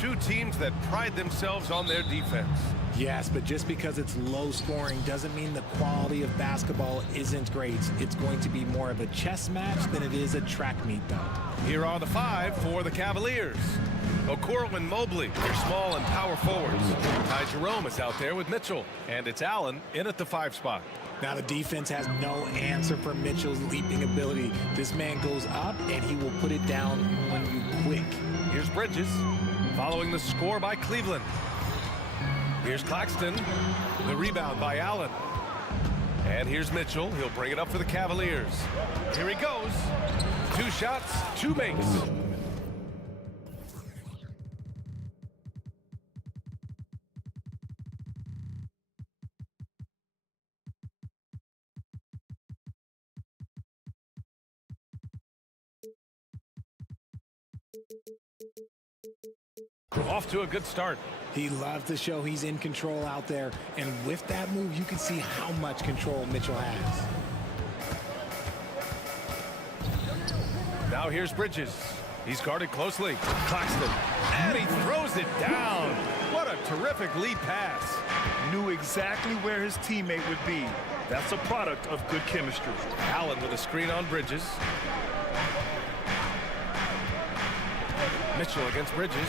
two teams that pride themselves on their defense. Yes, but just because it's low scoring doesn't mean the quality of basketball isn't great. It's going to be more of a chess match than it is a track meet, though. Here are the five for the Cavaliers. Okoro and Mobley, they're small and power forwards. Ty Jerome is out there with Mitchell, and it's Allen in at the 5 spot. Now the defense has no answer for Mitchell's leaping ability. This man goes up, and he will put it down on you quick. Here's Bridges, following the score by Cleveland. Here's Claxton, the rebound by Allen. And here's Mitchell, he'll bring it up for the Cavaliers. Here he goes, 2 shots, 2 makes. Off to a good start. He loves to show he's in control out there, and with that move, you can see how much control Mitchell has. Now here's Bridges. He's guarded closely. Claxton, and he throws it down. What a terrific lead pass. Knew exactly where his teammate would be. That's a product of good chemistry. Allen with a screen on Bridges. Mitchell against Bridges.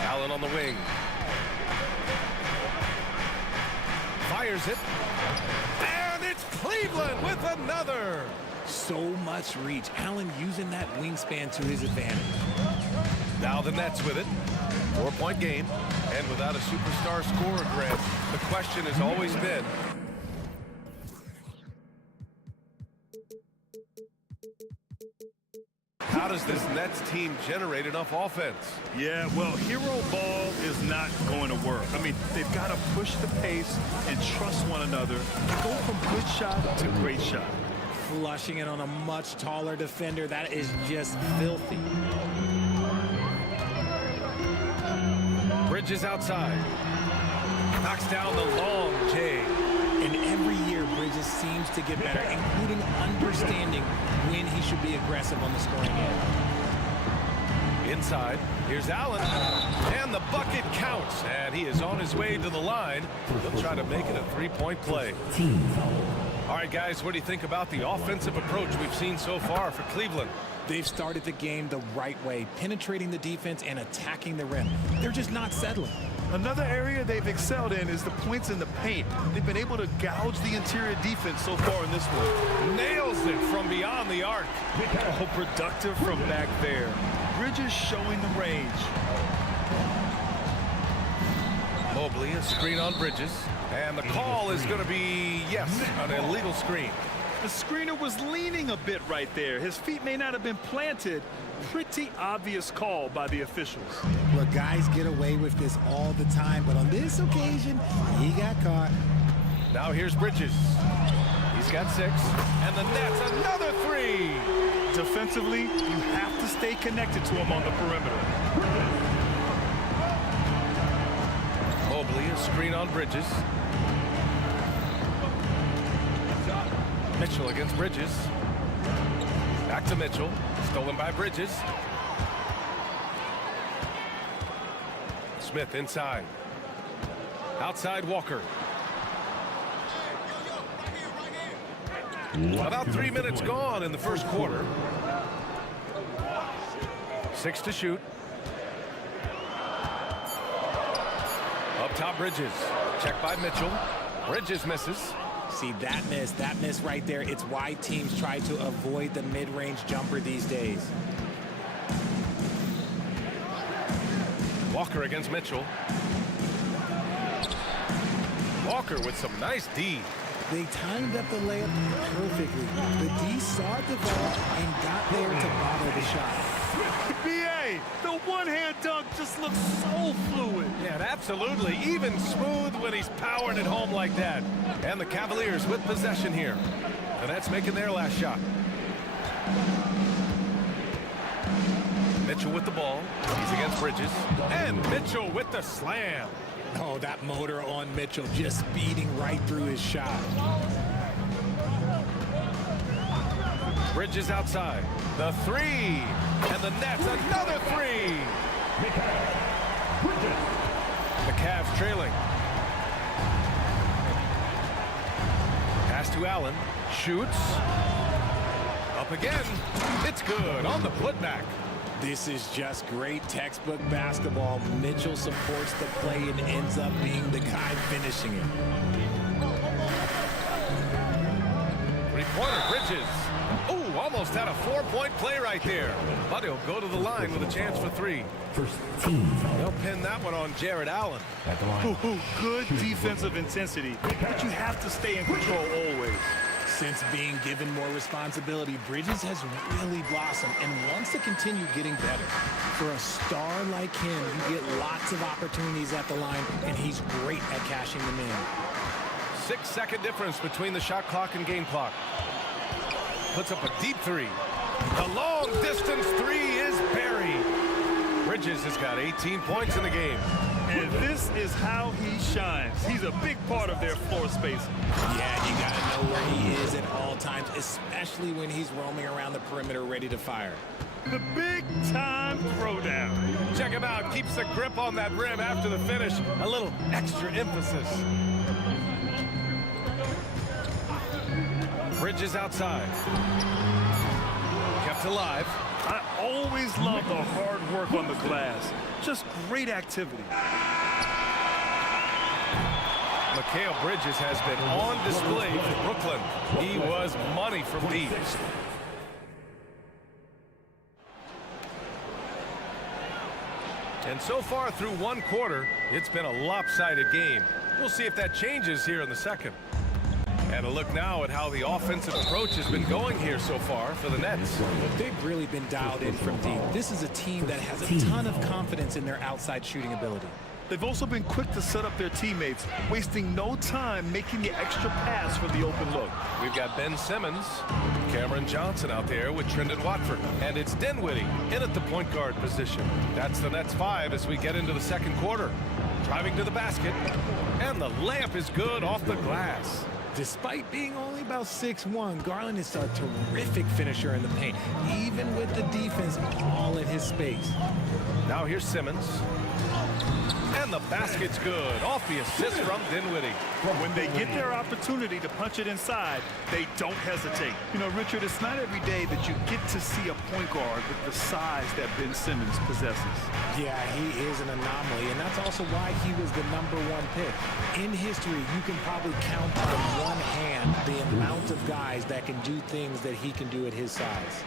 Allen on the wing. Fires it. And it's Cleveland with another. So much reach. Allen using that wingspan to his advantage. Now the Nets with it. 4-point game. And without a superstar scorer, Grant, the question has always been, how does this Nets team generate enough offense? Yeah, well, hero ball is not going to work. I mean, they've got to push the pace and trust one another. Go from good shot to great shot. Flushing it on a much taller defender. That is just filthy. Bridges outside. Knocks down the long J. And every year, Bridges seems to get better, including understanding when he should be aggressive on the scoring end. Inside, here's Allen, and the bucket counts, and he is on his way to the line. He'll try to make it a 3-point play. All right, guys, what do you think about the offensive approach we've seen so far for Cleveland? They've started the game the right way, penetrating the defense and attacking the rim. They're just not settling. Another area they've excelled in is the points in the paint. They've been able to gouge the interior defense so far in this one. Nails it from beyond the arc. Oh, productive from back there. Bridges showing the range. Mobley, a screen on Bridges. And the call is going to be, yes, an illegal screen. The screener was leaning a bit right there. His feet may not have been planted. Pretty obvious call by the officials. Look, guys get away with this all the time, but on this occasion, he got caught. Now here's Bridges. He's got 6, and the Nets another 3. Defensively, you have to stay connected to him on the perimeter. Mobley, a screen on Bridges. Mitchell against Bridges. Back to Mitchell. Stolen by Bridges. Smith inside. Outside Walker. About 3 minutes gone in the first quarter. 6 to shoot. Up top Bridges. Check by Mitchell. Bridges misses. See, that miss right there, it's why teams try to avoid the mid-range jumper these days. Walker against Mitchell. Walker with some nice D. They timed up the layup perfectly. The D saw it develop and got there to bother the shot. BA, the one-hand dunk just looks so fluid. Yeah, absolutely. Even smooth when he's powering it home like that. And the Cavaliers with possession here. The Nets making their last shot. Mitchell with the ball. He's against Bridges. And Mitchell with the slam. Oh, that motor on Mitchell just speeding right through his shot. Bridges outside. The 3. And the Nets another 3. to Allen. Shoots. Up again. It's good on the putback. This is just great textbook basketball. Mitchell supports the play and ends up being the guy finishing it. Three-pointer, Bridges. Ooh, almost had a 4-point play right there. But he'll go to the line with a chance for three. First team foul They'll pin that one on Jared Allen. at the line. Good defensive intensity, but you have to stay in control always. Since being given more responsibility, Bridges has really blossomed and wants to continue getting better. For a star like him, you get lots of opportunities at the line, and he's great at cashing them in. 6-second difference between the shot clock and game clock. Puts up a deep three. The long distance three is buried. Bridges has got 18 points in the game. And this is how he shines. He's a big part of their floor space. Yeah, you gotta know where he is at all times, especially when he's roaming around the perimeter ready to fire. The big-time throwdown. Check him out. Keeps the grip on that rim after the finish. A little extra emphasis. Bridges outside. Kept alive. I always love the hard work on the glass. Just great activity. Mikal Bridges has been on display for Brooklyn. He was money from deep. And so far through one quarter, it's been a lopsided game. We'll see if that changes here in the second. And a look now at how the offensive approach has been going here so far for the Nets. They've really been dialed in from deep. This is a team that has a ton of confidence in their outside shooting ability. They've also been quick to set up their teammates, wasting no time making the extra pass for the open look. We've got Ben Simmons, Cameron Johnson out there with Trendon Watford. And it's Dinwiddie in at the point guard position. That's the Nets 5 as we get into the second quarter. Driving to the basket, and the layup is good off the glass. Despite being only about 6'1", Garland is a terrific finisher in the paint, even with the defense all in his space. Now here's Simmons. And the basket's good off the assist from Dinwiddie. When they get their opportunity to punch it inside, they don't hesitate. You know, Richard, it's not every day that you get to see a point guard with the size that Ben Simmons possesses. Yeah, he is an anomaly, and that's also why he was the #1 pick. In history, you can probably count on one hand the amount of guys that can do things that he can do at his size.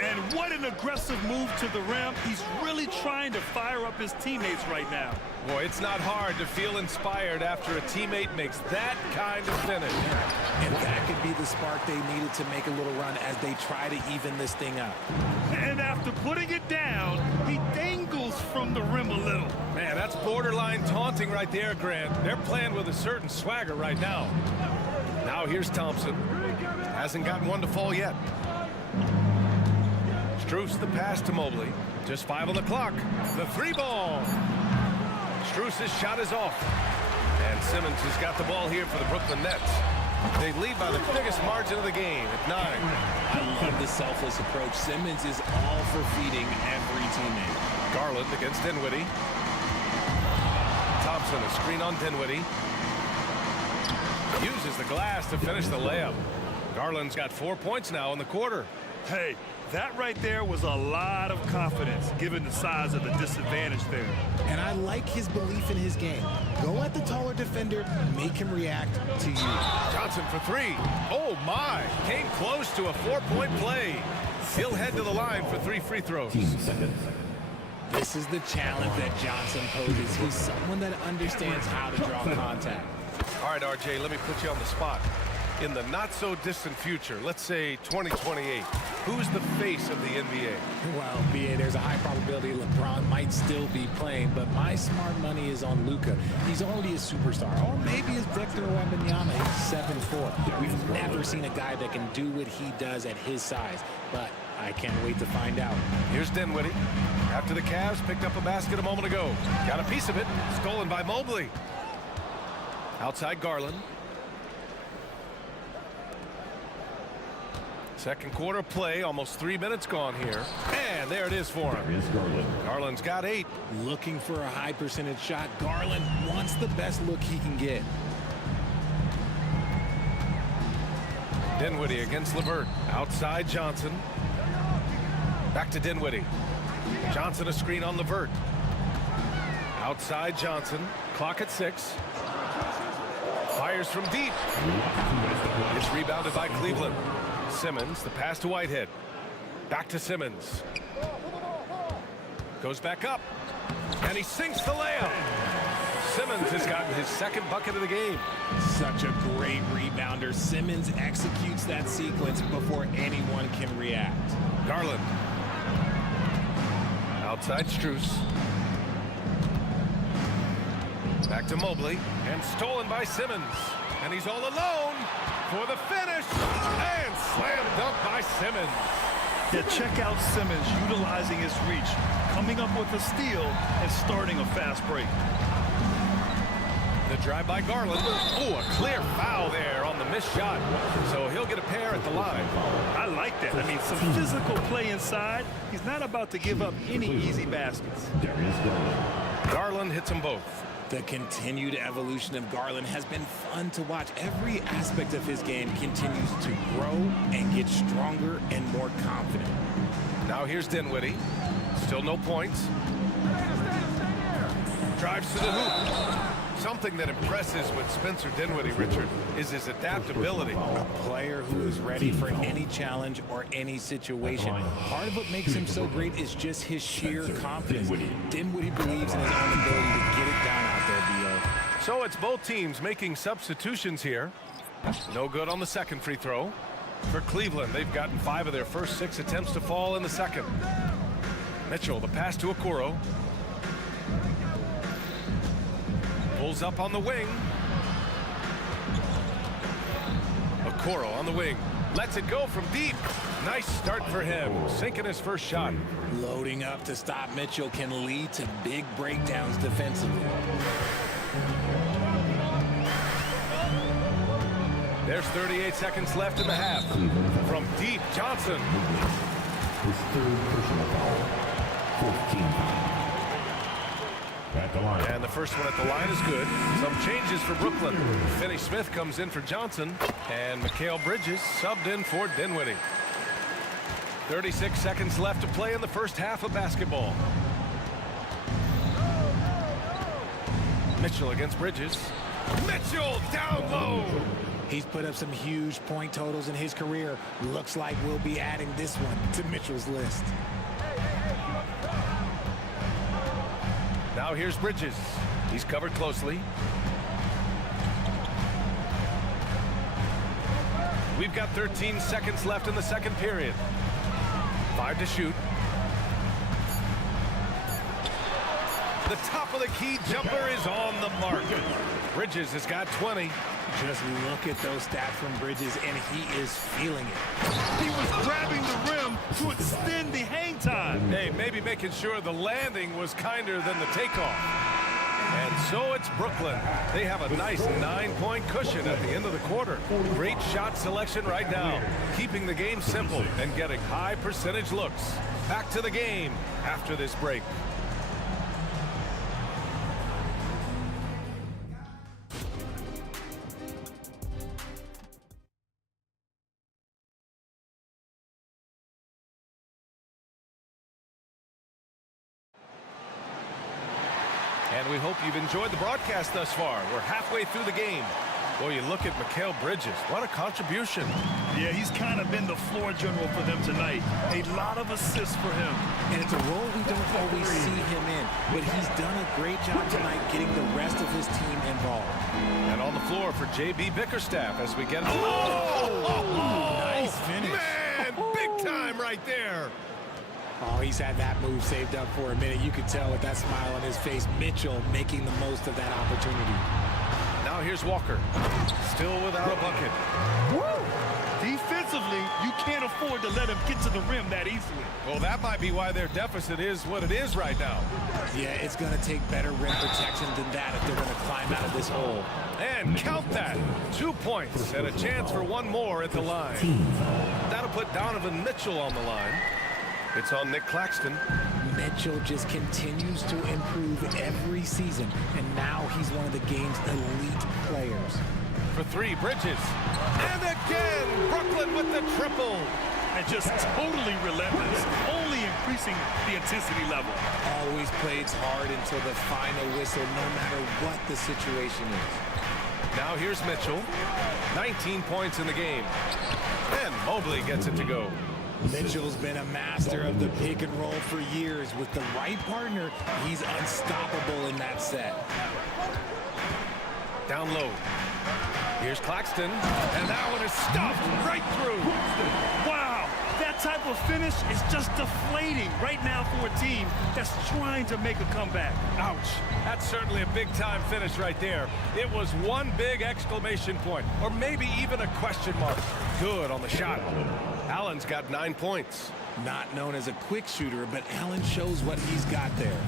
And what an aggressive move to the rim. He's really trying to fire up his teammates right now. Boy, it's not hard to feel inspired after a teammate makes that kind of finish. And that could be the spark they needed to make a little run as they try to even this thing up. And after putting it down, he dangles from the rim a little. Man, that's borderline taunting right there, Grant. They're playing with a certain swagger right now. Now here's Thompson. Hasn't gotten one to fall yet. Strus the pass to Mobley. Just 5 on the clock. The three ball. Strus's shot is off. And Simmons has got the ball here for the Brooklyn Nets. They lead by the biggest margin of the game at 9. I love the selfless approach. Simmons is all for feeding every teammate. Garland against Dinwiddie. Thompson, a screen on Dinwiddie. Uses the glass to finish the layup. Garland's got 4 points now in the quarter. Hey, that right there was a lot of confidence, given the size of the disadvantage there. And I like his belief in his game. Go at the taller defender, make him react to you. Johnson for 3. Oh, my. Came close to a 4-point play. He'll head to the line for 3 free throws. This is the challenge that Johnson poses. He's someone that understands how to draw contact. All right, RJ, let me put you on the spot. In the not-so-distant future, let's say 2028, who's the face of the NBA? Well, BA, there's a high probability LeBron might still be playing, but my smart money is on Luka. He's already a superstar. Or maybe it's Victor Wembanyama. He's 7'4". We've never seen a guy that can do what he does at his size, but I can't wait to find out. Here's Dinwiddie. After the Cavs picked up a basket a moment ago. Got a piece of it. Stolen by Mobley. Outside Garland. Second quarter play, almost 3 minutes gone here. And there it is for him. Garland's got 8. Looking for a high percentage shot. Garland wants the best look he can get. Dinwiddie against Levert. Outside Johnson. Back to Dinwiddie. Johnson a screen on Levert. Outside Johnson. Clock at 6. Fires from deep. It's rebounded by Cleveland. Simmons, the pass to Whitehead. Back to Simmons. Goes back up. And he sinks the layup. Simmons has gotten his second bucket of the game. Such a great rebounder. Simmons executes that sequence before anyone can react. Garland. Outside Strus. Back to Mobley. And stolen by Simmons. And he's all alone for the finish. And slam dunk by Simmons. Yeah, check out Simmons utilizing his reach, coming up with a steal and starting a fast break. The drive by Garland. Oh, a clear foul there on the missed shot. So he'll get a pair at the line. I like that. I mean, some physical play inside. He's not about to give up any easy baskets. Garland hits them both. The continued evolution of Garland has been fun to watch. Every aspect of his game continues to grow and get stronger and more confident. Now here's Dinwiddie. Still no points. Drives to the hoop. Something that impresses with Spencer Dinwiddie, Richard, is his adaptability. A player who is ready for any challenge or any situation. Part of what makes him so great is just his sheer confidence. Dinwiddie believes in his own ability to get it down out there, B.O. So it's both teams making substitutions here. No good on the second free throw. For Cleveland, they've gotten 5 of their first 6 attempts to fall in the second. Mitchell, the pass to Okoro. Pulls up on the wing. Okoro on the wing. Lets it go from deep. Nice start for him. Sinking his first shot. Loading up to stop Mitchell can lead to big breakdowns defensively. There's 38 seconds left in the half. From deep, Johnson. His third personal foul. 14. At the line. And the first one at the line is good. Some changes for Brooklyn. Finney-Smith comes in for Johnson. And Mikal Bridges subbed in for Dinwiddie. 36 seconds left to play in the first half of basketball. Mitchell against Bridges. Mitchell down low. He's put up some huge point totals in his career. Looks like we'll be adding this one to Mitchell's list. Now here's Bridges. He's covered closely. We've got 13 seconds left in the second period. 5 to shoot. The top of the key jumper is on the mark. Bridges has got 20. Just look at those stats from Bridges, and he is feeling it. He was grabbing the rim to extend the hang time. Hey, maybe making sure the landing was kinder than the takeoff. And so it's Brooklyn. They have a nice 9-point cushion at the end of the quarter. Great shot selection right now, keeping the game simple and getting high percentage looks. Back to the game after this break. And we hope you've enjoyed the broadcast thus far. We're halfway through the game. Boy, you look at Mikal Bridges. What a contribution. Yeah, he's kind of been the floor general for them tonight. A lot of assists for him. And it's a role we don't always see him in, but he's done a great job tonight getting the rest of his team involved. And on the floor for J.B. Bickerstaff as we get... Nice finish. Man, big time right there. Oh, he's had that move saved up for a minute. You could tell with that smile on his face, Mitchell making the most of that opportunity. Now here's Walker. Still without a bucket. Woo! Defensively, you can't afford to let him get to the rim that easily. Well, that might be why their deficit is what it is right now. Yeah, it's going to take better rim protection than that if they're going to climb out of this hole. And count that. 2 points and a chance for one more at the line. That'll put Donovan Mitchell on the line. It's on Nick Claxton. Mitchell just continues to improve every season, and now he's one of the game's elite players. for three, Bridges. And again, Brooklyn with the triple. And just totally relentless, only increasing the intensity level. Always plays hard until the final whistle, no matter what the situation is. Now here's Mitchell. 19 points in the game. And Mobley gets it to go. Mitchell's been a master of the pick and roll for years. With the right partner, he's unstoppable in that set. Down low. Here's Claxton. And that one is stuffed right through. Wow, that type of finish is just deflating right now for a team that's trying to make a comeback. Ouch. That's certainly a big-time finish right there. It was one big exclamation point, or maybe even a question mark. Good on the shot. Allen's got 9 points. Not known as a quick shooter, but Allen shows what he's got there.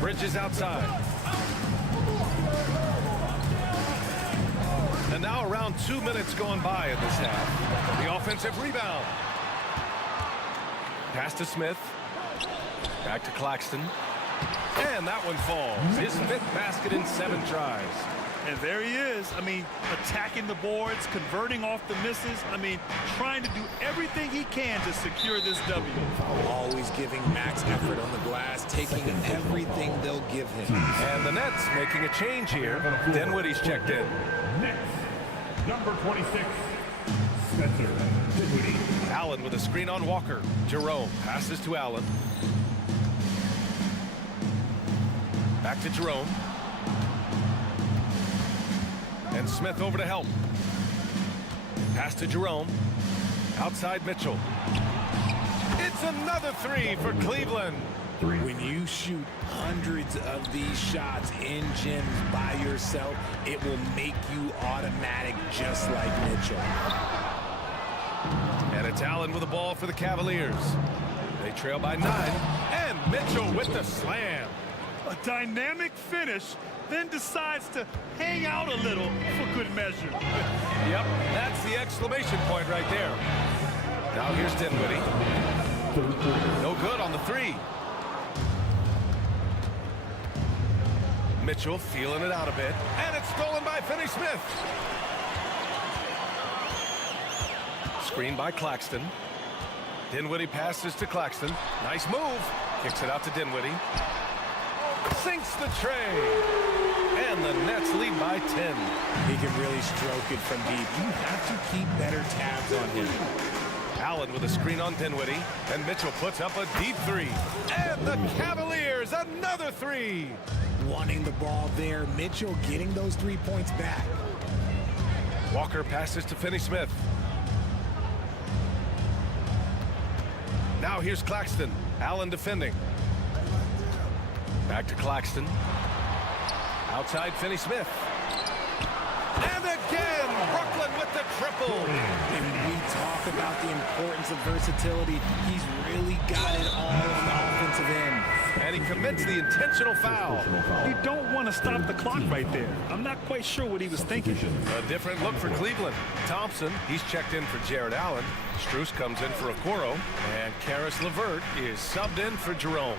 Bridges outside. And now around 2 minutes going by in this half. The offensive rebound. Pass to Smith. Back to Claxton. And that one falls. His 5th basket in 7 tries. And there he is. I mean, attacking the boards, converting off the misses. I mean, trying to do everything he can to secure this W. Always giving max effort on the glass, taking everything they'll give him. And the Nets making a change here. Dinwiddie's checked in. Next, number 26, Spencer Dinwiddie. Allen with a screen on Walker. Jerome passes to Allen. Back to Jerome. And Smith over to help. Pass to Jerome. Outside Mitchell. It's another three for Cleveland. When you shoot hundreds of these shots in gyms by yourself, it will make you automatic just like Mitchell. And it's Allen with the ball for the Cavaliers. They trail by 9. And Mitchell with the slam. A dynamic finish, then decides to hang out a little for good measure. Yep, that's the exclamation point right there. Now here's Dinwiddie. No good on the three. Mitchell feeling it out a bit. And it's stolen by Finney-Smith. Screen by Claxton. Dinwiddie passes to Claxton. Nice move. Kicks it out to Dinwiddie. Sinks the tray. And the Nets lead by 10. He can really stroke it from deep. You have to keep better tabs on him. Allen with a screen on Dinwiddie. And Mitchell puts up a deep three. And the Cavaliers, another three. Wanting the ball there. Mitchell getting those 3 points back. Walker passes to Finney-Smith. Now here's Claxton. Allen defending. Back to Claxton. Outside Finney-Smith. And again, Brooklyn with the triple. And when we talk about the importance of versatility, he's really got it all on the offensive end. And he commits the intentional foul. You don't want to stop the clock right there. I'm not quite sure what he was thinking. A different look for Cleveland. Thompson, he's checked in for Jared Allen. Strus comes in for Okoro. And Karis LeVert is subbed in for Jerome.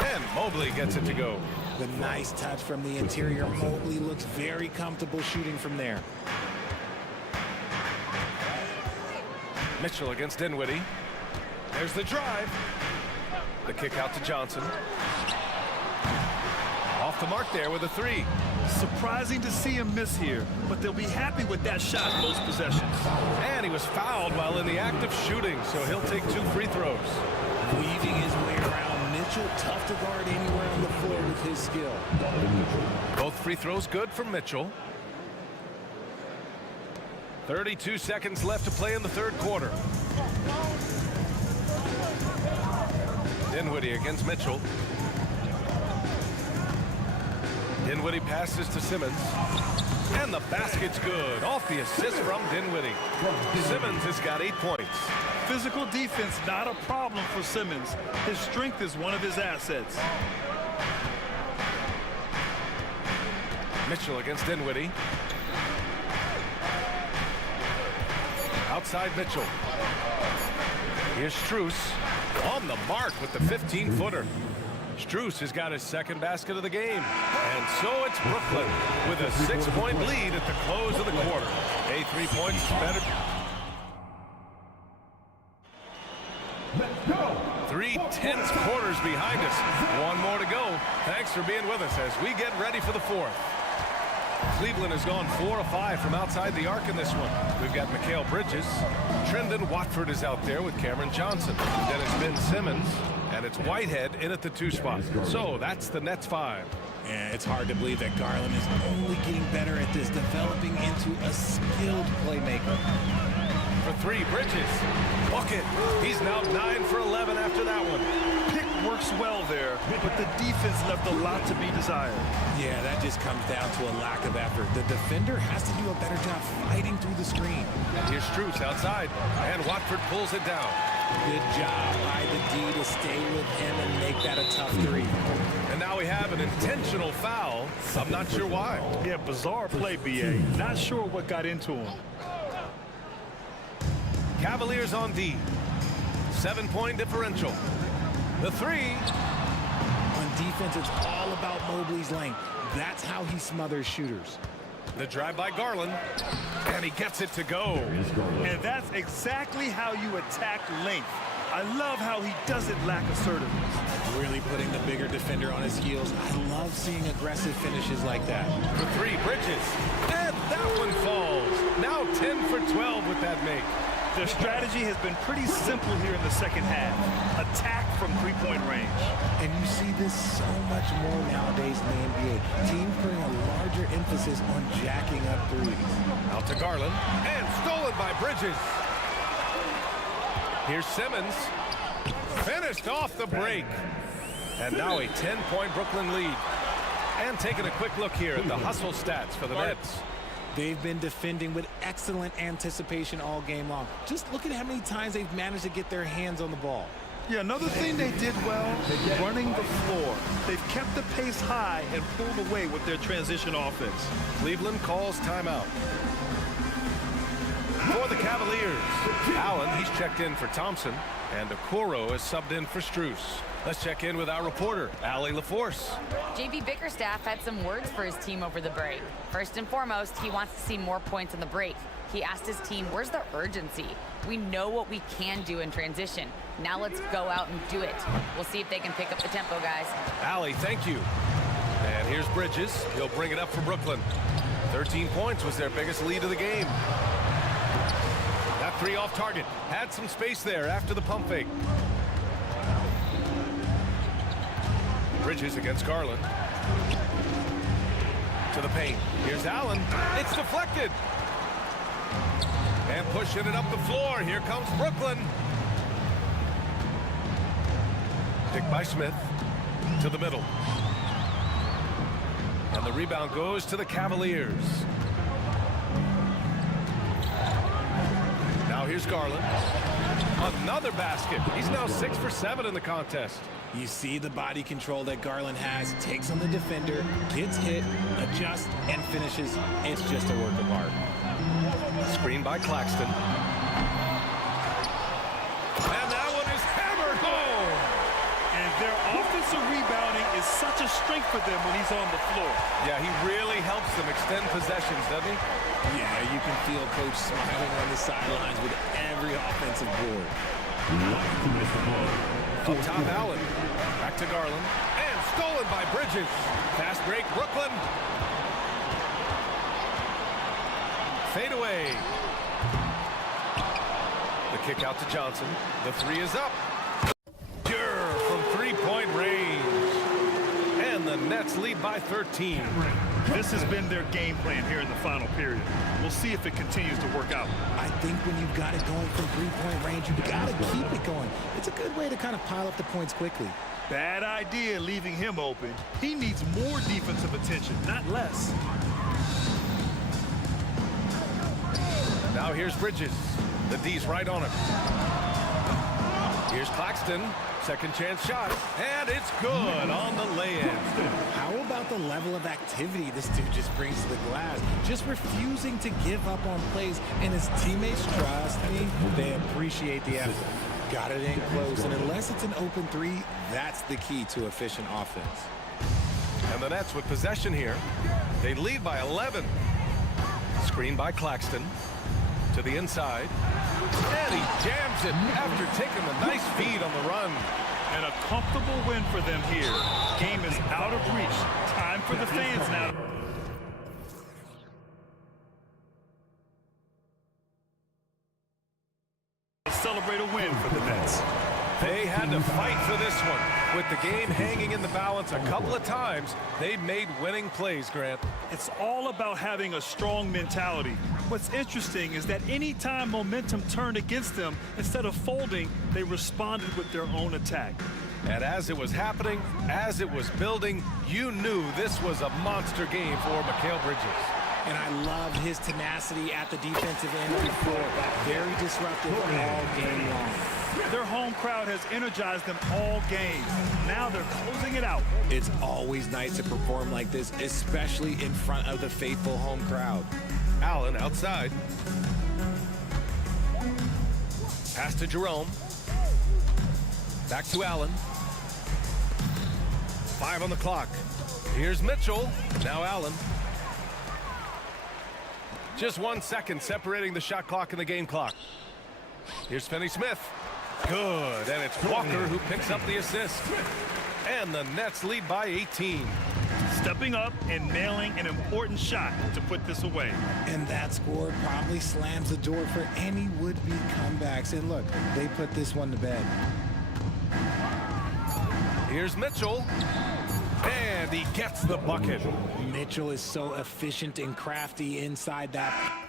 And Mobley gets it to go. The nice touch from the interior. Mobley looks very comfortable shooting from there. Mitchell against Dinwiddie. There's the drive. The kick out to Johnson. Off the mark there with a three. Surprising to see him miss here, but they'll be happy with that shot most possessions. And he was fouled while in the act of shooting, so he'll take 2 free throws. Weaving his way around. Mitchell, tough to guard anywhere on the floor with his skill. Both free throws good from Mitchell. 32 seconds left to play in the third quarter. Dinwiddie against Mitchell. Dinwiddie passes to Simmons. And the basket's good. Off the assist from Dinwiddie. Simmons has got 8 points. Physical defense, not a problem for Simmons. His strength is one of his assets. Mitchell against Dinwiddie. Outside Mitchell. Here's Strus on the mark with the 15-footer. Strus has got his second basket of the game. And so it's Brooklyn with a 6-point lead at the close of the quarter. A 3 points better. Let's go. 3 tense quarters behind us. One more to go. Thanks for being with us as we get ready for the fourth. Cleveland has gone 4 of 5 from outside the arc in this one. We've got Mikal Bridges. Trendon Watford is out there with Cameron Johnson. Then it's Ben Simmons. And it's Whitehead in at the 2 spot. So that's the Nets 5. Yeah, it's hard to believe that Garland is only getting better at this, developing into a skilled playmaker. For 3, Bridges. Bucket. He's now 9 for 11 after that one. Pick works well there, but the defense left a lot to be desired. Yeah, that just comes down to a lack of effort. The defender has to do a better job fighting through the screen. Here's Strus outside, and Watford pulls it down. Good job by the D to stay with him and make that a tough 3. And now we have an intentional foul. I'm not sure why. Yeah, bizarre play, B.A. Not sure what got into him. Cavaliers on D. 7-point differential. The 3. On defense, it's all about Mobley's length. That's how he smothers shooters. The drive by Garland, and he gets it to go. And that's exactly how you attack length. I love how he doesn't lack assertiveness. Really putting the bigger defender on his heels. I love seeing aggressive finishes like that. For 3, Bridges. And that one falls. Now 10 for 12 with that make. Their strategy has been pretty simple here in the second half. Attack from 3-point range. And you see this so much more nowadays in the NBA. Teams putting a larger emphasis on jacking up threes. Out to Garland, and stolen by Bridges. Here's Simmons. Finished off the break. And now a 10-point Brooklyn lead. And taking a quick look here at the hustle stats for the Nets. They've been defending with excellent anticipation all game long. Just look at how many times they've managed to get their hands on the ball. Yeah, another thing they did well, running the floor. They've kept the pace high and pulled away with their transition offense. Cleveland calls timeout. For the Cavaliers, Allen, he's checked in for Thompson, and Okoro is subbed in for Strus. Let's check in with our reporter, Allie LaForce. JB Bickerstaff had some words for his team over the break. First and foremost, he wants to see more points on the break. He asked his team, where's the urgency? We know what we can do in transition. Now let's go out and do it. We'll see if they can pick up the tempo, guys. Allie, thank you. And here's Bridges. He'll bring it up for Brooklyn. 13 points was their biggest lead of the game. That 3 off target. Had some space there after the pump fake. Bridges against Garland. To the paint. Here's Allen. It's deflected. And pushing it up the floor. Here comes Brooklyn. Picked by Smith. To the middle. And the rebound goes to the Cavaliers. Now here's Garland. Another basket. He's now 6 for 7 in the contest. You see the body control that Garland has, takes on the defender, gets hit, adjusts, and finishes. It's just a work of art. Screen by Claxton. And that one is hammered home. And their offensive rebounding is such a strength for them when he's on the floor. Yeah, he really helps them extend possessions, doesn't he? Yeah, you can feel Coach smiling on the sidelines with every offensive board. Up top, Allen. Back to Garland. And stolen by Bridges. Fast break, Brooklyn. Fade away. The kick out to Johnson. The 3 is up. Pure from 3-point range. And the Nets lead by 13. This has been their game plan here in the final period. We'll see if it continues to work out. I think when you've got it going from 3-point range, you've got to keep it going. It's a good way to kind of pile up the points quickly. Bad idea leaving him open. He needs more defensive attention, not less. Now here's Bridges. The D's right on him. Here's Claxton. Second chance shot. And it's good on the lay-in. How about the level of activity this dude just brings to the glass? Just refusing to give up on plays. And his teammates, trust me, they appreciate the effort. Got it in close. And unless it's an open 3, That's the key to efficient offense. And the Nets with possession here. They lead by 11. Screen by Claxton. To the inside. And he jams it after taking the nice feed on the run. And a comfortable win for them here. Game is out of reach. Time for the fans now. Celebrate a win for the Nets. They had to fight for this one. With the game hanging in the balance a couple of times, they made winning plays, Grant. It's all about having a strong mentality. What's interesting is that anytime momentum turned against them, instead of folding, they responded with their own attack. And as it was happening, as it was building, you knew this was a monster game for Mikal Bridges. And I loved his tenacity at the defensive end of the floor. Very disruptive all game long. Their home crowd has energized them all game. Now they're closing it out. It's always nice to perform like this, especially in front of the faithful home crowd. Allen outside. Pass to Jerome. Back to Allen. 5 on the clock. Here's Mitchell. Now Allen. Just 1 second separating the shot clock and the game clock. Here's Finney-Smith. Good, and it's Walker who picks up the assist. And the Nets lead by 18. Stepping up and nailing an important shot to put this away. And that score probably slams the door for any would-be comebacks. And look, they put this one to bed. Here's Mitchell. And he gets the bucket. Mitchell is so efficient and crafty inside that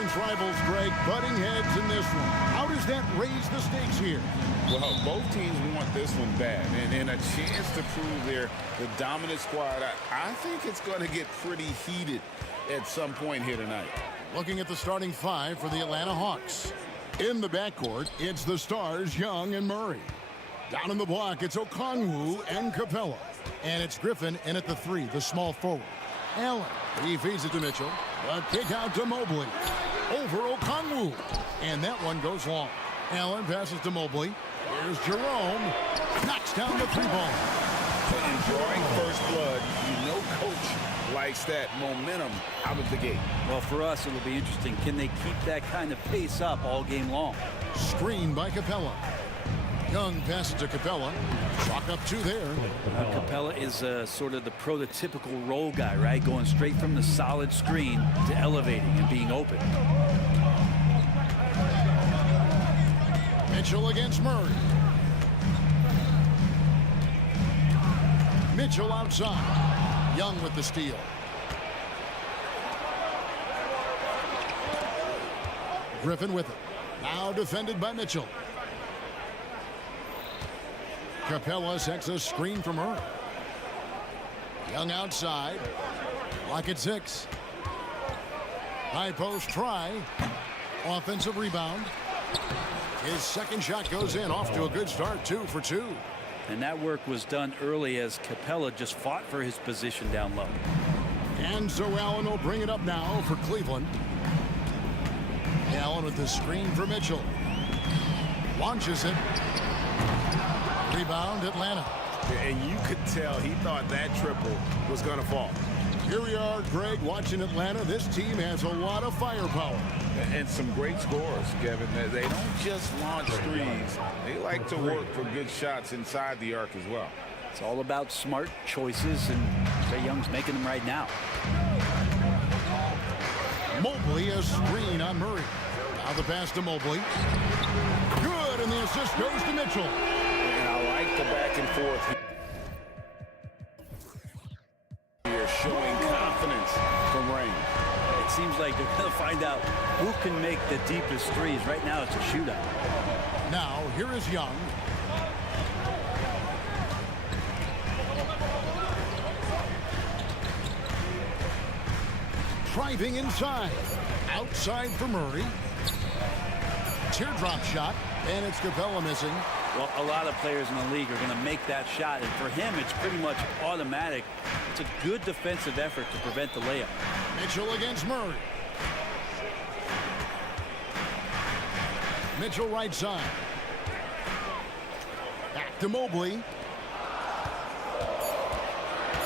conference rivals, Greg, butting heads in this one. How does that raise the stakes here? Well, both teams want this one bad, and a chance to prove they're the dominant squad. I think it's going to get pretty heated at some point here tonight. Looking at the starting five for the Atlanta Hawks. In the backcourt, it's the stars Young and Murray. Down in the block, it's Okongwu and Capella. And it's Griffin in at the three, the small forward. Allen, he feeds it to Mitchell. A kick out to Mobley. Over Okongwu. And that one goes long. Allen passes to Mobley. Here's Jerome. Knocks down the three ball. And drawing first blood, you know coach likes that momentum out of the gate. Well, for us, it'll be interesting. Can they keep that kind of pace up all game long? Screen by Capella. Young passes to Capella. Chalk up two there. Capella is sort of the prototypical role guy, right? Going straight from the solid screen to elevating and being open. Mitchell against Murray. Mitchell outside. Young with the steal. Griffin with it. Now defended by Mitchell. Capella sets a screen from Murray. Young outside. Lock at 6. High post try. Offensive rebound. His second shot goes in, off to a good start, 2 for 2. And that work was done early as Capella just fought for his position down low. And so Allen will bring it up now for Cleveland. Allen with the screen for Mitchell. Launches it. Rebound, Atlanta. And you could tell he thought that triple was going to fall. Here we are, Greg, watching Atlanta. This team has a lot of firepower. And some great scores, Kevin. They don't just launch threes. They like to work for good shots inside the arc as well. It's all about smart choices, and Trae Young's making them right now. Mobley, a screen on Murray. Now the pass to Mobley. Good, and the assist goes to Mitchell. And I like the back and forth here, showing confidence from range. It seems like they're going to find out who can make the deepest threes. Right now, it's a shootout. Now, here is Young. Driving inside. Outside for Murray. Teardrop shot, and it's Capella missing. Well, a lot of players in the league are going to make that shot, and for him, it's pretty much automatic. It's a good defensive effort to prevent the layup. Mitchell against Murray. Mitchell right side. Back to Mobley.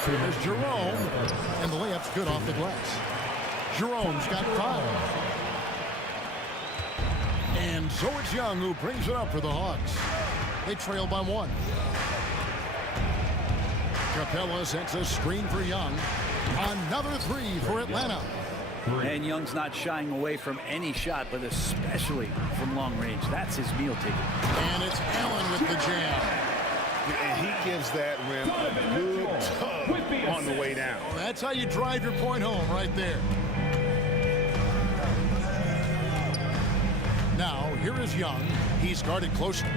There's Jerome, and the layup's good off the glass. Jerome's got 5. And so it's Young who brings it up for the Hawks. They trail by 1. Capella sets a screen for Young. Another 3 for Atlanta. And Young's not shying away from any shot, but especially from long range. That's his meal ticket. And it's Allen with the jam. And he gives that rim a good tug on the way down. That's how you drive your point home right there. Now, here is Young. He's guarded closely.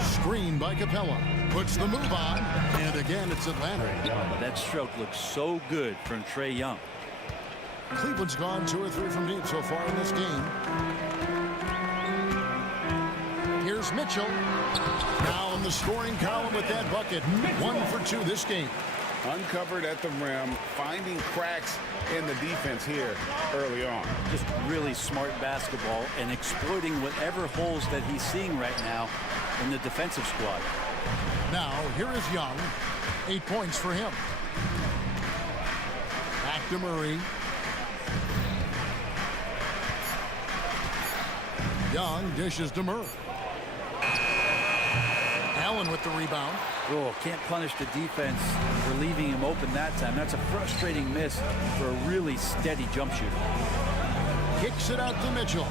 Screen by Capella. Puts the move on. And again, it's Atlanta. That stroke looks so good from Trae Young. Cleveland's gone 2 or 3 from deep so far in this game. Here's Mitchell. Now in the scoring column with that bucket. 1 for 2 this game. Uncovered at the rim, finding cracks in the defense here early on. Just really smart basketball and exploiting whatever holes that he's seeing right now in the defensive squad. Now, here is Young. 8 points for him. Back to Murray. Young dishes to Murray. Allen with the rebound. Oh, can't punish the defense for leaving him open that time. That's a frustrating miss for a really steady jump shooter. Kicks it out to Mitchell.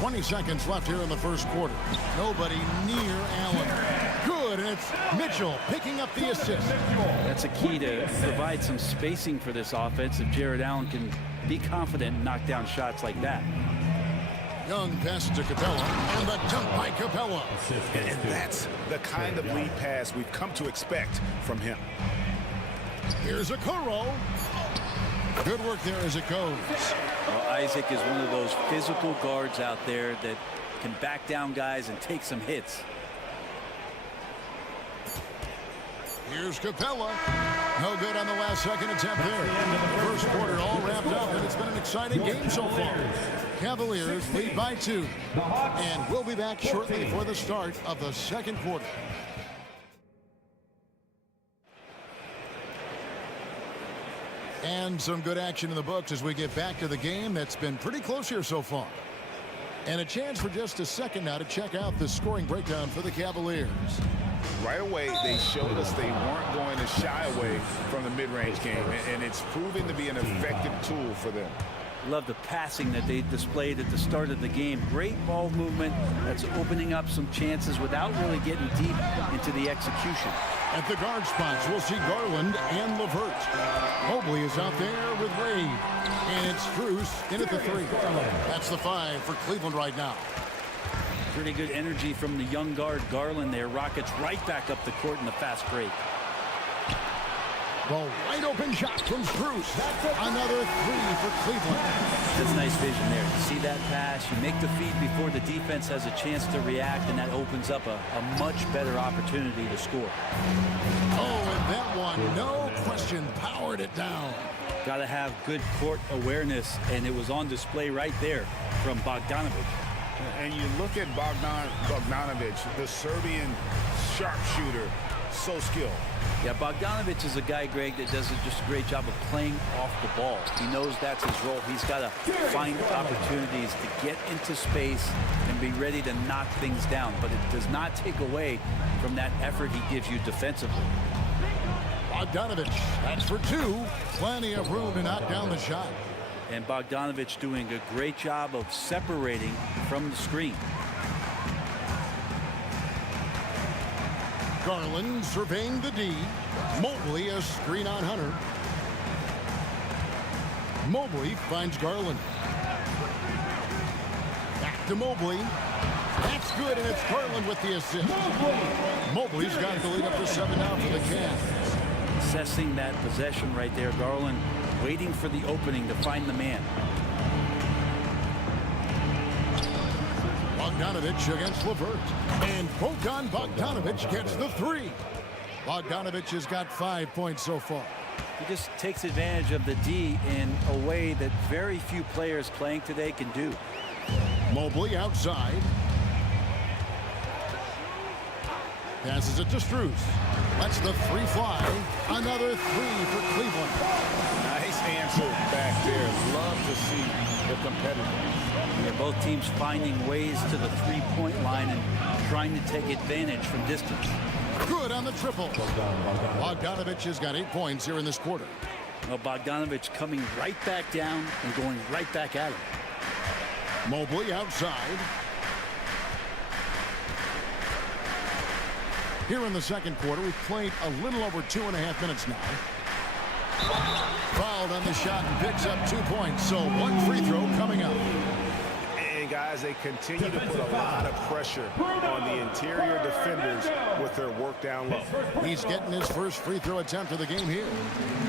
20 seconds left here in the first quarter. Nobody near Allen. Good. good, and it's Mitchell picking up the assist. That's a key to provide some spacing for this offense if Jared Allen can be confident and knock down shots like that. Young passes to Capella, and the dunk by Capella. And that's the kind of lead pass we've come to expect from him. Here's a Okoro. Good work there as it goes. Well, Isaac is one of those physical guards out there that can back down guys and take some hits. Here's Capella. No good on the last second attempt there. First quarter all wrapped up, and it's been an exciting game so far. Cavaliers lead by 2. And we'll be back shortly for the start of the second quarter. And some good action in the books as we get back to the game that's been pretty close here so far. And a chance for just a second now to check out the scoring breakdown for the Cavaliers. Right away, they showed us they weren't going to shy away from the mid-range game, and it's proving to be an effective tool for them. Love the passing that they displayed at the start of the game. Great ball movement that's opening up some chances without really getting deep into the execution. At the guard spots, we'll see Garland and LeVert. Mobley is out there with Wade. And it's Strus in at the 3. That's the 5 for Cleveland right now. Pretty good energy from the young guard Garland there. Rockets right back up the court in the fast break. The wide open shot from Strus. Another 3 for Cleveland. That's nice vision there. You see that pass, you make the feed before the defense has a chance to react, and that opens up a much better opportunity to score. Oh, and that one, no question, powered it down. Got to have good court awareness, and it was on display right there from Bogdanovic. And you look at Bogdanovic, the Serbian sharpshooter, so skilled. Yeah, Bogdanovic is a guy, Greg, that does just a great job of playing off the ball. He knows that's his role. He's got to find opportunities to get into space and be ready to knock things down. But it does not take away from that effort he gives you defensively. Bogdanovic, that's for 2. Plenty of room to knock down the shot. And Bogdanovic doing a great job of separating from the screen. Garland surveying the D. Mobley a screen on Hunter. Mobley finds Garland. Back to Mobley. That's good, and it's Garland with the assist. Mobley's got the lead up to 7 now for the Cavs. Assessing that possession right there. Garland waiting for the opening to find the man. Bogdanovic against LeVert. And Bogdan Bogdanovic gets the 3. Bogdanovic has got 5 points so far. He just takes advantage of the D in a way that very few players playing today can do. Mobley outside. Passes it to Strus. Lets the 3 fly. Another 3 for Cleveland. Nice answer back there. Love to see the competitiveness. Yeah, both teams finding ways to the 3-point line and trying to take advantage from distance. Good on the triple. Bogdanovic has got 8 points here in this quarter. Well, Bogdanovic coming right back down and going right back at him. Mobley outside. Here in the second quarter, we've played a little over 2.5 minutes now. Fouled on the shot and picks up 2 points, so 1 free throw coming up. And guys, they continue to put a lot of pressure on the interior defenders with their work down low. He's getting his first free throw attempt of the game here.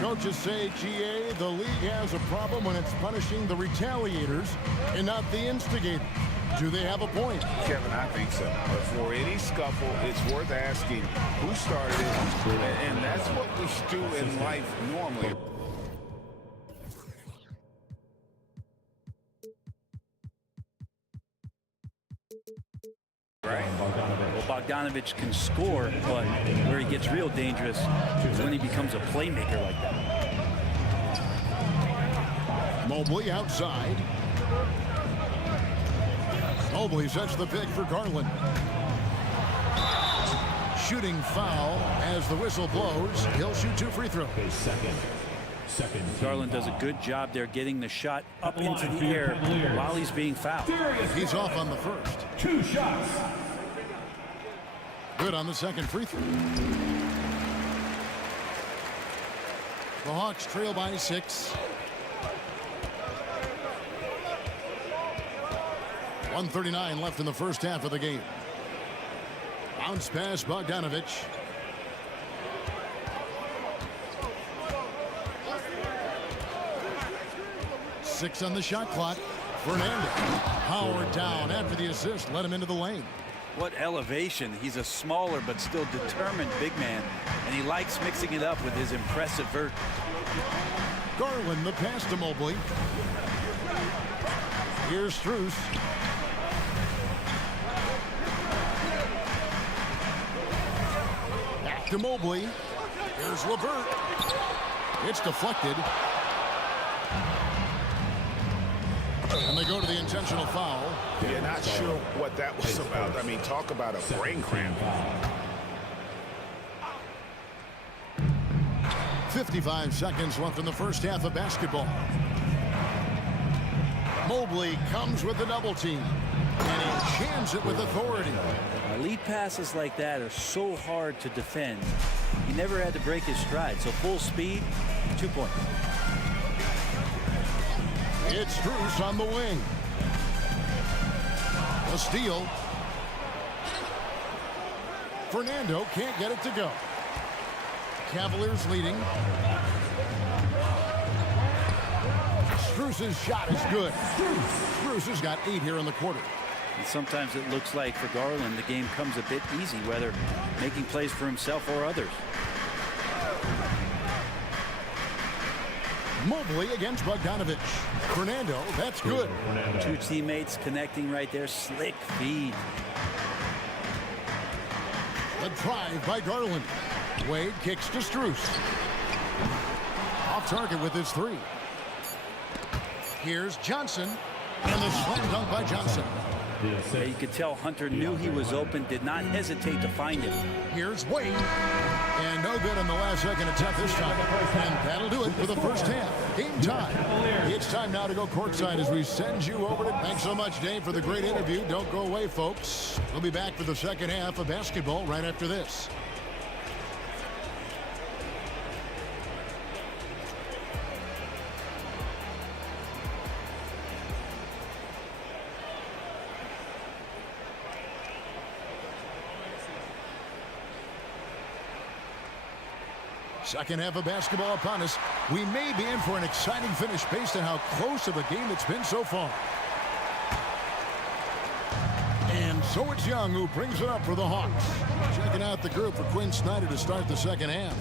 Coaches say, GA, the league has a problem when it's punishing the retaliators and not the instigators. Do they have a point? Kevin, I think so. But for any scuffle, it's worth asking who started it, and that's what we do in life normally. Right. Well, Bogdanovic can score, but where he gets real dangerous is when he becomes a playmaker like that. Mobley outside. Mobley sets the pick for Garland. Shooting foul as the whistle blows. He'll shoot 2 free throws. Garland does a good job there getting the shot up into the air while he's being fouled. He's off on the first. 2 shots. Good on the second free throw. The Hawks trail by 6. 1:39 left in the first half of the game. Bounce pass, Bogdanovich. Six on the shot clock. Fernando. Powered down after the assist. Let him into the lane. What elevation. He's a smaller but still determined big man, and he likes mixing it up with his impressive vert. Garland, the pass to Mobley. Here's Strus. Back to Mobley. Here's LeVert. It's deflected. And they go to the intentional foul. Yeah, not sure what that was about. I mean, talk about a brain cramp. 55 seconds left in the first half of basketball. Mobley comes with the double team. And he jams it with authority. Lead passes like that are so hard to defend. He never had to break his stride, so full speed, 2 points. It's Strus on the wing. A steal. Fernando can't get it to go. Cavaliers leading. Strus's shot is good. Strus has got 8 here in the quarter. And sometimes it looks like for Garland the game comes a bit easy, whether making plays for himself or others. Mobley against Bogdanovich. Fernando, that's good. Two teammates connecting right there. Slick feed. The drive by Garland. Wade kicks to Strus. Off target with his 3. Here's Johnson. And the slam dunk by Johnson. Yeah, you could tell Hunter knew he was open, did not hesitate to find him. Here's Wade. And no good on the last second attempt this time. And that'll do it for the first half. Game time. It's time now to go courtside as we send you over to... Thanks so much, Dave, for the great interview. Don't go away, folks. We'll be back for the second half of basketball right after this. Second half of basketball upon us. We may be in for an exciting finish based on how close of a game it's been so far. And so it's Young who brings it up for the Hawks. Checking out the group for Quinn Snyder to start the second half.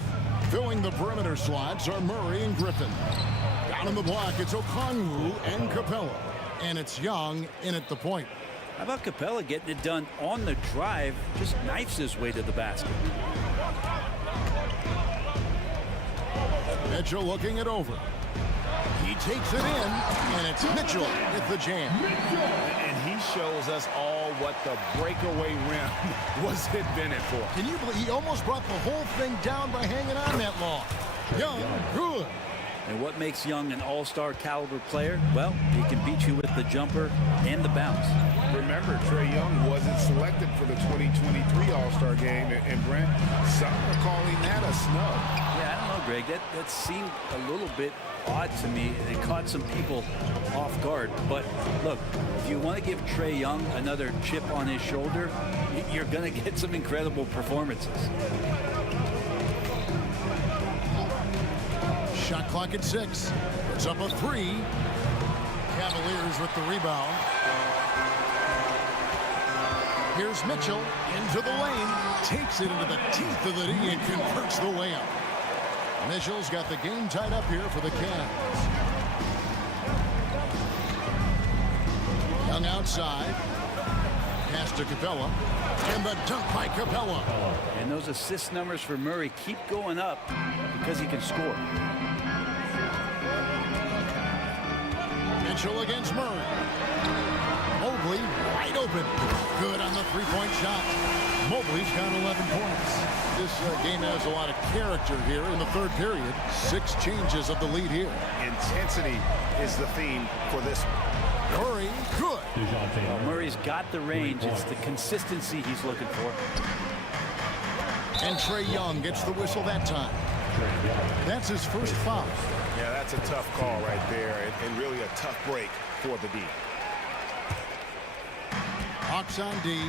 Filling the perimeter slots are Murray and Griffin. Down in the block, it's Okongwu and Capella. And it's Young in at the point. How about Capella getting it done on the drive? Just knifes his way to the basket. Mitchell looking it over. He takes it in, and it's Mitchell with the jam. And he shows us all what the breakaway rim was invented for. Can you believe he almost brought the whole thing down by hanging on that long? Young, good. And what makes Young an all-star caliber player? Well, he can beat you with the jumper and the bounce. Remember, Trae Young wasn't selected for the 2023 All-Star game, and Brent, some are calling that a snub. Yeah, I don't know, Greg. That seemed a little bit odd to me. It caught some people off guard. But look, if you want to give Trae Young another chip on his shoulder, you're going to get some incredible performances. Shot clock at 6. It's up a 3. Cavaliers with the rebound. Here's Mitchell into the lane. Takes it into the teeth of the D and converts the layup. Mitchell's got the game tied up here for the Cavs. Young outside. Pass to Capella. And the dunk by Capella. And those assist numbers for Murray keep going up because he can score. Mitchell against Murray. Mobley wide open. Good on the three-point shot. Mobley's got 11 points. This game has a lot of character here in the third period. 6 changes of the lead here. Intensity is the theme for this. Murray, good. Well, Murray's got the range. It's the consistency he's looking for. And Trae Young gets the whistle that time. That's his first foul. Yeah, that's a tough call right there, and really a tough break for the D. Hawks on D.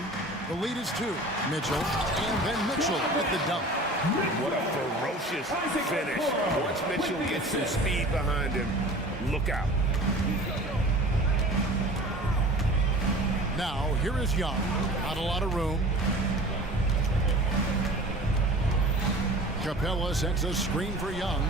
The lead is 2. Mitchell. And then Mitchell with the dunk. What a ferocious finish. Once Mitchell gets some speed behind him, look out. Now, here is Young. Not a lot of room. Capella sets a screen for Young.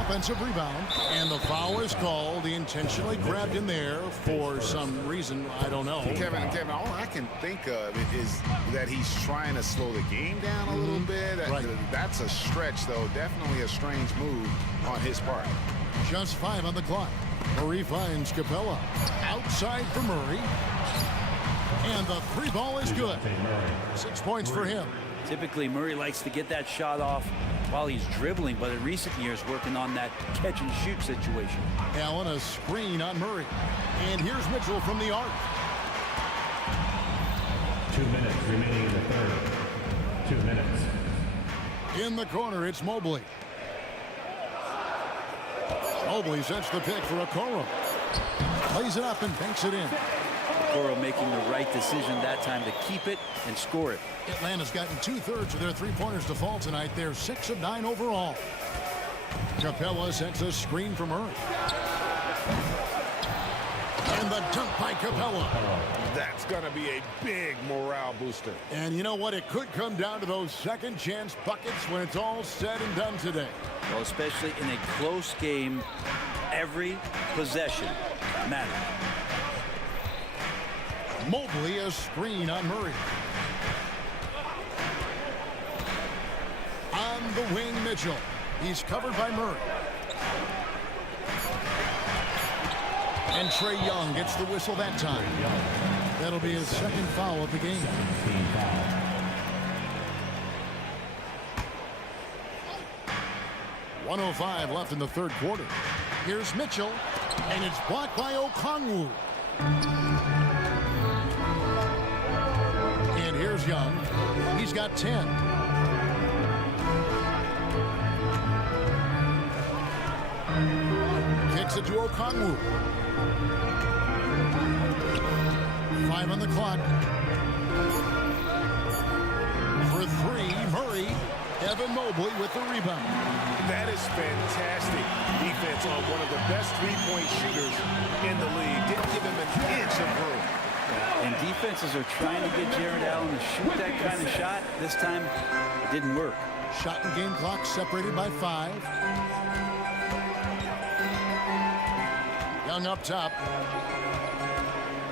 Offensive rebound. And the foul is called. He intentionally grabbed in there for some reason. I don't know. Kevin, all I can think of is that he's trying to slow the game down a little bit. Right. That's a stretch, though. Definitely a strange move on his part. Just 5 on the clock. Murray finds Capella. Outside for Murray. And the 3 ball is good. 6 points for him. Typically, Murray likes to get that shot off while he's dribbling, but in recent years, working on that catch-and-shoot situation. Allen, a screen on Murray. And here's Mitchell from the arc. 2 minutes remaining in the third. 2 minutes. In the corner, it's Mobley. Mobley sets the pick for Okoro. Lays it up and banks it in. Okoro making the right decision that time to keep it and score it. Atlanta's gotten 2/3 of their three-pointers to fall tonight. They're 6 of 9 overall. Capella sets a screen for Murray. And the dunk by Capella. That's going to be a big morale booster. And you know what? It could come down to those second-chance buckets when it's all said and done today. Well, especially in a close game, every possession matters. Mobley, a screen on Murray. On the wing, Mitchell. He's covered by Murray. And Trae Young gets the whistle that time. That'll be his second foul of the game. .105 left in the third quarter. Here's Mitchell, and it's blocked by Okongwu. And here's Young. He's got 10. Kicks it to Okongwu. 5 on the clock. For 3, Murray. Evan Mobley with the rebound. That is fantastic defense on one of the best three-point shooters in the league. Didn't give him an inch of room. And defenses are trying to get Jared Allen to shoot that kind of shot. This time, it didn't work. Shot and game clock separated by 5. Young up top.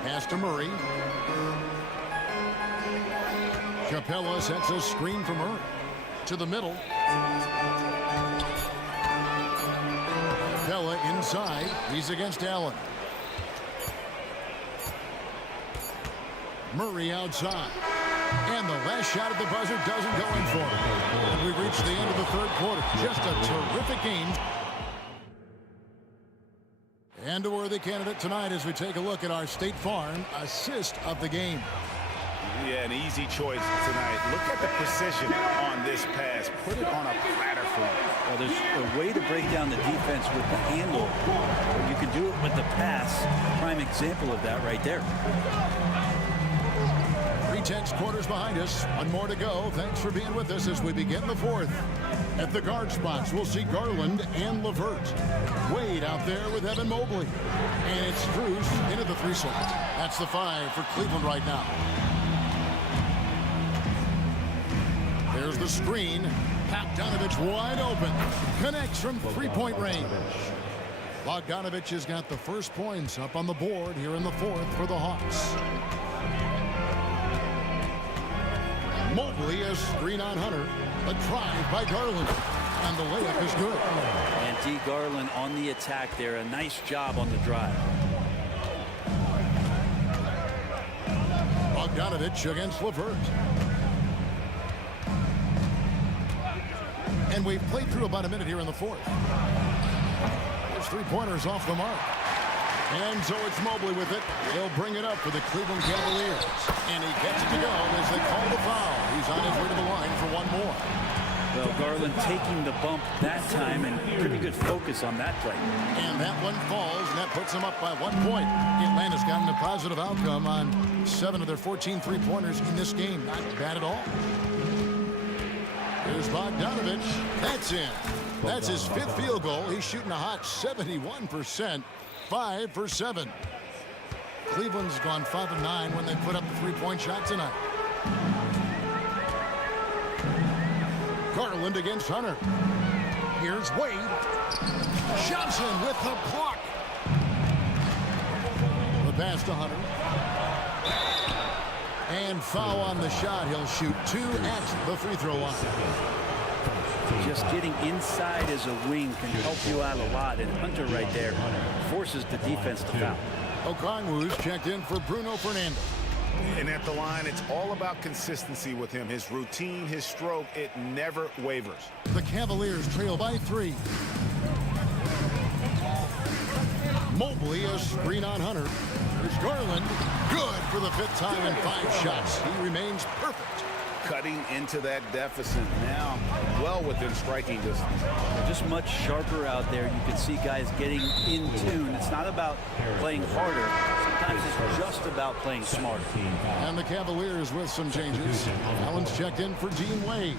Pass to Murray. Capella sets a screen for Murray. To the middle. Capella inside. He's against Allen. Murray outside. And the last shot at the buzzer doesn't go in for him. And we've reached the end of the third quarter. Just a terrific game. And a worthy candidate tonight as we take a look at our State Farm assist of the game. Yeah, an easy choice tonight. Look at the precision on this pass. Put it on a platter for him. Well, there's a way to break down the defense with the handle. You can do it with the pass. Prime example of that right there. 3 quarters behind us. One more to go. Thanks for being with us as we begin the fourth. At the guard spots, we'll see Garland and LeVert. Wade out there with Evan Mobley. And it's Cruz into the 3 slot. That's the 5 for Cleveland right now. There's the screen. Bogdanovich wide open. Connects from 3-point range. Bogdanovich has got the first points up on the board here in the fourth for the Hawks. Mobley, a screen on Hunter. A drive by Garland. And the layup is good. And D. Garland on the attack there. A nice job on the drive. Bogdanovich against LeVert. And we've played through about a minute here in the fourth. There's 3-pointers off the mark. And so it's Mobley with it. He'll bring it up for the Cleveland Cavaliers. And he gets it to go as they call the foul. He's on his way to the line for one more. Well, Garland taking the bump that time, and pretty good focus on that play. And that one falls, and that puts them up by 1 point. Atlanta's gotten a positive outcome on 7 of their 14 three-pointers in this game. Not bad at all. Here's Bogdanovich. That's in. That's his 5th field goal. He's shooting a hot 71%, 5 for 7. Cleveland's gone 5 of 9 when they put up the three-point shot tonight. Garland against Hunter. Here's Wade. Johnson with the block. The pass to Hunter. And foul on the shot. He'll shoot 2 at the free throw line. Just getting inside as a wing can help you out a lot. And Hunter right there forces the defense to foul. Okongwu's checked in for Bruno Fernandez. And at the line, it's all about consistency with him. His routine, his stroke, it never wavers. The Cavaliers trail by 3. Mobley, a screen on Hunter. There's Garland. Good for the 5th time in 5 shots. He remains perfect. Cutting into that deficit now, well within striking distance. Just much sharper out there. You can see guys getting in tune. It's not about playing harder. Sometimes it's just about playing smarter. And the Cavaliers with some changes. Allen's checked in for Dean Wade.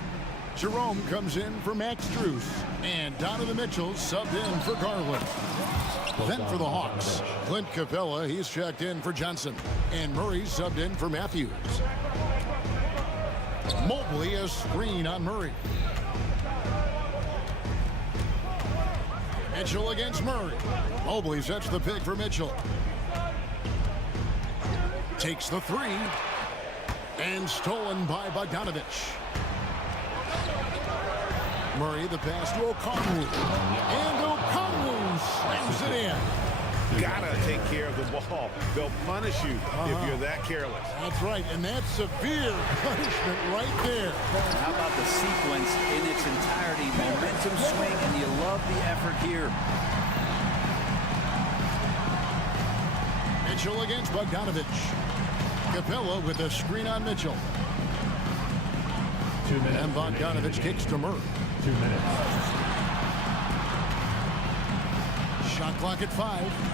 Jerome comes in for Max Strus. And Donovan Mitchell subbed in for Garland. Then for the Hawks, Clint Capella, he's checked in for Johnson. And Murray subbed in for Matthews. Mobley, a screen on Murray. Mitchell against Murray. Mobley sets the pick for Mitchell. Takes the 3. And stolen by Bogdanovich. Murray, the pass to Okongwu. And Okongwu slams it in. Gotta take care of the ball. They'll punish you if you're that careless. That's right, and that's severe punishment right there. How about the sequence in its entirety? Momentum swing, and you love the effort here. Mitchell against Bogdanovich. Capella with a screen on Mitchell. 2 minutes. And Bogdanovich kicks to Murray. 2 minutes. Shot clock at 5.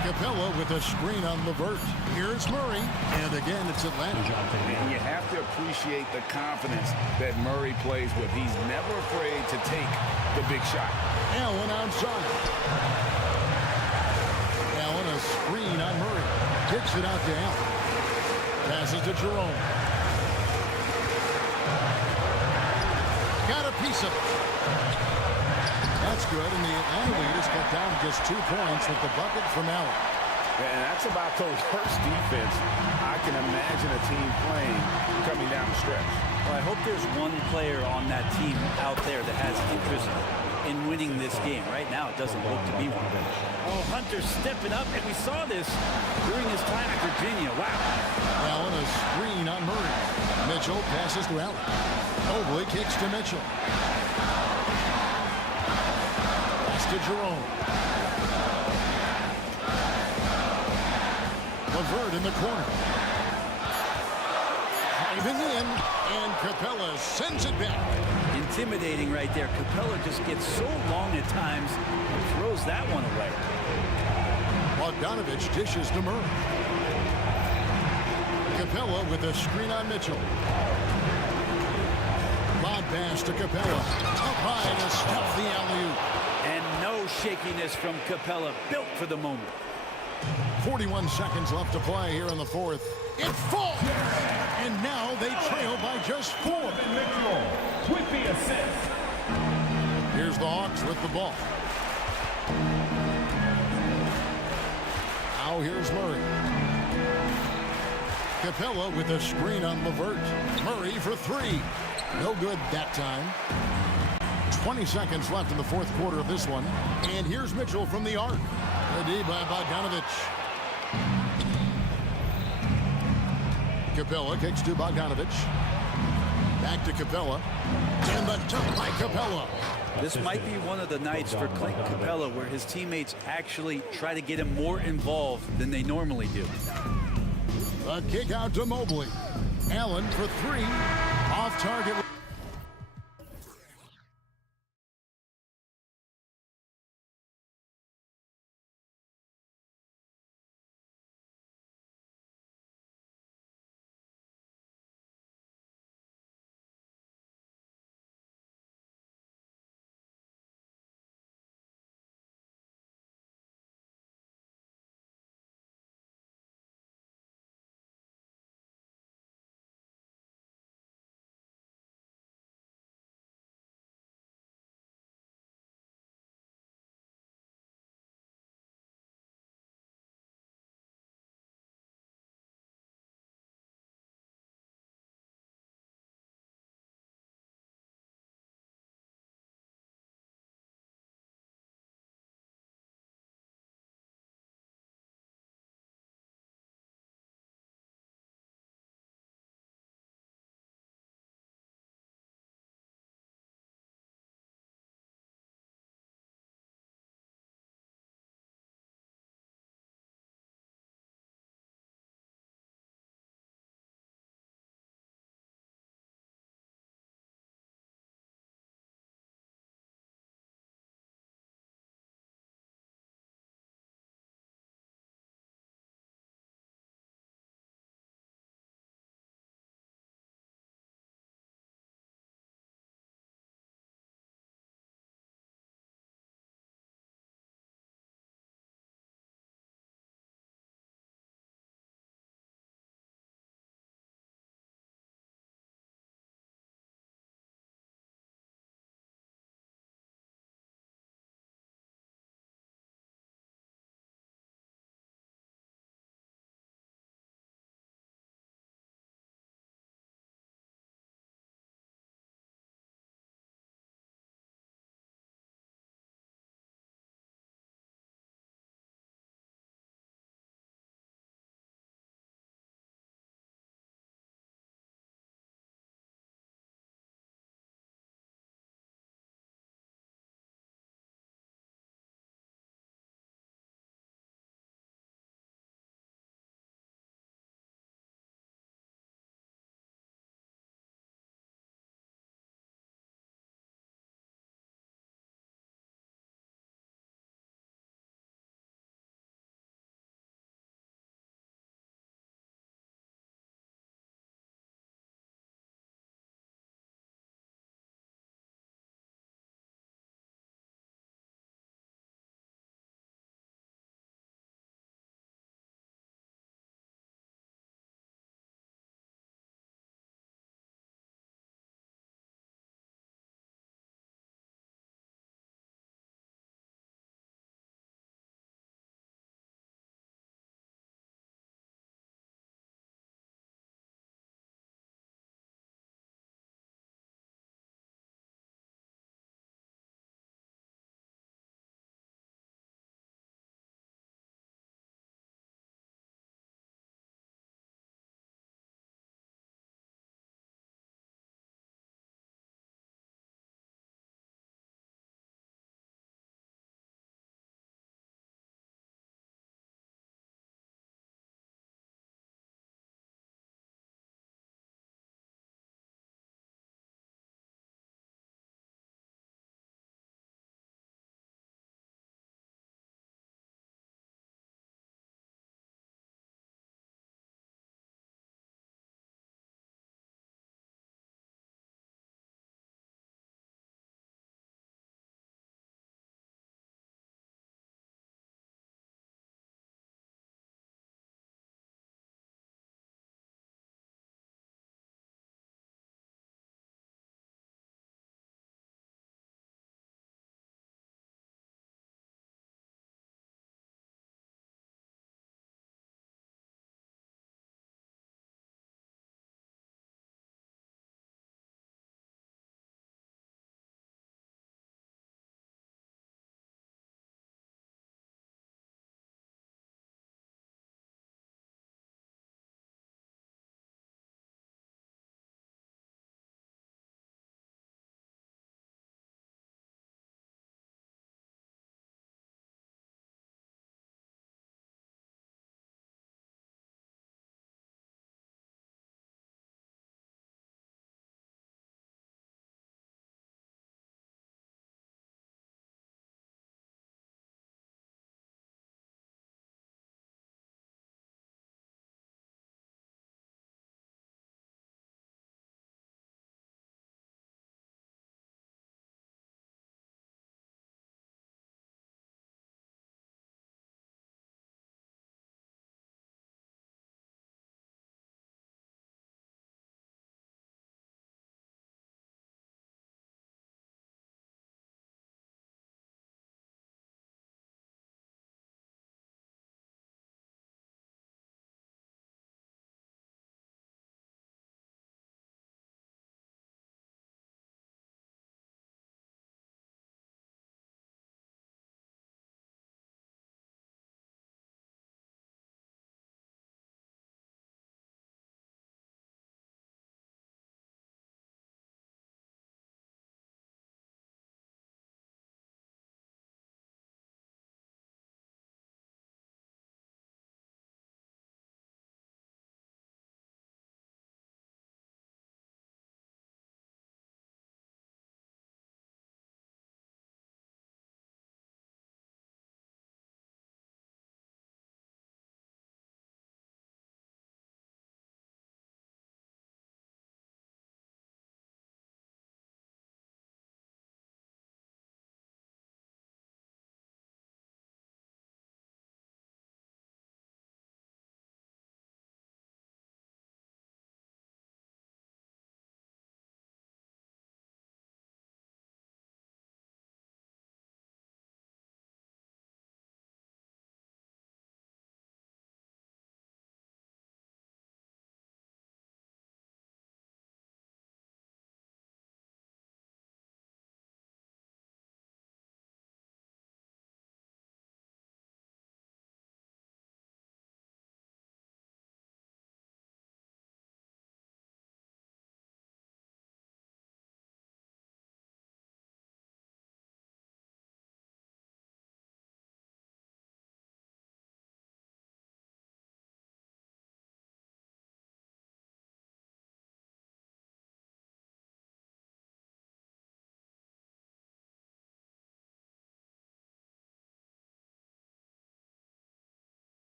Capella with a screen on Levert. Here's Murray. And again, it's Atlanta. And you have to appreciate the confidence that Murray plays with. He's never afraid to take the big shot. Allen outside. Allen, a screen on Murray. Kicks it out to Allen. Passes to Jerome. Got a piece of it. That's good, and the Atlanta lead is cut down to just 2 points with the bucket from Allen. And that's about the worst defense I can imagine a team playing coming down the stretch. Well, I hope there's one player on that team out there that has interest in winning this game. Right now, it doesn't look to be one. Oh, Hunter's stepping up, and we saw this during his time at Virginia. Wow. Allen, a screen on Murray. Mitchell passes to Allen. Mobley kicks to Mitchell. To Jerome. Levert in the corner. Driving in, and Capella sends it back. Intimidating right there. Capella just gets so long at times and throws that one away. Bogdanovich dishes to Murray. Capella with a screen on Mitchell. Lob pass to Capella. Up high to stuff the alley-oop. And no shakiness from Capella, built for the moment. 41 seconds left to play here in the 4th. It falls! And now they trail by just 4. With the assist. Here's the Hawks with the ball. Now here's Murray. Capella with a screen on Levert. Murray for 3. No good that time. 20 seconds left in the 4th quarter of this one. And here's Mitchell from the arc. A D by Bogdanovich. Capella kicks to Bogdanovich. Back to Capella. And the dunk by Capella. This might be one of the nights for Clint Capella where his teammates actually try to get him more involved than they normally do. A kick out to Mobley. Allen for three. Off target.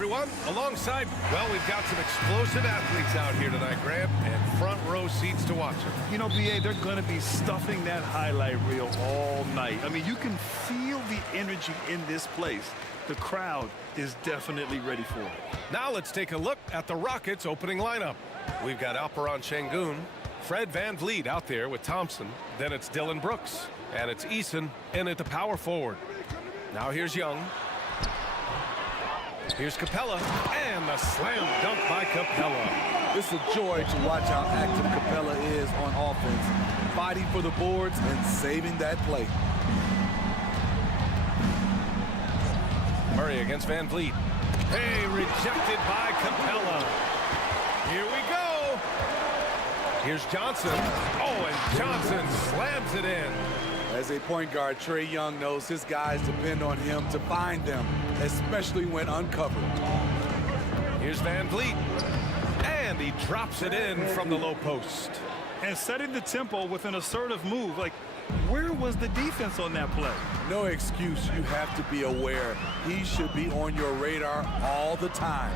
everyone. Alongside, well, we've got some explosive athletes out here tonight, Grant, and front row seats to watch them. You know, BA, they're going to be stuffing that highlight reel all night. I mean, you can feel the energy in this place. The crowd is definitely ready for it. Now let's take a look at the Rockets' opening lineup. We've got Alperon Şengün, Fred VanVleet out there with Thompson. Then it's Dylan Brooks, and it's Eason in at the power forward. Now here's Young. Here's Capella, and the slam dunk by Capella. It's a joy to watch how active Capella is on offense, fighting for the boards and saving that play. Murray against VanVleet. Hey, rejected by Capella. Here we go. Here's Johnson. Oh, and Johnson slams it in. As a point guard, Trae Young knows his guys depend on him to find them, especially when uncovered. Here's VanVleet. And he drops it in from the low post. And setting the tempo with an assertive move. Like, where was the defense on that play? No excuse. You have to be aware. He should be on your radar all the time.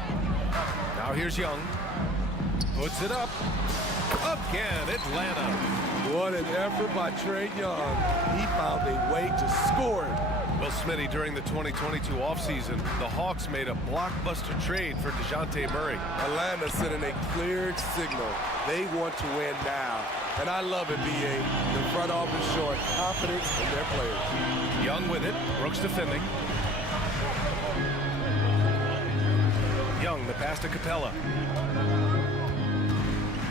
Now here's Young. Puts it up. Again, Atlanta. What an effort by Trae Young. He found a way to score it. Well, Smitty, during the 2022 offseason, the Hawks made a blockbuster trade for DeJounte Murray. Atlanta sending a clear signal. They want to win now. And I love it, BA. The front office showing confidence in their players. Young with it. Brooks defending. Young, the pass to Capella.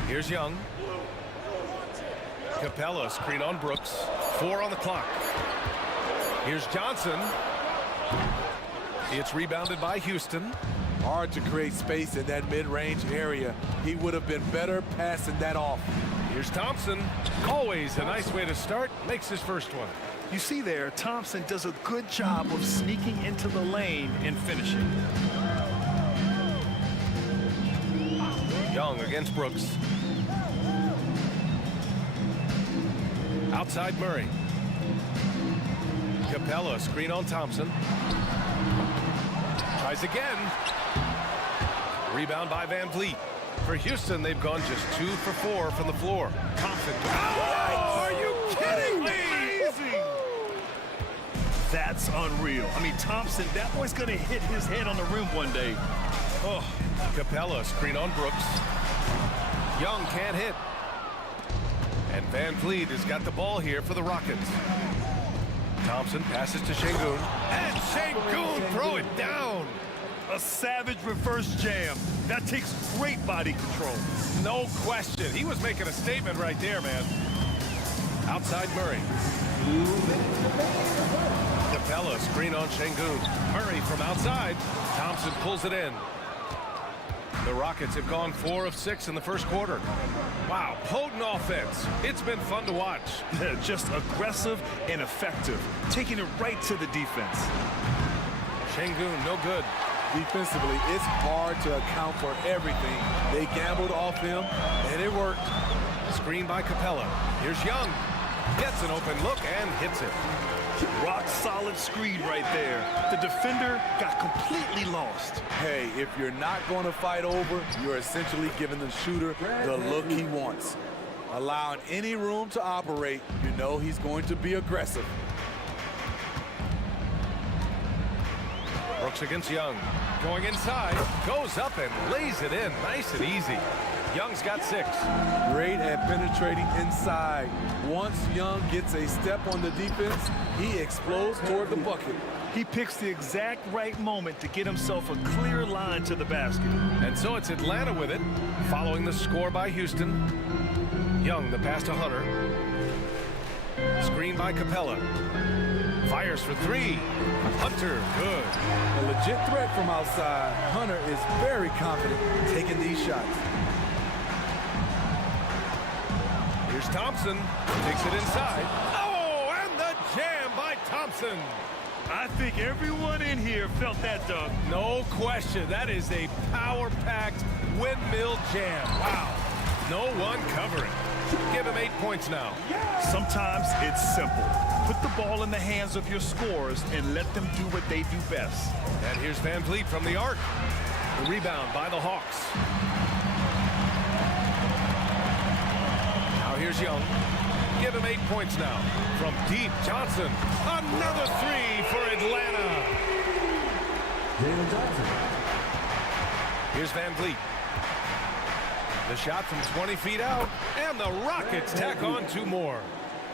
Here's Young. Capella, screen on Brooks. 4 on the clock. Here's Johnson. It's rebounded by Houston. Hard to create space in that mid-range area. He would have been better passing that off. Here's Thompson. Always a nice way to start. Makes his first one. You see there, Thompson does a good job of sneaking into the lane and finishing. Young against Brooks. Outside Murray. Capella, screen on Thompson. Tries again. Rebound by VanVleet. For Houston, they've gone just 2 for 4 from the floor. Thompson. Oh, are you kidding me? Amazing! That's unreal. I mean, Thompson, that boy's going to hit his head on the rim one day. Oh, Capella, screen on Brooks. Young can't hit. And VanVleet has got the ball here for the Rockets. Thompson passes to Şengün. And Şengün throw it down. A savage reverse jam. That takes great body control. No question. He was making a statement right there, man. Outside Murray. Capella, screen on Şengün. Murray from outside. Thompson pulls it in. The Rockets have gone 4 of 6 in the first quarter. Wow, potent offense. It's been fun to watch. Just aggressive and effective, taking it right to the defense. Şengün, no good. Defensively, it's hard to account for everything. They gambled off him, and it worked. Screen by Capella. Here's Young. Gets an open look and hits it. Rock solid screen right there. The defender got completely lost. Hey, if you're not going to fight over, you're essentially giving the shooter the look he wants. Allowing any room to operate, you know he's going to be aggressive. Brooks against Young. Going inside. Goes up and lays it in. Nice and easy. Young's got 6. Great at penetrating inside. Once Young gets a step on the defense, he explodes toward the bucket. He picks the exact right moment to get himself a clear line to the basket. And so it's Atlanta with it, following the score by Houston. Young, the pass to Hunter. Screen by Capella. Fires for 3. Hunter, good. A legit threat from outside. Hunter is very confident taking these shots. Here's Thompson. Takes it inside. Oh, and the jam by Thompson. I think everyone in here felt that dunk. No question. That is a power-packed windmill jam. Wow. No one covering. Give him 8 points now. Sometimes it's simple. Put the ball in the hands of your scorers and let them do what they do best. And here's Van Vliet from the arc. The rebound by the Hawks. Now here's Young. Give him 8 points now. From deep, Johnson. Another three for Atlanta. Here's Van Vliet. The shot from 20 feet out, and the Rockets tack on 2 more.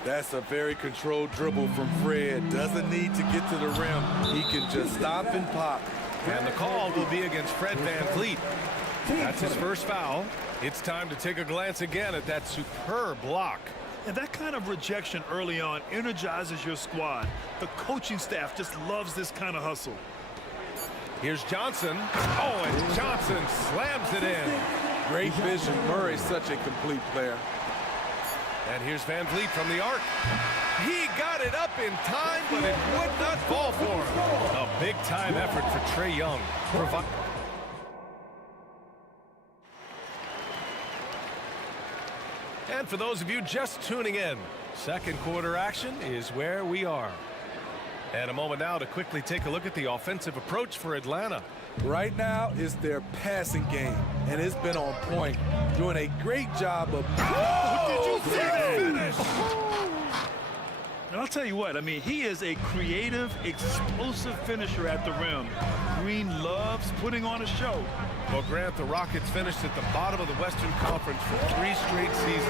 That's a very controlled dribble from Fred. Doesn't need to get to the rim. He can just stop and pop. And the call will be against Fred Van Vliet. That's his first foul. It's time to take a glance again at that superb block. And that kind of rejection early on energizes your squad. The coaching staff just loves this kind of hustle. Here's Johnson. Oh, and Johnson slams it in. Great vision. Murray's such a complete player. And here's Van Vliet from the arc. He got it up in time, but it would not fall for him. A big-time effort for Trae Young. And for those of you just tuning in, second quarter action is where we are. And a moment now to quickly take a look at the offensive approach for Atlanta. Right now, it's their passing game, and it's been on point. Doing a great job of... Did you see that finish? And I'll tell you what, I mean, he is a creative, explosive finisher at the rim. Green loves putting on a show. Well, Grant, the Rockets finished at the bottom of the Western Conference for 3 straight seasons.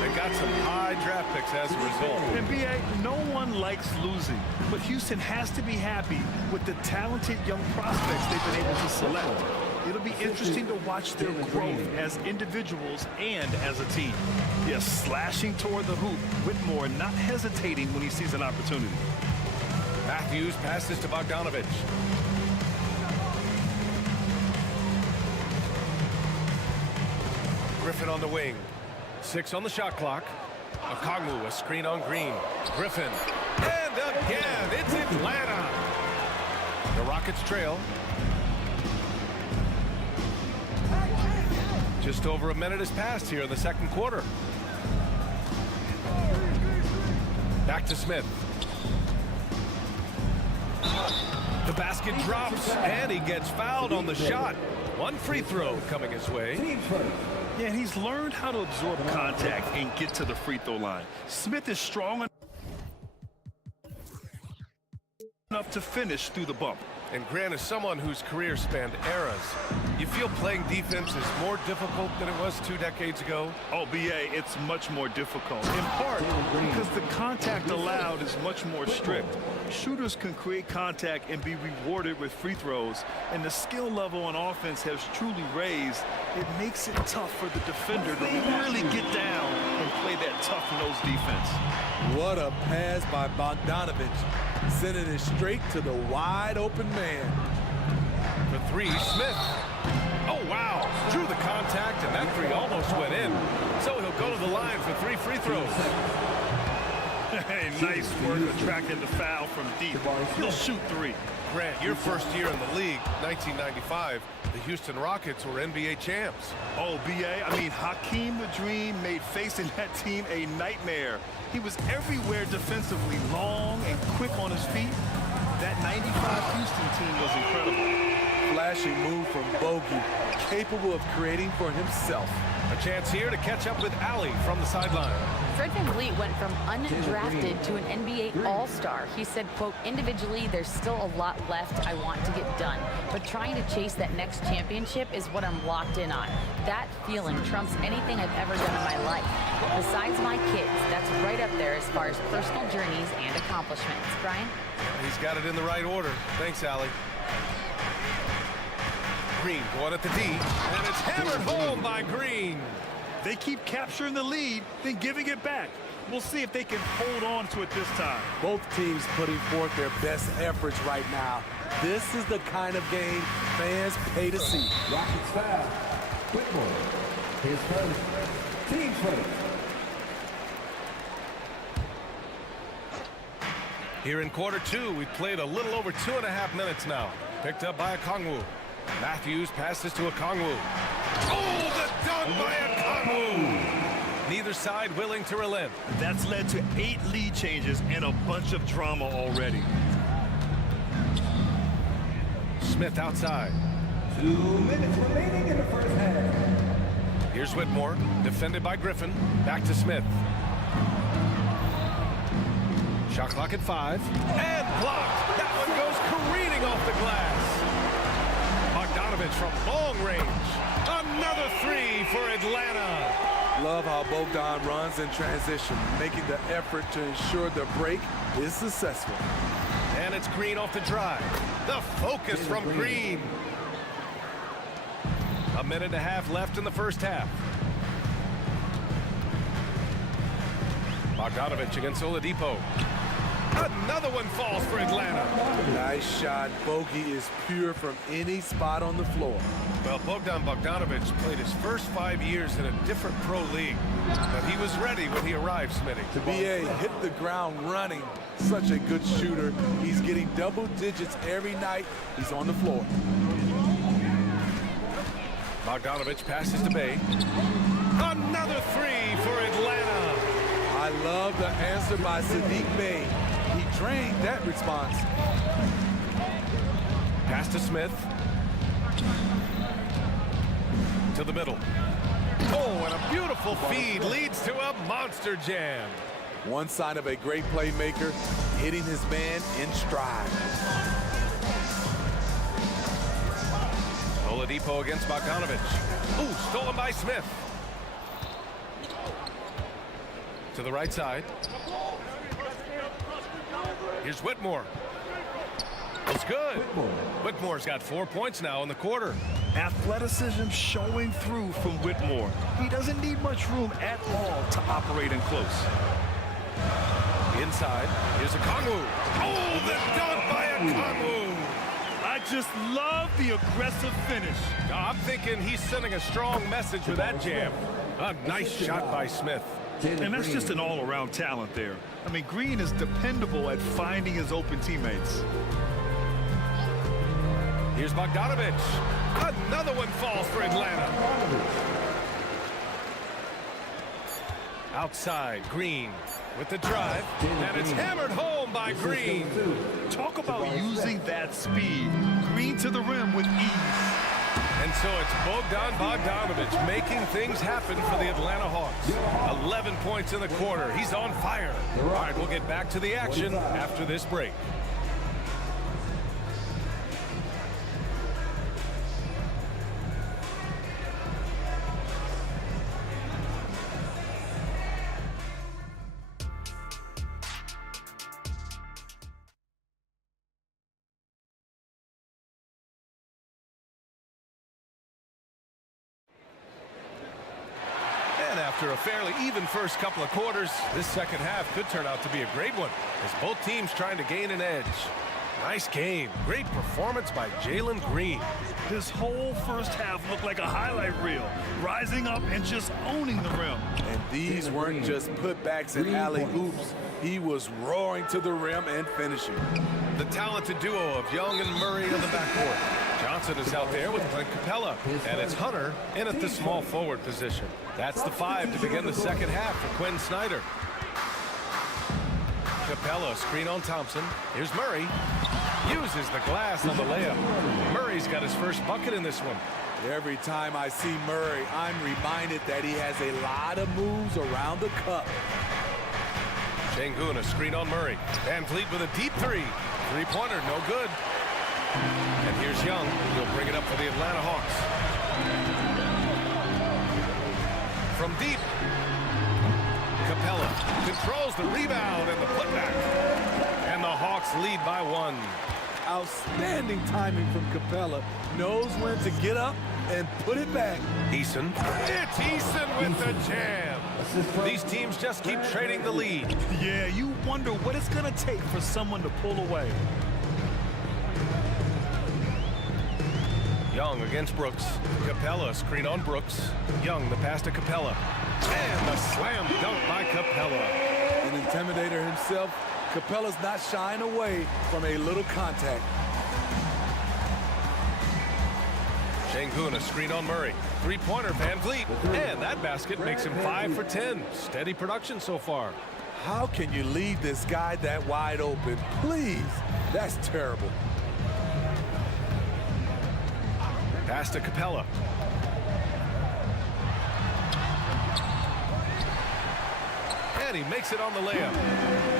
They got some high draft picks as a result. And B.A., no one likes losing, but Houston has to be happy with the talented young prospects they've been able to select. It'll be interesting to watch their growth as individuals and as a team. Yes, slashing toward the hoop, Whitmore not hesitating when he sees an opportunity. Matthews passes to Bogdanovich. Griffin on the wing. 6 on the shot clock. Okongwu, a screen on Green. Griffin. And again, it's Atlanta. The Rockets trail. Just over a minute has passed here in the second quarter. Back to Smith. The basket drops, and he gets fouled on the shot. 1 free throw coming his way. Yeah, and he's learned how to absorb contact and get to the free throw line. Smith is strong enough to finish through the bump. And Grant is someone whose career spanned eras. You feel playing defense is more difficult than it was 2 decades ago? Oh, B.A., it's much more difficult, in part because the contact allowed is much more strict. Shooters can create contact and be rewarded with free throws, and the skill level on offense has truly raised. It makes it tough for the defender to really get down and play that tough-nosed defense. What a pass by Bogdanovich, sending it straight to the wide-open man. For 3, Smith. Oh, wow. Drew the contact, and that 3 almost went in. So he'll go to the line for 3 free throws. Hey, nice work attracting the foul from deep. He'll shoot 3. Grant, your first year in the league, 1995, the Houston Rockets were NBA champs. Oh, B.A., I mean, Hakeem the Dream made facing that team a nightmare. He was everywhere defensively, long and quick on his feet. That 95 Houston team was incredible. Flashing move from Bogey, capable of creating for himself. A chance here to catch up with Allie from the sideline. Fred Van Vliet went from undrafted to an NBA All-Star. He said, quote, individually, there's still a lot left I want to get done, but trying to chase that next championship is what I'm locked in on. That feeling trumps anything I've ever done in my life. Besides my kids, that's right up there as far as personal journeys and accomplishments. Brian? He's got it in the right order. Thanks, Allie. Green going at the D, and it's hammered home by Green. They keep capturing the lead, then giving it back. We'll see if they can hold on to it this time. Both teams putting forth their best efforts right now. This is the kind of game fans pay to see. Rockets foul. Whitmore. His first. Team first. Here in quarter 2, we've played a little over 2.5 minutes now. Picked up by Okongwu. Matthews passes to Okongwu. Oh, the dunk by Okongwu! Neither side willing to relent. That's led to 8 lead changes and a bunch of drama already. Smith outside. 2 minutes remaining in the first half. Here's Whitmore, defended by Griffin. Back to Smith. Shot clock at 5. And blocked. That one goes careening off the glass. Bogdanovich from long range. Another 3 for Atlanta. Love how Bogdan runs in transition, making the effort to ensure the break is successful. And it's Green off the drive. The focus from Green. A minute and a half left in the first half. Bogdanovich against Oladipo. Another one falls for Atlanta. Nice shot. Bogey is pure from any spot on the floor. Well, Bogdan Bogdanovich played his first 5 years in a different pro league. But he was ready when he arrived, Smitty. To BA hit the ground running. Such a good shooter. He's getting double digits every night he's on the floor. Bogdanovich passes to Bay. Another 3 for Atlanta. I love the answer by Sadiq Bey. He trained that response. Pass to Smith. To the middle. Oh, and a beautiful feed leads to a monster jam. One sign of a great playmaker, hitting his man in stride. Oladipo against Bogdanovich. Ooh, stolen by Smith. To the right side. Here's Whitmore. It's good. Whitmore's got 4 points now in the quarter. Athleticism showing through from Whitmore. He doesn't need much room at all to operate in close. Inside, here's Okongwu. Oh, the dunk by Okongwu. I just love the aggressive finish. I'm thinking he's sending a strong message with that jam. A nice shot by Smith. And that's just an all-around talent there. I mean, Green is dependable at finding his open teammates. Here's Bogdanovich. Another one falls for Atlanta. Outside, Green with the drive. And it's hammered home by Green. Talk about using that speed. Green to the rim with ease. And so it's Bogdan Bogdanovich making things happen for the Atlanta Hawks. 11 points in the quarter. He's on fire. All right, we'll get back to the action after this break. After a fairly even first couple of quarters, this second half could turn out to be a great one as both teams trying to gain an edge. Nice game. Great performance by Jalen Green. His whole first half looked like a highlight reel, rising up and just owning the rim. And these weren't just putbacks and alley-oops. He was roaring to the rim and finishing. The talented duo of Young and Murray on the backcourt. Johnson is out there with Clint Capella, and it's Hunter in at the small forward position. That's the 5 to begin the second half for Quinn Snyder. Capella, screen on Thompson. Here's Murray. Uses the glass on the layup. Murray's got his first bucket in this one. Every time I see Murray, I'm reminded that he has a lot of moves around the cup. Şengün, a screen on Murray. Van Vliet with a deep 3. Three-pointer, no good. And here's Young. He'll bring it up for the Atlanta Hawks. From deep. Capella controls the rebound and the putback. And the Hawks lead by 1. Outstanding timing from Capella. Knows when to get up and put it back. Eason. It's Eason with the jam. These teams just keep trading the lead. Yeah, you wonder what it's going to take for someone to pull away. Young against Brooks. Capella, screen on Brooks. Young, the pass to Capella. And the slam dunk by Capella. An intimidator himself, Capella's not shying away from a little contact. Şengün, a screen on Murray. Three-pointer, Van Vliet. And that basket makes him 5 for 10. Steady production so far. How can you leave this guy that wide open? Please. That's terrible. Pass to Capella. And he makes it on the layup.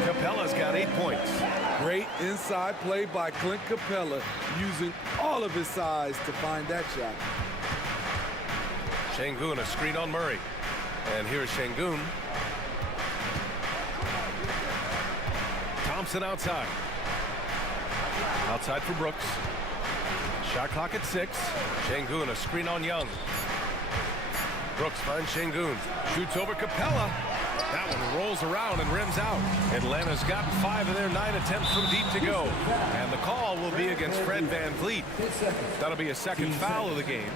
Capella's got 8 points. Great inside play by Clint Capella, using all of his size to find that shot. Şengün, a screen on Murray. And here's Şengün. Thompson outside. Outside for Brooks. Shot clock at 6. Şengün, a screen on Young. Brooks finds Şengün. Shoots over Capella. That one rolls around and rims out. Atlanta's gotten 5 of their 9 attempts from deep to go. And the call will be against Fred Van Vliet. That'll be a second foul of the game.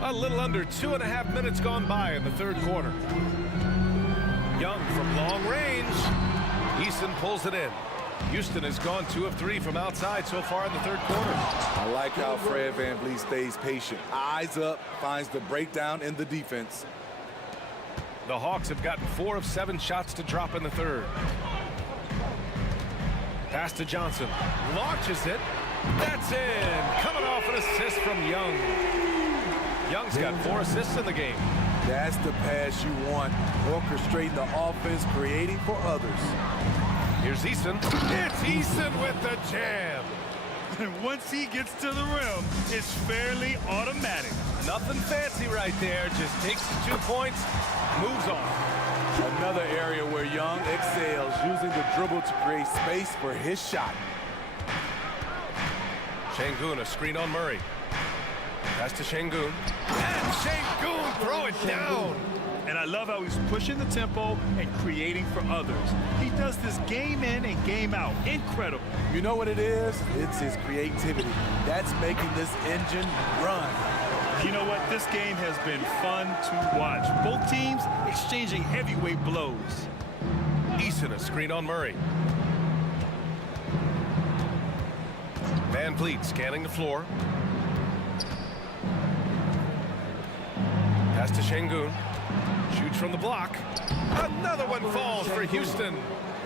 A little under 2.5 minutes gone by in the third quarter. Young from long range. Eason pulls it in. Houston has gone 2 of 3 from outside so far in the third quarter. I like how Fred Van Vliet stays patient. Eyes up, finds the breakdown in the defense. The Hawks have gotten 4 of 7 shots to drop in the third. Pass to Johnson. Launches it. That's in. Coming off an assist from Young. Young's got 4 assists in the game. That's the pass you want. Orchestrating the offense, creating for others. Here's Eason. It's Eason with the jam. And once he gets to the rim, it's fairly automatic. Nothing fancy right there. Just takes the 2 points, moves on. Another area where Young excels, using the dribble to create space for his shot. Şengün, a screen on Murray. Pass to Şengün. And Şengün throw it down. And I love how he's pushing the tempo and creating for others. He does this game in and game out. Incredible. You know what it is? It's his creativity. That's making this engine run. You know what? This game has been fun to watch. Both teams exchanging heavyweight blows. Eason, a screen on Murray. Van Vliet scanning the floor. Pass to Şengün. Shoots from the block. Another one falls for Houston.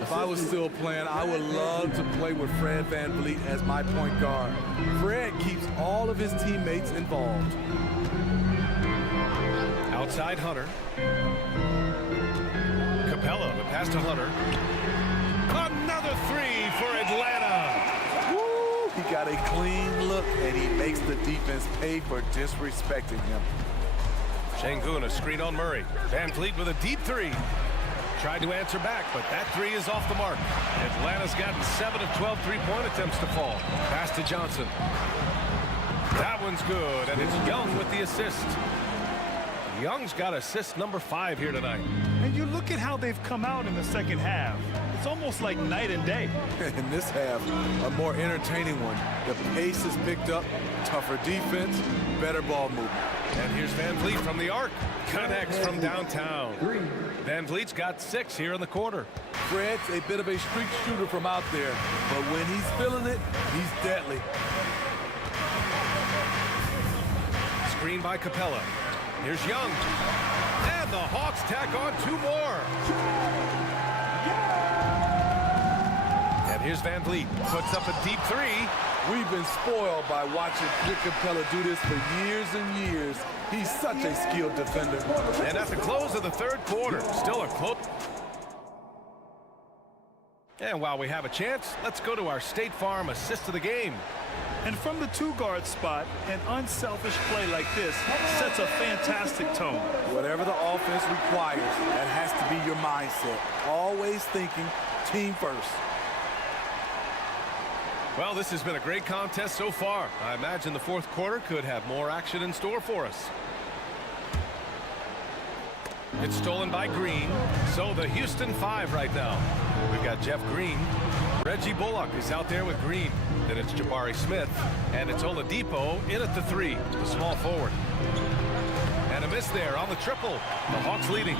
If I was still playing, I would love to play with Fred Van Vliet as my point guard. Fred keeps all of his teammates involved. Outside Hunter. Capella, the pass to Hunter. Another 3 for Atlanta. Woo! He got a clean look, and he makes the defense pay for disrespecting him. Şengün, a screen on Murray. Van Vliet with a deep 3. Tried to answer back, but that 3 is off the mark. Atlanta's gotten 7 of 12 three-point attempts to fall. Pass to Johnson. That one's good, and it's Young with the assist. Young's got assist number 5 here tonight. And you look at how they've come out in the second half. It's almost like night and day. In this half, a more entertaining one. The pace is picked up, tougher defense, better ball movement. And here's Van Vliet from the arc. Connects from downtown. Van Vliet's got 6 here in the quarter. Fred's a bit of a streak shooter from out there, but when he's feeling it, he's deadly. Screen by Capella. Here's Young. And the Hawks tack on 2 more. And here's Van Vliet. Puts up a deep 3. We've been spoiled by watching Clint Capella do this for years and years. He's such a skilled defender. And at the close of the third quarter, still a close. And while we have a chance, let's go to our State Farm assist of the game. And from the 2-guard spot, an unselfish play like this sets a fantastic tone. Whatever the offense requires, that has to be your mindset. Always thinking team first. Well, this has been a great contest so far. I imagine the fourth quarter could have more action in store for us. It's stolen by Green. So the Houston 5 right now. We've got Jeff Green. Reggie Bullock is out there with Green. Then it's Jabari Smith. And it's Oladipo in at the 3, the small forward. And a miss there on the triple. The Hawks leading.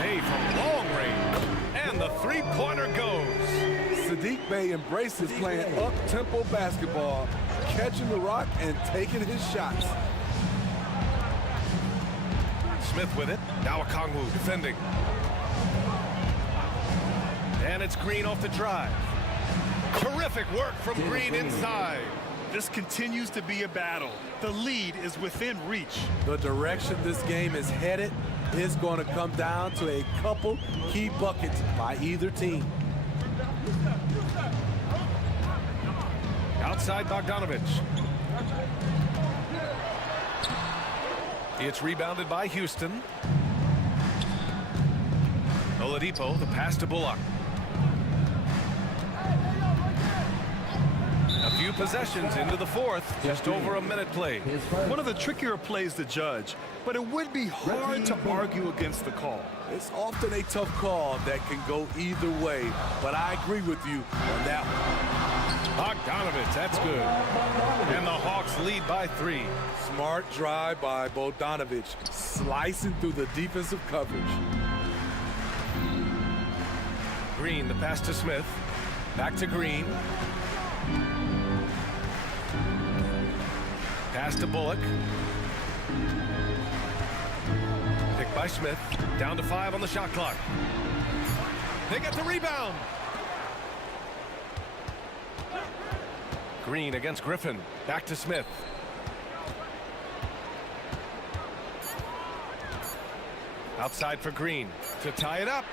Bay from long range. And the 3-pointer goes. Sadiq Bey embraces playing up-tempo basketball, catching the rock and taking his shots. Smith with it. Now Okongwu defending. And it's Green off the drive. Terrific work from Green inside. This continues to be a battle. The lead is within reach. The direction this game is headed is going to come down to a couple key buckets by either team. Outside Bogdanovich. It's rebounded by Houston. Oladipo, the pass to Bullock. A few possessions into the fourth, just over a minute played. One of the trickier plays to judge, but it would be hard to argue against the call. It's often a tough call that can go either way, but I agree with you on that one. Bogdanovich, that's good. And the Hawks lead by 3. Smart drive by Bogdanovich, slicing through the defensive coverage. Green, the pass to Smith. Back to Green. Pass to Bullock. Picked by Smith. Down to 5 on the shot clock. They get the rebound. Green against Griffin. Back to Smith. Outside for Green to tie it up.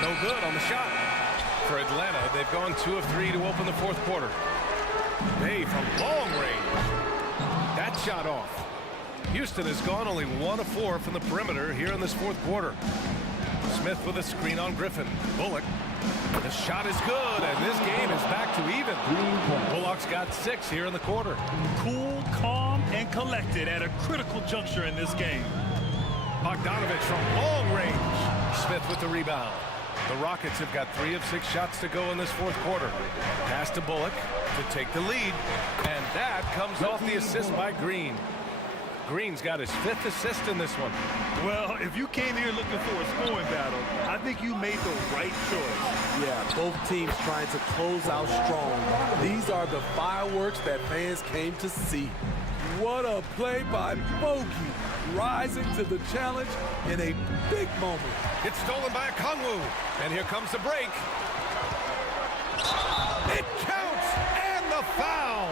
No good on the shot. For Atlanta, they've gone 2 of 3 to open the fourth quarter. Bay from long range. That shot off. Houston has gone only 1 of 4 from the perimeter here in this fourth quarter. Smith with a screen on Griffin. Bullock. The shot is good, and this game is back to even. Bullock's got 6 here in the quarter. Cool, calm, and collected at a critical juncture in this game. Bogdanovich from long range. Smith with the rebound. The Rockets have got 3 of 6 shots to go in this fourth quarter. Pass to Bullock to take the lead, and that comes off the assist by Green. Green's got his 5th assist in this one. Well, if you came here looking for a scoring battle, I think you made the right choice. Yeah, both teams trying to close out strong. These are the fireworks that fans came to see. What a play by Bogey, rising to the challenge in a big moment. It's stolen by Okongwu, and here comes the break. It counts, and the foul.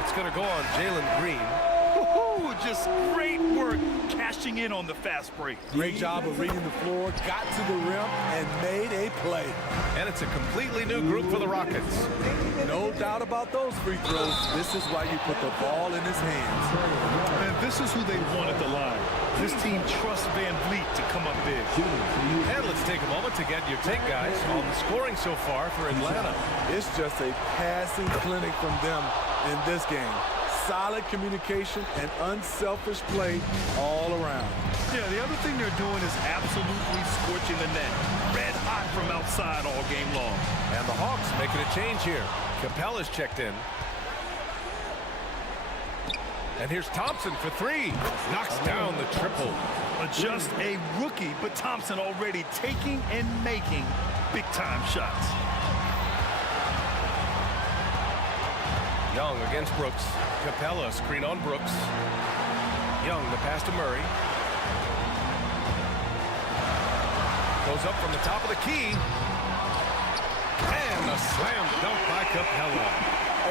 It's going to go on Jalen Green. Just great work cashing in on the fast break. Great job of reading the floor, got to the rim, and made a play. And it's a completely new group for the Rockets. No doubt about those free throws. This is why you put the ball in his hands. And this is who they want at the line. This team trusts Van Vliet to come up big. And let's take a moment to get your take, guys, on the scoring so far for Atlanta. It's just a passing clinic from them in this game. Solid communication and unselfish play all around. Yeah, the other thing they're doing is absolutely scorching the net. Red hot from outside all game long. And the Hawks making a change here. Capella's checked in. And here's Thompson for 3. Knocks down the triple. Just a rookie, but Thompson already taking and making big-time shots. Young against Brooks. Capella, screen on Brooks. Young, the pass to Murray. Goes up from the top of the key. And a slam dunk by Capella.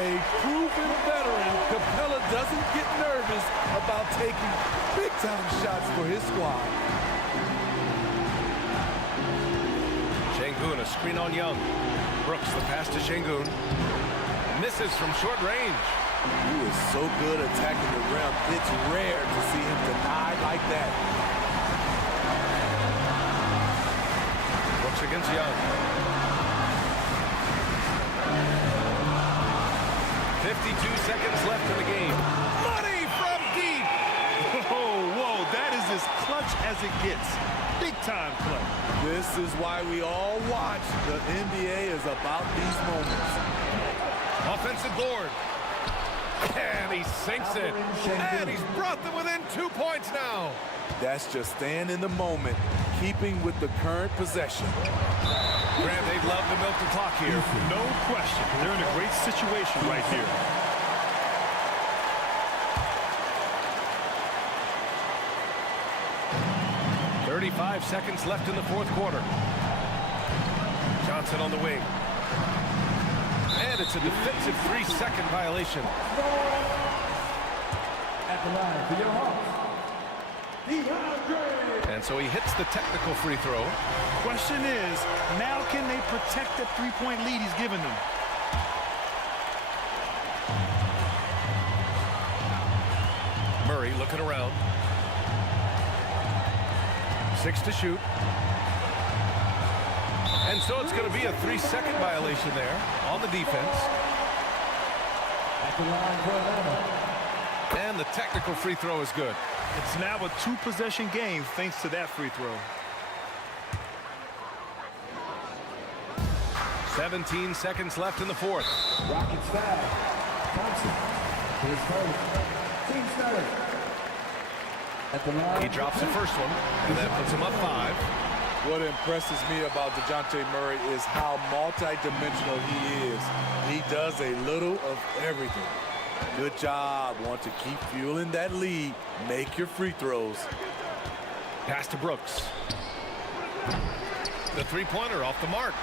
A proven veteran, Capella doesn't get nervous about taking big-time shots for his squad. Şengün, a screen on Young. Brooks, the pass to Şengün. Misses from short range. He is so good attacking the rim. It's rare to see him denied like that. Brooks against Young. 52 seconds left in the game. Money from deep. Whoa, that is as clutch as it gets. Big time play. This is why we all watch. The NBA is about these moments. Offensive board. And he sinks it. And he's brought them within 2 points now. That's just staying in the moment, keeping with the current possession. Grant, they'd love to milk the clock here. No question. They're in a great situation right here. .35 seconds left in the fourth quarter. Johnson on the wing. And it's a defensive 3-second violation. At the line for your Hawks, And so he hits the technical free throw. Question is, now can they protect that three-point lead he's given them? Murray looking around. 6 to shoot. And so it's going to be a 3-second violation there on the defense. at the line for Atlanta. And the technical free throw is good. It's now a two-possession game thanks to that free throw. 17 seconds left in the fourth. Rockets foul. Thompson, his first. Team starter. At the line. He drops the first one, and that puts him up 5. What impresses me about DeJounte Murray is how multi-dimensional he is. He does a little of everything. Good job. Want to keep fueling that lead. Make your free throws. Pass to Brooks. The three-pointer off the mark.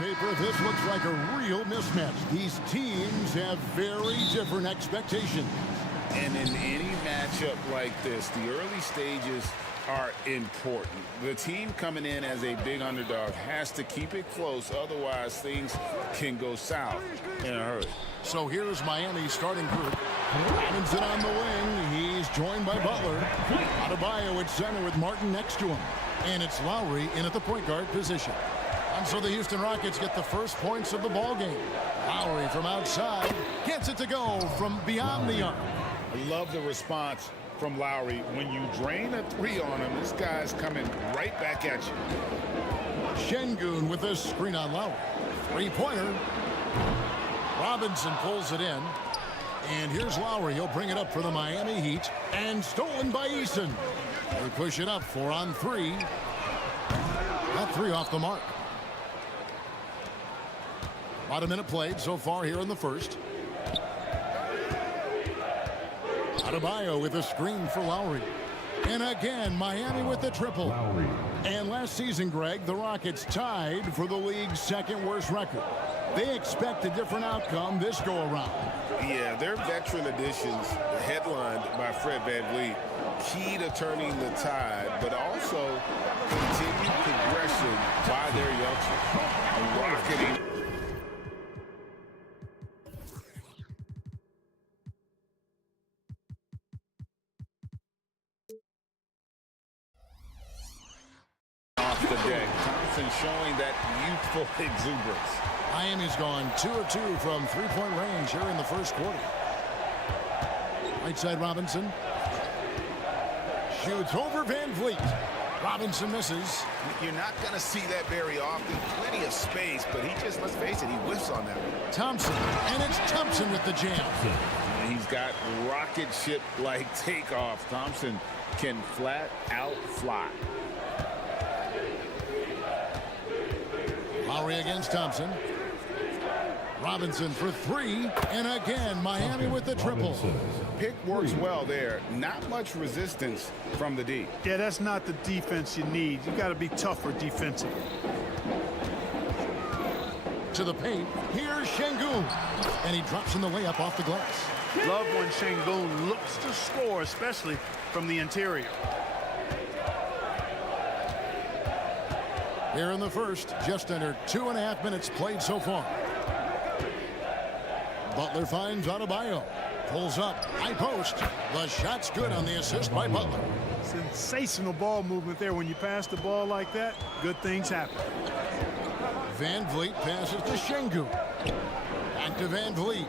paper, this looks like a real mismatch. These teams have very different expectations. And in any matchup like this, the early stages are important. The team coming in as a big underdog has to keep it close, otherwise things can go south in a hurry. So here's Miami's starting group. Robinson on the wing. He's joined by Butler. Adebayo at center with Martin next to him. And it's Lowry in at the point guard position. And so the Houston Rockets get the first points of the ball game. Lowry from outside gets it to go from beyond the arc. I love the response from Lowry. When you drain a three on him, this guy's coming right back at you. Şengün with a screen on Lowry. Three-pointer. Robinson pulls it in. And here's Lowry. He'll bring it up for the Miami Heat. And stolen by Eason. They push it up 4-on-3. That three off the mark. About a minute played so far here in the first. Adebayo with a screen for Lowry. And again, Miami with the triple. Lowry. And last season, Greg, the Rockets tied for the league's second worst record. They expect a different outcome this go-around. Yeah, their veteran additions, headlined by Fred VanVleet, key to turning the tide, but also continued progression by their youngsters. Rocketing. Off the deck, Thompson showing that youthful exuberance. Miami's gone 2 of 2 from three-point range here in the first quarter. Right side Robinson. Shoots over VanVleet. Robinson misses. You're not going to see that very often. Plenty of space, but he just, let's face it, he whiffs on that one. Thompson, and it's Thompson with the jam. And he's got rocket ship-like takeoff. Thompson can flat out fly. Lowry against Thompson. Robinson for three, and again, Miami with the triple. Pick works well there. Not much resistance from the D. Yeah, that's not the defense you need. You got to be tougher defensively. To the paint, here's Şengün, and he drops in the layup off the glass. Love when Şengün looks to score, especially from the interior. Here in the first, just under 2.5 minutes played so far. Butler finds Adebayo. Pulls up, high post. The shot's good on the assist by Butler. Sensational ball movement there. When you pass the ball like that, good things happen. VanVleet passes to Şengün. Back to VanVleet.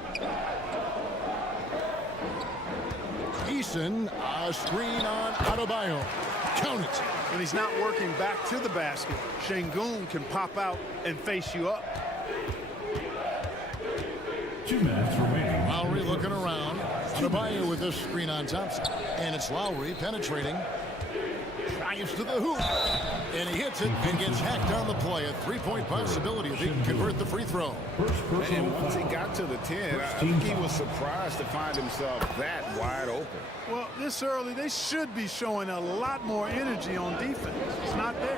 Eason, a screen on Adebayo. Count it. When he's not working back to the basket, Şengün can pop out and face you up. 2 minutes remaining. Lowry looking around. Adebayo with a screen on Thompson. And it's Lowry penetrating. Drives to the hoop. And he hits it and gets hacked on the play. A three-point possibility if he can convert the free throw. And once he got to the 10, I think he was surprised to find himself that wide open. Well, this early, they should be showing a lot more energy on defense. It's not there.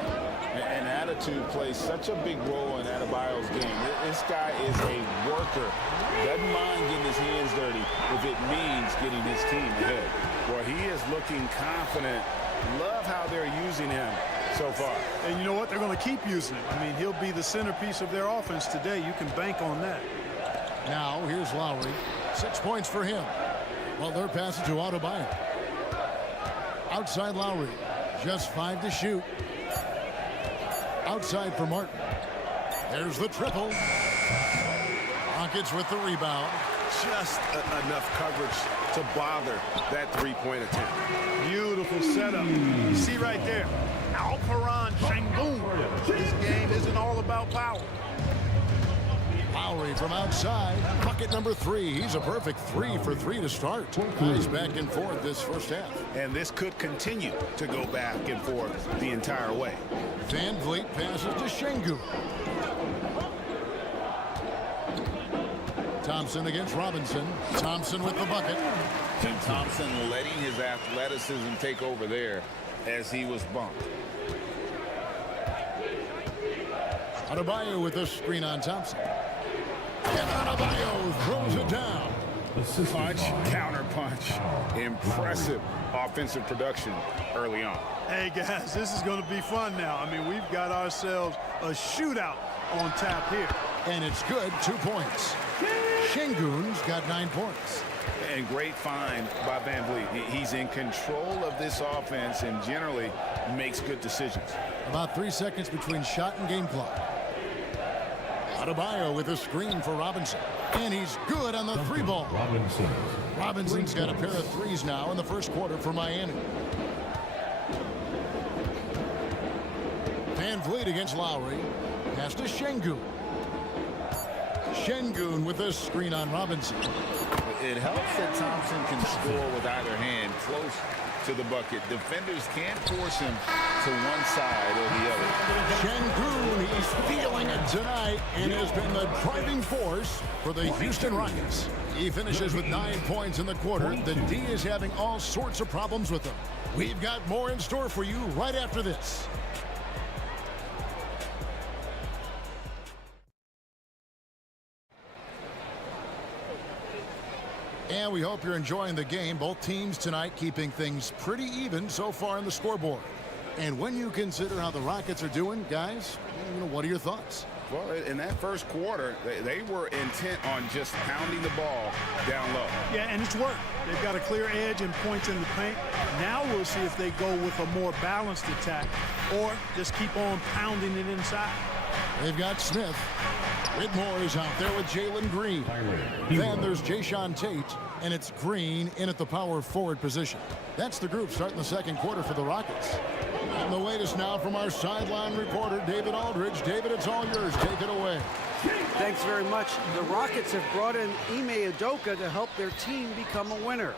And attitude plays such a big role in Adebayo's game. This guy is a worker. Doesn't mind getting his hands dirty if it means getting his team ahead. Well, he is looking confident. Love how they're using him so far. And you know what? They're going to keep using him. I mean, he'll be the centerpiece of their offense today. You can bank on that. Now, here's Lowry. 6 points for him. Well, they're passing to Adebayo. Outside Lowry. Just 5 to shoot. Outside for Martin. There's the triple. Rockets with the rebound. Just enough coverage to bother that three-point attempt. Beautiful setup. You see right there, Alperen Şengün. This game isn't all about power. Lowry from outside. Bucket number 3. He's a perfect 3 for 3 to start. He's back and forth this first half. And this could continue to go back and forth the entire way. VanVleet passes to Şengün. Thompson against Robinson. Thompson with the bucket. And Thompson letting his athleticism take over there as he was bumped. Adebayo with a screen on Thompson. And Adebayo throws it down. Punch, counter punch. Impressive offensive production early on. Hey, guys, this is going to be fun now. I mean, we've got ourselves a shootout on tap here. And it's good, 2 points. Şengün's got 9 points. And great find by Van Vliet. He's in control of this offense and generally makes good decisions. About 3 seconds between shot and game clock. Adebayo with a screen for Robinson. And he's good on the 3-ball. Robinson's got a pair of threes now in the first quarter for Miami. Van Vliet against Lowry. Pass to Şengün. Şengün with a screen on Robinson. It helps that Thompson can score with either hand close to the bucket. Defenders can't force him to one side or the other. Şengün, he's feeling it tonight and has been the driving force for the Houston Rockets. He finishes with 9 points in the quarter. The D is having all sorts of problems with him. We've got more in store for you right after this. And we hope you're enjoying the game. Both teams tonight keeping things pretty even so far on the scoreboard. And when you consider how the Rockets are doing, guys, what are your thoughts? Well, in that first quarter, they were intent on just pounding the ball down low. Yeah, and it's worked. They've got a clear edge and points in the paint. Now we'll see if they go with a more balanced attack or just keep on pounding it inside. They've got Smith. Whitmore is out there with Jalen Green. Then there's Jayshawn Tate, and it's Green in at the power forward position. That's the group starting the second quarter for the Rockets. And the latest now from our sideline reporter, David Aldridge. David, it's all yours. Take it away. Thanks very much. The Rockets have brought in Ime Udoka to help their team become a winner.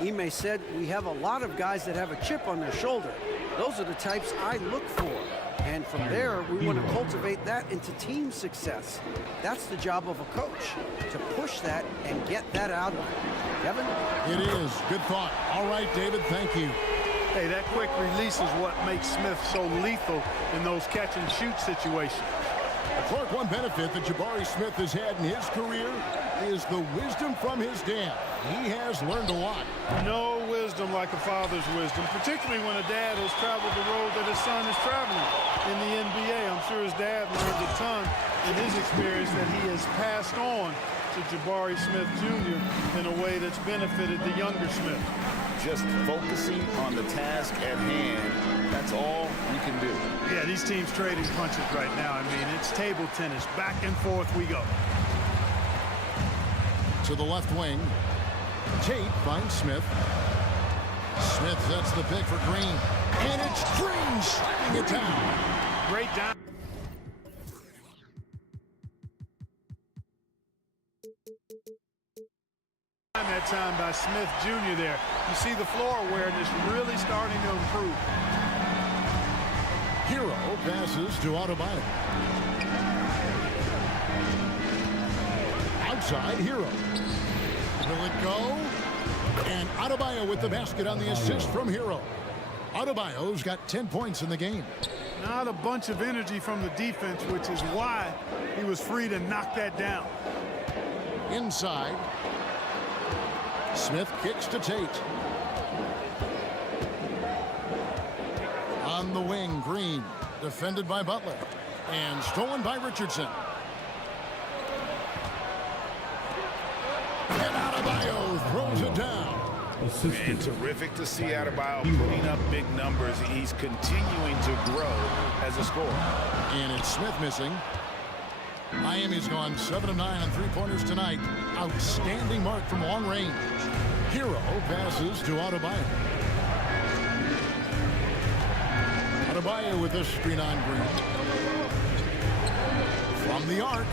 Ime said, "We have a lot of guys that have a chip on their shoulder. Those are the types I look for. And from there, we want to cultivate that into team success. That's the job of a coach, to push that and get that out of them." Kevin? It is. Good thought. All right, David, thank you. Hey, that quick release is what makes Smith so lethal in those catch-and-shoot situations. Clark, one benefit that Jabari Smith has had in his career is the wisdom from his dad. He has learned a lot. No wisdom like a father's wisdom, particularly when a dad has traveled the road that his son is traveling in the NBA. I'm sure his dad learned a ton in his experience that he has passed on to Jabari Smith Jr. in a way that's benefited the younger Smith. Just focusing on the task at hand, that's all you can do. Yeah, these teams trading punches right now. I mean, it's table tennis. Back and forth we go. To the left wing. Tate finds Smith. Smith sets the pick for Green. And it's Green slamming it down. Great down. That time by Smith Jr. there. You see the floor awareness really starting to improve. Hero passes to Adebayo. Outside, Hero. Will it go? And Adebayo with the basket on the assist from Hero. Adebayo's got 10 points in the game. Not a bunch of energy from the defense, which is why he was free to knock that down. Inside. Smith kicks to Tate. On the wing, Green. Defended by Butler. And stolen by Richardson. And Adebayo throws it down. And terrific to see Adebayo putting up big numbers. He's continuing to grow as a scorer. And it's Smith missing. Miami's gone 7 of 9 on three-pointers tonight. Outstanding mark from long range. Hero passes to Adebayo. Adebayo with a screen on Green. From the arc.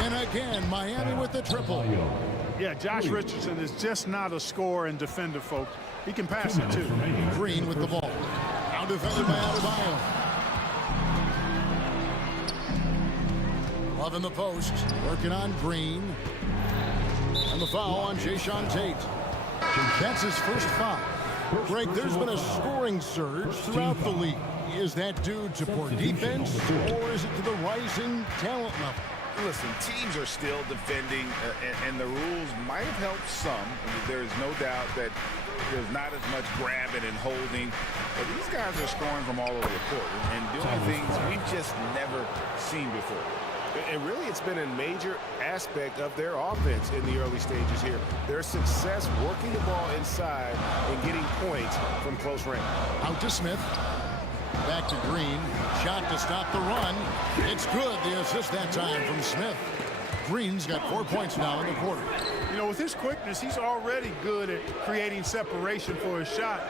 And again, Miami with the triple. Yeah, Josh Richardson is just not a scorer and defender, folks. He can pass it, too. Green with the ball. Now defended by Adebayo. Love in the post. Working on Green. And the foul on Jayshawn Tate. That's his first foul. Greg, there's been a scoring surge throughout the league. Is that due to poor defense, or is it to the rising talent level? Listen, teams are still defending, and the rules might have helped some. There is no doubt that there's not as much grabbing and holding. But these guys are scoring from all over the court and doing things we've just never seen before. And really, it's been a major aspect of their offense in the early stages here. Their success working the ball inside and getting points from close range. Out to Smith. Back to Green. Shot to stop the run. It's good. The assist that time from Smith. Green's got 4 points now in the quarter. You know, with his quickness, he's already good at creating separation for his shot.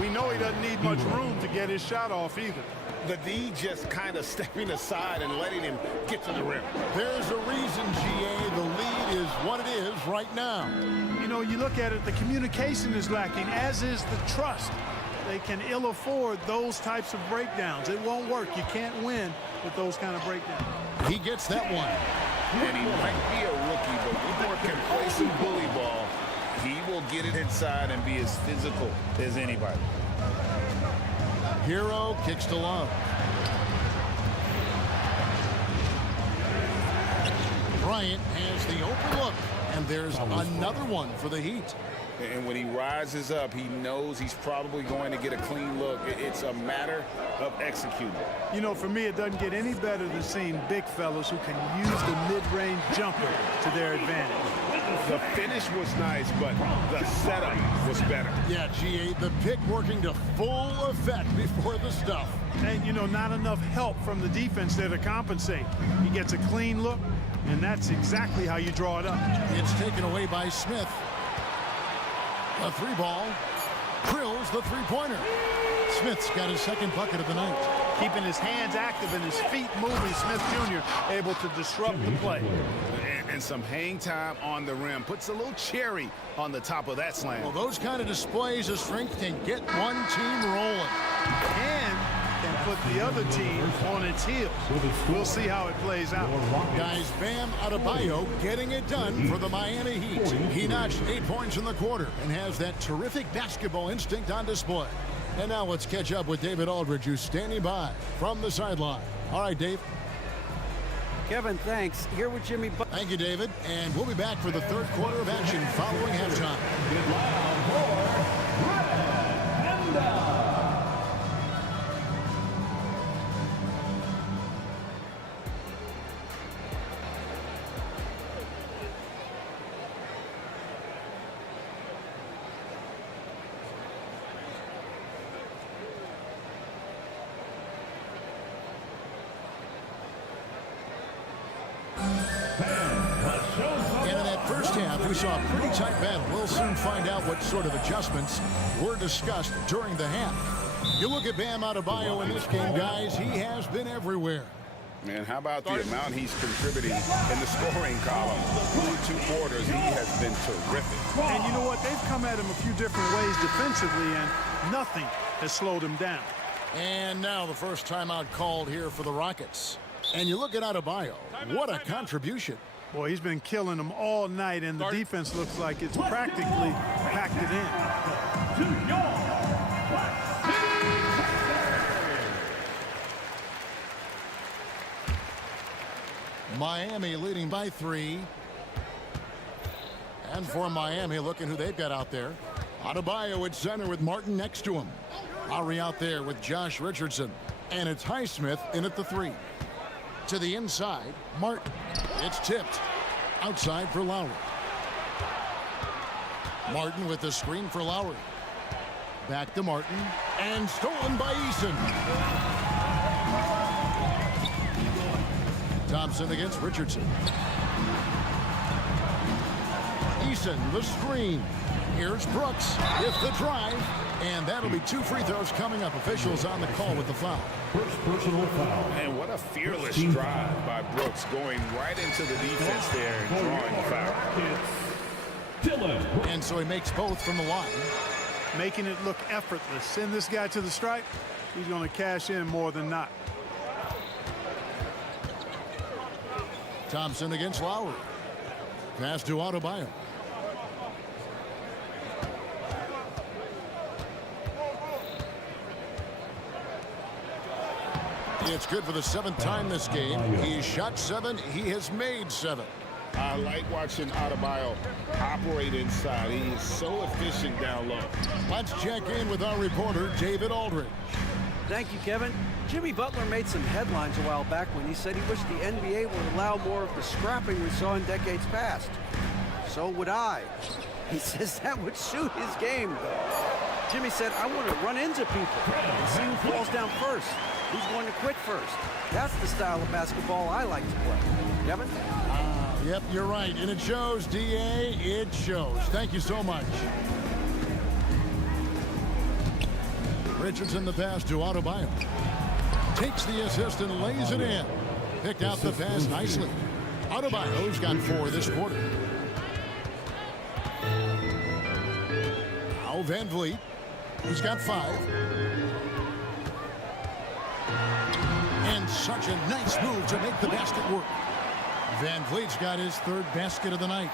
We know he doesn't need much room to get his shot off either. The D just kind of stepping aside and letting him get to the rim. There's a reason, GA, the lead is what it is right now. You know, you look at it, the communication is lacking, as is the trust. They can ill afford those types of breakdowns. It won't work. You can't win with those kind of breakdowns. He gets that one. And he might be a rookie, but with more complacent bully ball, he will get it inside and be as physical as anybody. Hero kicks to Love. Bryant has the open look, and there's another one for the Heat. And when he rises up, he knows he's probably going to get a clean look. It's a matter of executing. You know, for me, it doesn't get any better than seeing big fellas who can use the mid-range jumper to their advantage. The finish was nice, but the setup was better. Yeah, GA, the pick working to full effect before the stuff. And, you know, not enough help from the defense there to compensate. He gets a clean look, and that's exactly how you draw it up. It's taken away by Smith. A three ball. Drills the three-pointer. Smith's got his second bucket of the night. Keeping his hands active and his feet moving, Smith Jr. able to disrupt the play. And some hang time on the rim. Puts a little cherry on the top of that slam. Well, those kind of displays of strength can get one team rolling. And can put the other team on its heels. We'll see how it plays out. Guys, Bam Adebayo getting it done for the Miami Heat. He notched 8 points in the quarter and has that terrific basketball instinct on display. And now let's catch up with David Aldridge, who's standing by from the sideline. All right, Dave. Kevin, thanks. Here with Jimmy. Thank you, David. And we'll be back for the third quarter of action following halftime. And in that first half, we saw a pretty tight battle. We'll soon find out what sort of adjustments were discussed during the half. You look at Bam Adebayo in this game, guys, he has been everywhere. Man, how about the amount he's contributing in the scoring column? Through 2 quarters, he has been terrific. And you know what? They've come at him a few different ways defensively, and nothing has slowed him down. And now the first timeout called here for the Rockets. And you look at Adebayo, what a contribution. Boy, he's been killing them all night, and the defense looks like it's practically packed it in. Miami leading by 3. And for Miami, looking who they've got out there. Adebayo at center with Martin next to him. Lowry out there with Josh Richardson. And it's Highsmith in at the 3. To the inside, Martin. It's tipped. Outside for Lowry. Martin with the screen for Lowry. Back to Martin. And stolen by Eason. Thompson against Richardson. Eason, the screen. Here's Brooks with the drive. And that'll be 2 free throws coming up. Officials on the call with the foul. First personal foul. And what a fearless drive by Brooks, going right into the defense there and drawing the foul. And so he makes both from the line. Making it look effortless. Send this guy to the stripe. He's going to cash in more than not. Thompson against Lowry. Pass to Adebayo. It's good for the 7th time this game. He's shot 7. He has made 7. I like watching Adebayo operate inside. He is so efficient down low. Let's check in with our reporter, David Aldridge. Thank you, Kevin. Jimmy Butler made some headlines a while back when he said he wished the NBA would allow more of the scrapping we saw in decades past. So would I. He says that would suit his game, though. Jimmy said, I want to run into people and see who falls down first, who's going to quit first. That's the style of basketball I like to play. Kevin? Yep, you're right. And it shows, D.A. It shows. Thank you so much. Richardson the pass to Adebayo. Takes the assist and lays it in. Picked out the pass nicely. Adebayo's got 4 this quarter. Now Van Vliet. He's got 5. And such a nice move to make the basket work. Van Vliet's got his 3rd basket of the night.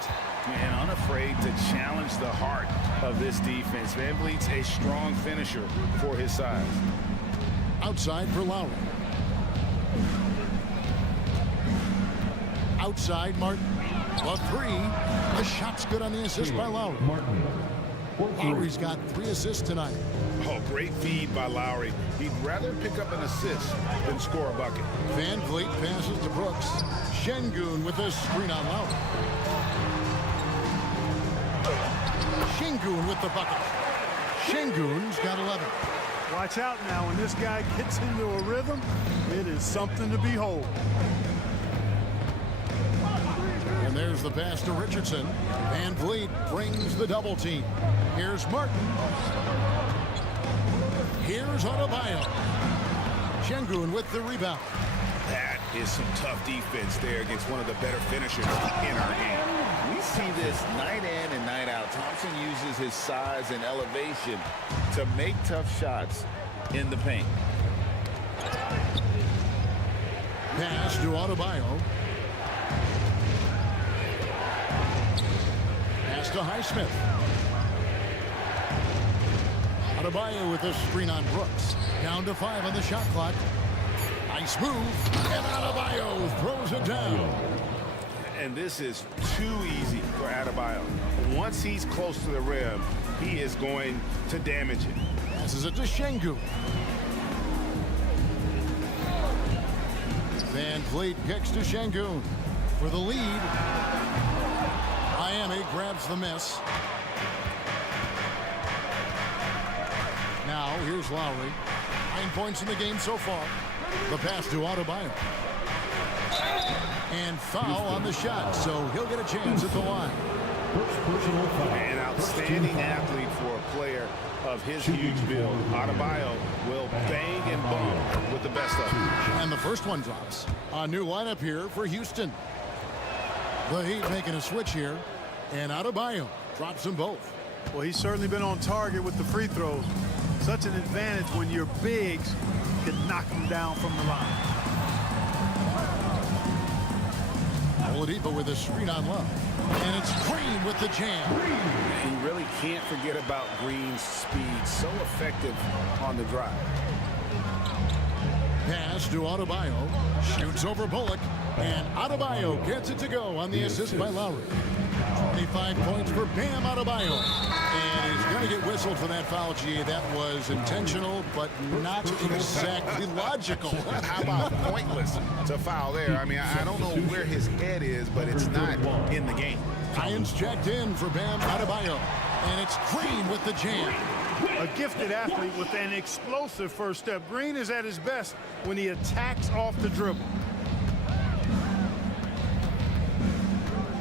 And unafraid to challenge the heart of this defense. Van Vliet's a strong finisher for his size. Outside for Lowry. Outside Martin. The 3. The shot's good on the assist by Lowry. Lowry's got 3 assists tonight. Oh, great feed by Lowry. He'd rather pick up an assist than score a bucket. Van Vliet passes to Brooks. Şengün with a screen on Lowry. Şengün with the bucket. Şengün's got 11. Watch out now. When this guy gets into a rhythm, it is something to behold. And there's the pass to Richardson. Van Vliet brings the double team. Here's Martin. Here's Adebayo. Şengün with the rebound. That is some tough defense there against one of the better finishers in our game. We see this night in and night out. Thompson uses his size and elevation to make tough shots in the paint. Pass to Adebayo. Pass to Highsmith. Adebayo with a screen on Brooks. Down to 5 on the shot clock. Nice move. And Adebayo throws it down. And this is too easy for Adebayo. Once he's close to the rim, he is going to damage it. Passes it to Şengün. Van Vliet kicks to Şengün for the lead. Miami grabs the miss. Now here's Lowry. 9 points in the game so far. The pass to Adebayo. And foul on the shot, so he'll get a chance at the line. An outstanding athlete for a player of his huge build. Adebayo will bang and bump with the best of them. And the first one drops. A new lineup here for Houston. The Heat making a switch here. And Adebayo drops them both. Well, he's certainly been on target with the free throws. Such an advantage when your bigs can knock them down from the line. Oladipo with a screen on love. And it's Green with the jam. You really can't forget about Green's speed. So effective on the drive. Pass to Adebayo. Shoots over Bullock. And Adebayo gets it to go on the assist by Lowry. 25 points for Bam Adebayo. And he's going to get whistled for that foul, G. That was intentional, but not exactly logical. How about pointless to foul there? I mean, I don't know where his head is, but it's not in the game. Lions checked in for Bam Adebayo. And it's Green with the jam. A gifted athlete with an explosive first step. Green is at his best when he attacks off the dribble.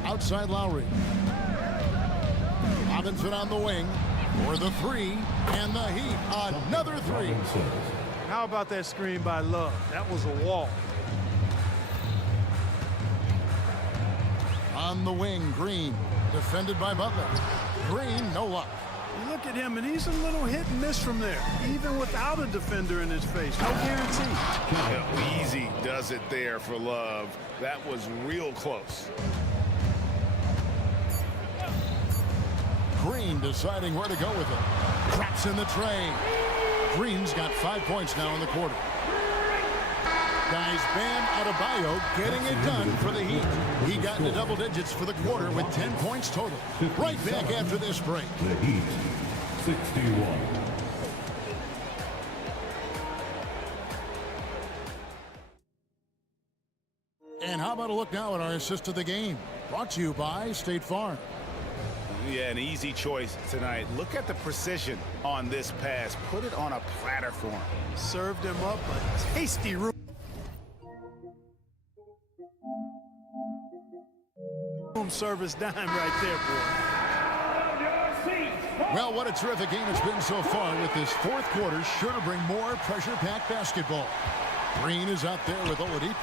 Outside Lowry. Robinson on the wing for the 3, and the Heat another 3. How about that screen by Love? That was a wall. On the wing, Green, defended by Butler. Green, no luck. You look at him, and he's a little hit and miss from there, even without a defender in his face. No guarantee. Yeah, easy does it there for Love. That was real close. Green deciding where to go with it. Drops in the tray. Green's got 5 points now in the quarter. Guys, Bam Adebayo getting it done for the Heat. He got into double digits for the quarter with 10 points total. Right back after this break. The Heat, 61. And how about a look now at our assist of the game? Brought to you by State Farm. Yeah, an easy choice tonight. Look at the precision on this pass. Put it on a platter for him. Served him up a tasty room service dime right there, boy. Well, what a terrific game it's been so far, with this fourth quarter sure to bring more pressure-packed basketball. Green is out there with Oladipo.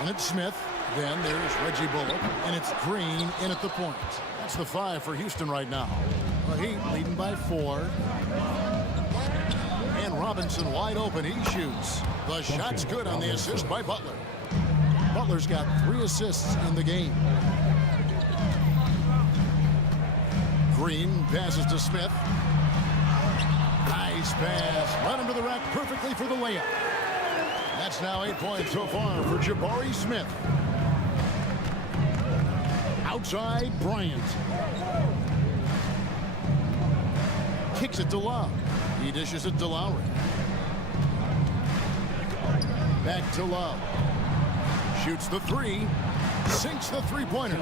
And it's Smith. Then there's Reggie Bullock. And it's Green in at the point. That's the 5 for Houston right now. The Heat leading by 4. And Robinson wide open. He shoots. The shot's good on the assist by Butler. Butler's got 3 assists in the game. Green passes to Smith. Nice pass. Run him to the rack perfectly for the layup. That's now 8 points so far for Jabari Smith. Outside, Bryant. Kicks it to Love. He dishes it to Lowry. Back to Love. Shoots the 3. Sinks the three-pointer.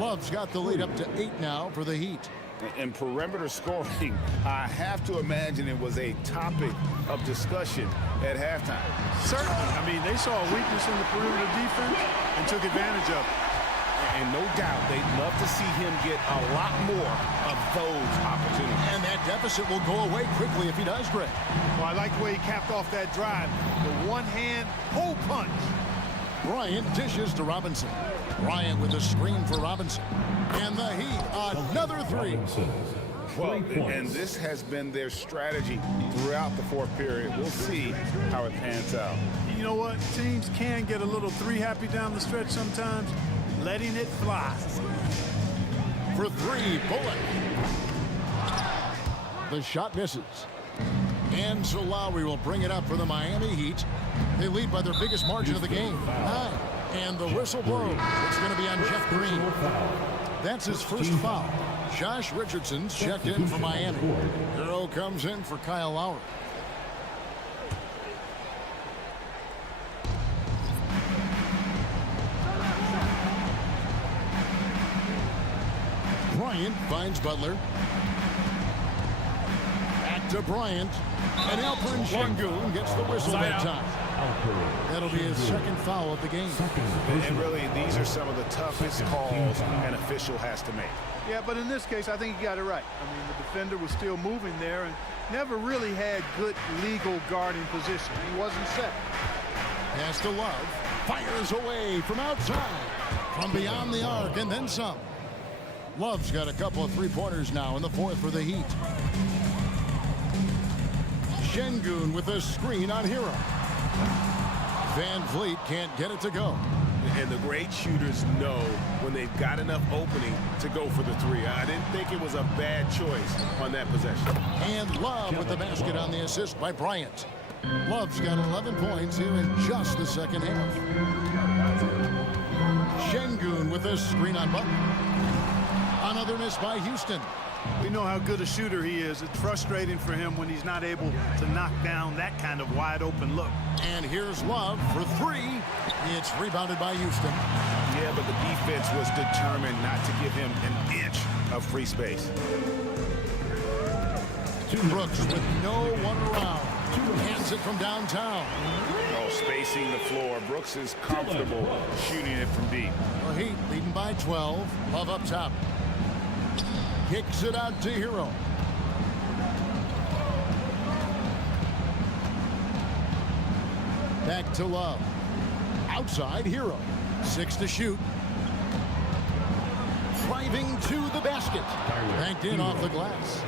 Love's got the lead up to 8 now for the Heat. And perimeter scoring, I have to imagine it was a topic of discussion at halftime. Certainly. I mean, they saw a weakness in the perimeter defense and took advantage of it. And no doubt, they'd love to see him get a lot more of those opportunities. And that deficit will go away quickly if he does, Greg. Well, I like the way he capped off that drive. The one-hand hole punch. Bryant dishes to Robinson. Bryant with a screen for Robinson. And the Heat, another 3. Well, and this has been their strategy throughout the fourth period. We'll see how it pans out. You know what? Teams can get a little 3 happy down the stretch sometimes. Letting it fly. For 3, Bullock. The shot misses. And so Lowry will bring it up for the Miami Heat. They lead by their biggest margin of the game, 9. And the whistle blows. It's going to be on Jeff Green. That's his first foul. Josh Richardson's checked in for Miami. Hero comes in for Kyle Lowry. Bryant finds Butler. Back to Bryant. And Alperen Şengün gets the whistle that time. That'll be his second foul of the game. And really, these are some of the toughest calls an official has to make. Yeah, but in this case, I think he got it right. I mean, the defender was still moving there and never really had good legal guarding position. He wasn't set. Pass to Love. Fires away from outside. From beyond the arc and then some. Love's got a couple of three-pointers now in the fourth for the Heat. Şengün with a screen on Hero. Van Vliet can't get it to go. And the great shooters know when they've got enough opening to go for the 3. I didn't think it was a bad choice on that possession. And Love with the basket on the assist by Bryant. Love's got 11 points here in just the second half. Şengün with a screen on Butler. Another miss by Houston. We know how good a shooter he is. It's frustrating for him when he's not able to knock down that kind of wide open look. And here's Love for 3. It's rebounded by Houston. Yeah, but the defense was determined not to give him an inch of free space. Brooks with no one around. Hands it from downtown. Oh, spacing the floor. Brooks is comfortable shooting it from deep. The Heat leading by 12. Love up top. Kicks it out to Hero. Back to Love. Outside, Hero. 6 to shoot. Driving to the basket. Banked in off the glass.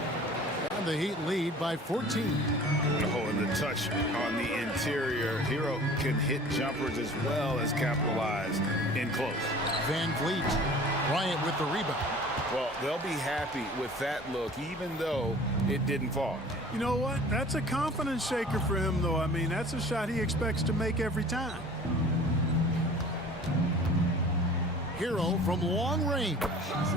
And the Heat lead by 14. Oh, and the touch on the interior. Hero can hit jumpers as well as capitalize in close. Van Vliet. Bryant with the rebound. Well, they'll be happy with that look, even though it didn't fall. You know what? That's a confidence shaker for him, though. I mean, that's a shot he expects to make every time. Hero from long range.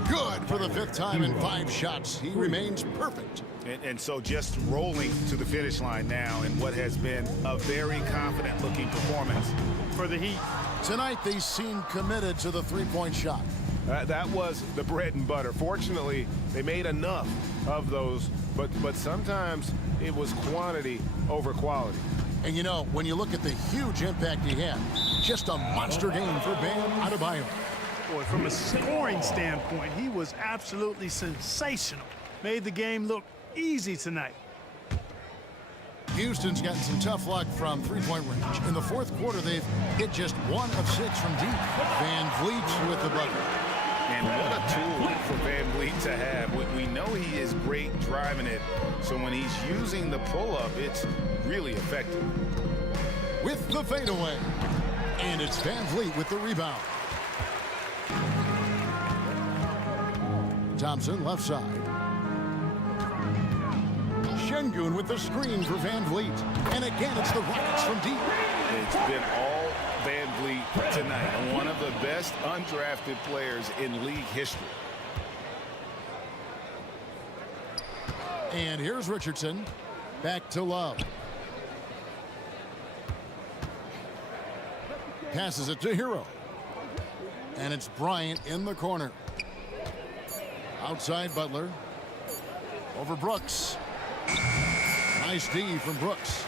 Good for the 5th time in 5 shots. He remains perfect. And so just rolling to the finish line now in what has been a very confident-looking performance. For the Heat. Tonight, they seem committed to the three-point shot. That was the bread and butter. Fortunately, they made enough of those, but sometimes it was quantity over quality. And you know, when you look at the huge impact he had, just a monster game for Bam Adebayo. Boy, from a scoring standpoint, he was absolutely sensational. Made the game look easy tonight. Houston's gotten some tough luck from three-point range. In the 4th quarter, they've hit just 1 of 6 from deep. Van Vliet with the bucket. And what a tool for Van Vliet to have. We know he is great driving it, so when he's using the pull-up, it's really effective. With the fadeaway. And it's Van Vliet with the rebound. Thompson, left side. Şengün with the screen for Van Vliet. And again, it's the Rockets from deep. It's been all Van Vliet tonight. One of the best undrafted players in league history. And here's Richardson. Back to Love. Passes it to Hero. And it's Bryant in the corner. Outside Butler. Over Brooks. Nice D from Brooks.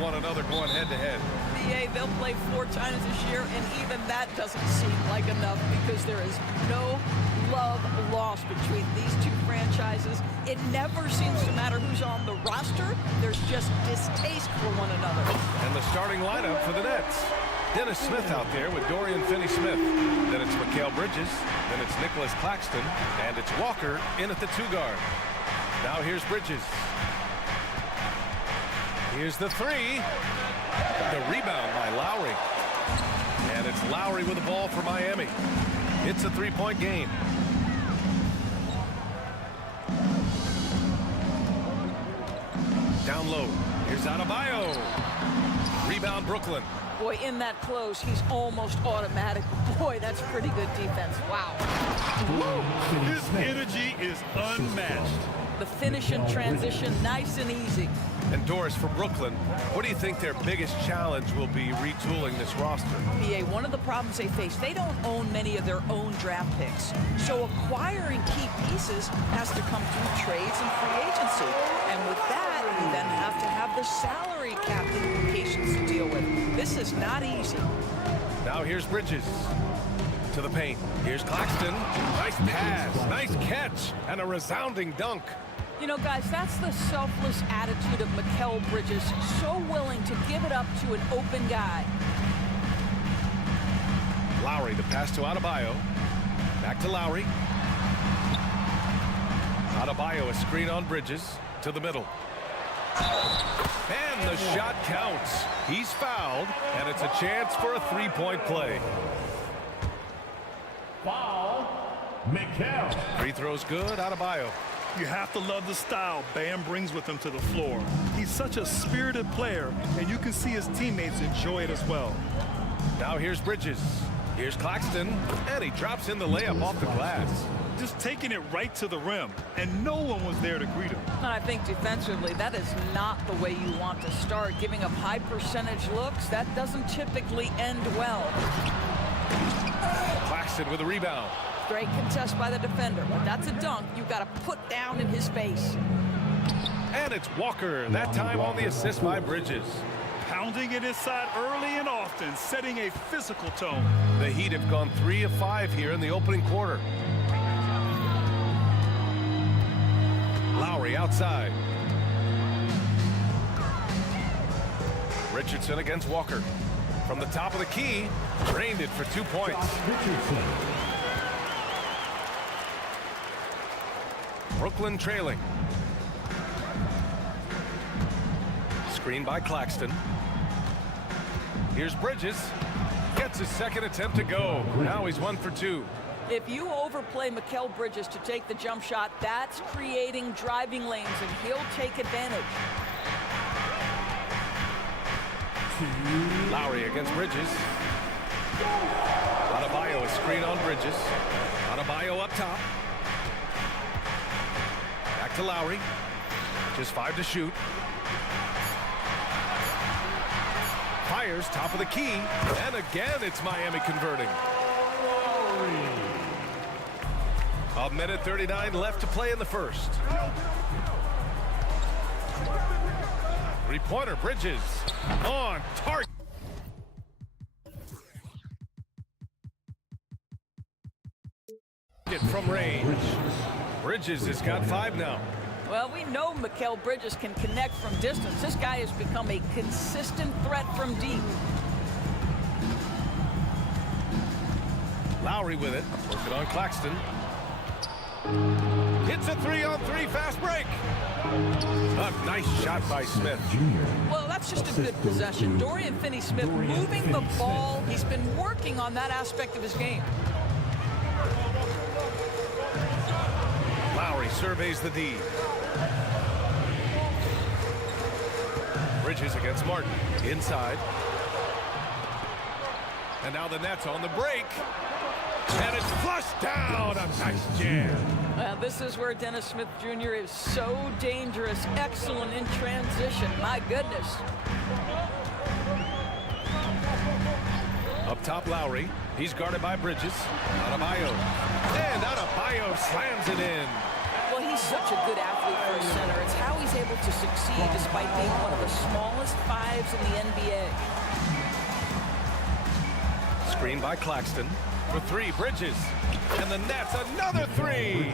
one another going head-to-head. BA, they'll play 4 times this year, and even that doesn't seem like enough because there is no love lost between these two franchises. It never seems to matter who's on the roster. There's just distaste for one another. And the starting lineup for the Nets. Dennis Smith out there with Dorian Finney-Smith. Then it's Mikal Bridges. Then it's Nicholas Claxton. And it's Walker in at the 2-guard. Now here's Bridges. Here's the 3. The rebound by Lowry. And it's Lowry with the ball for Miami. It's a 3-point game. Down low. Here's Adebayo. Rebound Brooklyn. Boy, in that close, he's almost automatic. Boy, that's pretty good defense. Wow. His energy is unmatched. The finish and transition, nice and easy. And Doris, for Brooklyn, what do you think their biggest challenge will be retooling this roster? BA, one of the problems they face, they don't own many of their own draft picks. So acquiring key pieces has to come through trades and free agency. And with that, you then have to have the salary cap implications to deal with. This is not easy. Now here's Bridges to the paint. Here's Claxton. Nice pass, nice catch, and a resounding dunk. You know, guys, that's the selfless attitude of Mikal Bridges, so willing to give it up to an open guy. Lowry, the pass to Adebayo. Back to Lowry. Adebayo, a screen on Bridges to the middle. And the shot counts. He's fouled, and it's a chance for a 3-point play. Foul, Mikal. Free throws good, Adebayo. You have to love the style Bam brings with him to the floor. He's such a spirited player, and you can see his teammates enjoy it as well. Now here's Bridges. Here's Claxton, and he drops in the layup off the glass. Just taking it right to the rim, and no one was there to greet him. And I think defensively, that is not the way you want to start. Giving up high percentage looks, that doesn't typically end well. Claxton with a rebound. Great contest by the defender, but that's a dunk you've got to put down in his face. And it's Walker, that time on the assist by Bridges. Pounding it inside early and often, setting a physical tone. The Heat have gone 3 of 5 here in the opening quarter. Lowry outside. Richardson against Walker. From the top of the key, drained it for 2 points. Brooklyn trailing. Screen by Claxton. Here's Bridges. Gets his second attempt to go. Now he's 1 for 2. If you overplay Mikal Bridges to take the jump shot, that's creating driving lanes, and he'll take advantage. Lowry against Bridges. Adebayo, a screen on Bridges. Adebayo up top. Back to Lowry. Just 5 to shoot. Fires, top of the key. And again, it's Miami converting. A minute 39 left to play in the first. Three-pointer, Bridges on target. From range. Bridges has got 5 now. Well, we know Mikal Bridges can connect from distance. This guy has become a consistent threat from deep. Lowry with it, working on Claxton. Hits a 3-on-3 fast break. A nice shot by Smith. Well, that's just a good possession. Dorian Finney-Smith moving the ball. He's been working on that aspect of his game. Lowry surveys the D. Bridges against Martin. Inside. And now the Nets on the break. And it's flushed down. A nice jam. Well, this is where Dennis Smith Jr. is so dangerous. Excellent in transition. My goodness. Up top, Lowry. He's guarded by Bridges. Adebayo. And Adebayo slams it in. Well, he He's such a good athlete for a center. It's how he's able to succeed despite being one of the smallest fives in the NBA. Screen by Claxton. For three, Bridges. And the net's another three.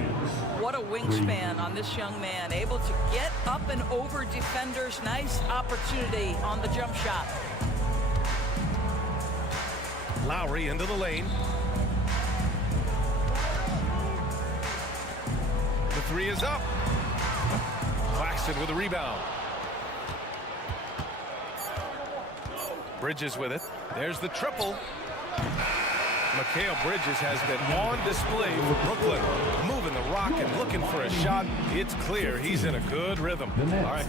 What a wingspan on this young man. Able to get up and over defenders. Nice opportunity on the jump shot. Lowry into the lane. The three is up. Claxton with a rebound. Bridges with it. There's the triple. Mikal Bridges has been on display for Brooklyn. Moving the rock and looking for a shot. It's clear he's in a good rhythm. All right.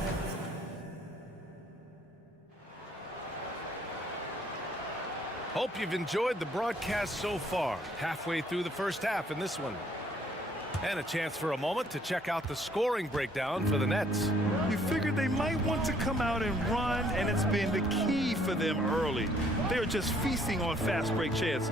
Hope you've enjoyed the broadcast so far. Halfway through the first half in this one. And a chance for a moment to check out the scoring breakdown for the Nets. You figured they might want to come out and run, and it's been the key for them early. They're just feasting on fast break chances.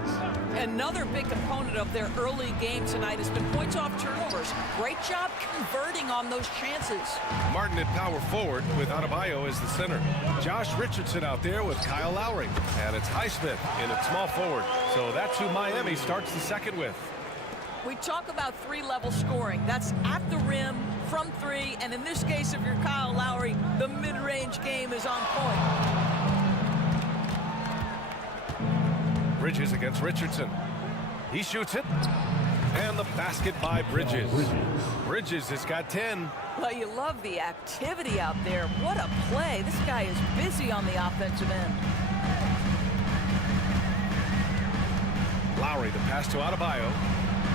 Another big component of their early game tonight has been points off turnovers. Great job converting on those chances. Martin at power forward with Adebayo as the center. Josh Richardson out there with Kyle Lowry. And it's Highsmith in at small forward. So that's who Miami starts the second with. We talk about three-level scoring. That's at the rim, from three, and in this case, if you're Kyle Lowry, the mid-range game is on point. Bridges against Richardson. He shoots it. And the basket by Bridges. Bridges has got 10. Well, you love the activity out there. What a play. This guy is busy on the offensive end. Lowry, the pass to Adebayo.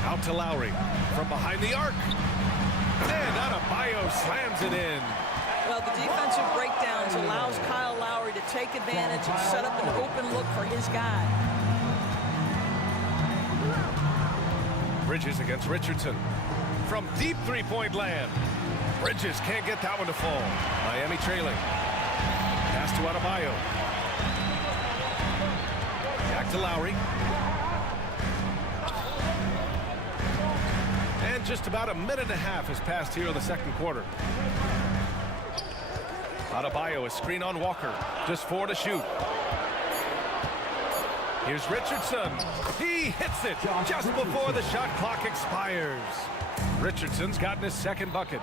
Out to Lowry from behind the arc. And Adebayo slams it in. Well, the defensive breakdowns allows Kyle Lowry to take advantage and set up an open look for his guy. Bridges against Richardson. From deep three-point land. Bridges can't get that one to fall. Miami trailing. Pass to Adebayo. Back to Lowry. And just about a minute and a half has passed here in the second quarter. Adebayo, a screen on Walker. Just 4 to shoot. Here's Richardson. He hits it just before the shot clock expires. Richardson's gotten his second bucket.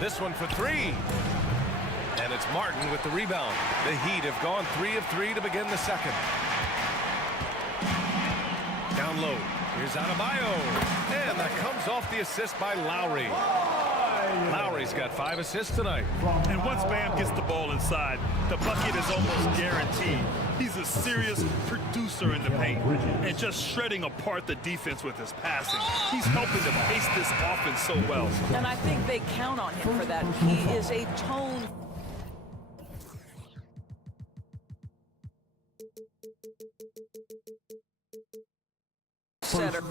This one for three. And it's Martin with the rebound. The Heat have gone 3 of 3 to begin the second. Down low. Here's Adebayo. And that comes off the assist by Lowry. Lowry's got 5 assists tonight. And once Bam gets the ball inside, the bucket is almost guaranteed. He's a serious producer in the paint and just shredding apart the defense with his passing. He's helping to pace this offense so well. And I think they count on him for that. He is a tone setter.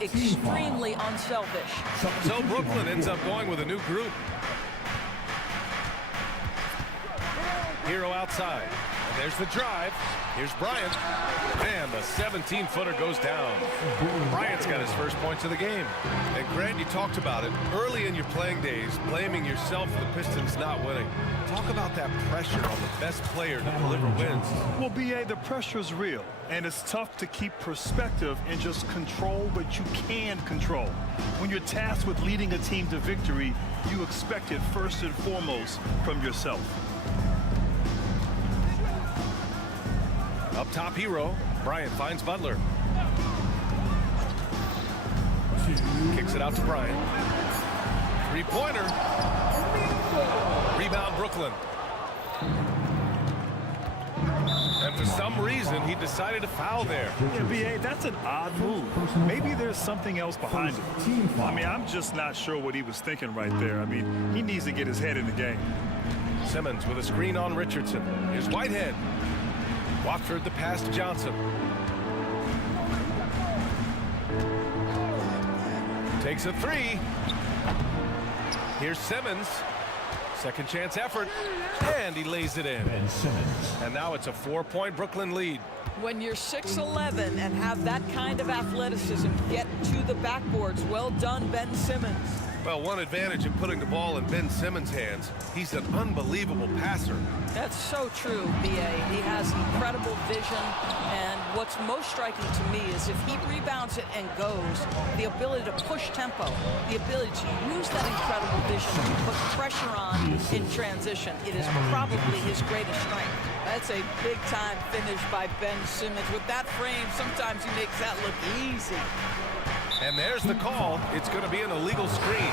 Extremely unselfish. So Brooklyn ends up going with a new group. Hero outside. And there's the drive. Here's Bryant. And the 17-footer goes down. Bryant's got his first points of the game. And Grant, you talked about it early in your playing days, blaming yourself for the Pistons not winning. Talk about that pressure on the best player to deliver wins. Well, B.A., the pressure's real, and it's tough to keep perspective and just control what you can control. When you're tasked with leading a team to victory, you expect it first and foremost from yourself. Up top, Hero. Bryant finds Butler. Kicks it out to Bryant. Three-pointer. Rebound, Brooklyn. And for some reason, he decided to foul there. Yeah, B.A., that's an odd move. Maybe there's something else behind it. I mean, I'm just not sure what he was thinking right there. I mean, he needs to get his head in the game. Simmons with a screen on Richardson. Here's Whitehead. Watford the pass to Johnson. Takes a three. Here's Simmons. Second chance effort, and he lays it in. And now it's a 4-point Brooklyn lead. When you're 6'11" and have that kind of athleticism, get to the backboards. Well done, Ben Simmons. Well, one advantage of putting the ball in Ben Simmons' hands, he's an unbelievable passer. That's so true, B.A. He has incredible vision, and what's most striking to me is if he rebounds it and goes, the ability to push tempo, the ability to use that incredible vision to put pressure on in transition. It is probably his greatest strength. That's a big-time finish by Ben Simmons. With that frame, sometimes he makes that look easy. And there's the call. It's going to be an illegal screen.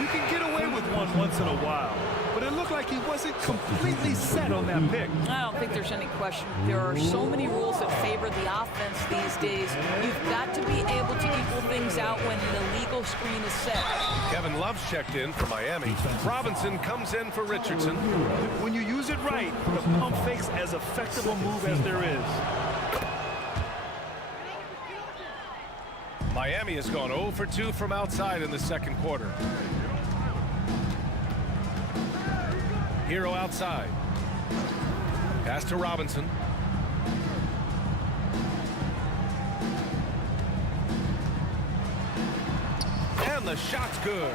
You can get away with one once in a while, but it looked like he wasn't completely set on that pick. I don't think there's any question. There are so many rules that favor the offense these days. You've got to be able to equal things out when an illegal screen is set. Kevin Love's checked in for Miami. Robinson comes in for Richardson. When you use it right, the pump fake's as effective a move as there is. Miami has gone 0 for 2 from outside in the second quarter. Hero outside. Pass to Robinson. And the shot's good.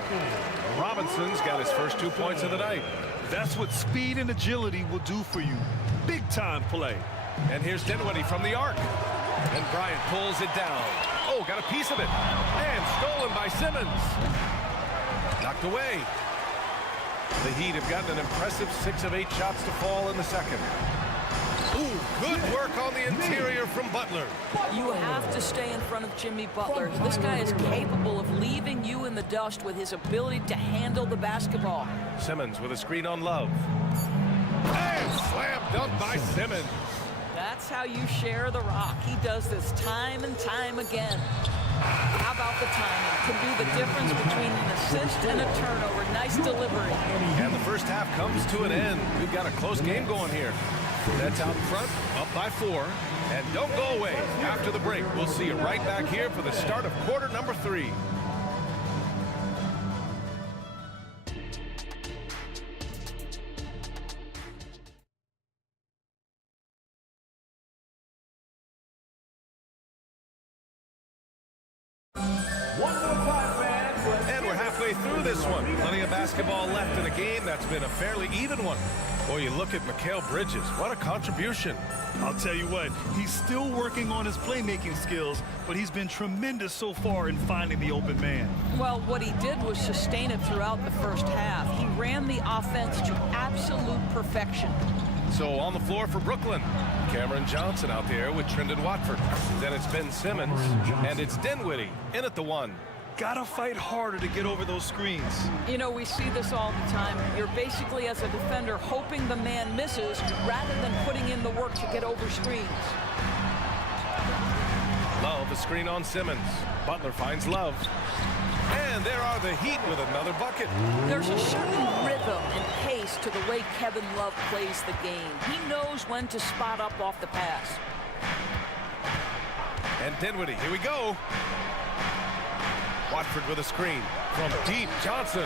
Robinson's got his first 2 points of the night. That's what speed and agility will do for you. Big time play. And here's Dinwiddie from the arc. And Bryant pulls it down. Oh, got a piece of it. And stolen by Simmons. Knocked away. The Heat have gotten an impressive 6 of 8 shots to fall in the second. Ooh, good work on the interior from Butler. You have to stay in front of Jimmy Butler. This guy is capable of leaving you in the dust with his ability to handle the basketball. Simmons with a screen on Love. And slam dunk by Simmons. That's how you share the rock. He does this time and time again. How about the timing? Could be the difference between an assist and a turnover. Nice delivery. And the first half comes to an end. We've got a close game going here. That's out in front, up by 4. And don't go away. After the break, we'll see you right back here for the start of quarter number 3. And we're halfway through this one. Plenty of basketball left in a game that's been a fairly even one. Boy, you look at Mikal Bridges. What a contribution. I'll tell you what, he's still working on his playmaking skills, but he's been tremendous so far in finding the open man. Well, what he did was sustain it throughout the first half. He ran the offense to absolute perfection. So on the floor for Brooklyn, Cameron Johnson out there with Trendon Watford. Then it's Ben Simmons, and it's Dinwiddie in at the 1. Gotta fight harder to get over those screens. You know, we see this all the time. You're basically, as a defender, hoping the man misses rather than putting in the work to get over screens. Love, the screen on Simmons. Butler finds Love. And there are the Heat with another bucket. There's a certain rhythm and pace to the way Kevin Love plays the game. He knows when to spot up off the pass. And Dinwiddie, here we go. Watford with a screen from deep. Johnson.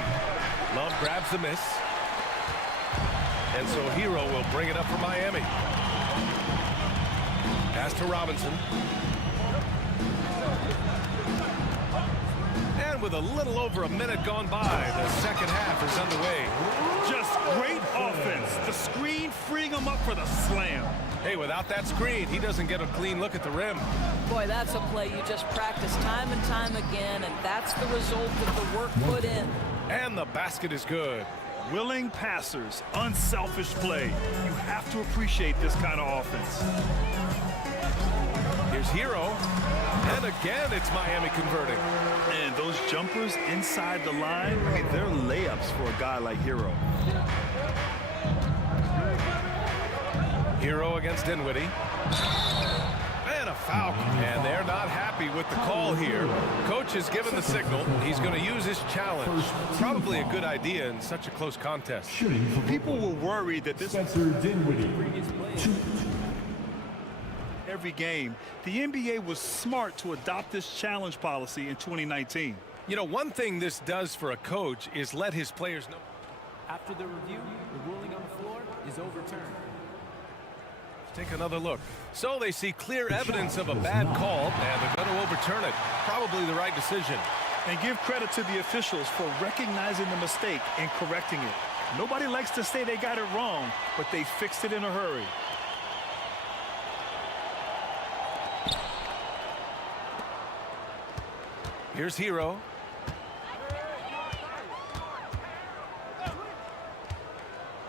Love grabs the miss. And so Hero will bring it up for Miami. Pass to Robinson. And with a little over a minute gone by, the second half is underway. Just great offense. The screen freeing him up for the slam. Hey, without that screen, he doesn't get a clean look at the rim. Boy, that's a play you just practice time and time again, and that's the result of the work put in. And the basket is good. Willing passers, unselfish play. You have to appreciate this kind of offense. Here's Hero. And again, it's Miami converting. And those jumpers inside the line, I mean, they're layups for a guy like Hero. Hero against Dinwiddie. And a foul. And they're not happy with the call here. Coach has given the signal. He's going to use his challenge. Probably a good idea in such a close contest. People were worried that this Dinwiddie. every game. The NBA was smart to adopt this challenge policy in 2019. You know, one thing this does for a coach is let his players know. After the review, the ruling on the floor is overturned. Take another look. So they see clear evidence of a bad call, and they're going to overturn it. Probably the right decision. And give credit to the officials for recognizing the mistake and correcting it. Nobody likes to say they got it wrong, but they fixed it in a hurry. Here's Hero.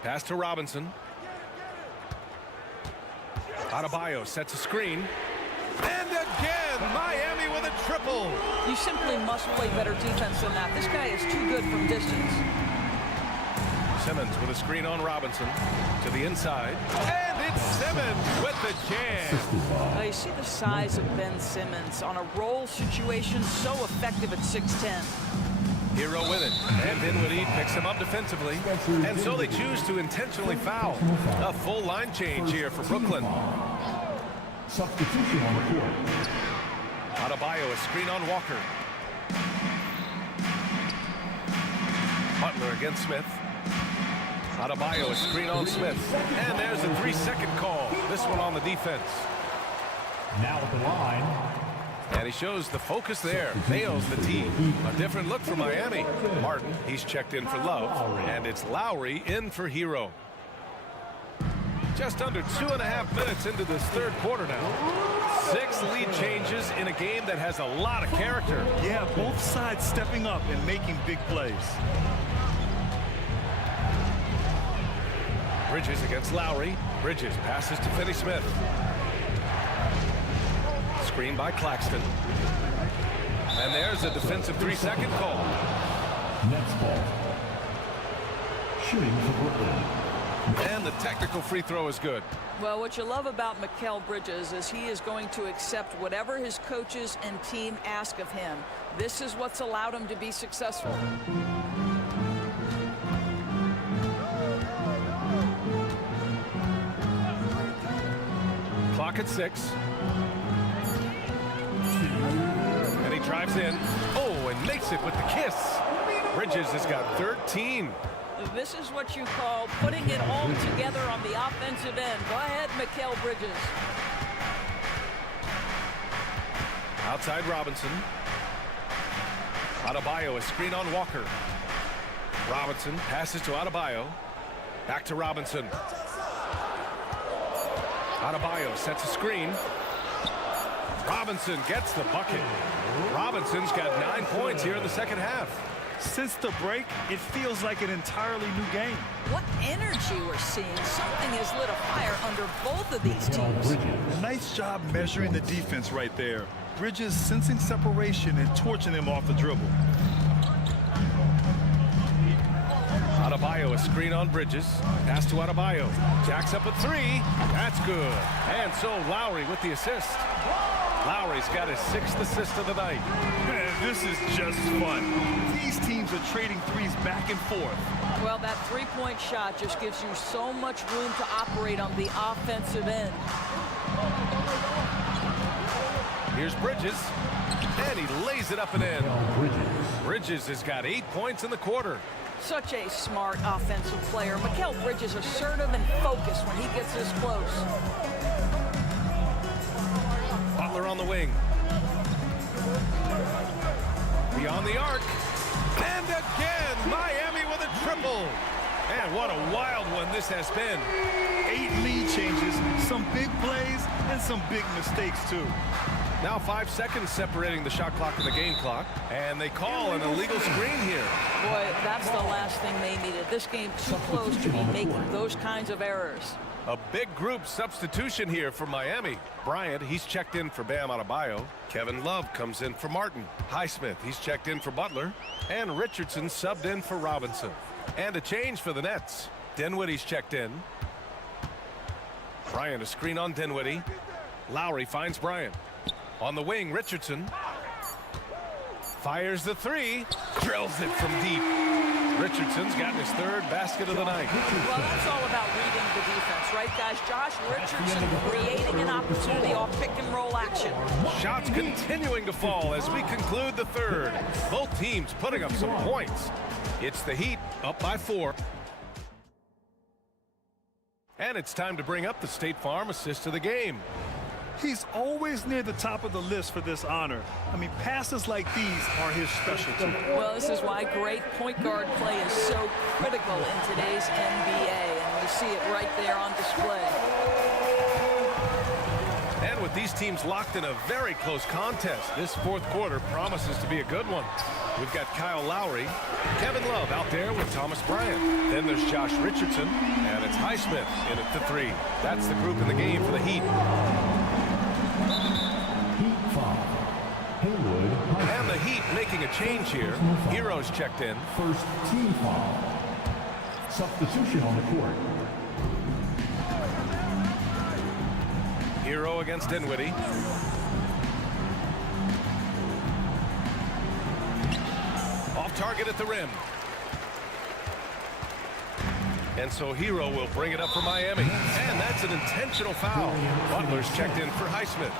Pass to Robinson. Adebayo sets a screen. And again, Miami with a triple. You simply must play better defense than that. This guy is too good from distance. Simmons with a screen on Robinson to the inside. And it's Simmons with the jam. Now you see the size of Ben Simmons on a roll situation, so effective at 6'10". Hero with it. And Dinwiddie picks him up defensively. And so they choose to intentionally foul. A full line change here for Brooklyn. Substitution on the court. Adebayo, a screen on Walker. Butler against Smith. Adebayo, a screen on Smith. And there's a 3-second call. This one on the defense. Now at the line. And he shows the focus there. Nails the tee. A different look for Miami. Martin, he's checked in for Love. And it's Lowry in for Hero. Just under 2.5 minutes into this third quarter now. 6 lead changes in a game that has a lot of character. Yeah, both sides stepping up and making big plays. Bridges against Lowry. Bridges passes to Finney-Smith. Screen by Claxton. And there's a defensive 3-second call. Next ball. Shooting for Brooklyn. And the technical free throw is good. Well, what you love about Mikal Bridges is he is going to accept whatever his coaches and team ask of him. This is what's allowed him to be successful. Clock at 6. And he drives in. Oh, and makes it with the kiss. Bridges has got 13. This is what you call putting it all together on the offensive end. Go ahead, Mikal Bridges. Outside Robinson. Adebayo, a screen on Walker. Robinson passes to Adebayo. Back to Robinson. Adebayo sets a screen. Robinson gets the bucket. Robinson's got 9 points here in the second half. Since the break, it feels like an entirely new game. What energy we're seeing. Something has lit a fire under both of these teams. Nice job measuring the defense right there. Bridges sensing separation and torching him off the dribble. Adebayo, a screen on Bridges. Pass to Adebayo. Jacks up a 3. That's good. And so Lowry with the assist. Lowry's got his 6th assist of the night. Man, this is just fun. These teams are trading threes back and forth. Well, that three-point shot just gives you so much room to operate on the offensive end. Here's Bridges. And he lays it up and in. Bridges has got 8 points in the quarter. Such a smart offensive player. Mikal Bridges assertive and focused when he gets this close. Butler on the wing. Beyond the arc. And again, Miami with a triple. And what a wild one this has been. 8 lead changes, some big plays, and some big mistakes, too. Now 5 seconds separating the shot clock and the game clock. And they call an illegal screen here. Boy, that's the last thing they needed. This game too close to be making those kinds of errors. A big group substitution here for Miami. Bryant, he's checked in for Bam Adebayo. Kevin Love comes in for Martin. Highsmith, he's checked in for Butler. And Richardson subbed in for Robinson. And a change for the Nets. Dinwiddie's checked in. Bryant, a screen on Dinwiddie. Lowry finds Bryant. On the wing, Richardson. Fires the 3. Drills it from deep. Richardson's gotten his 3rd basket of the night. Well, that's all about reading the defense, right, guys? Josh Richardson creating an opportunity off pick-and-roll action. Shots continuing to fall as we conclude the 3rd. Both teams putting up some points. It's the Heat up by 4. And it's time to bring up the State Farm assist of the game. He's always near the top of the list for this honor. I mean, passes like these are his specialty. Well, this is why great point guard play is so critical in today's NBA, and we see it right there on display. And with these teams locked in a very close contest, this fourth quarter promises to be a good one. We've got Kyle Lowry, Kevin Love out there with Thomas Bryant. Then there's Josh Richardson, and it's Highsmith in at the three. That's the group in the game for the Heat. And the Heat making a change here. Heroes checked in. First team foul. Substitution on the court. Hero against Dinwiddie. Off target at the rim. And so Hero will bring it up for Miami. And that's an intentional foul. Butler's checked in for Highsmith.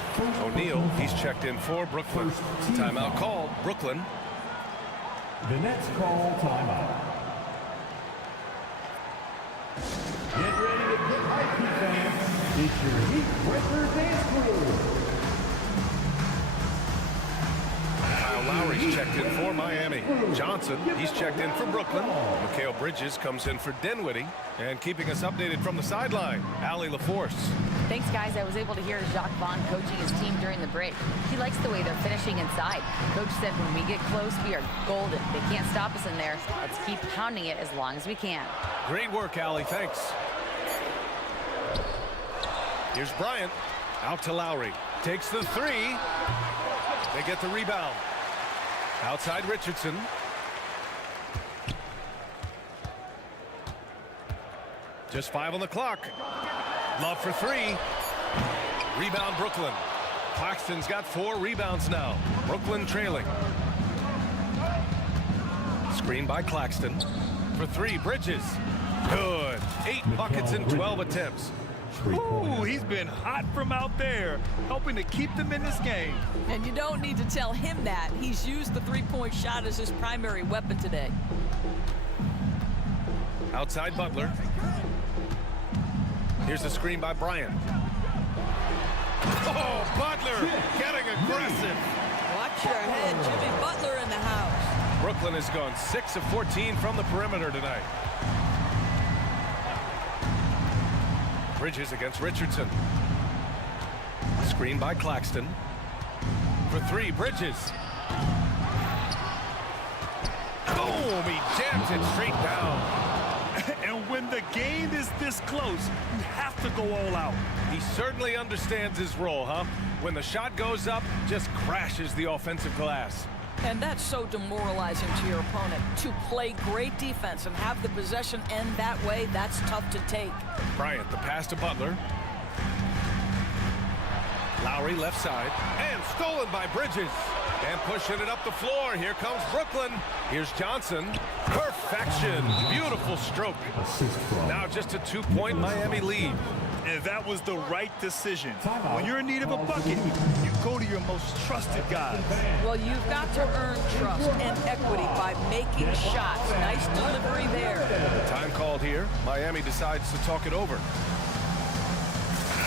O'Neal, he's checked in for Brooklyn. Timeout called, Brooklyn. The Nets call timeout. Get ready to get hyped, fans. It's your Heat Breaker Dance Crew. Kyle Lowry's checked in for Miami. Johnson, he's checked in for Brooklyn. Mikal Bridges comes in for Dinwiddie. And keeping us updated from the sideline, Allie LaForce. Thanks, guys. I was able to hear Jacques Vaughn coaching his team during the break. He likes the way they're finishing inside. Coach said when we get close, we are golden. They can't stop us in there. Let's keep pounding it as long as we can. Great work, Allie. Thanks. Here's Bryant. Out to Lowry. Takes the three. They get the rebound. Outside Richardson. Just 5 on the clock. Love for three. Rebound Brooklyn. Claxton's got 4 rebounds now. Brooklyn trailing. Screen by Claxton. For three, Bridges. Good. 8 buckets in 12 attempts. Ooh, he's been hot from out there, helping to keep them in this game. And you don't need to tell him that. He's used the three-point shot as his primary weapon today. Outside Butler. Here's the screen by Bryant. Oh, Butler getting aggressive. Watch your head, Jimmy Butler in the house. Brooklyn has gone 6 of 14 from the perimeter tonight. Bridges against Richardson. Screen by Claxton. For three, Bridges. Boom, he jams it straight down. And when the game is this close, you have to go all out. He certainly understands his role, huh? When the shot goes up, just crashes the offensive glass. And that's so demoralizing to your opponent. To play great defense and have the possession end that way, that's tough to take. Bryant, the pass to Butler. Lowry left side. And stolen by Bridges. And pushing it up the floor. Here comes Brooklyn. Here's Johnson. Perfection. Beautiful stroke. Now just a 2-point Miami lead. And that was the right decision. When you're in need of a bucket, you go to your most trusted guys. Well, you've got to earn trust and equity by making shots. Nice delivery there. Time called here. Miami decides to talk it over.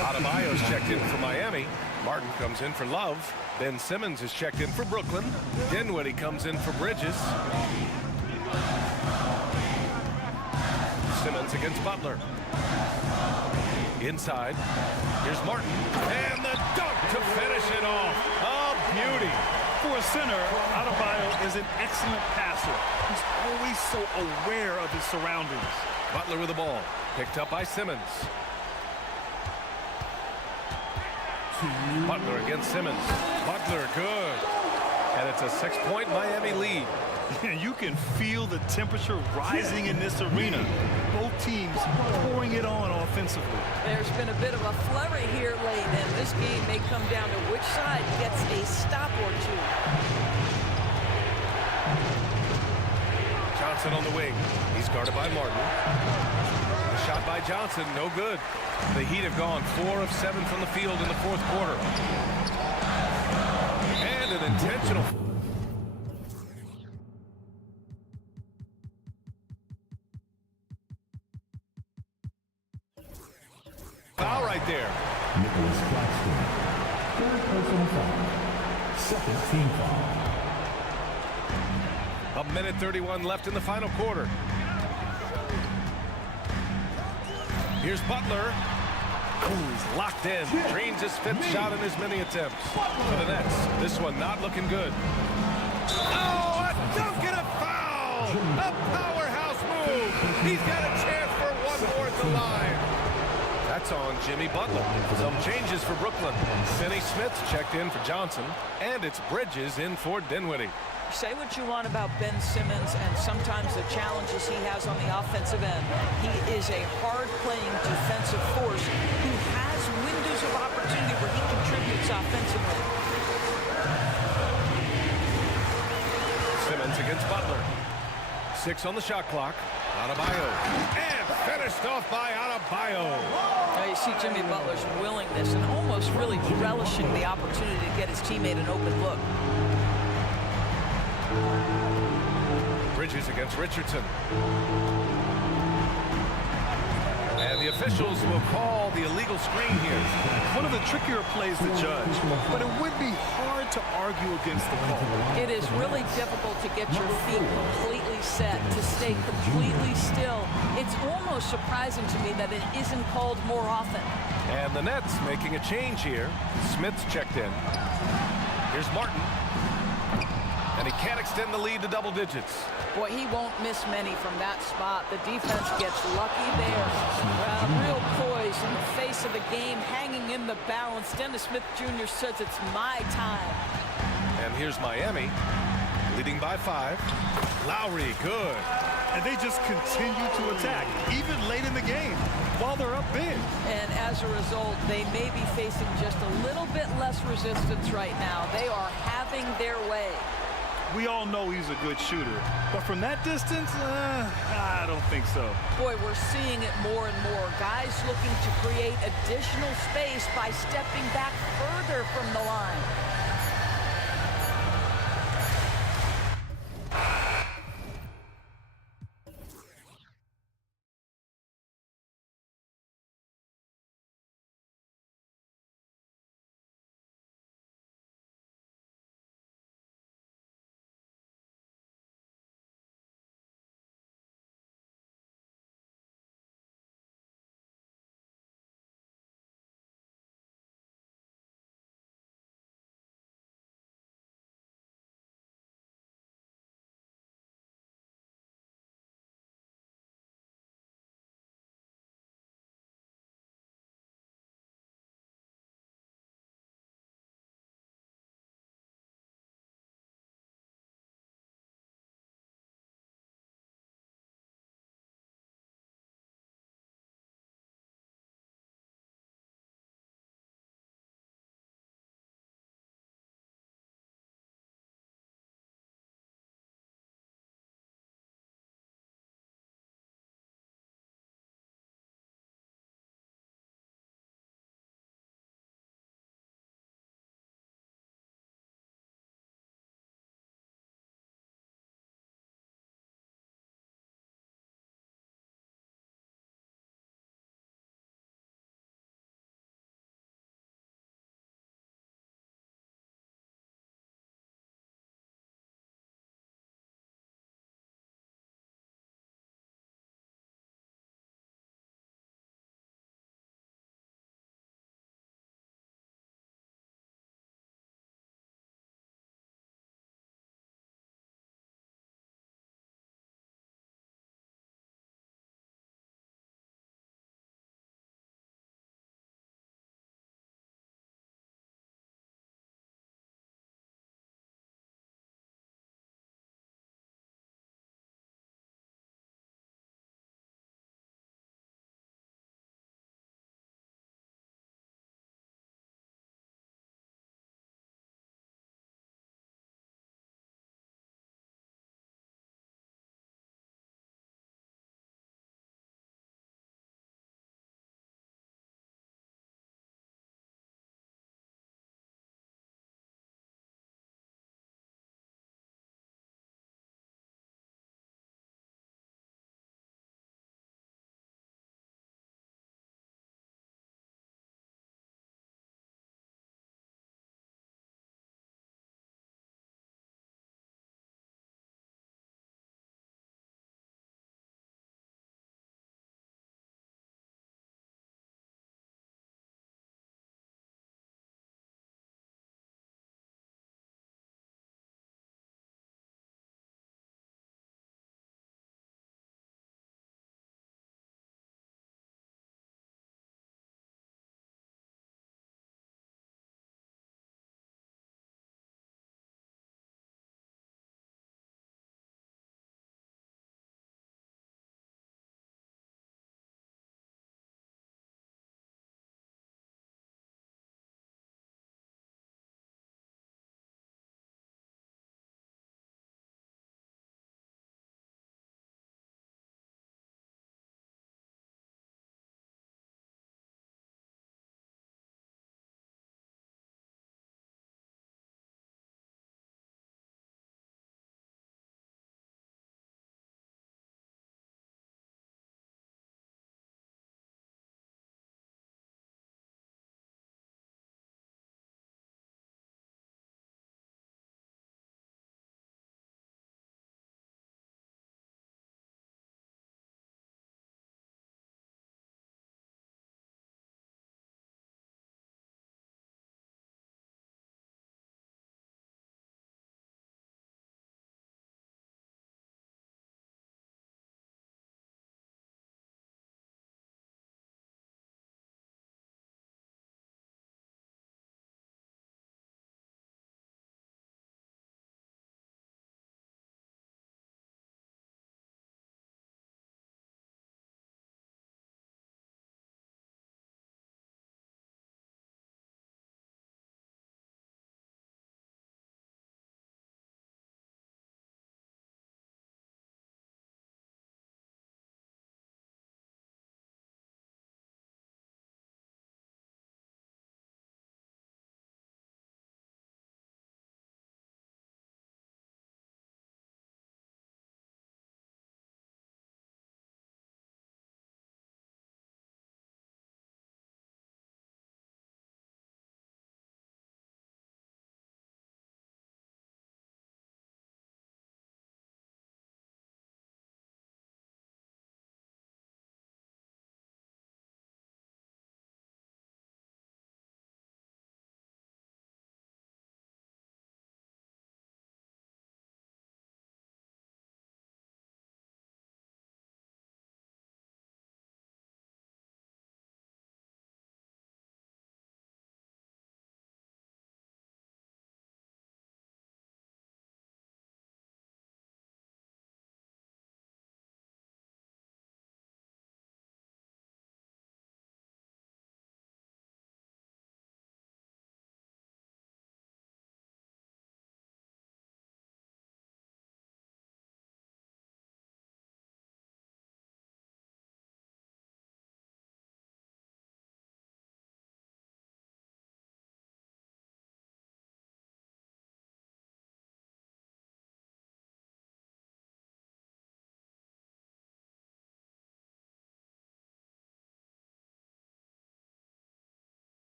Adebayo's checked in for Miami. Martin comes in for Love. Ben Simmons is checked in for Brooklyn. Dinwiddie comes in for Bridges. Simmons against Butler. Inside. Here's Martin. And the dunk to finish it off. A beauty. For a center, Adebayo is an excellent passer. He's always so aware of his surroundings. Butler with the ball. Picked up by Simmons. Butler against Simmons. Butler, good. And it's a 6-point Miami lead. You can feel the temperature rising in this arena. Both teams pouring it on offensively. There's been a bit of a flurry here late, and this game may come down to which side gets a stop or two. Johnson on the wing. He's guarded by Martin. The shot by Johnson, no good. The Heat have gone 4 of 7 from the field in the fourth quarter. And an intentional... right there. Nicholas Claxton. Third personal foul. Second team foul. A minute 31 left in the final quarter. Here's Butler. Oh, he's locked in. Drains his fifth shot in as many attempts. For the Nets, this one not looking good. Oh, a dunk and a foul! A powerhouse move! He's got a chance for one more at the line. That's on Jimmy Butler. Some changes for Brooklyn. Finney Smith checked in for Johnson. And it's Bridges in for Dinwiddie. Say what you want about Ben Simmons and sometimes the challenges he has on the offensive end. He is a hard-playing defensive force who has windows of opportunity where he contributes offensively. Simmons against Butler. 6 on the shot clock. Adebayo. And finished off by Adebayo. Now you see Jimmy Butler's willingness and almost really relishing the opportunity to get his teammate an open look. Bridges against Richardson. And the officials will call the illegal screen here. One of the trickier plays to judge, but it would be hard to argue against the call. It is really difficult to get your feet completely set, to stay completely still. It's almost surprising to me that it isn't called more often. And the Nets making a change here. Smith's checked in. Here's Martin. And he can't extend the lead to double digits. Boy, he won't miss many from that spot. The defense gets lucky there. Real poise in the face of the game, hanging in the balance. Dennis Smith Jr. says it's my time. And here's Miami, leading by 5. Lowry, good. And they just continue to attack, even late in the game, while they're up big. And as a result, they may be facing just a little bit less resistance right now. They are having their way. We all know he's a good shooter, but from that distance, I don't think so. Boy, we're seeing it more and more. Guys looking to create additional space by stepping back further from the line.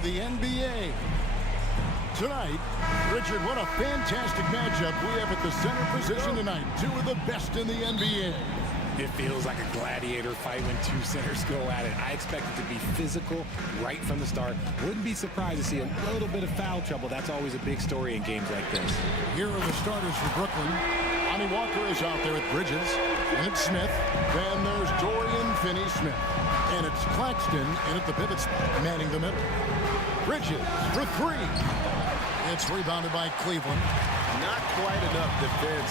from the NBA. Tonight, Richard, what a fantastic matchup we have at the center position tonight. Two of the best in the NBA. It feels like a gladiator fight when two centers go at it. I expect it to be physical right from the start. Wouldn't be surprised to see a little bit of foul trouble. That's always a big story in games like this. Here are the starters for Brooklyn. Lonnie Walker is out there with Bridges. And it's Smith. Then there's Dorian Finney-Smith. And it's Claxton in at the pivot spot, manning the middle. Bridges for three. It's rebounded by Cleveland. Not quite enough defense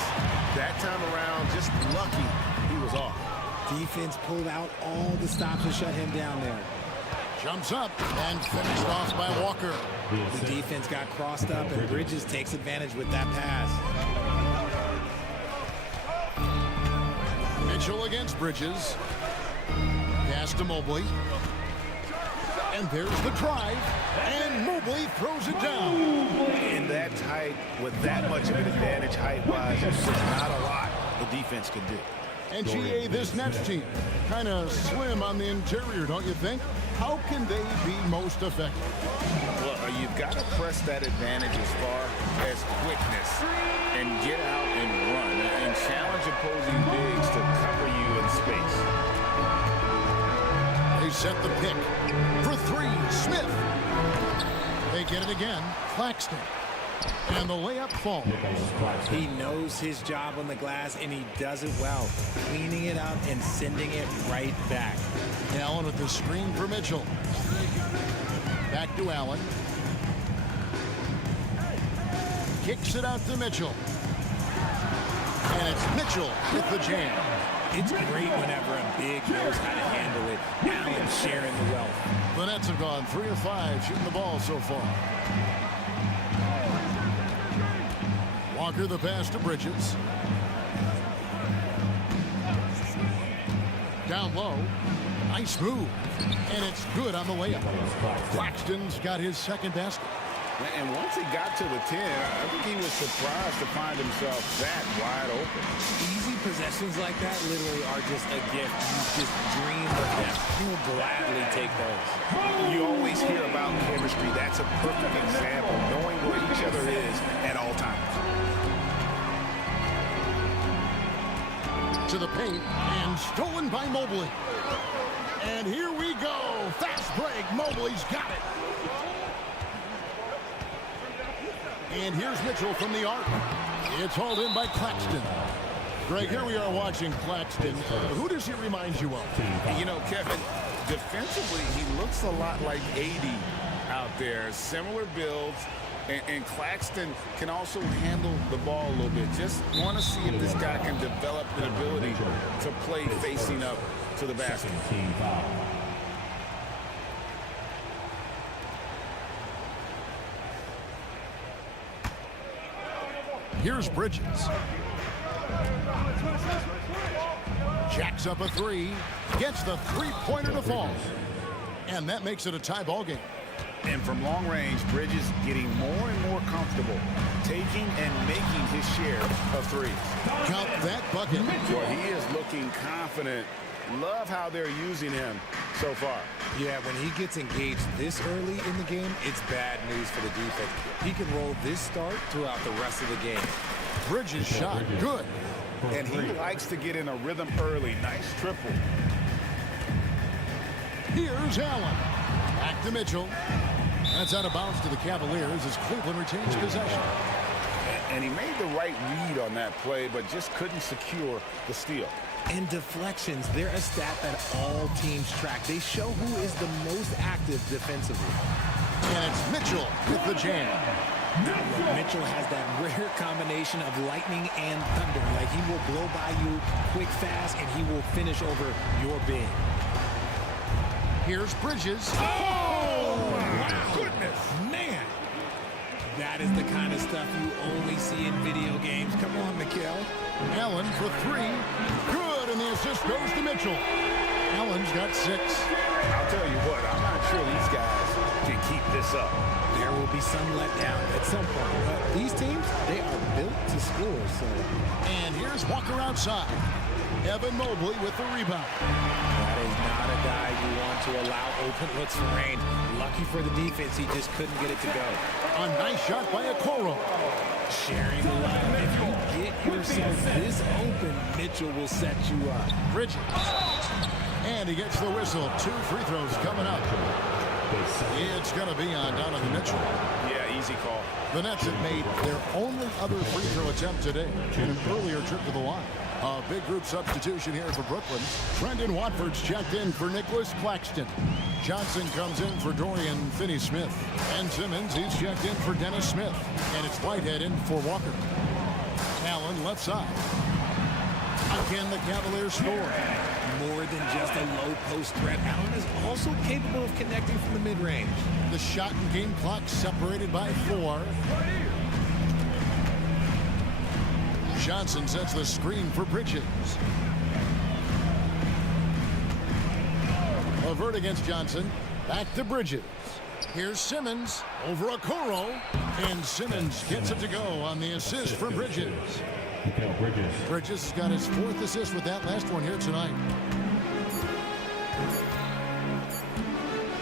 that time around. Just lucky he was off. Defense pulled out all the stops to shut him down there. Jumps up and finished off by Walker. The defense got crossed up, and Bridges takes advantage with that pass. Mitchell against Bridges. Pass to Mobley. And there's the drive. And Mobley throws it down. In that tight, with that much of an advantage height-wise, there's just not a lot the defense can do. And GA, this Nets team, kind of slim on the interior, don't you think? How can they be most effective? Well, you've got to press that advantage as far as quickness and get out and run and challenge opposing bigs to cover you in space. They set the pick for three. Smith. They get it again. Claxton. And the layup falls. He knows his job on the glass, and he does it well, cleaning it up and sending it right back. Allen with the screen for Mitchell. Back to Allen. Kicks it out to Mitchell. And it's Mitchell with the jam. It's great whenever a big knows how to handle it. Allen sharing the wealth. The Nets have gone 3 of 5 shooting the ball so far. Walker the pass to Bridges. Down low. Nice move. And it's good on the layup. Claxton's got his second basket. And once he got to the 10, I think he was surprised to find himself that wide open. Easy possessions like that literally are just a gift. You just dream of them. You will gladly take those. You always hear about chemistry. That's a perfect example, knowing where each other is at all times. To the paint, and stolen by Mobley. And here we go. Fast break. Mobley's got it. And here's Mitchell from the arc. It's hauled in by Claxton. Greg, here we are watching Claxton. Who does he remind you of? You know, Kevin, defensively, he looks a lot like AD out there. Similar builds. And Claxton can also handle the ball a little bit. Just want to see if this guy can develop the ability to play facing up to the basket. Here's Bridges. Jacks up a three. Gets the three-pointer to fall. And that makes it a tie ball game. And from long range, Bridges getting more and more comfortable taking and making his share of threes. Count that bucket. Well, he is looking confident. Love how they're using him so far. Yeah, when he gets engaged this early in the game, it's bad news for the defense. He can roll this start throughout the rest of the game. Bridges shot good. And he likes to get in a rhythm early. Nice triple. Here's Allen. Back to Mitchell. That's out of bounds to the Cavaliers as Cleveland retains possession. And he made the right read on that play, but just couldn't secure the steal. And deflections, they're a stat that all teams track. They show who is the most active defensively. And it's Mitchell with the jam. Now, look, Mitchell has that rare combination of lightning and thunder. Like, he will blow by you quick, fast, and he will finish over your big. Here's Bridges. Oh, my goodness, man. That is the kind of stuff you only see in video games. Come on, Mikhail. Allen for three. Good, and the assist goes to Mitchell. Allen's got 6. I'll tell you what, I'm not sure these guys can keep this up. There will be some letdown at some point, but these teams, they are built to score, so. And here's Walker outside. Evan Mobley with the rebound. That is not a guy you want to allow open looks for range. Lucky for the defense, he just couldn't get it to go. A nice shot by Okoro. Sharing the line. If you get yourself this open, Mitchell will set you up. Bridges. And he gets the whistle. 2 free throws coming up. It's going to be on Donovan Mitchell. Yeah, easy call. The Nets have made their only other free throw attempt today in an earlier trip to the line. A big group substitution here for Brooklyn. Brendan Watford's checked in for Nicholas Claxton. Johnson comes in for Dorian Finney-Smith. And Simmons, he's checked in for Dennis Smith. And it's Whitehead in for Walker. Allen left side. Again, the Cavaliers score. More than just a low post threat, Allen is also capable of connecting from the mid-range. The shot and game clock separated by 4. Johnson sets the screen for Bridges. Levert against Johnson. Back to Bridges. Here's Simmons over Okoro. And Simmons gets it to go on the assist for Bridges. Bridges has got his 4th assist with that last one here tonight.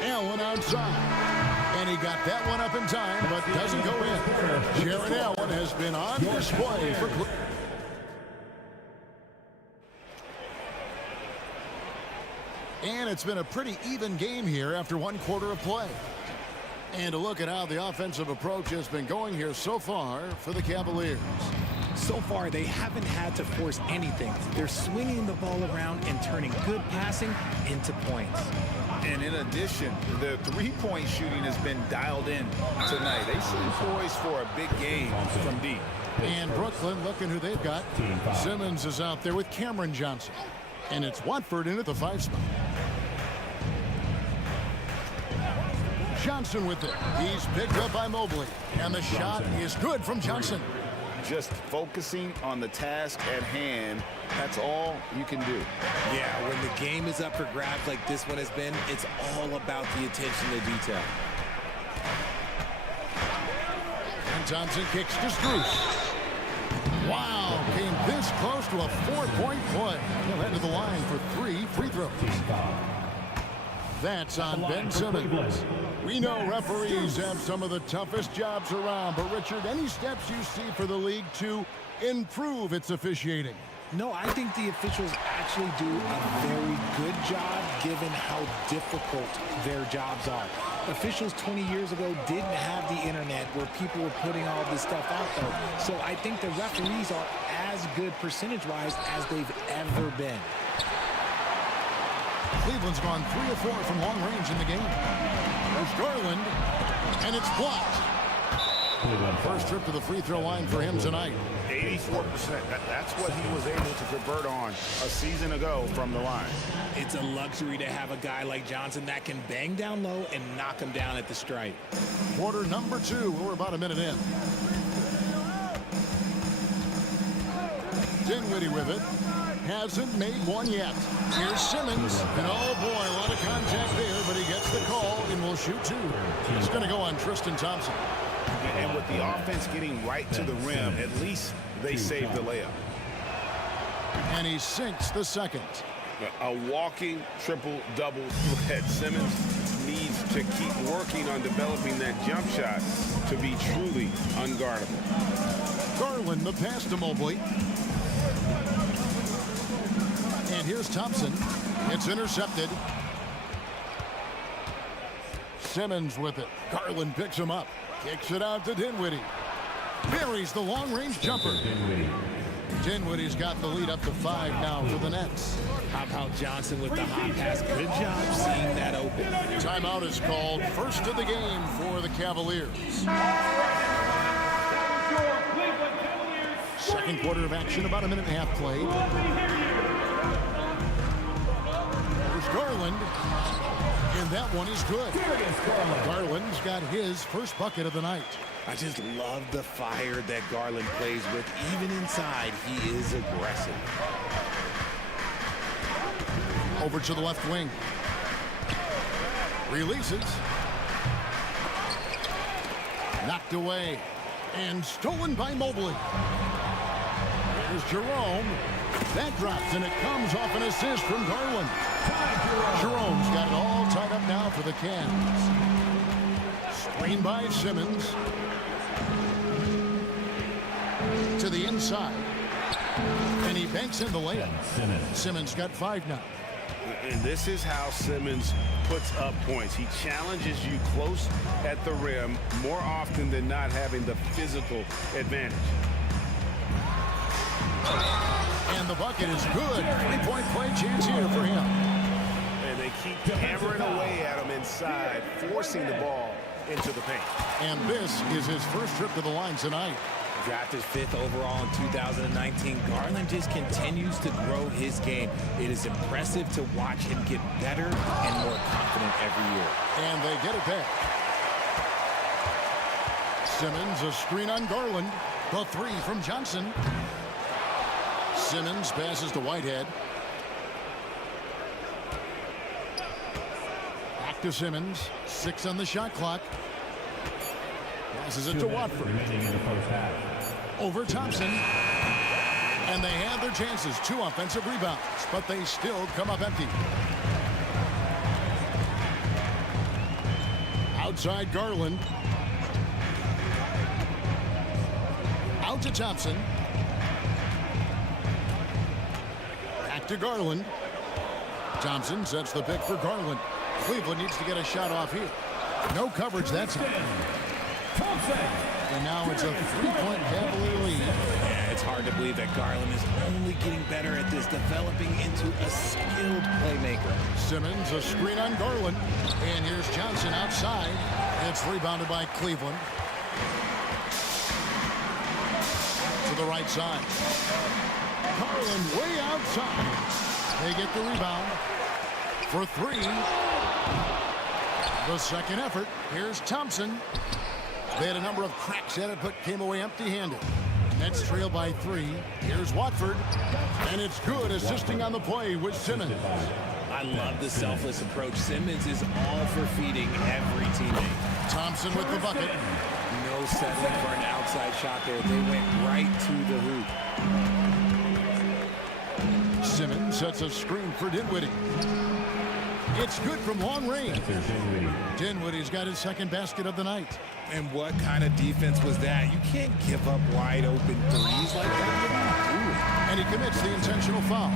Allen outside. And he got that one up in time, but doesn't go in. Jared Allen has been on display for Cleveland. And it's been a pretty even game here after 1 quarter of play. And a look at how the offensive approach has been going here so far for the Cavaliers. So far, they haven't had to force anything. They're swinging the ball around and turning good passing into points. And in addition, the three-point shooting has been dialed in tonight. They seem poised for a big game from deep. And Brooklyn, looking who they've got. Simmons is out there with Cameron Johnson. And it's Watford in at the 5 spot. Johnson with it. He's picked up by Mobley. And the shot is good from Johnson. Just focusing on the task at hand, that's all you can do. Yeah, when the game is up for grabs like this one has been, it's all about the attention to detail. And Thompson kicks to Strus. Wow, came this close to a 4-point play. He'll head to the line for 3 free throws. That's on Ben Simmons. We know referees have some of the toughest jobs around, but Richard, any steps you see for the league to improve its officiating? No, I think the officials actually do a very good job given how difficult their jobs are. Officials 20 years ago didn't have the internet where people were putting all this stuff out there. So I think the referees are as good percentage-wise as they've ever been. Cleveland's gone 3 of 4 from long range in the game. There's Garland, and it's blocked. First trip to the free throw line for him tonight. 84%. That's what he was able to convert on a season ago from the line. It's a luxury to have a guy like Johnson that can bang down low and knock him down at the stripe. Quarter number 2. We're about a minute in. Dinwiddie with it. Hasn't made one yet. Here's Simmons. And oh boy, a lot of contact there, but he gets the call and will shoot 2. It's going to go on Tristan Thompson. And with the offense getting right to the rim, at least they saved the layup. And he sinks the second. A walking triple-double threat. Simmons needs to keep working on developing that jump shot to be truly unguardable. Garland, the pass to Mobley. And here's Thompson. It's intercepted. Simmons with it. Garland picks him up. Kicks it out to Dinwiddie. Buries the long-range jumper. Dinwiddie's got the lead up to 5 now for the Nets. How about Johnson with the hot pass? Good job seeing that open. Timeout is called. First of the game for the Cavaliers. Second quarter of action, about a minute and a half played. There's Garland. And that one is good. Garland's got his first bucket of the night. I just love the fire that Garland plays with. Even inside, he is aggressive. Over to the left wing. Releases. Knocked away. And stolen by Mobley. There's Jerome. That drops, and it comes off an assist from Garland. Jerome's got it all tied up now for the Cavs. Screen by Simmons. To the inside. And he banks in the layup. Simmons got 5 now. And this is how Simmons puts up points. He challenges you close at the rim more often than not, having the physical advantage. And the bucket is good. 3-point play chance here for him. And they keep hammering away at him inside, forcing the ball into the paint. And this is his first trip to the line tonight. Drafted 5th overall in 2019, Garland just continues to grow his game. It is impressive to watch him get better and more confident every year. And they get it back. Simmons, a screen on Garland. The 3 from Johnson. Simmons passes to Whitehead. Back to Simmons. 6 on the shot clock. Passes it to Watford. Over Thompson. And they have their chances. 2 offensive rebounds, but they still come up empty. Outside Garland. Out to Thompson. Back to Garland. Thompson sets the pick for Garland. Cleveland needs to get a shot off here. No coverage that time. And now it's a 3-point Cavalier lead. Yeah, it's hard to believe that Garland is only getting better at this, developing into a skilled playmaker. Simmons, a screen on Garland. And here's Johnson outside. It's rebounded by Cleveland. To the right side. Garland way outside. They get the rebound for 3. The second effort. Here's Thompson. They had a number of cracks at it, but came away empty-handed. Nets trail by 3. Here's Watford. And it's good, assisting on the play with Simmons. I love the selfless approach. Simmons is all for feeding every teammate. Thompson with the bucket. No settling for an outside shot there. They went right to the hoop. Simmons sets a screen for Dinwiddie. It's good from long range. Dinwiddie's got his second basket of the night. And what kind of defense was that? You can't give up wide open threes like that. And he commits the intentional foul.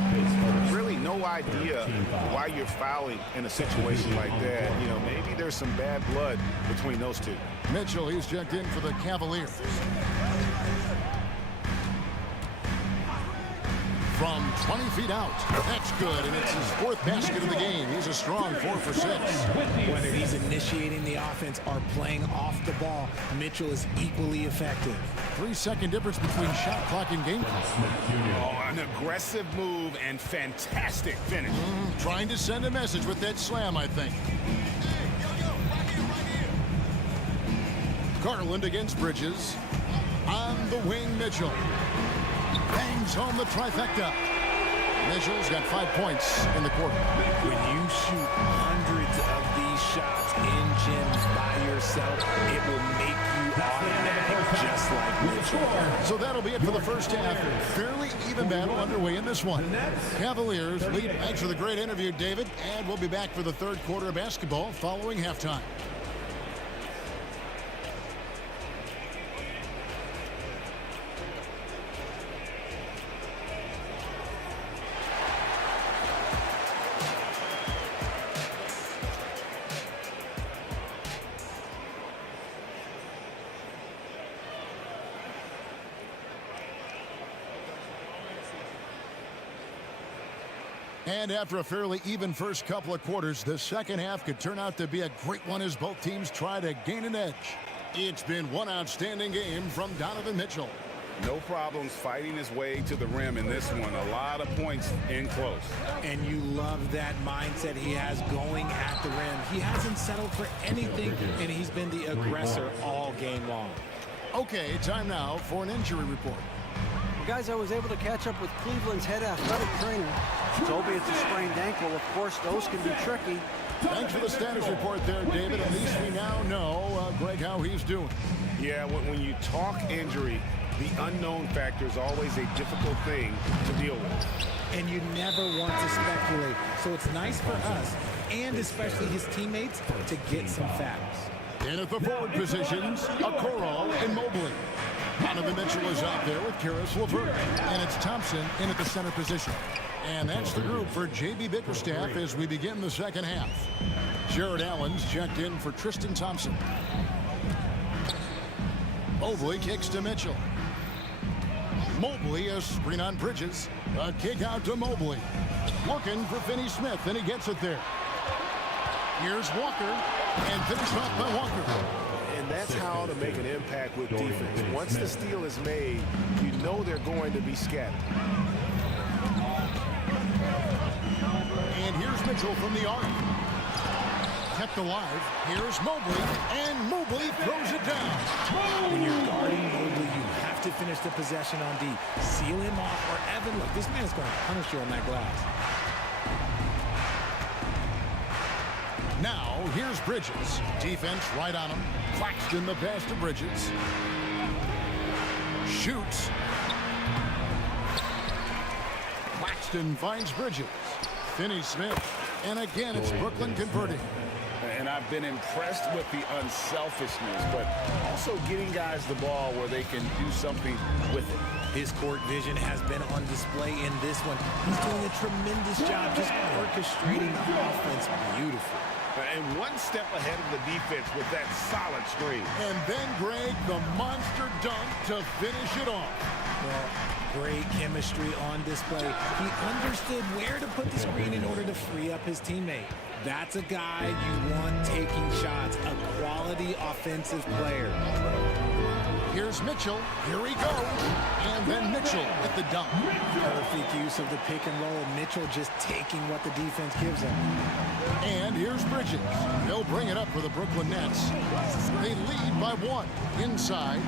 Really no idea why you're fouling in a situation like that. You know, maybe there's some bad blood between those two. Mitchell, he's checked in for the Cavaliers. From 20 feet out. That's good, and it's his 4th basket of the game. He's a strong 4 for 6. Whether he's initiating the offense or playing off the ball, Mitchell is equally effective. 3-second difference between shot clock and game clock. Oh, an aggressive move and fantastic finish. Trying to send a message with that slam, I think. Garland against Bridges. On the wing, Mitchell. Bangs home the trifecta. Mitchell's got 5 points in the quarter. When you shoot hundreds of these shots in gyms by yourself, it will make you automatic, just like Mitchell. So that'll be it for the first half. Fairly even battle underway in this one. Cavaliers lead. Thanks for the great interview, David. And we'll be back for the third quarter of basketball following halftime. And after a fairly even first couple of quarters, the second half could turn out to be a great one as both teams try to gain an edge. It's been one outstanding game from Donovan Mitchell. No problems fighting his way to the rim in this one. A lot of points in close. And you love that mindset he has going at the rim. He hasn't settled for anything, and he's been the aggressor all game long. Okay, time now for an injury report. Well, guys, I was able to catch up with Cleveland's head athletic trainer. Toby, it's a sprained ankle. Of course, those can be tricky. Thanks for the status report there, David. At least we now know, Greg, how he's doing. Yeah, when you talk injury, The unknown factor is always a difficult thing to deal with. And you never want to speculate. So it's nice for us, and especially his teammates, to get some facts. And at the forward positions, Okoro and Mobley. Donovan Mitchell is out there with Karis LeVert. And it's Thompson in at the center position. And that's the group for J.B. Bickerstaff as we begin the second half. Jared Allen's checked in for Tristan Thompson. Mobley kicks to Mitchell. Mobley, a screen on Bridges. A kick out to Mobley. Looking for Finney Smith, and he gets it there. Here's Walker, and finished off by Walker. And that's how to make an impact with defense. Once the steal is made, you know they're going to be scattered. And here's Mitchell from the arc. Kept alive. Here's Mobley, and Mobley throws it down. When you're guarding Mobley, you have to finish the possession on D. Seal him off, or Evan, look, this man's going to punish you on that glass. Now, here's Bridges. Defense right on him. Claxton the pass to Bridges. Shoots. Claxton finds Bridges. Finney Smith. And again, it's Brooklyn converting. And I've been impressed with the unselfishness, but also getting guys the ball where they can do something with it. His court vision has been on display in this one. He's doing a tremendous job just orchestrating the offense beautifully. And one step ahead of the defense with that solid screen. And then, Greg, the monster dunk to finish it off. Well, great chemistry on display. He understood where to put the screen in order to free up his teammate. That's a guy you want taking shots, a quality offensive player. Here's Mitchell. Here he goes. And then Mitchell at the dunk. Perfect use of the pick and roll. Mitchell just taking what the defense gives him. And here's Bridges. He'll bring it up for the Brooklyn Nets. They lead by one. Inside.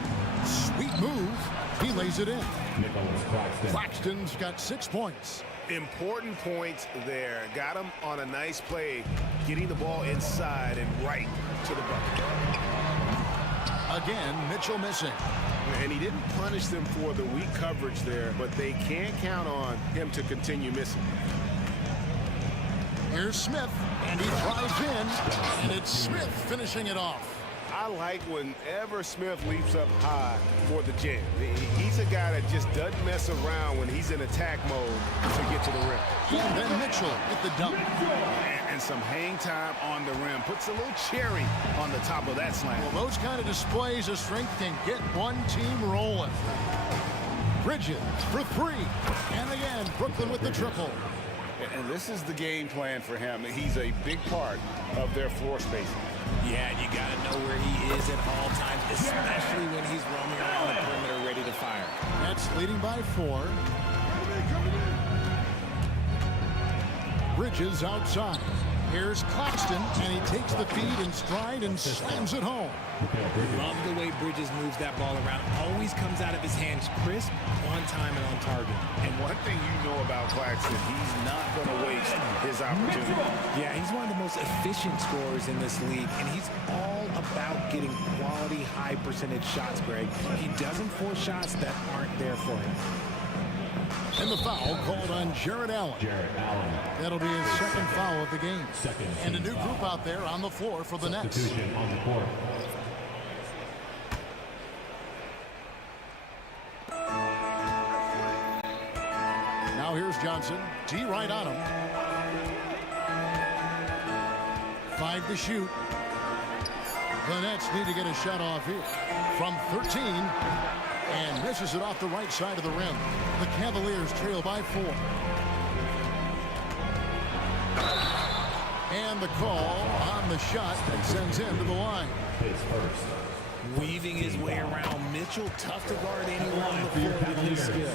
Sweet move. He lays it in. Claxton's got 6 points. Important points there. Got him on a nice play, getting the ball inside and right to the bucket. Again, Mitchell missing. And he didn't punish them for the weak coverage there, but they can't count on him to continue missing. Here's Smith, and he drives in, and it's Smith finishing it off. I like whenever Smith leaps up high for the jam. He's a guy that just doesn't mess around when he's in attack mode to get to the rim. And then Mitchell at the dunk. And some hang time on the rim. Puts a little cherry on the top of that slam. Well, those kind of displays of strength can get one team rolling. Bridges for three. And again, Brooklyn with the triple. And this is the game plan for him. He's a big part of their floor spacing. Yeah, and you got to know where he is at all times, especially when he's roaming around the perimeter ready to fire. Nets leading by 4. Bridges outside. Here's Claxton, and he takes the feed in stride and slams it home. Love the way Bridges moves that ball around. Always comes out of his hands crisp, on time, and on target. And one thing you know about Claxton, he's not going to waste his opportunity. Yeah, he's one of the most efficient scorers in this league, and he's all about getting quality, high-percentage shots, Greg. He doesn't force shots that aren't there for him. And the foul called on Jared Allen. That'll be his second foul of the game. And a new group out there on the floor for the Nets. Now here's Johnson. D right on him. 5 to shoot. The Nets need to get a shot off here. From 13. And misses it off the right side of the rim. The Cavaliers trail by 4. And the call on the shot that sends him to the line. Weaving his way around Mitchell. Tough to guard anyone on the floor with his skill.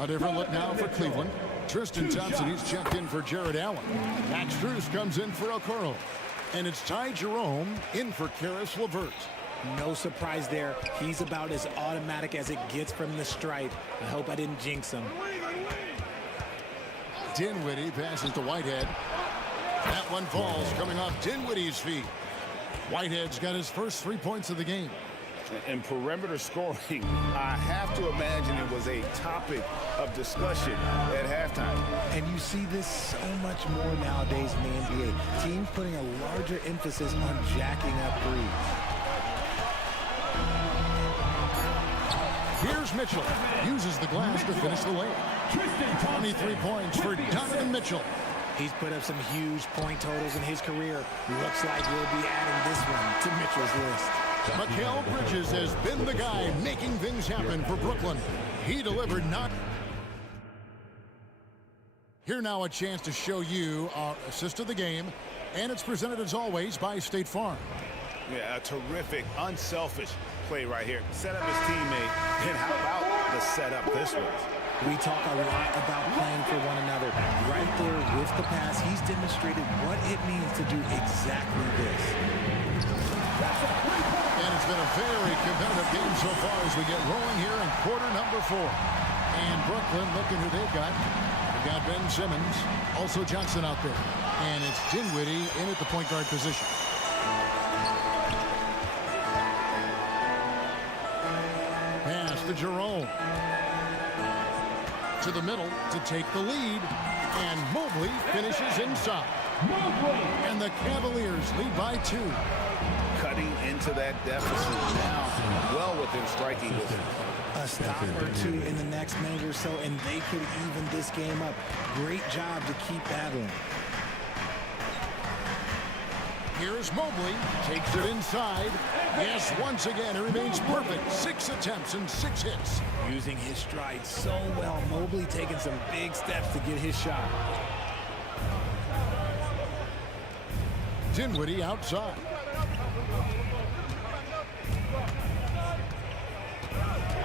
A different look now for Cleveland. Tristan Thompson, he's checked in for Jared Allen. Max Strus comes in for Okoro. And it's Ty Jerome in for Karis LeVert. No surprise there. He's about as automatic as it gets from the stripe. I hope I didn't jinx him. Dinwiddie passes to Whitehead. That one falls coming off Dinwiddie's feet. Whitehead's got his first 3 points of the game. And perimeter scoring, I have to imagine it was a topic of discussion at halftime. And you see this so much more nowadays in the NBA. Teams putting a larger emphasis on jacking up threes. Here's Mitchell. Uses the glass to finish the layup. 23 points for Donovan Mitchell. He's put up some huge point totals in his career. Looks like we'll be adding this one to Mitchell's list. Mikal Bridges has been the guy making things happen for Brooklyn. He delivered not. Here now a chance to show you our assist of the game, and it's presented as always by State Farm. Yeah, a terrific, unselfish play right here. Set up his teammate, and how about the setup this was? We talk a lot about playing for one another. Right there with the pass, he's demonstrated what it means to do exactly this. And it's been a very competitive game so far as we get rolling here in quarter number 4. And Brooklyn, looking who they've got. They've got Ben Simmons, also Johnson out there. And it's Dinwiddie in at the point guard position. Pass to Jerome. To the middle to take the lead. And Mobley finishes inside. And the Cavaliers lead by 2. Cutting into that deficit now, well within striking distance. A stop or two in the next minute or so, and they could even this game up. Great job to keep battling. Here's Mobley, takes it inside. Yes, once again, it remains perfect. 6 attempts and 6 hits. Using his stride so well, Mobley taking some big steps to get his shot. Dinwiddie outside.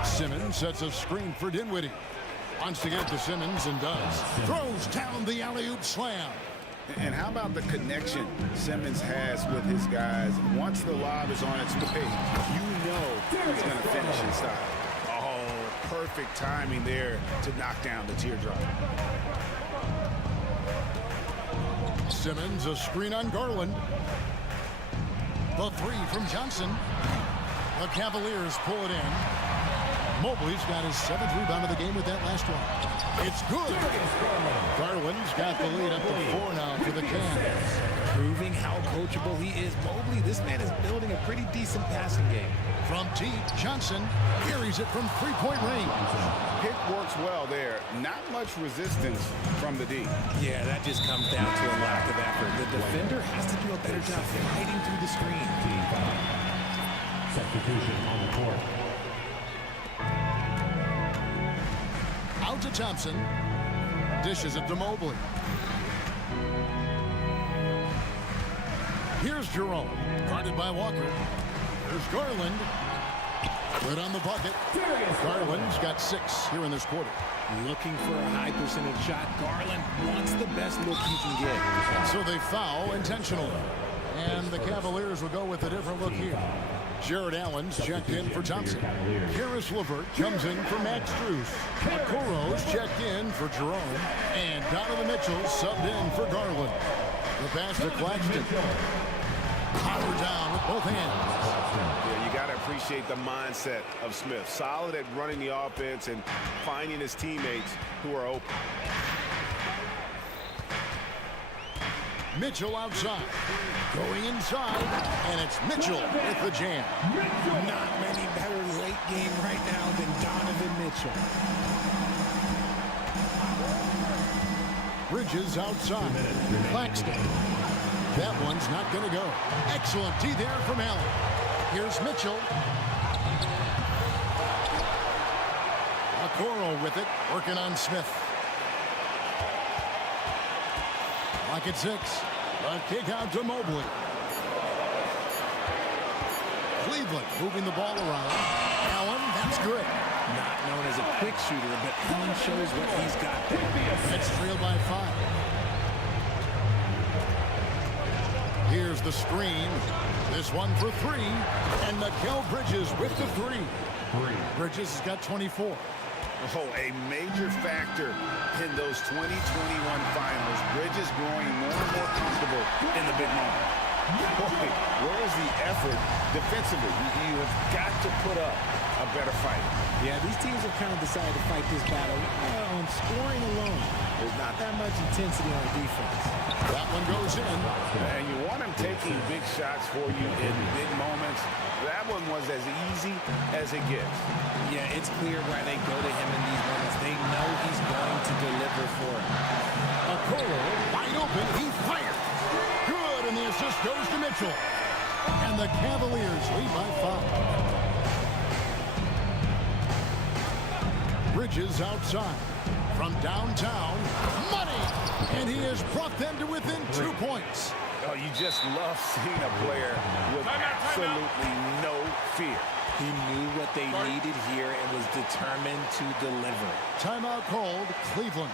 Simmons sets a screen for Dinwiddie. Wants to get it to Simmons and does. Throws down the alley-oop slam. And how about the connection Simmons has with his guys? Once the lob is on its way, you know he's going to finish inside. Oh, perfect timing there to knock down the teardrop. Simmons, a screen on Garland. The 3 from Johnson. The Cavaliers pull it in. Mobley's got his 7th rebound of the game with that last one. It's good. Garland's got the lead up to 4 now for the Cavs. Proving how coachable he is. Mobley, this man is building a pretty decent passing game. From deep, Johnson carries it from 3-point range. Pick works well there. Not much resistance from the D. Yeah, that just comes down to a lack of effort. The defender has to do a better job fighting through the screen. Substitution on the court. Out to Thompson. Dishes it to Mobley. Here's Jerome. Guarded by Walker. There's Garland. Good on the bucket. Garland's got 6 here in this quarter. Looking for a high percentage shot. Garland wants the best look he can get. And so they foul intentionally. And the Cavaliers will go with a different look here. Jared Allen's checked in for Thompson. Karis LeVert comes in for Max Strus. Okoro's checked in for Jerome. And Donovan Mitchell subbed in for Garland. The pass to Claxton. Power down with both hands. Yeah, you got to appreciate the mindset of Smith. Solid at running the offense and finding his teammates who are open. Mitchell outside. Going inside. And it's Mitchell with the jam. Not many better late game right now than Donovan Mitchell. Bridges outside. Claxton. That one's not going to go. Excellent D there from Allen. Here's Mitchell. Okoro with it, working on Smith. Lock at 6. A kick out to Mobley. Cleveland moving the ball around. Allen, that's good. Not known as a quick shooter, but Allen shows what he's got there. It's trailed by 5. Here's the screen. This one for 3. And Mikal Bridges with the 3. Bridges has got 24. Oh, a major factor in those 2021 finals. Bridges growing more and more comfortable in the big moment. boy, where is the effort defensively? You have got to put up a better fight. Yeah, these teams have kind of decided to fight this battle on scoring alone. There's not that much intensity on defense. That one goes in. And you want him taking big shots for you in big moments. That one was as easy as it gets. Yeah, it's clear why they go to him in these moments. They know he's going to deliver for him. Okoro, wide open, he fired. Good, and the assist goes to Mitchell. And the Cavaliers lead by 5. Bridges outside. From downtown, money! And he has brought them to within 2 points. Oh, you just love seeing a player with absolutely no fear. He knew what they needed here and was determined to deliver. Timeout called, Cleveland.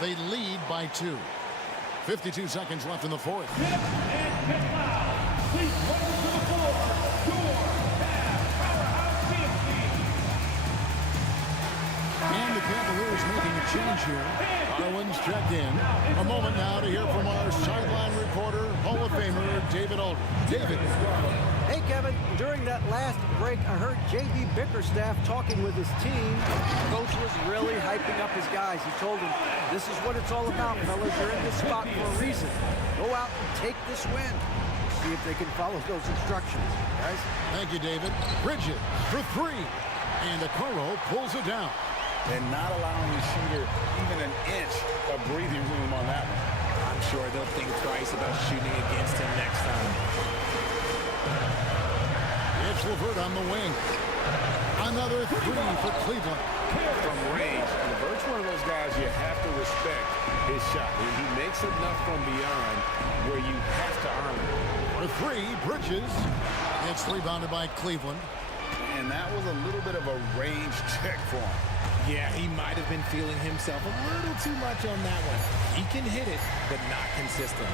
They lead by 2. 52 seconds left in the fourth. Please welcome to the floor, your powerhouse team. And the Cavaliers making a change here. Owens check in. A moment now to hear from our sideline reporter, Hall of Famer David Aldridge. David. Hey, Kevin, during that last break, I heard J.B. Bickerstaff talking with his team. Coach was really hyping up his guys. He told them, this is what it's all about, fellas. You're in this spot for a reason. Go out and take this win. See if they can follow those instructions, guys. Thank you, David. Bridges for 3. And Okoro pulls it down. And not allowing the shooter even an inch of breathing room on that one. I'm sure they'll think twice about shooting against him next time. It's LeVert on the wing. Another 3 for Cleveland. From range, LeVert's one of those guys you have to respect his shot. He makes enough from beyond where you have to honor it. For 3, Bridges. It's rebounded by Cleveland. And that was a little bit of a range check for him. Yeah, he might have been feeling himself a little too much on that one. He can hit it, but not consistently.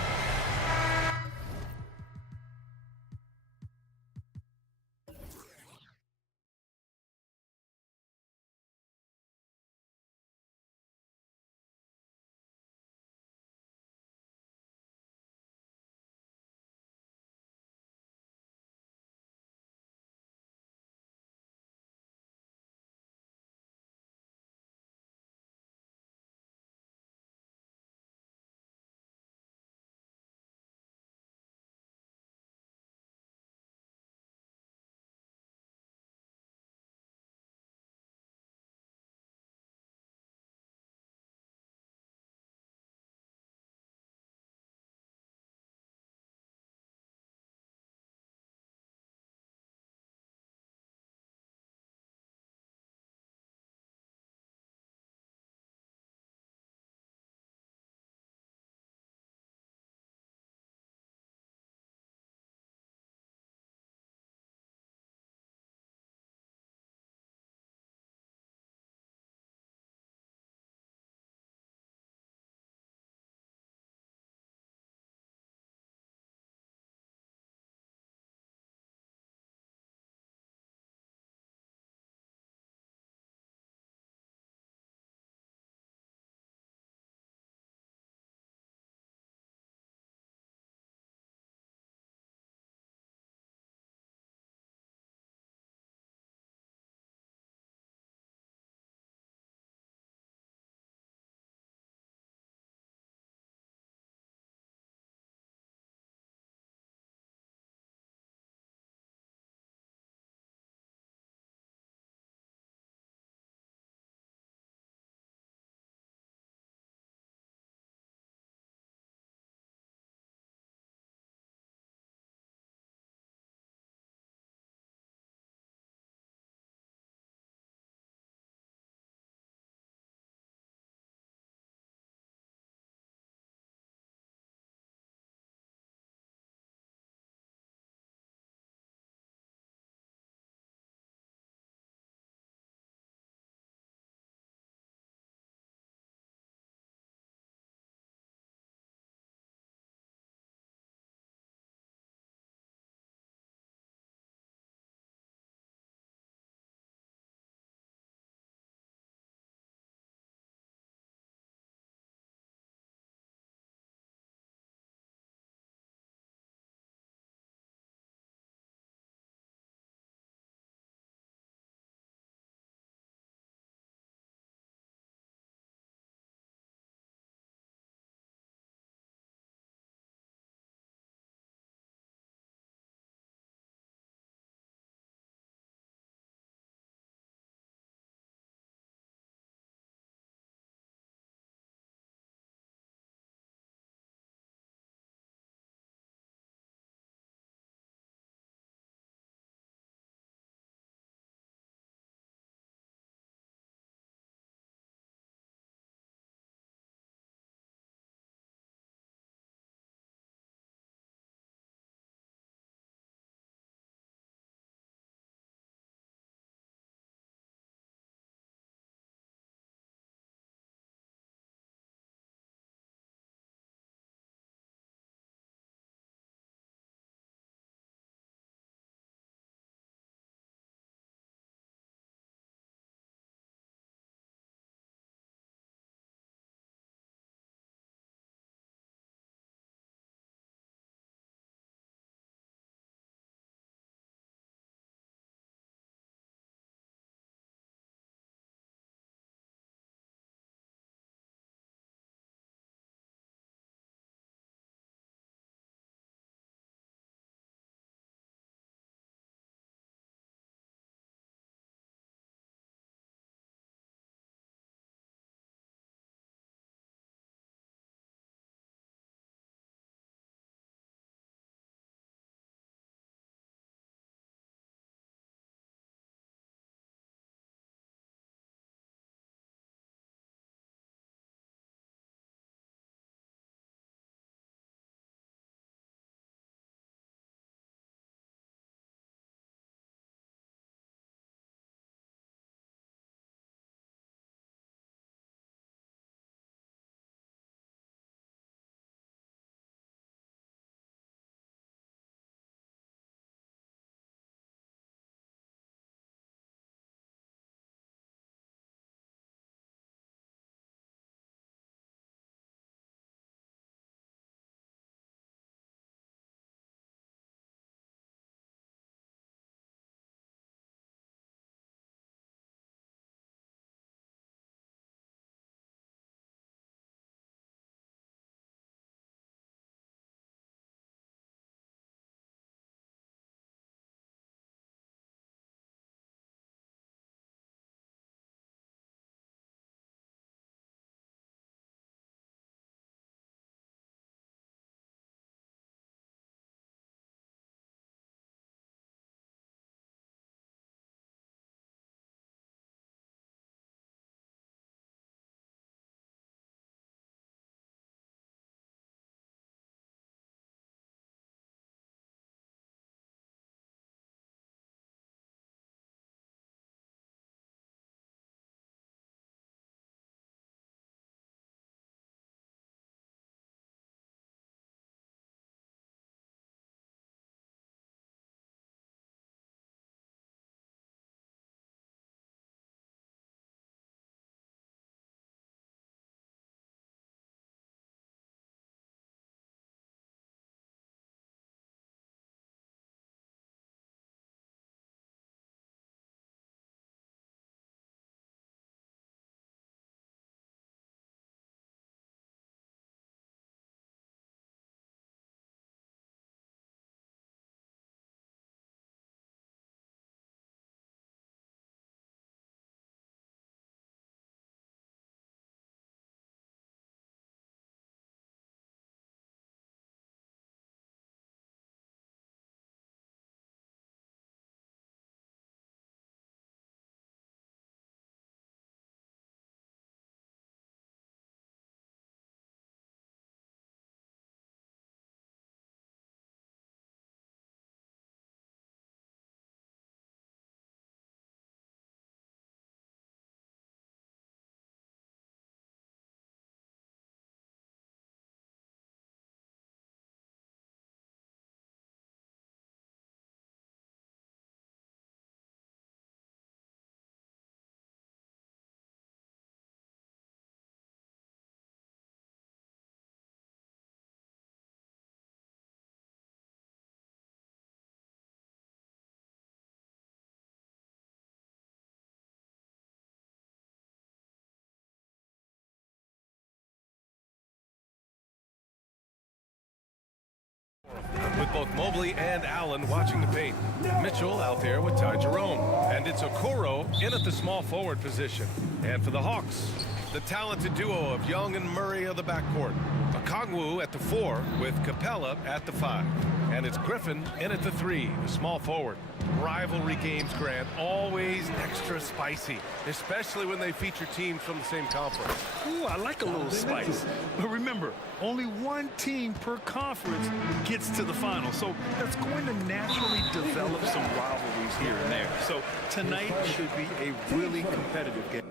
both Mobley and Allen watching the paint. Mitchell out there with Ty Jerome. And it's Okoro in at the small forward position. And for the Hawks, the talented duo of Young and Murray of the backcourt. Okongwu at the 4 with Capella at the 5. And it's Griffin in at the 3, the small forward. Rivalry games, Grant, always extra spicy, especially when they feature teams from the same conference. Ooh, I like a little spice. But remember, only one team per conference gets to the final. So that's going to naturally develop some rivalries here and there. So tonight should be a really competitive game.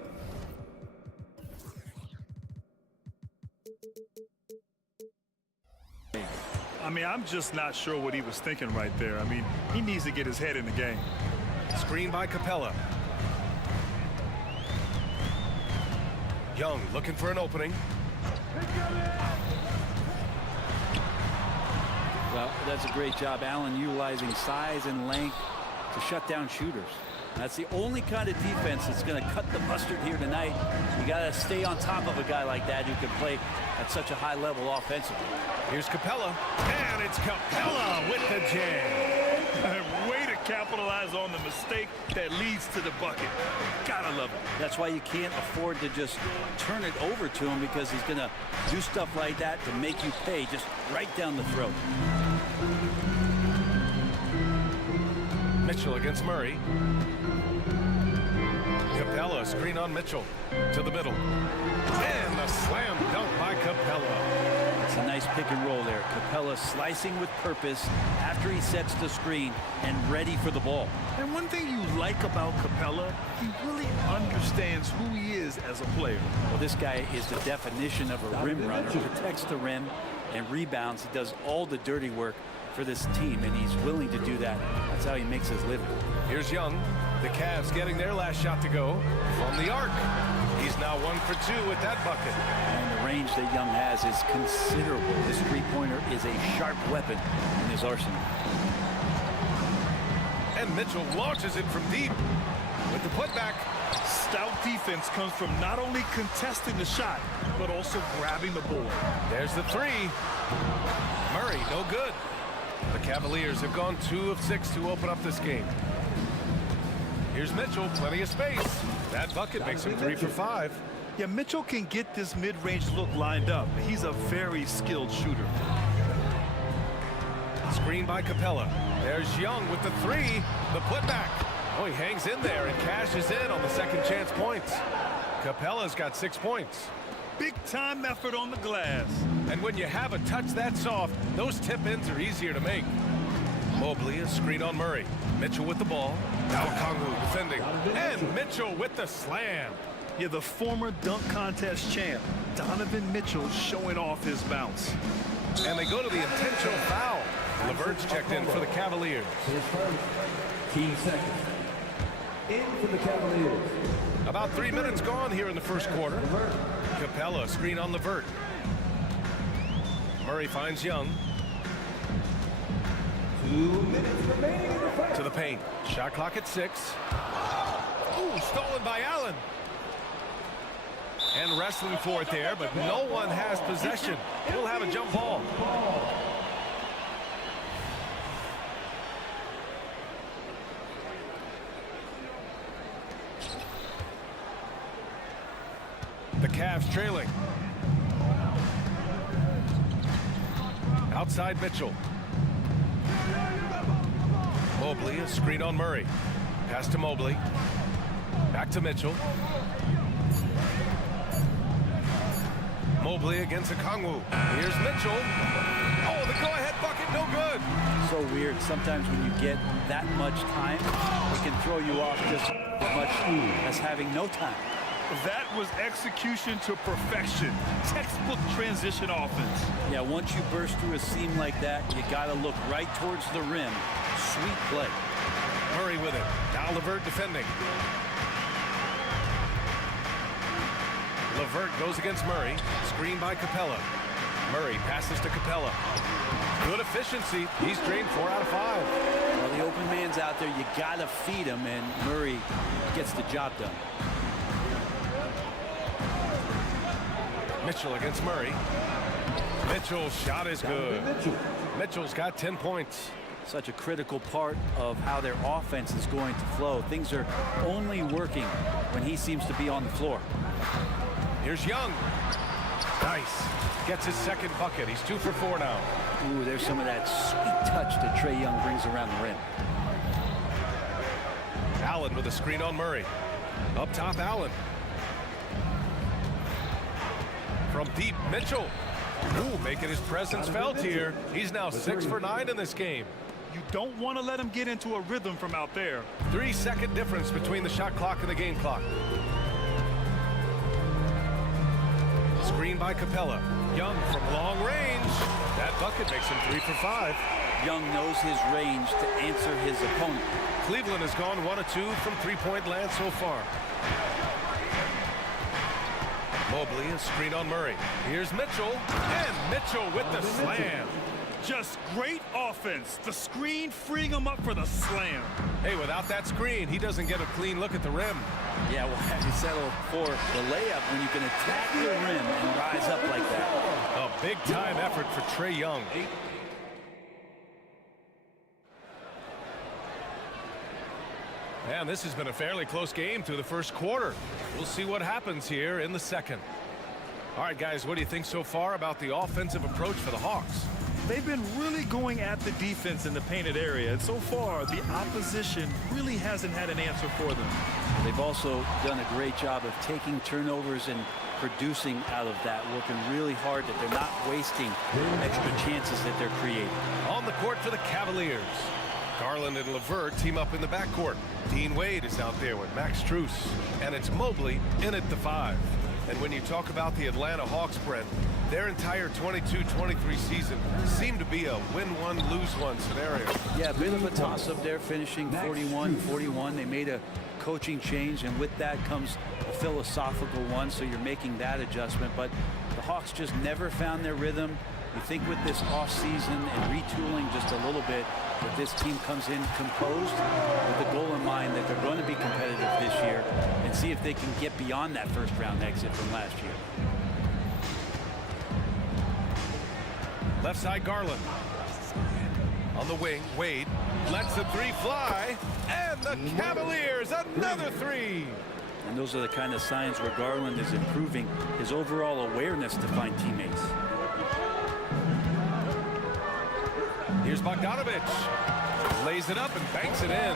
I mean, I'm just not sure what he was thinking right there. I mean, he needs to get his head in the game. Screen by Capella. Young looking for an opening. Well, that's a great job, Allen, utilizing size and length to shut down shooters. That's the only kind of defense that's going to cut the mustard here tonight. You got to stay on top of a guy like that who can play at such a high level offensively. Here's Capella, and it's Capella with the jam. Way to capitalize on the mistake that leads to the bucket. Gotta love it. That's why you can't afford to just turn it over to him, because he's going to do stuff like that to make you pay just right down the throat. Mitchell against Murray. Capella, screen on Mitchell. To the middle. And the slam dunk by Capella. It's a nice pick and roll there. Capella slicing with purpose after he sets the screen and ready for the ball. And one thing you like about Capella, he really understands who he is as a player. Well, this guy is the definition of a rim runner. He protects the rim and rebounds. He does all the dirty work for this team, and he's willing to do that. That's how he makes his living. Here's Young. The Cavs getting their last shot to go from the arc. He's now 1 for 2 with that bucket. And the range that Young has is considerable. This three-pointer is a sharp weapon in his arsenal. And Mitchell launches it from deep with the putback. Stout defense comes from not only contesting the shot, but also grabbing the board. There's the 3. Murray, no good. The Cavaliers have gone 2 of 6 to open up this game. Here's Mitchell, plenty of space. That bucket makes him 3 for 5. Yeah, Mitchell can get this mid-range look lined up. He's a very skilled shooter. Screen by Capella. There's Young with the 3. The putback. Oh, he hangs in there and cashes in on the second chance points. Capella's got 6 points. Big-time effort on the glass. And when you have a touch that soft, those tip-ins are easier to make. Mobley, a screen on Murray. Mitchell with the ball. Now Okongwu defending. And Mitchell with the slam. Yeah, the former dunk contest champ, Donovan Mitchell, showing off his bounce. And they go to the intentional foul. LeVert's checked in for the Cavaliers. Team seconds. In for the Cavaliers. About 3 minutes gone here in the first quarter. Capella, screen on LeVert. Murray finds Young. 2 minutes remaining in the fight. To the paint. Shot clock at 6. Ooh, stolen by Allen. And wrestling for it there, but no one has possession. We'll have a jump ball. The Cavs trailing. Outside Mitchell. Mobley, a screen on Murray. Pass to Mobley. Back to Mitchell. Mobley against Okongwu. Here's Mitchell. Oh, the go-ahead bucket, no good. So weird. Sometimes when you get that much time, it can throw you off just as much as having no time. That was execution to perfection. Textbook transition offense. Yeah, once you burst through a seam like that, you got to look right towards the rim. Sweet play. Murray with it. Now LeVert defending. LeVert goes against Murray. Screen by Capella. Murray passes to Capella. Good efficiency. He's drained 4 out of 5. Well, the open man's out there. You got to feed him, and Murray gets the job done. Mitchell against Murray. Mitchell's shot is good. Mitchell's got 10 points. Such a critical part of how their offense is going to flow. Things are only working when he seems to be on the floor. Here's Young. Nice. Gets his second bucket. He's 2 for 4 now. Ooh, there's some of that sweet touch that Trae Young brings around the rim. Allen with a screen on Murray. Up top, Allen. From deep, Mitchell. Ooh, making his presence felt here. He's now 6 for 9 in this game. You don't want to let him get into a rhythm from out there. 3-second difference between the shot clock and the game clock. Screen by Capella. Young from long range. That bucket makes him 3 for 5. Young knows his range to answer his opponent. Cleveland has gone 1 of 2 from three-point land so far. Mobley, a screen on Murray. Here's Mitchell, and Mitchell with the slam. Just great offense. The screen freeing him up for the slam. Hey, without that screen, he doesn't get a clean look at the rim. Yeah, well, have you settle for the layup when you can attack the rim and rise up like that? A big-time effort for Trae Young. And this has been a fairly close game through the first quarter. We'll see what happens here in the second. All right, guys, what do you think so far about the offensive approach for the Hawks? They've been really going at the defense in the painted area, and so far the opposition really hasn't had an answer for them. They've also done a great job of taking turnovers and producing out of that, working really hard that they're not wasting extra chances that they're creating. On the court for the Cavaliers. Garland and LeVert team up in the backcourt. Dean Wade is out there with Max Strus. And it's Mobley in at the 5. And when you talk about the Atlanta Hawks, Brent, their entire 22-23 season seemed to be a win-one, lose-one scenario. Yeah, a bit of a toss-up there, finishing 41-41. They made a coaching change, and with that comes a philosophical one, so you're making that adjustment. But the Hawks just never found their rhythm. You think with this offseason and retooling just a little bit, that this team comes in composed with the goal in mind that they're going to be competitive this year and see if they can get beyond that first-round exit from last year. Left side, Garland. On the wing, Wade lets the 3 fly, and the Cavaliers, another 3. And those are the kind of signs where Garland is improving his overall awareness to find teammates. Here's Bogdanovich. Lays it up and banks it in.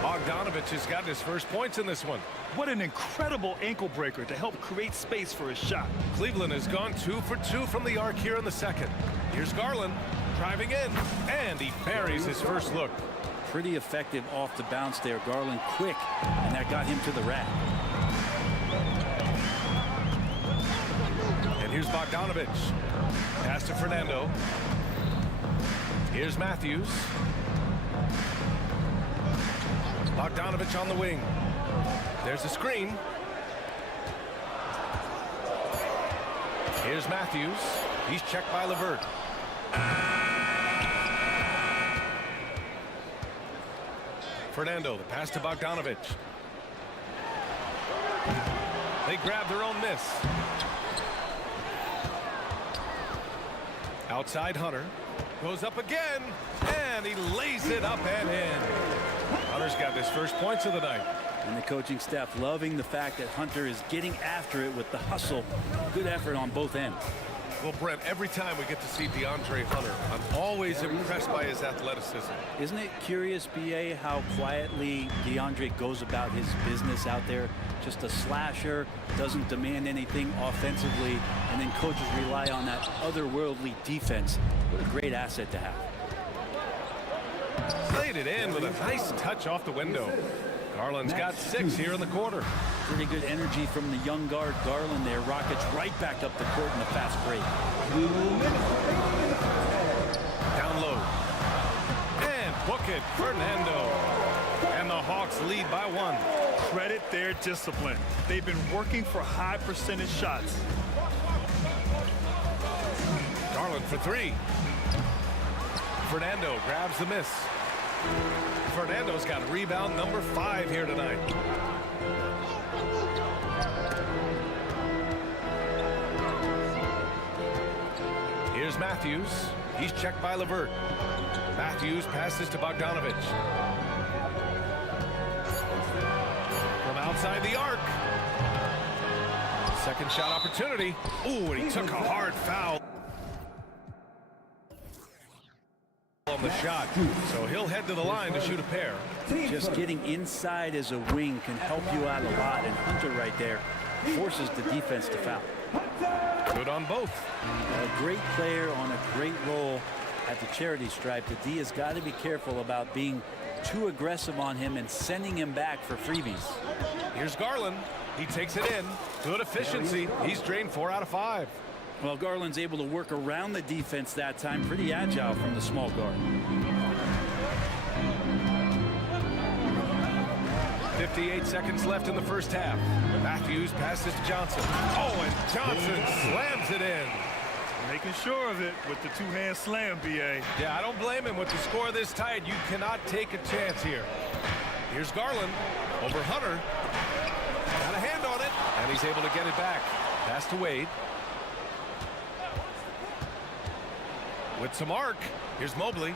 Bogdanovich has gotten his first points in this one. What an incredible ankle breaker to help create space for his shot. Cleveland has gone 2 for 2 from the arc here in the second. Here's Garland driving in, and he buries his first look. Pretty effective off the bounce there. Garland quick, and that got him to the rack. And here's Bogdanovich. Pass to Fernando. Here's Matthews. Bogdanovich on the wing. There's a screen. Here's Matthews. He's checked by LeVert. Fernando, the pass to Bogdanovich. They grab their own miss. Outside Hunter. Goes up again, and he lays it up and in. Hunter's got his first points of the night. And the coaching staff loving the fact that Hunter is getting after it with the hustle. Good effort on both ends. Well, Brent, every time we get to see DeAndre Hunter, I'm always impressed by his athleticism. Isn't it curious, B.A., how quietly DeAndre goes about his business out there? Just a slasher, doesn't demand anything offensively, and then coaches rely on that otherworldly defense. What a great asset to have. Played it in with a nice touch off the window. Garland's got 6 here in the quarter. Pretty good energy from the young guard Garland there. Rockets right back up the court in the fast break. Down low. And book it, Fernando. And the Hawks lead by 1. Credit their discipline. They've been working for high percentage shots. Garland for 3. Fernando grabs the miss. Fernando's got rebound number 5 here tonight. Here's Matthews. He's checked by Levert. Matthews passes to Bogdanovich. From outside the arc. Second shot opportunity. Ooh, and he took a hard foul on the shot. So he'll head to the line to shoot a pair. Just getting inside as a wing can help you out a lot, and Hunter right there forces the defense to foul. Good on both. A great player on a great role at the charity stripe. The D has got to be careful about being too aggressive on him and sending him back for freebies. Here's Garland. He takes it in. Good efficiency. He's drained 4 out of 5. Well, Garland's able to work around the defense that time. Pretty agile from the small guard. 58 seconds left in the first half. Matthews passes to Johnson. Oh, and Johnson slams it in. Making sure of it with the two-hand slam, B.A. Yeah, I don't blame him. With the score this tight, you cannot take a chance here. Here's Garland over Hunter. Got a hand on it, and he's able to get it back. Pass to Wade. With some arc, here's Mobley.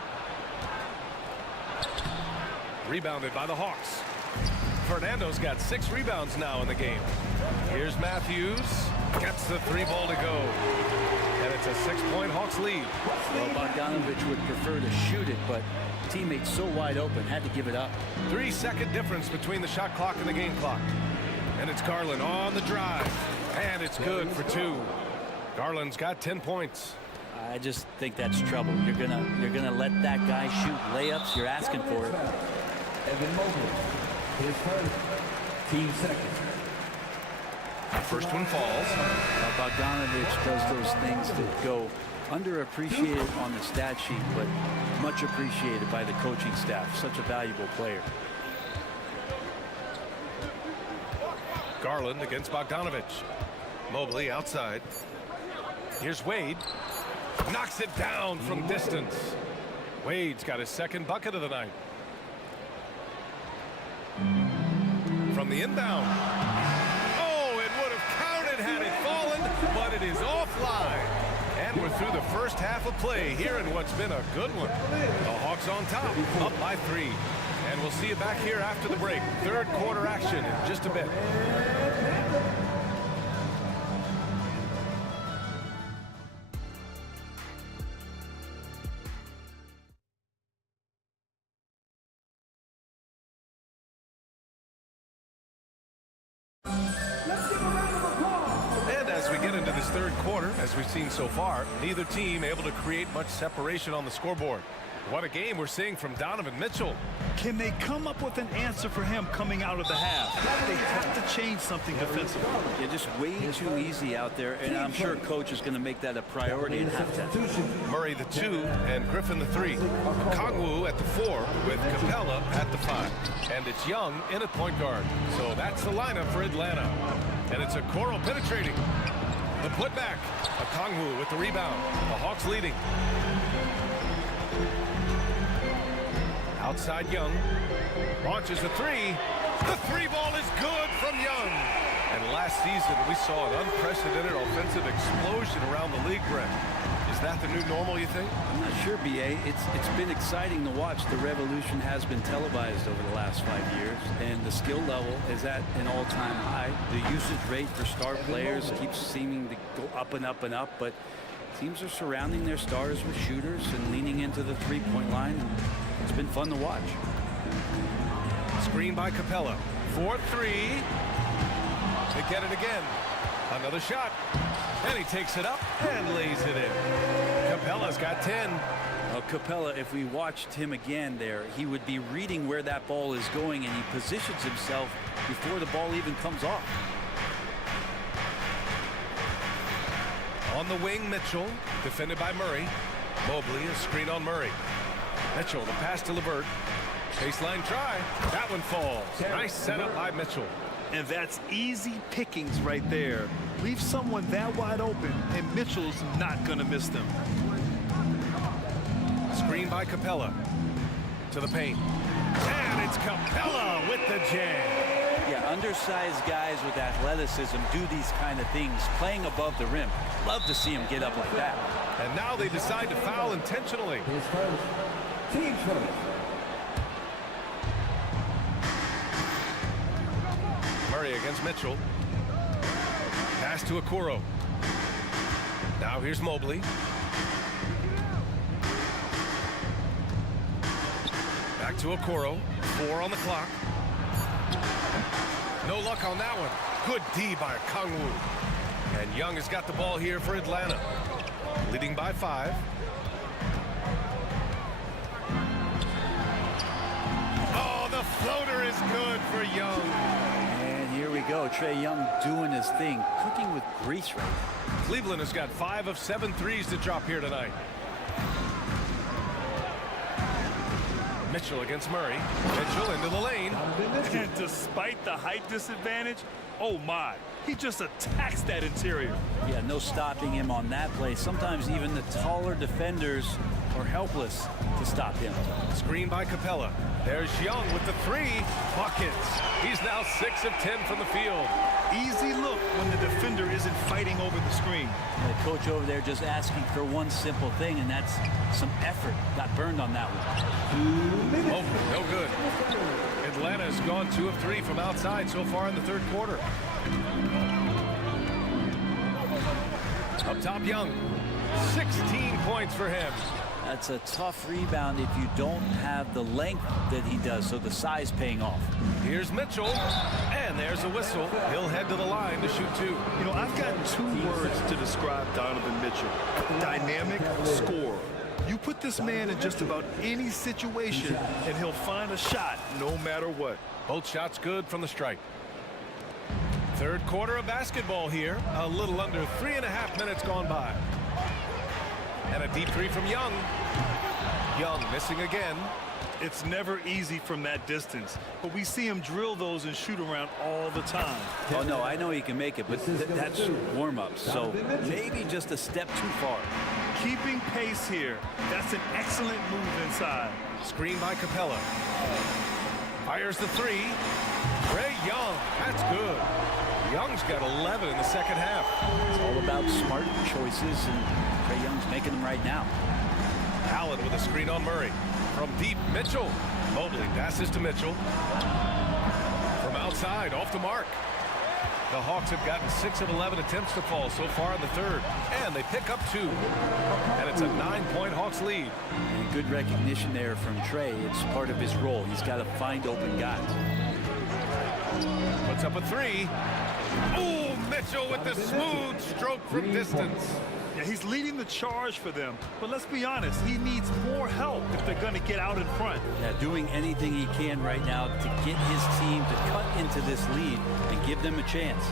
Rebounded by the Hawks. Fernando's got 6 rebounds now in the game. Here's Matthews. Gets the 3-ball to go. And it's a 6-point Hawks lead. Well, Bogdanovich would prefer to shoot it, but teammates so wide open, had to give it up. 3-second difference between the shot clock and the game clock. And it's Garland on the drive. And it's good for 2. Garland's got 10 points. I just think that's trouble. You're gonna let that guy shoot layups. You're asking for it. Evan Mobley, his first, team second. First one falls. Bogdanovich does those things that go underappreciated on the stat sheet, but much appreciated by the coaching staff. Such a valuable player. Garland against Bogdanovich. Mobley outside. Here's Wade. Knocks it down from distance. Wade's got his second bucket of the night. From the inbound. Oh, it would have counted had it fallen, but it is offline. And we're through the first half of play here in what's been a good one. The Hawks on top, up by 3. And we'll see you back here after the break. Third quarter action in just a bit. Third quarter, as we've seen so far, neither team able to create much separation on the scoreboard. What a game we're seeing from Donovan Mitchell. Can they come up with an answer for him coming out of the half? They have to change something defensively. They're just way too easy out there, and I'm sure coach is going to make that a priority in halftime. Murray the 2 and Griffin the 3. Kongwu at the 4 with Capella at the 5. And it's Young in at point guard. So that's the lineup for Atlanta. And it's a Okoro penetrating. The putback. Kongwu with the rebound. The Hawks leading. Outside Young. Launches the 3. The 3-ball is good from Young. And last season we saw an unprecedented offensive explosion around the league, Brent. Is that the new normal, you think? I'm not sure, B.A. It's been exciting to watch. The revolution has been televised over the last 5 years, and the skill level is at an all-time high. The usage rate for star players keeps seeming to go up and up and up, but teams are surrounding their stars with shooters and leaning into the three-point line. And it's been fun to watch. Screen by Capella. 4-3. They get it again. Another shot. And he takes it up and lays it in. Capella's got 10. Well, Capella, if we watched him again there, he would be reading where that ball is going, and he positions himself before the ball even comes off. On the wing, Mitchell, defended by Murray. Mobley, a screen on Murray. Mitchell, the pass to Levert. Baseline try. That one falls. Nice setup by Mitchell. And that's easy pickings right there. Leave someone that wide open, and Mitchell's not going to miss them. Screen by Capella. To the paint. And it's Capella with the jam. Yeah, undersized guys with athleticism do these kind of things, playing above the rim. Love to see him get up like that. And now they decide to foul intentionally. His first, team first. Murray against Mitchell. Pass to Okoro. Now here's Mobley. Back to Okoro. 4 on the clock. No luck on that one. Good D by Kangwoo. And Young has got the ball here for Atlanta. Leading by 5. Oh, the floater is good for Young. And here we go. Trae Young doing his thing, cooking with grease right now. Cleveland has got 5 of 7 threes to drop here tonight. Mitchell against Murray. Mitchell into the lane. And despite the height disadvantage, oh my, he just attacks that interior. Yeah, no stopping him on that play. Sometimes even the taller defenders are helpless to stop him. Screen by Capella. There's Young with the 3 buckets. He's now 6 of 10 from the field. Easy look when the defender isn't fighting over the screen. The coach over there just asking for one simple thing, and that's some effort. Got burned on that one. Oh, no good. Atlanta has gone 2 of 3 from outside so far in the third quarter. Up top, Young. 16 points for him. That's a tough rebound if you don't have the length that he does, so the size paying off. Here's Mitchell, and there's a whistle. He'll head to the line to shoot 2. You know, I've got 2 words to describe Donovan Mitchell. Dynamic scorer. You put this man in just about any situation, and he'll find a shot no matter what. Both shots good from the stripe. Third quarter of basketball here. A little under 3.5 minutes gone by. And a deep 3 from Young. Young missing again. It's never easy from that distance, but we see him drill those and shoot around all the time. Oh, no, I know he can make it, but that's warm-ups, so maybe just a step too far. Keeping pace here. That's an excellent move inside. Screen by Capella. Fires the 3. Trae Young. That's good. Young's got 11 in the second half. It's all about smart choices, and Trae Young's making them right now. Allen with a screen on Murray. From deep, Mitchell. Mobley passes to Mitchell. From outside, off the mark. The Hawks have gotten 6 of 11 attempts to fall so far in the third. And they pick up 2. And it's a 9-point Hawks lead. And good recognition there from Trae. It's part of his role. He's got to find open guys. Puts up a 3. Oh, Mitchell with the smooth stroke from distance. Yeah, he's leading the charge for them. But let's be honest, he needs more help if they're going to get out in front. Yeah, doing anything he can right now to get his team to cut into this lead and give them a chance.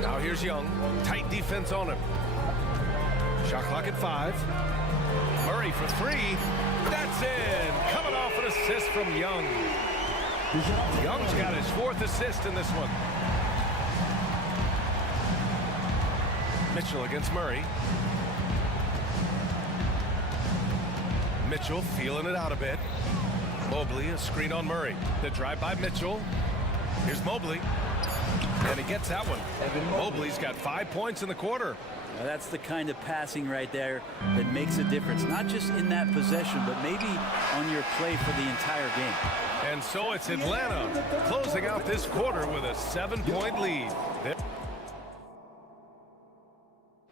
Now here's Young. Tight defense on him. Shot clock at 5. Murray for 3. That's in. Coming off an assist from Young. Young's got his 4th assist in this one. Mitchell against Murray. Mitchell feeling it out a bit. Mobley, a screen on Murray. The drive by Mitchell. Here's Mobley. And he gets that one. Mobley's got 5 points in the quarter. Now that's the kind of passing right there that makes a difference, not just in that possession, but maybe on your play for the entire game. And so it's Atlanta closing out this quarter with a 7-point lead.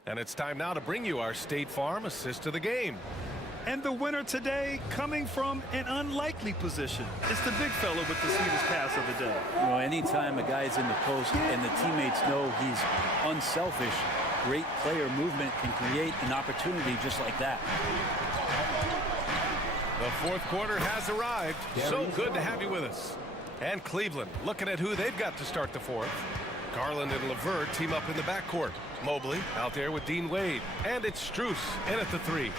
And it's time now to bring you our State Farm assist of the game. And the winner today coming from an unlikely position. It's the big fella with the sweetest pass of the day. You know, anytime a guy's in the post and the teammates know he's unselfish, great player movement can create an opportunity just like that. The fourth quarter has arrived. So good to have you with us. And Cleveland looking at who they've got to start the fourth. Garland and LeVert team up in the backcourt. Mobley out there with Dean Wade. And it's Strus in at the 3.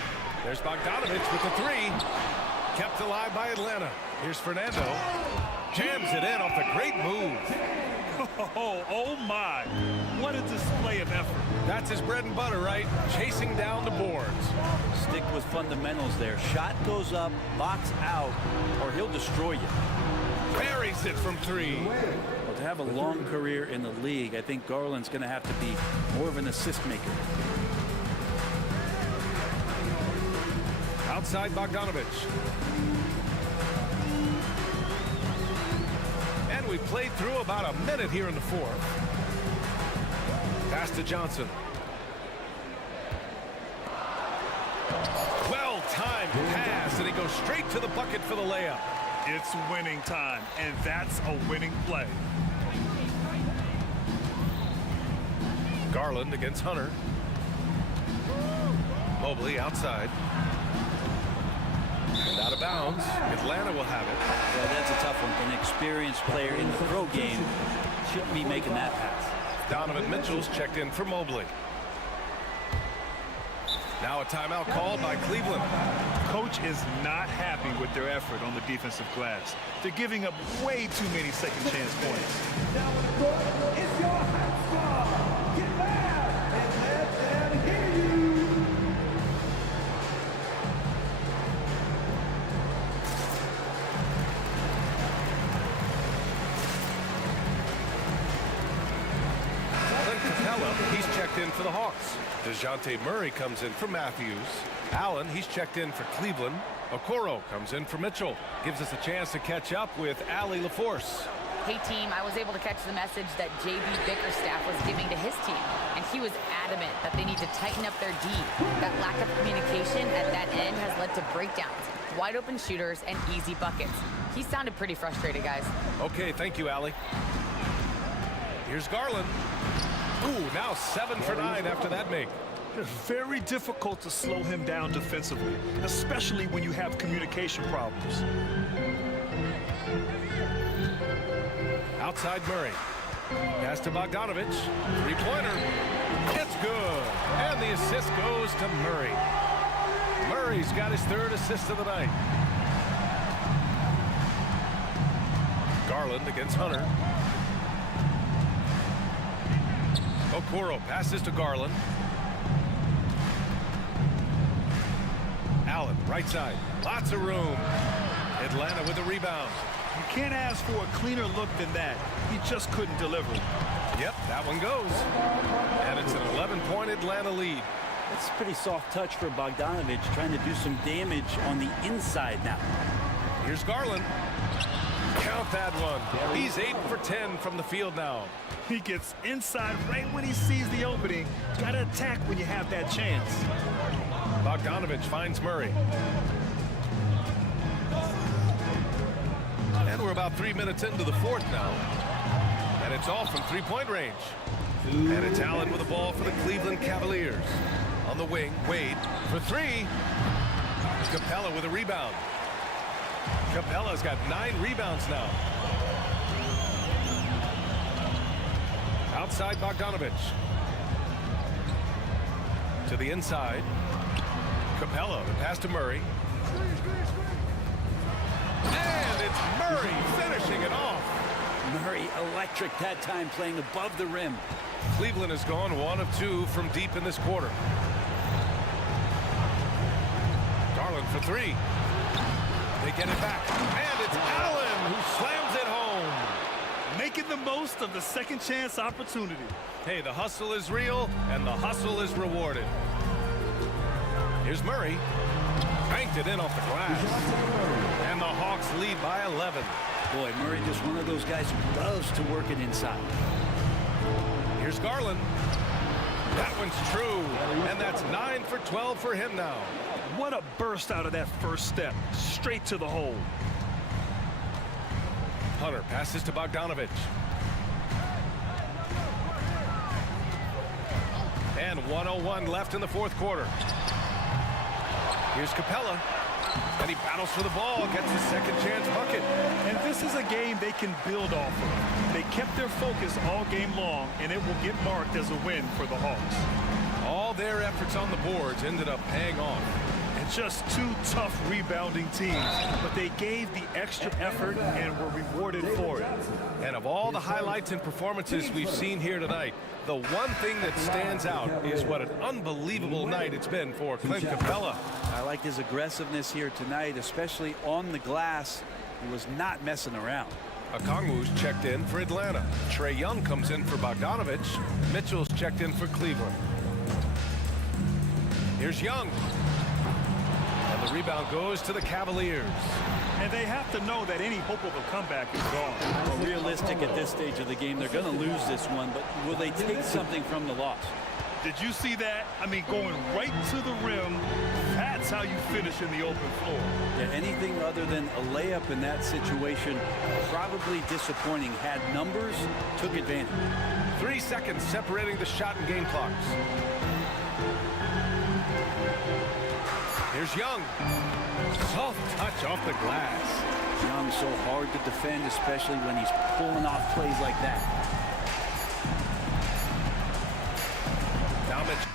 There's Bogdanovich with the 3. Kept alive by Atlanta. Here's Fernando. Jams it in off the great move. Oh my. What a display of effort. That's his bread and butter, right? Chasing down the boards. Stick with fundamentals there. Shot goes up, box out, or he'll destroy you. Buries it from 3. Well, to have a long career in the league, I think Garland's going to have to be more of an assist maker. Outside Bogdanovich. And we played through about a minute here in the fourth. Pass to Johnson. Well-timed pass, and he goes straight to the bucket for the layup. It's winning time, and that's a winning play. Garland against Hunter. Mobley outside. And out of bounds. Atlanta will have it. Yeah, that's a tough one. An experienced player in the pro game shouldn't be making that pass. Donovan Mitchell's checked in for Mobley. Now a timeout called by Cleveland. Coach is not happy with their effort on the defensive glass. They're giving up way too many second chance points. Down the court, it's your hot squad. Get loud and let them hear you. Clint Capella, he's checked in for the Hawks. DeJounte Murray comes in for Matthews. Allen, he's checked in for Cleveland. Okoro comes in for Mitchell. Gives us a chance to catch up with Ali LaForce. Hey team, I was able to catch the message that JB Bickerstaff was giving to his team, and he was adamant that they need to tighten up their D. That lack of communication at that end has led to breakdowns, wide open shooters, and easy buckets. He sounded pretty frustrated, guys. Okay, thank you, Ali. Here's Garland. Ooh, now 7 for 9 after that make. Very difficult to slow him down defensively, especially when you have communication problems. Outside Murray. Pass to Bogdanovich. Three-pointer. It's good. And the assist goes to Murray. Murray's got his third assist of the night. Garland against Hunter. Okoro passes to Garland. Allen, right side. Lots of room. Atlanta with the rebound. You can't ask for a cleaner look than that. He just couldn't deliver. Yep, that one goes. And it's an 11-point Atlanta lead. That's a pretty soft touch for Bogdanovich, trying to do some damage on the inside now. Here's Garland. Count that one. He's 8 for 10 from the field now. He gets inside right when he sees the opening. Gotta attack when you have that chance. Bogdanovich finds Murray. And we're about 3 minutes into the fourth now. And it's all from three-point range. And it's Allen with the ball for the Cleveland Cavaliers. On the wing, Wade for three. Capella with a rebound. Capella's got 9 rebounds now. Outside Bogdanovich. To the inside. Capella, the pass to Murray. And it's Murray finishing it off. Murray electric that time, playing above the rim. Cleveland has gone 1 of 2 from deep in this quarter. Garland for three. They get it back. And it's Allen who slams it home. Making the most of the second chance opportunity. Hey, the hustle is real, and the hustle is rewarded. Here's Murray. Banked it in off the glass. And the Hawks lead by 11. Boy, Murray just one of those guys who loves to work it inside. Here's Garland. That one's true. And that's 9 for 12 for him now. What a burst out of that first step. Straight to the hole. Hunter passes to Bogdanovich. And 1:01 left in the fourth quarter. Here's Capella. And he battles for the ball, gets his second chance bucket. And this is a game they can build off of. They kept their focus all game long, and it will get marked as a win for the Hawks. All their efforts on the boards ended up paying off. And just 2 tough rebounding teams, but they gave the extra effort and were rewarded for it. And of all the highlights and performances we've seen here tonight, the one thing that stands out is what an unbelievable night it's been for Clint Capella. I like his aggressiveness here tonight, especially on the glass. He was not messing around. Okongwu's checked in for Atlanta. Trae Young comes in for Bogdanovich. Mitchell's checked in for Cleveland. Here's Young. And the rebound goes to the Cavaliers. And they have to know that any hope of a comeback is gone. Well, realistic at this stage of the game, they're going to lose this one, but will they take something from the loss? Did you see that? I mean, going right to the rim, that's how you finish in the open floor. Yeah, anything other than a layup in that situation, probably disappointing. Had numbers, took advantage. 3 seconds separating the shot and game clocks. Here's Young. Soft touch off the glass. Young so hard to defend, especially when he's pulling off plays like that. Now Mitchell.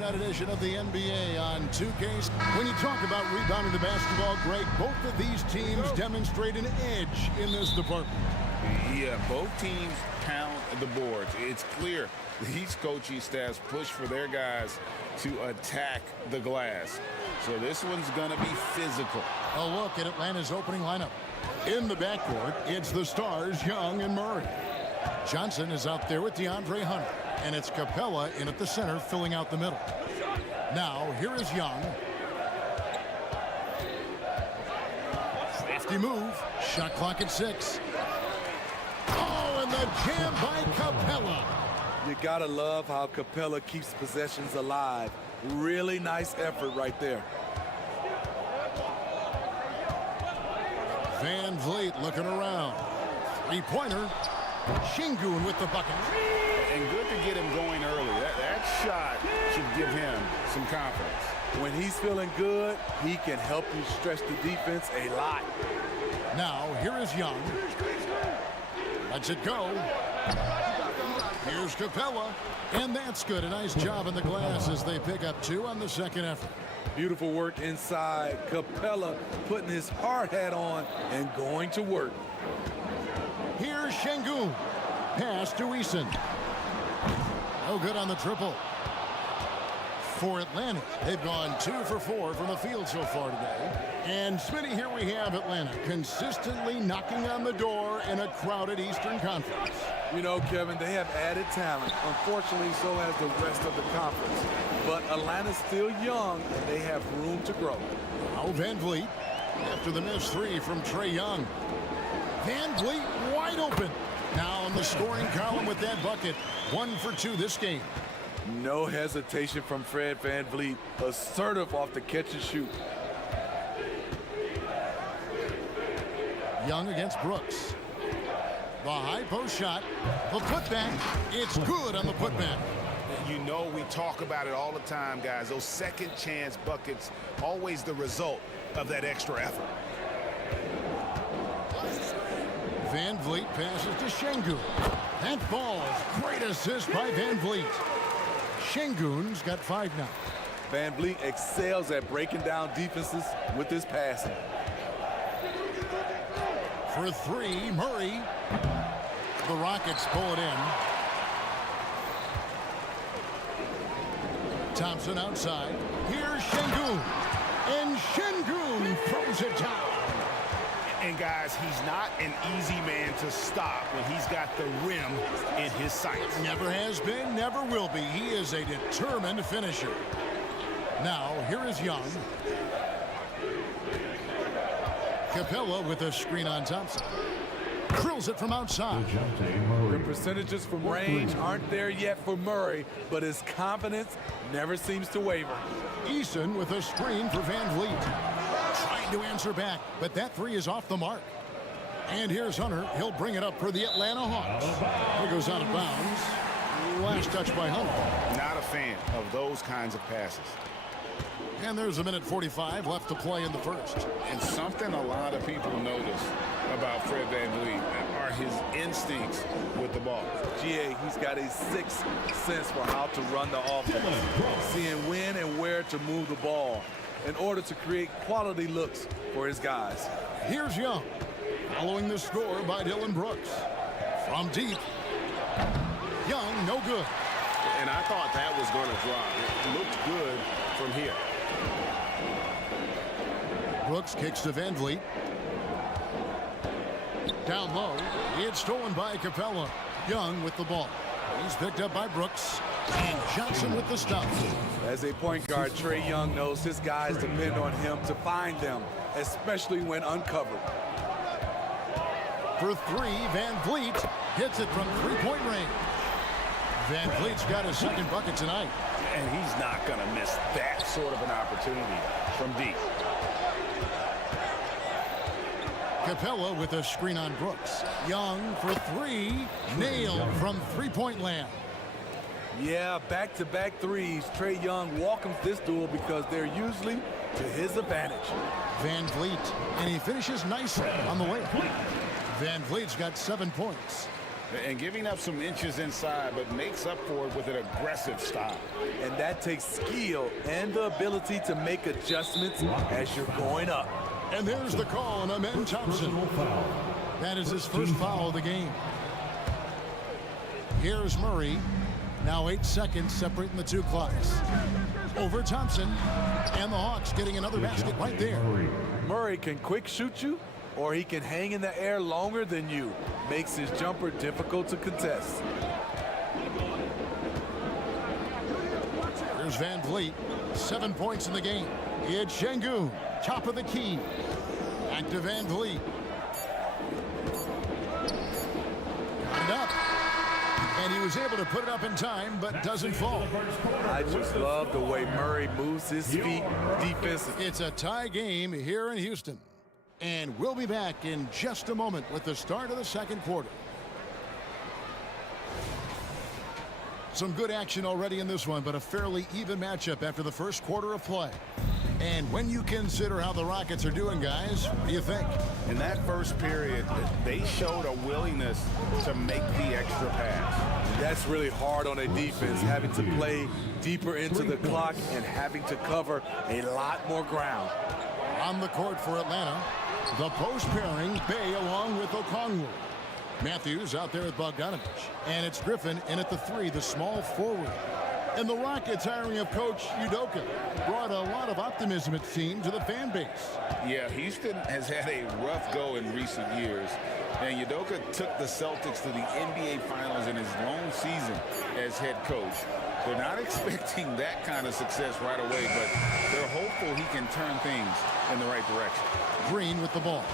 Night edition of the NBA on 2K. When you talk about rebounding the basketball, Greg, both of these teams demonstrate an edge in this department. Yeah, both teams pound the boards. It's clear these coaching staffs push for their guys to attack the glass. So this one's going to be physical. A look at Atlanta's opening lineup. In the backcourt, it's the stars, Young and Murray. Johnson is out there with DeAndre Hunter, and it's Capella in at the center, filling out the middle. Now, here is Young. Safety move. Shot clock at 6. Oh, and the jam by Capella. You gotta love how Capella keeps possessions alive. Really nice effort right there. Van Vliet looking around. Three-pointer. Şengün with the bucket. And good to get him going early. That shot should give him some confidence. When he's feeling good, he can help you stretch the defense a lot. Now, here is Young. Lets it go. Here's Capella. And that's good. A nice job in the glass as they pick up 2 on the second effort. Beautiful work inside. Capella putting his hard hat on and going to work. Here's Şengün. Pass to Eason. No good on the triple. For Atlanta, they've gone 2 for 4 from the field so far today. And Smitty, here we have Atlanta consistently knocking on the door in a crowded Eastern Conference. You know, Kevin, they have added talent. Unfortunately, so has the rest of the conference. But Atlanta's still young, and they have room to grow. Now Van Vliet after the missed 3 from Trae Young. Van Vliet wide open. Now in the scoring column with that bucket. 1 for 2 this game. No hesitation from Fred Van Vliet. Assertive off the catch and shoot. Young against Brooks. The high post shot. The putback. It's good on the putback. You know we talk about it all the time, guys. Those second chance buckets, always the result of that extra effort. Van Vliet passes to Şengün. That falls. Great assist by Van Vliet. Şengün's got 5 now. Van Vliet excels at breaking down defenses with his passing. For 3, Murray. The Rockets pull it in. Thompson outside. Here's Şengün. And Şengün throws it down. And guys, he's not an easy man to stop when he's got the rim in his sights. Never has been, never will be. He is a determined finisher. Now, here is Young. Capella with a screen on Thompson. Drills it from outside. The percentages from range aren't there yet for Murray, but his confidence never seems to waver. Eason with a screen for Van Vliet. Trying to answer back, but that 3 is off the mark. And here's Hunter. He'll bring it up for the Atlanta Hawks. It goes out of bounds. Last touch by Hunter. Not a fan of those kinds of passes. And there's a minute 45 left to play in the first. And something a lot of people notice about Fred Van Vliet are his instincts with the ball. GA, he's got a sixth sense for how to run the offense, seeing when and where to move the ball in order to create quality looks for his guys. Here's Young, following the score by Dylan Brooks. From deep, Young, no good. And I thought that was going to drop. It looked good from here. Brooks kicks to Van Vliet. Down low, it's stolen by Capella. Young with the ball. He's picked up by Brooks. And Johnson with the stop. As a point guard, Trae Young knows his guys depend on him to find them, especially when uncovered. For 3, Van Vliet hits it from 3-point range. Van Vliet's got his second bucket tonight. And he's not going to miss that sort of an opportunity from deep. Capella with a screen on Brooks. Young for 3, nailed from 3-point land. Yeah, back-to-back threes. Trae Young welcomes this duel because they're usually to his advantage. Van Vliet, and he finishes nicely on the way. Van Vliet's got 7 points. And giving up some inches inside, but makes up for it with an aggressive style. And that takes skill and the ability to make adjustments as you're going up. And there's the call on Amen Thompson. That is his first foul of the game. Here's Murray. Now 8 seconds separating the two clocks. Over Thompson. And the Hawks getting another basket right there. Murray can quick shoot you, or he can hang in the air longer than you. Makes his jumper difficult to contest. Here's Van Vliet. 7 points in the game. It's Şengün. Top of the key. Back to Van Vliet. Got it up. And he was able to put it up in time, but doesn't fall. I just love the way Murray moves his feet defensively. It's a tie game here in Houston. And we'll be back in just a moment with the start of the second quarter. Some good action already in this one, but a fairly even matchup after the first quarter of play. And when you consider how the Rockets are doing, guys, what do you think? In that first period, they showed a willingness to make the extra pass. That's really hard on a defense, having to play deeper into the clock and having to cover a lot more ground. On the court for Atlanta, the post pairing, Bay along with Okongwu. Matthews out there with Bogdanovich. And it's Griffin in at the 3, the small forward. And the Rockets hiring of Coach Udoka brought a lot of optimism, it seemed, to the fan base. Yeah, Houston has had a rough go in recent years. And Udoka took the Celtics to the NBA Finals in his lone season as head coach. They're not expecting that kind of success right away, but they're hopeful he can turn things in the right direction. Green with the ball.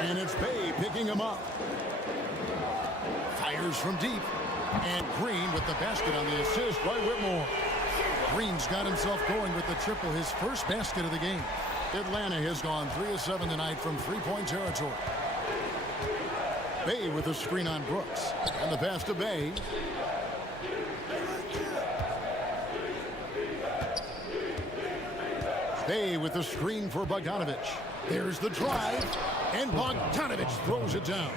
And it's Bay picking him up. Fires from deep. And Green with the basket on the assist by Whitmore. Green's got himself going with the triple, his first basket of the game. Atlanta has gone 3 of 7 tonight from three-point territory. Bay with a screen on Brooks. And the pass to Bay. Bay with the screen for Bogdanovich. There's the drive. And Bogdanovich throws it down.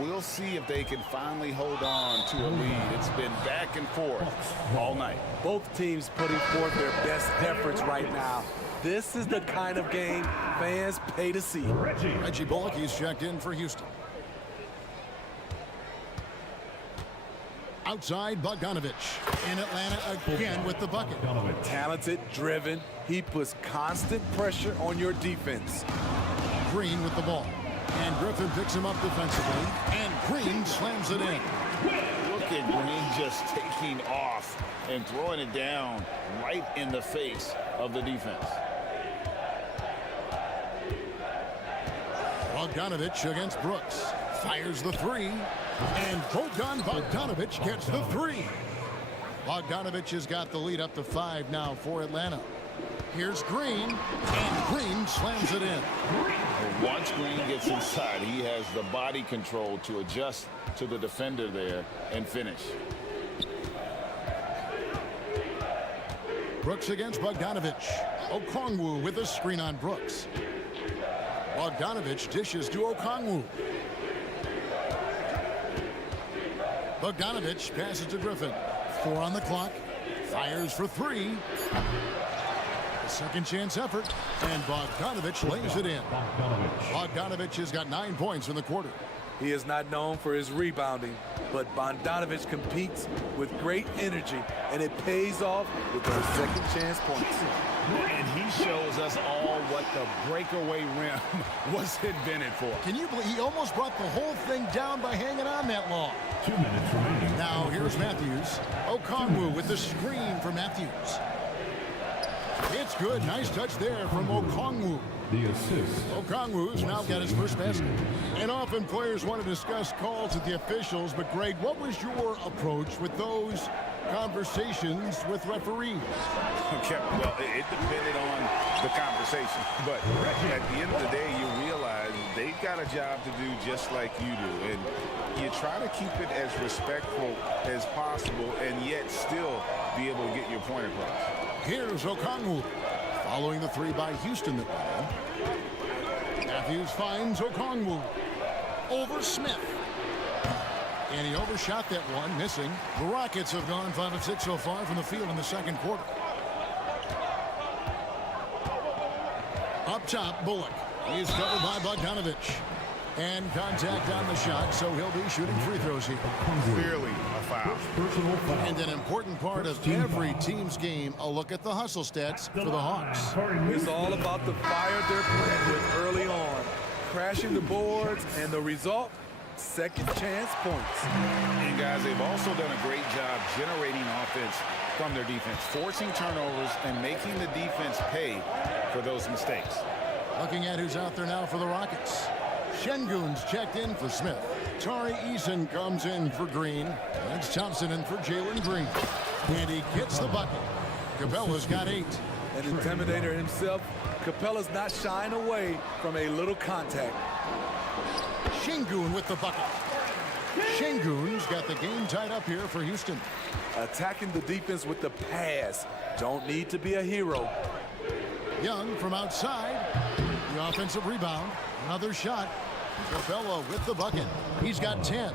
We'll see if they can finally hold on to a lead. It's been back and forth all night. Both teams putting forth their best efforts right now. This is the kind of game fans pay to see. Reggie Bullock, he's checked in for Houston. Outside, Bogdanovich. In Atlanta again with the bucket. Talented, driven. He puts constant pressure on your defense. Green with the ball. And Griffin picks him up defensively. And Green slams it in. Look at Green just taking off and throwing it down right in the face of the defense. Bogdanovich against Brooks. Fires the 3. And Bogdan Bogdanovich gets the 3. Bogdanovich has got the lead up to 5 now for Atlanta. Here's Green, and Green slams it in. Once Green gets inside, he has the body control to adjust to the defender there and finish. Brooks against Bogdanovich. Okongwu with a screen on Brooks. Bogdanovich dishes to Okongwu. Bogdanovich passes to Griffin. 4 on the clock. Fires for 3. A second chance effort. And Bogdanovich lays it in. Bogdanovich has got 9 points in the quarter. He is not known for his rebounding, but Bogdanovich competes with great energy, and it pays off with those second chance points. And he shows us all what the breakaway rim was invented for. Can you believe he almost brought the whole thing down by hanging on that long? 2 minutes remaining. Now here's Matthews. Okongwu with the screen for Matthews. It's good. Nice touch there from Okongwu. The assist. Okongwu's now got his first basket. And often players want to discuss calls with the officials, but Greg, what was your approach with those conversations with referees? Okay, well, it depended on the conversation, but at the end of the day, you realize they've got a job to do just like you do, and you try to keep it as respectful as possible and yet still be able to get your point across. Here's Okongwu. Following the 3 by Houston that went in. Matthews finds Okongwu. Over Smith. And he overshot that one, missing. The Rockets have gone 5 of 6 so far from the field in the second quarter. Up top, Bullock. He's covered by Bogdanovich. And contact on the shot, so he'll be shooting free throws here. Clearly a foul. And an important part of every team's game, a look at the hustle stats for the Hawks. It's all about the fire they're playing with early on. Crashing the boards, and the result, second chance points. And guys, they've also done a great job generating offense from their defense, forcing turnovers and making the defense pay for those mistakes. Looking at who's out there now for the Rockets. Şengün's checked in for Smith. Tari Eason comes in for Green. That's Thompson in for Jalen Green. And he gets the bucket. Capella's got 8. An intimidator himself, Capella's not shying away from a little contact. Şengün with the bucket. Şengün's got the game tied up here for Houston. Attacking the defense with the pass. Don't need to be a hero. Young from outside. The offensive rebound. Another shot. Capella with the bucket. He's got 10.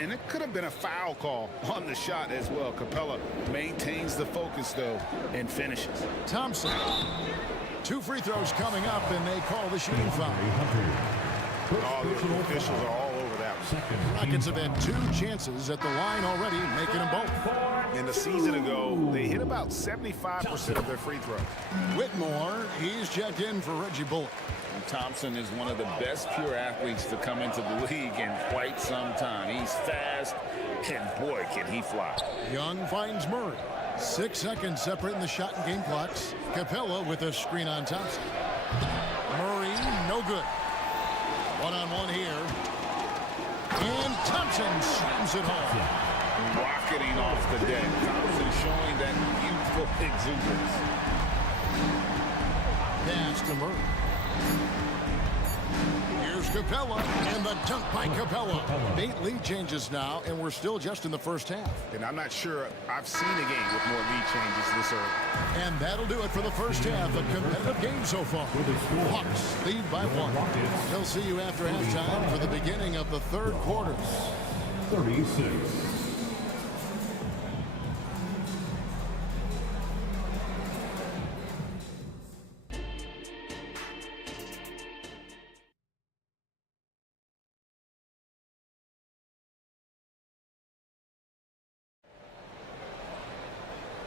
And it could have been a foul call on the shot as well. Capella maintains the focus, though, and finishes. Thompson. 2 free throws coming up, and they call the shooting foul. Oh, the officials are all over that one. Rockets have had 2 chances at the line already, making them both. And a season ago, they hit about 75% of their free throws. Whitmore, he's checked in for Reggie Bullock. And Thompson is one of the best pure athletes to come into the league in quite some time. He's fast, and boy, can he fly. Young finds Murray. 6 seconds separating the shot and game clocks. Capella with a screen on Thompson. Murray, no good. One-on-one here. And Thompson slams it home. Rocketing off the deck. Thompson showing that youthful exuberance. Pass to Murray. Here's Capella, and the dunk by Capella. 8 lead changes now, and we're still just in the first half. And I'm not sure I've seen a game with more lead changes this early. And that'll do it for the first half. A competitive game so far. Hawks lead by 1. They'll see you after halftime for the beginning of the third quarter. 36.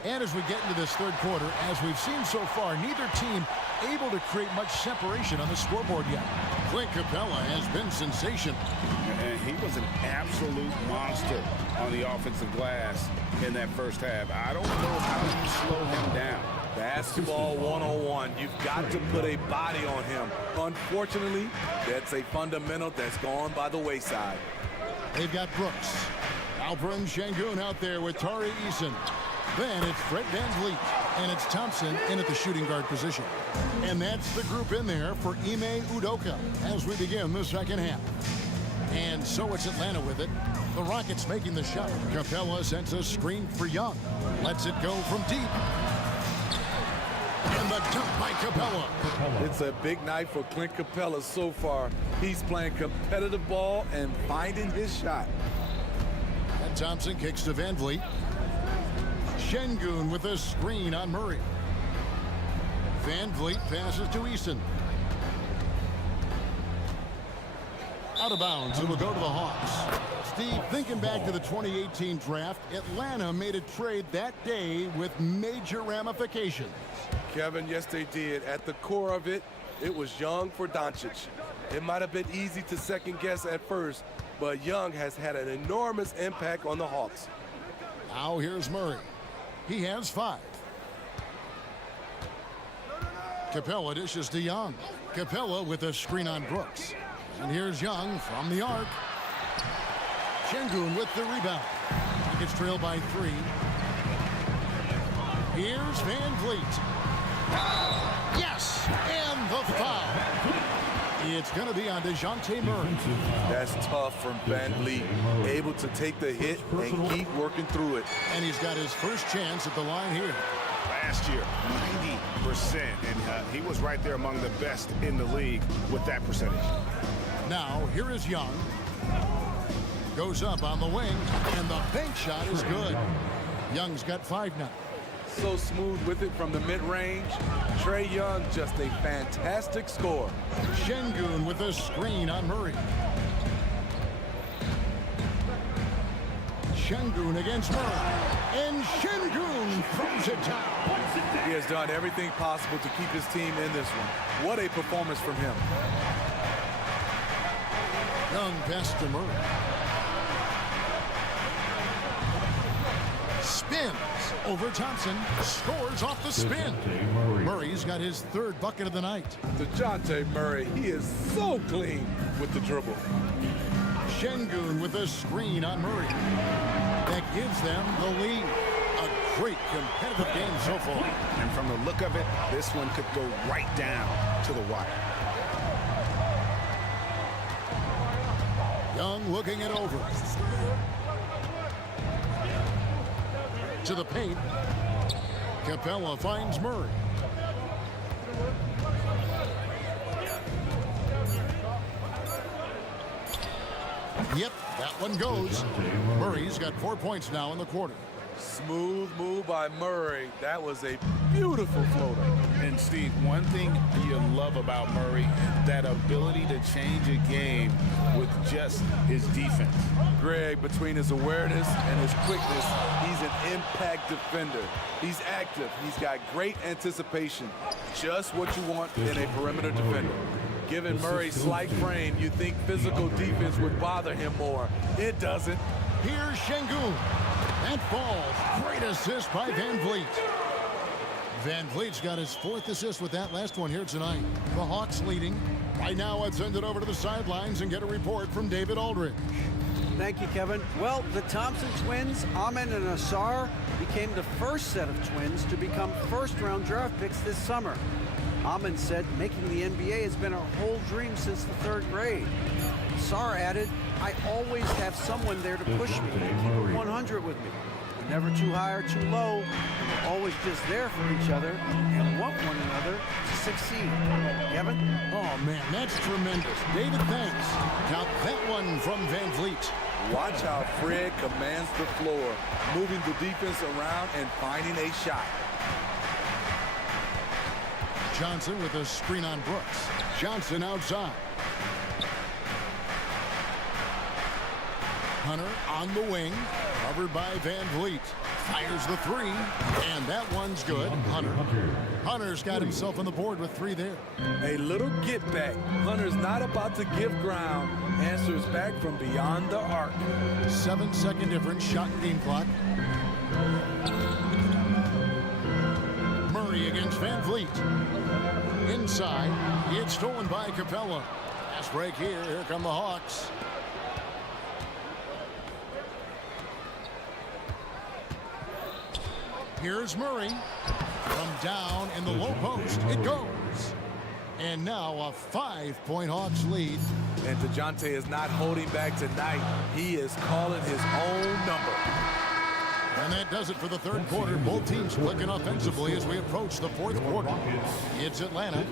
And as we get into this third quarter, as we've seen so far, neither team able to create much separation on the scoreboard yet. Clint Capella has been sensational. And he was an absolute monster on the offensive glass in that first half. I don't know how you slow him down. Basketball 101. You've got to put a body on him. Unfortunately, that's a fundamental that's gone by the wayside. They've got Brooks. Alperen Şengün out there with Tari Eason. Then it's Fred VanVleet, and it's Thompson in at the shooting guard position. And that's the group in there for Ime Udoka as we begin the second half. And so it's Atlanta with it. The Rockets making the shot. Capella sends a screen for Young. Lets it go from deep. And the dunk by Capella. It's a big night for Clint Capella so far. He's playing competitive ball and finding his shot. And Thompson kicks to VanVleet. Şengün with a screen on Murray. VanVleet passes to Eason. Out of bounds, it will go to the Hawks. Steve, thinking back to the 2018 draft, Atlanta made a trade that day with major ramifications. Kevin, yes they did. At the core of it, it was Young for Doncic. It might have been easy to second guess at first, but Young has had an enormous impact on the Hawks. Now here's Murray. He has 5. Capella dishes to Young. Capella with a screen on Brooks. And here's Young from the arc. Şengün with the rebound. He gets trailed by 3. Here's VanVleet. Yes! And the foul. It's going to be on DeJounte Murray. That's tough from VanVleet. Able to take the hit and keep working through it. And he's got his first chance at the line here. Last year, 90%. And he was right there among the best in the league with that percentage. Now, here is Young. goes up on the wing, and the bank shot is good. Young's got 5 now. So smooth with it from the mid-range. Trey Young, just a fantastic scorer. Şengün with a screen on Murray. Şengün against Murray. And Şengün throws it down. He has done everything possible to keep his team in this one. What a performance from him. Young pass to Murray. Spins over Thompson. Scores off the spin. Murray's got his 3rd bucket of the night. DeJounte Murray, he is so clean with the dribble. Şengün with a screen on Murray. That gives them the lead. A great competitive game so far. And from the look of it, this one could go right down to the wire. Young looking it over. To the paint. Capella finds Murray. Yep, that one goes. Murray's got 4 points now in the quarter. Smooth move by Murray. That was a beautiful floater. And Steve, one thing you love about Murray, that ability to change a game with just his defense. Greg, between his awareness and his quickness, he's an impact defender. He's active. He's got great anticipation. Just what you want in a perimeter defender. Given Murray's slight frame, you think physical defense would bother him more. It doesn't. Here's Şengün. That falls. Great assist by Van Vliet. Van Vliet's got his 4th assist with that last one here tonight. The Hawks leading. Right now, let's send it over to the sidelines and get a report from David Aldridge. Thank you, Kevin. Well, the Thompson twins, Amin and Asar, became the first set of twins to become first-round draft picks this summer. Amin said making the NBA has been a whole dream since the 3rd grade. Asar added, I always have someone there to push me, keep it 100 with me. We're never too high or too low, and we're always just there for each other and want one another to succeed. Kevin? Oh, man, that's tremendous. David, thanks. Now that one from Van Vliet. Watch how Fred commands the floor, moving the defense around and finding a shot. Johnson with a screen on Brooks. Johnson outside. Hunter on the wing, covered by Van Vliet. Fires the 3, and that one's good. Hunter's got himself on the board with 3 there. A little get back. Hunter's not about to give ground. Answers back from beyond the arc. 7-second difference, shot and game clock. Murray against Van Vliet. Inside, it's stolen by Capella. Fast break here. Here come the Hawks. Here's Murray. From down in the low post, it goes. And now a 5-point Hawks lead. And DeJounte is not holding back tonight. He is calling his own number. And that does it for the 3rd quarter. Both teams clicking offensively as we approach the 4th quarter. It's Atlanta.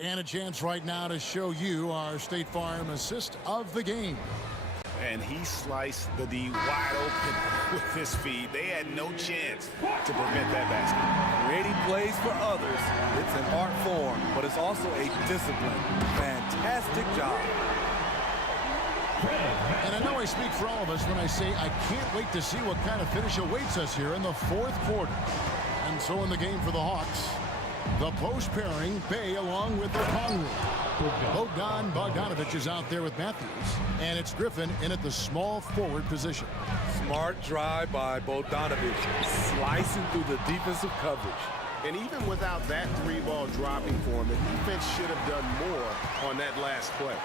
And a chance right now to show you our State Farm assist of the game. And he sliced the D wide open with his feed. They had no chance to prevent that basket. Creating plays for others. It's an art form, but it's also a discipline. Fantastic job. And I know I speak for all of us when I say I can't wait to see what kind of finish awaits us here in the 4th quarter. And so in the game for the Hawks, the post pairing, Bay along with Okongwu. Bogdan Bogdanovic is out there with Matthews, and it's Griffin in at the small forward position. Smart drive by Bogdanovic, slicing through the defensive coverage. And even without that 3-ball dropping for him, the defense should have done more on that last play.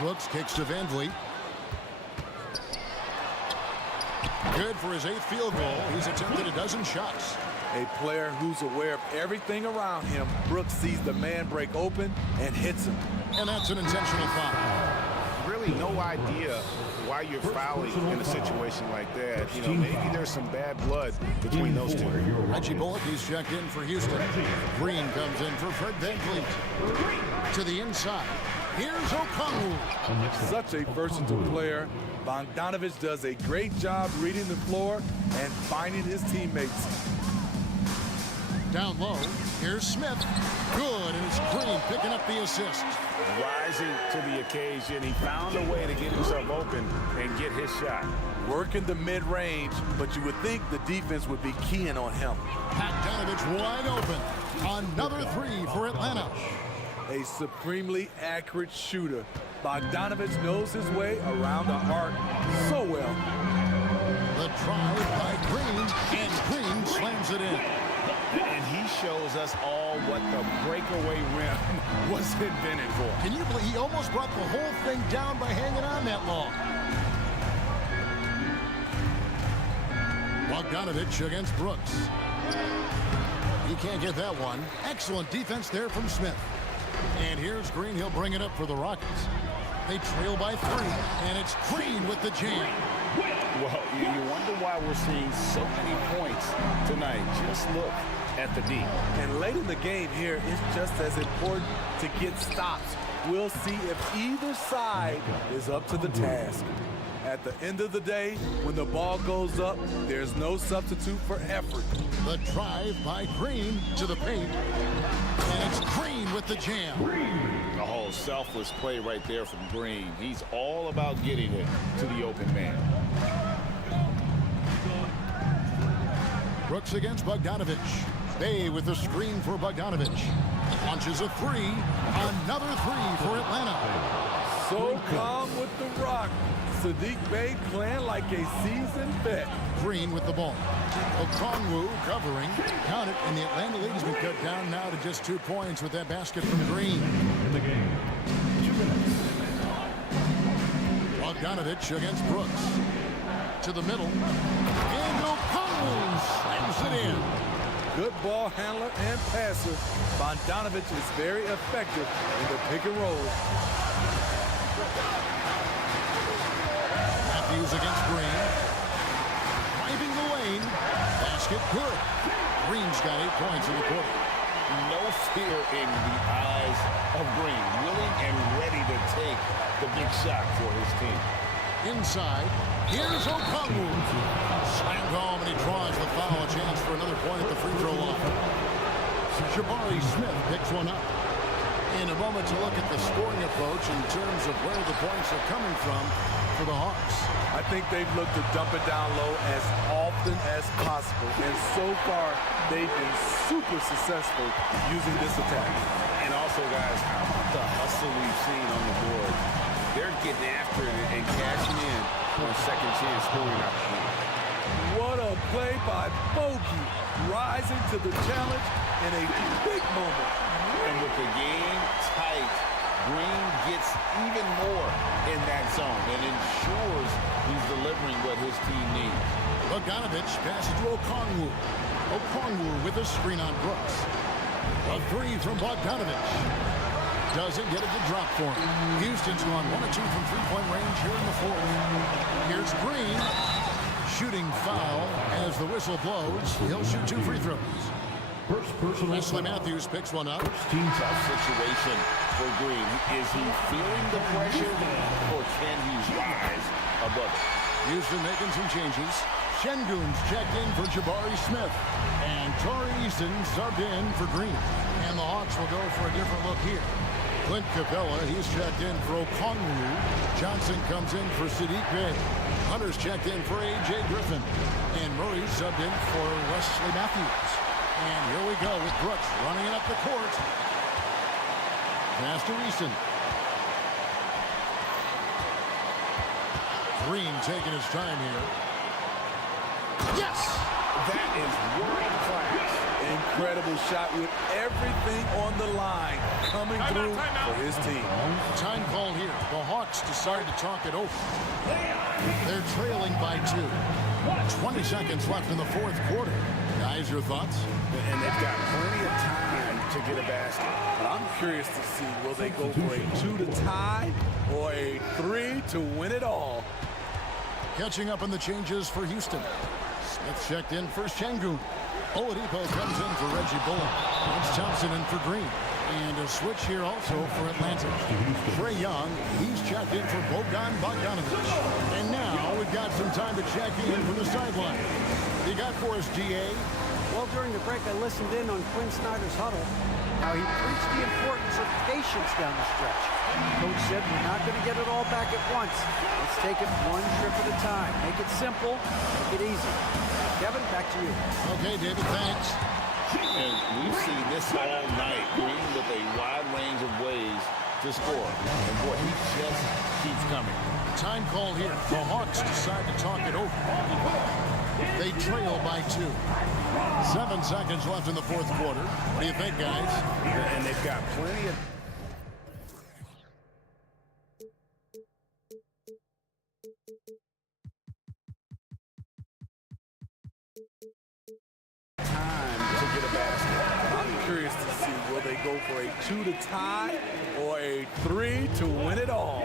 Brooks kicks to Van Vliet. Good for his 8th field goal. He's attempted a dozen shots. A player who's aware of everything around him. Brooks sees the man break open and hits him. And that's an intentional foul. Really no idea why you're fouling in a situation like that. You know, maybe there's some bad blood between those two. Reggie Bullock, he's checked in for Houston. Green comes in for Fred VanVleet. To the inside. Here's Okongwu. Such a versatile player. Bogdanovich does a great job reading the floor and finding his teammates. Down low, here's Smith. Good, and it's Green picking up the assist. Rising to the occasion, he found a way to get himself open and get his shot. Working the mid-range, but you would think the defense would be keying on him. Bogdanovich wide open. Another three for Atlanta. A supremely accurate shooter. Bogdanovich knows his way around the arc so well. The drive by Green, and Green slams it in. And he shows us all what the breakaway rim was invented for. Can you believe he almost brought the whole thing down by hanging on that long? Bogdanovich against Brooks. He can't get that one. Excellent defense there from Smith. And here's Green. He'll bring it up for the Rockets. They trail by 3, and it's Green with the jam. Well, you wonder why we're seeing so many points tonight. Just look at the D. And late in the game here, it's just as important to get stops. We'll see if either side is up to the task. At the end of the day, when the ball goes up, there's no substitute for effort. The drive by Green to the paint. And it's Green with the jam. A whole selfless play right there from Green. He's all about getting it to the open man. Brooks against Bogdanovich. Bay with the screen for Bogdanovich. Launches a 3. Another 3 for Atlanta. So calm with the rock. Sadiq Bey playing like a seasoned vet. Green with the ball. Okongwu covering. Count it, and the Atlanta lead has been cut down now to just 2 points with that basket from Green. In the game, 2 minutes. Bogdanovich against Brooks. To the middle. And Okongwu slams it in. Good ball handler and passer. Bogdanovich is very effective in the pick and roll. Matthews against Green. Driving the lane. Basket good. Green's got 8 points in the quarter. No fear in the eyes of Green. Willing and ready to take the big shot for his team. Inside. Here's Okongwu. Slammed home, and he draws the foul. A chance for another point at the free throw line. Jabari Smith picks one up. In a moment to look at the scoring approach in terms of where the points are coming from for the Hawks. I think they've looked to dump it down low as often as possible. And so far, they've been super successful using this attack. And also, guys, how about the hustle we've seen on the board? They're getting after it and cashing in on second chance scoring opportunity. What a play by Bogey, rising to the challenge in a big moment. And with the game tight, Green gets even more in that zone and ensures he's delivering what his team needs. Bogdanovich passes to Okongwu. Okongwu with a screen on Brooks. A 3 from Bogdanovich. Doesn't get it to drop for him. Houston's gone 1 of 2 from three-point range here in the fourth. Here's Green. Shooting foul as the whistle blows. He'll shoot 2 free throws. First personal Wesley foul. Matthews picks one up. Tough situation for Green. Is he feeling the pressure or can he rise above it? Houston making some changes. Şengün's checked in for Jabari Smith. And Torrey Easton subbed in for Green. And the Hawks will go for a different look here. Clint Capella, he's checked in for Okongwu. Johnson comes in for Sadiq Bey. Hunter's checked in for A.J. Griffin. And Murray subbed in for Wesley Matthews. And here we go with Brooks running it up the court. Pass to Easton. Green taking his time here. Yes! That is world class. Incredible shot with everything on the line coming through for his team. Time call here. The Hawks decide to talk it over. They're trailing by 2. 20 seconds left in the fourth quarter. Guys, your thoughts? And they've got plenty of time to get a basket. But I'm curious to see, will they go for a 2 to tie or a 3 to win it all? Catching up on the changes for Houston. Smith checked in for Şengün. Oladipo comes in for Reggie Bullock. It's Thompson in for Green. And a switch here also for Atlanta. Trae Young, he's checked in for Bogdan Bogdanović. And now we've got some time to check in from the sideline. You got for us, GA? Well, during the break, I listened in on Quinn Snyder's huddle. How he preached the importance of patience down the stretch. Coach said we're not going to get it all back at once. Let's take it one trip at a time. Make it simple, make it easy. Kevin, back to you. Okay, David, thanks. And we've seen this all night. Green with a wide range of ways to score. And boy, he just keeps coming. Time call here. The Hawks decide to talk it over. They trail by 2. 7 seconds left in the fourth quarter. What do you think, guys? And they've got plenty of... time to get a basket. I'm curious to see, will they go for a 2 to tie or a 3 to win it all?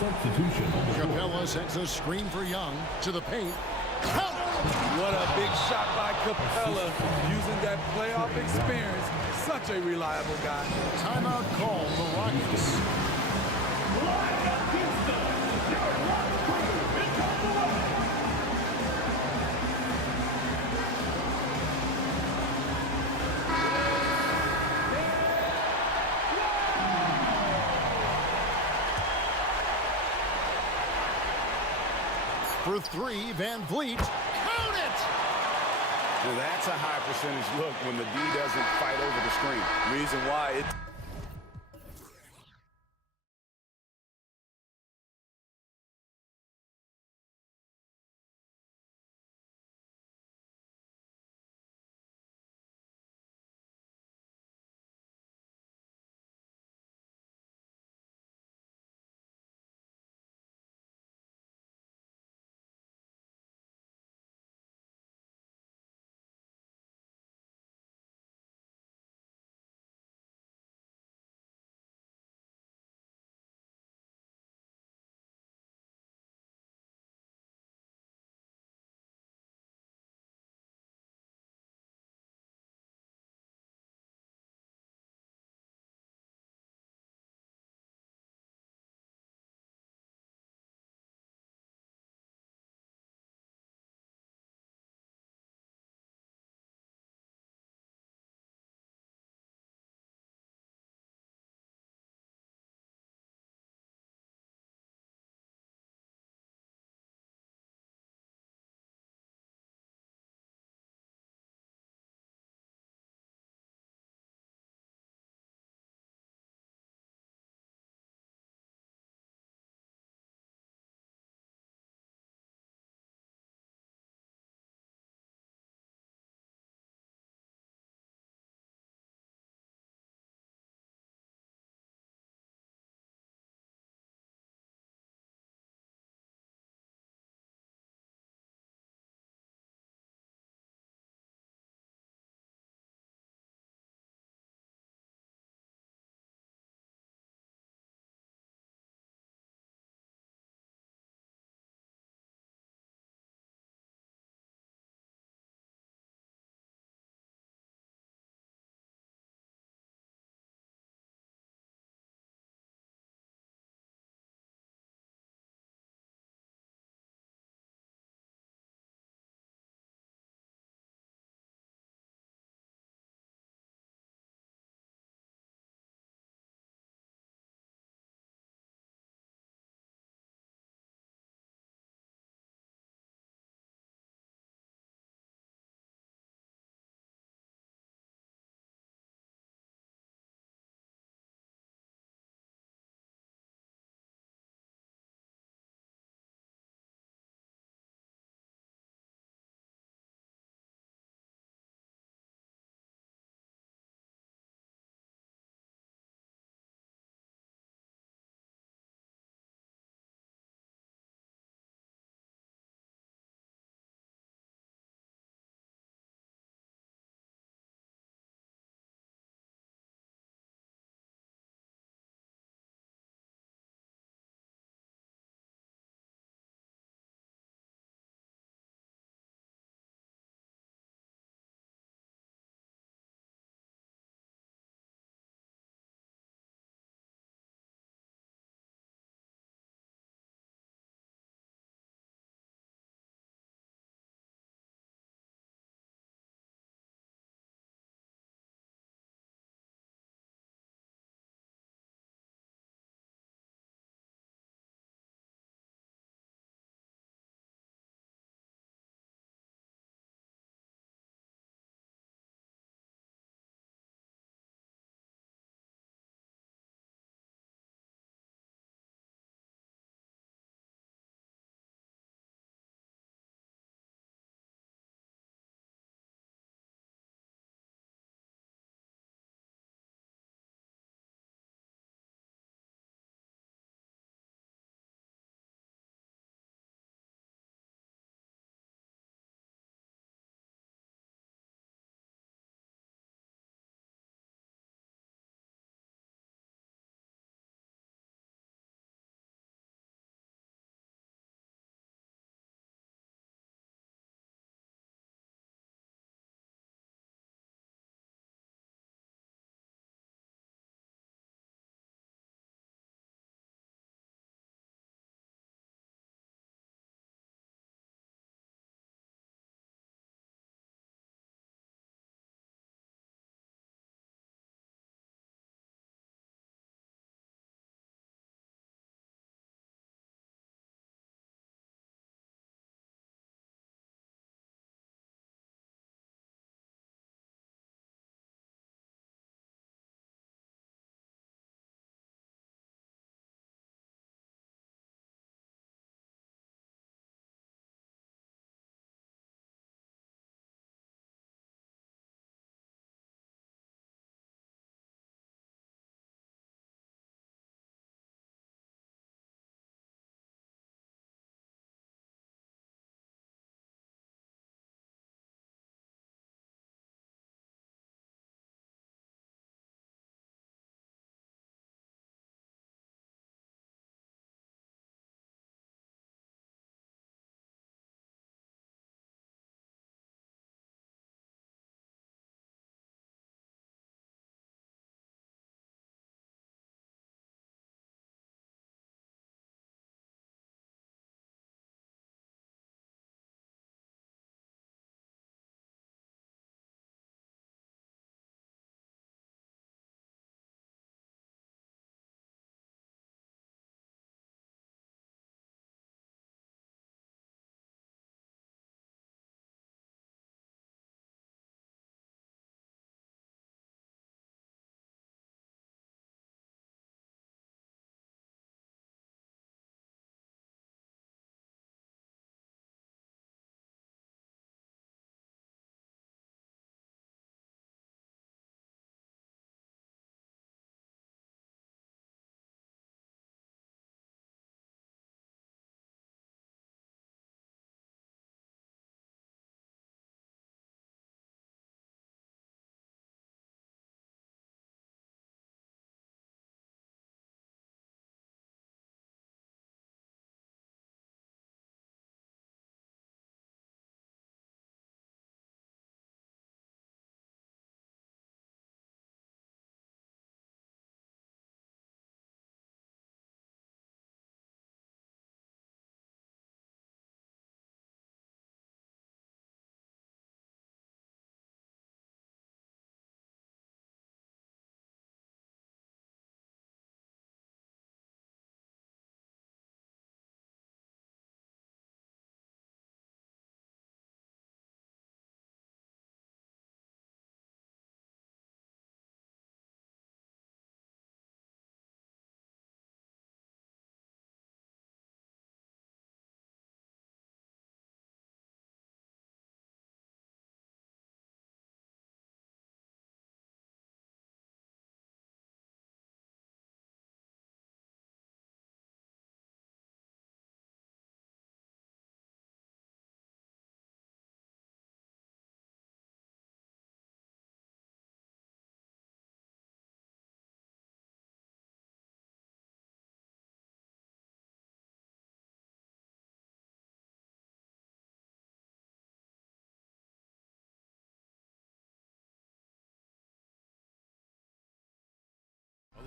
Substitution. Capella sends a screen for Young to the paint. What a big shot by Capella, using that playoff experience. Such a reliable guy. Timeout call, the Rockets. For 3, Van Vliet. Count it! Now that's a high percentage look when the D doesn't fight over the screen. Reason why it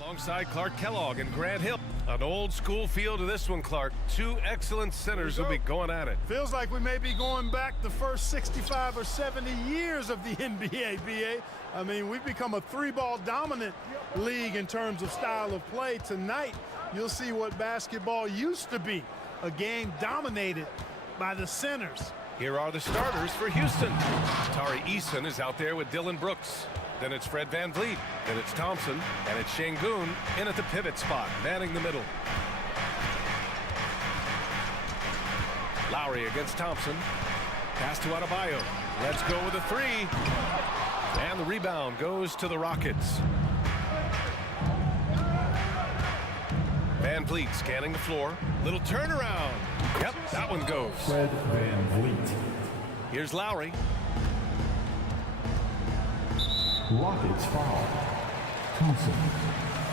Alongside Clark Kellogg and Grant Hill. An old school feel to this one, Clark. Two excellent centers will be going at it. Feels like we may be going back the first 65 or 70 years of the NBA, BA. I mean, we've become a three-ball dominant league in terms of style of play. Tonight, you'll see what basketball used to be, a game dominated by the centers. Here are the starters for Houston. Tari Eason is out there with Dylan Brooks. Then it's Fred VanVleet. Then it's Thompson. And it's Şengün in at the pivot spot, manning the middle. Lowry against Thompson. Pass to Adebayo. Let's go with a three. And the rebound goes to the Rockets. VanVleet scanning the floor. Little turnaround. Yep, that one goes. Fred VanVleet. Here's Lowry. Rockets foul. Thompson.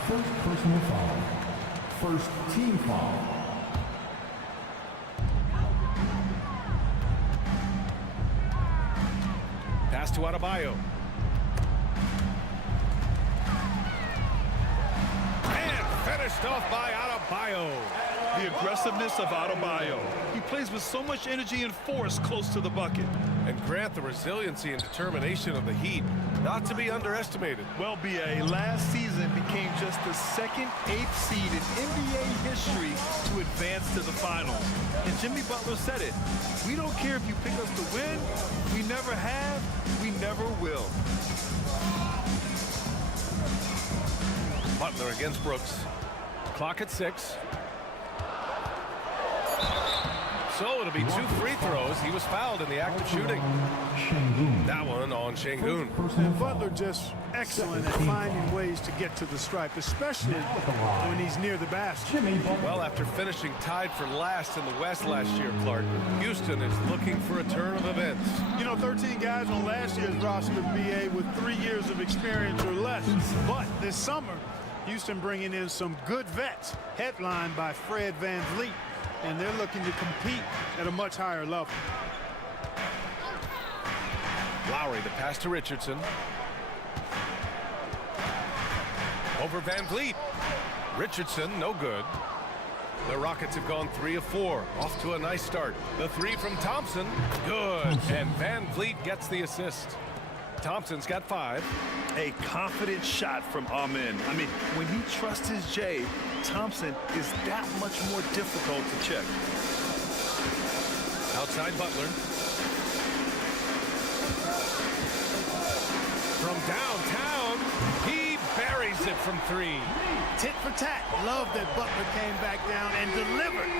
First personal foul. First team foul. Pass to Adebayo. And finished off by Adebayo. The aggressiveness of Adebayo. He plays with so much energy and force close to the bucket. And Grant, the resiliency and determination of the Heat, not to be underestimated. Well, BA, last season became just the second 8th seed in NBA history to advance to the finals. And Jimmy Butler said it. We don't care if you pick us to win. We never have. We never will. Butler against Brooks. Clock at 6. So it'll be 2 free throws. He was fouled in the act of shooting. That one on Şengün. And Butler just excellent at finding ways to get to the stripe, especially when he's near the basket. Well, after finishing tied for last in the West last year, Clark, Houston is looking for a turn of events. You know, 13 guys on last year's roster, BA, with 3 years of experience or less. But this summer, Houston bringing in some good vets, headlined by Fred VanVleet. And they're looking to compete at a much higher level. Lowry, the pass to Richardson. Over VanVleet. Richardson, no good. The Rockets have gone 3 of 4. Off to a nice start. The three from Thompson, good. And VanVleet gets the assist. Thompson's got 5. A confident shot from Amen. I mean, when he trusts his J, Thompson is that much more difficult to check. Outside Butler. From downtown, he buries it from 3. Tit for tat. Love that Butler came back down and delivered.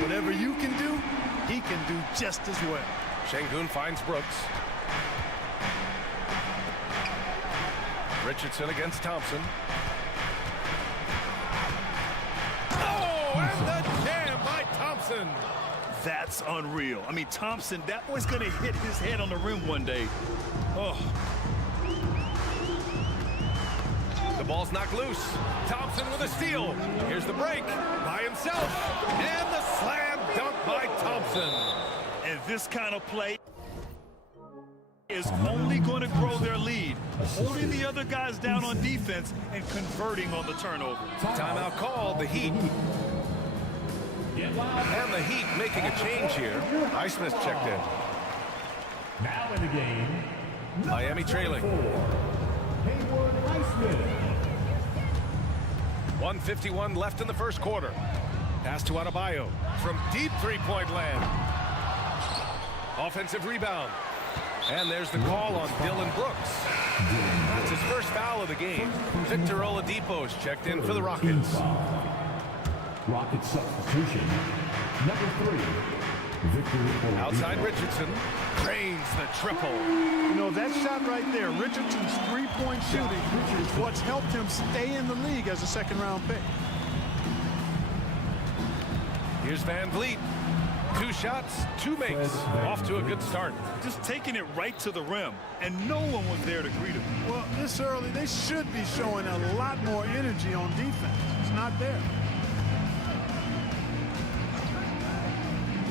Whatever you can do, he can do just as well. Şengün finds Brooks. Richardson against Thompson. Oh, and the jam by Thompson. That's unreal. I mean, Thompson, that boy's going to hit his head on the rim one day. Oh. The ball's knocked loose. Thompson with a steal. Here's the break by himself. And the slam dunk by Thompson. And this kind of play is only going to grow their lead, holding the other guys down on defense and converting on the turnover. Timeout called, the Heat. And the Heat making a change here. Highsmith checked in. Now in the game, Miami trailing. 1:51 left in the first quarter. Pass to Adebayo from deep three-point land. Offensive rebound. And there's the call on Dylan Brooks. That's his first foul of the game. Victor Oladipo's checked in for the Rockets. Rockets substitution. Number 3, Victor Oladipo. Outside Richardson. Drains the triple. You know, that shot right there, Richardson's three-point shooting, is what's helped him stay in the league as a second-round pick. Here's VanVleet. 2 shots, 2 makes. Off to a good start. Just taking it right to the rim, and no one was there to greet him. Well, this early, they should be showing a lot more energy on defense. It's not there.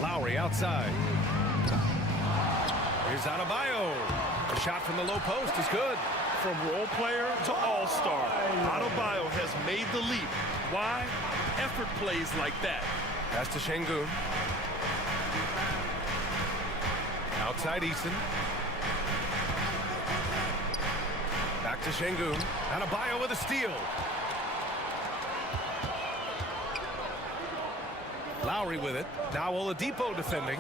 Lowry outside. Here's Adebayo. A shot from the low post is good. From role player to all-star, Adebayo has made the leap. Why? Effort plays like that. Pass to Şengün. Outside Eason. Back to Şengün. Adebayo with a steal. Lowry with it. Now Oladipo defending.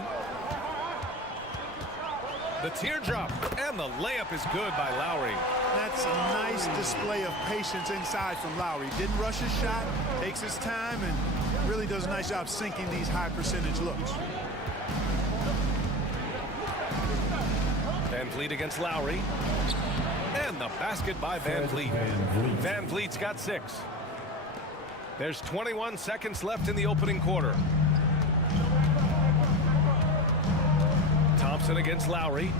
The teardrop, and the layup is good by Lowry. That's a nice display of patience inside from Lowry. Didn't rush his shot, takes his time, and really does a nice job sinking these high percentage looks. Van Vliet against Lowry. And the basket by Van Vliet. Van Vliet's got 6. There's 21 seconds left in the opening quarter. Thompson against Lowry.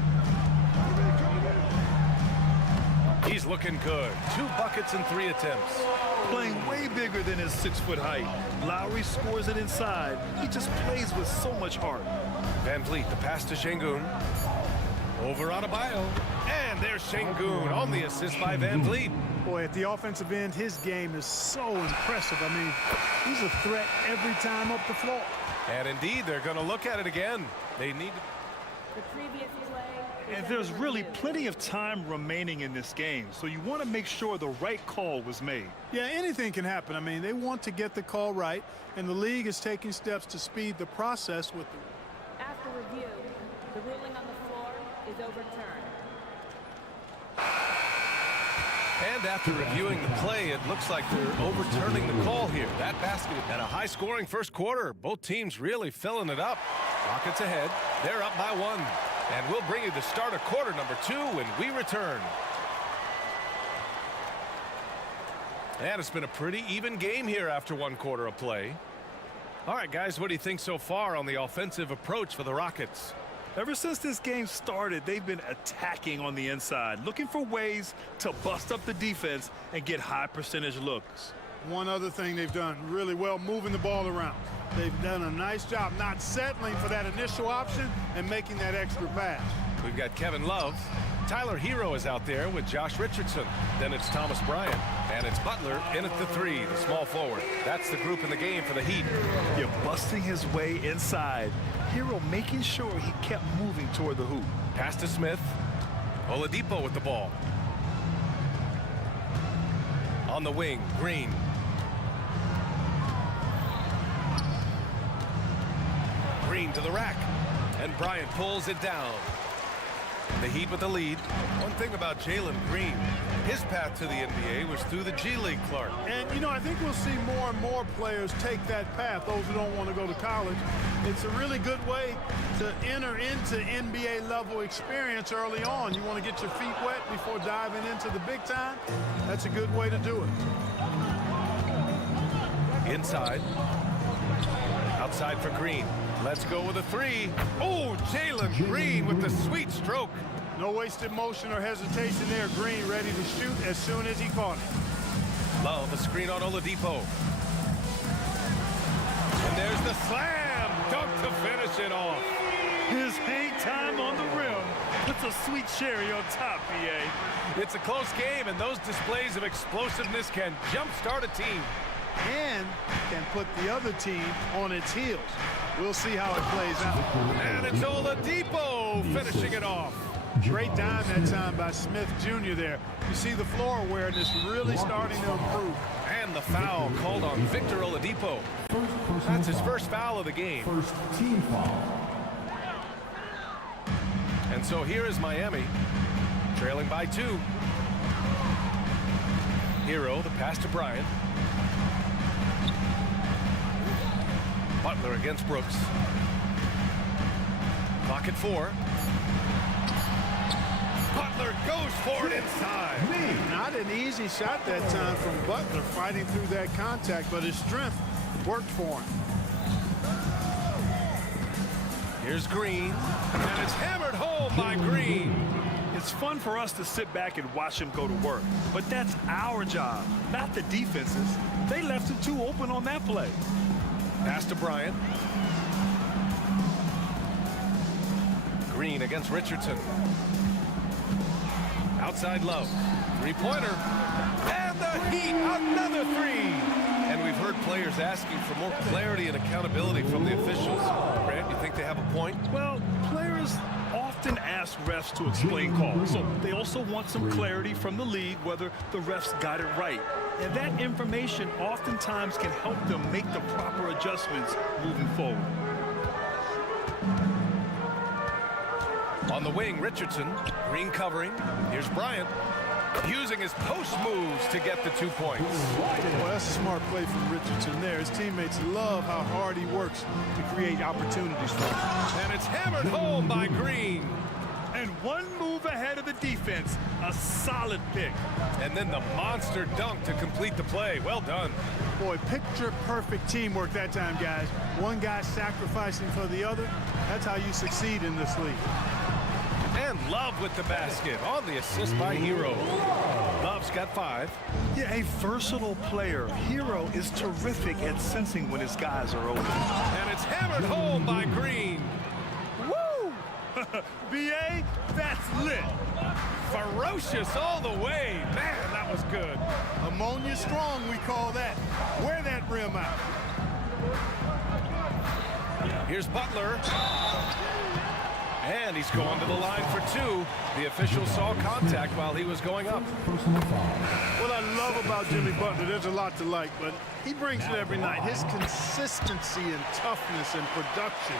He's looking good. 2 buckets and 3 attempts. Playing way bigger than his 6-foot height. Lowry scores it inside. He just plays with so much heart. Van Vliet, the pass to Şengün. Over Adebayo. And there's Şengün on the assist by Van Vliet. Boy, at the offensive end, his game is so impressive. I mean, he's a threat every time up the floor. And indeed, they're going to look at it again. They need to... The previous play. And there's really plenty of time remaining in this game, so you want to make sure the right call was made. Yeah, anything can happen. I mean, they want to get the call right, and the league is taking steps to speed the process with the... After review, the ruling on the floor is overturned. And after reviewing the play, it looks like they're overturning the call here. That basket and a high-scoring first quarter. Both teams really filling it up. Rockets ahead. They're up by 1. And we'll bring you the start of quarter number 2 when we return. And it's been a pretty even game here after 1 quarter of play. All right, guys, what do you think so far on the offensive approach for the Rockets? Ever since this game started, they've been attacking on the inside, looking for ways to bust up the defense and get high percentage looks. One other thing they've done really well, moving the ball around. They've done a nice job not settling for that initial option and making that extra pass. We've got Kevin Love. Tyler Hero is out there with Josh Richardson. Then it's Thomas Bryant. And it's Butler in at the 3, the small forward. That's the group in the game for the Heat. You're busting his way inside. Hero making sure he kept moving toward the hoop. Pass to Smith. Oladipo with the ball. On the wing, Green. Green to the rack. And Bryant pulls it down. The Heat with the lead. One thing about Jalen Green, his path to the NBA was through the G League, Clark. And, you know, I think we'll see more and more players take that path, those who don't want to go to college. It's a really good way to enter into NBA-level experience early on. You want to get your feet wet before diving into the big time? That's a good way to do it. Inside. Outside for Green. Let's go with a 3. Oh, Jalen Green with the sweet stroke. No wasted motion or hesitation there. Green ready to shoot as soon as he caught it. Love, a screen on Oladipo. And there's the slam dunk to finish it off. His hang time on the rim puts a sweet cherry on top, BA. It's a close game, and those displays of explosiveness can jumpstart a team. And can put the other team on its heels. We'll see how it plays out. And it's Oladipo finishing it off. Great dime that time by Smith Jr. there. You see the floor awareness really starting to improve. And the foul called on Victor Oladipo. That's his first foul of the game. First team foul. And so here is Miami, trailing by 2. Hero, the pass to Bryant. Butler against Brooks. Clock at 4. Butler goes for it inside. Not an easy shot that time from Butler, fighting through that contact, but his strength worked for him. Here's Green, and it's hammered home by Green. It's fun for us to sit back and watch him go to work, but that's our job, not the defense's. They left him too open on that play. Pass to Bryant. Green against Richardson. Outside Love. Three-pointer. And the Heat, another three. And we've heard players asking for more clarity and accountability from the officials. Grant, you think they have a point? Well, players often ask refs to explain calls, so they also want some clarity from the league whether the refs got it right. And that information oftentimes can help them make the proper adjustments moving forward. On the wing, Richardson. Green covering. Here's Bryant. Using his post moves to get the 2 points. Well, that's a smart play from Richardson there. His teammates love how hard he works to create opportunities for them. And it's hammered home by Green. And one move ahead of the defense. A solid pick. And then the monster dunk to complete the play. Well done. Boy, picture-perfect teamwork that time, guys. One guy sacrificing for the other. That's how you succeed in this league. And Love with the basket on the assist by Hero. Love's got 5. Yeah, a versatile player. Hero is terrific at sensing when his guys are open. And it's hammered home by Green. Woo! BA, that's lit. Ferocious all the way. Man, that was good. Ammonia strong, we call that. Wear that rim out. Here's Butler. And he's going to the line for 2. The official saw contact while he was going up. What I love about Jimmy Butler, there's a lot to like, but he brings it every night. His consistency and toughness and production.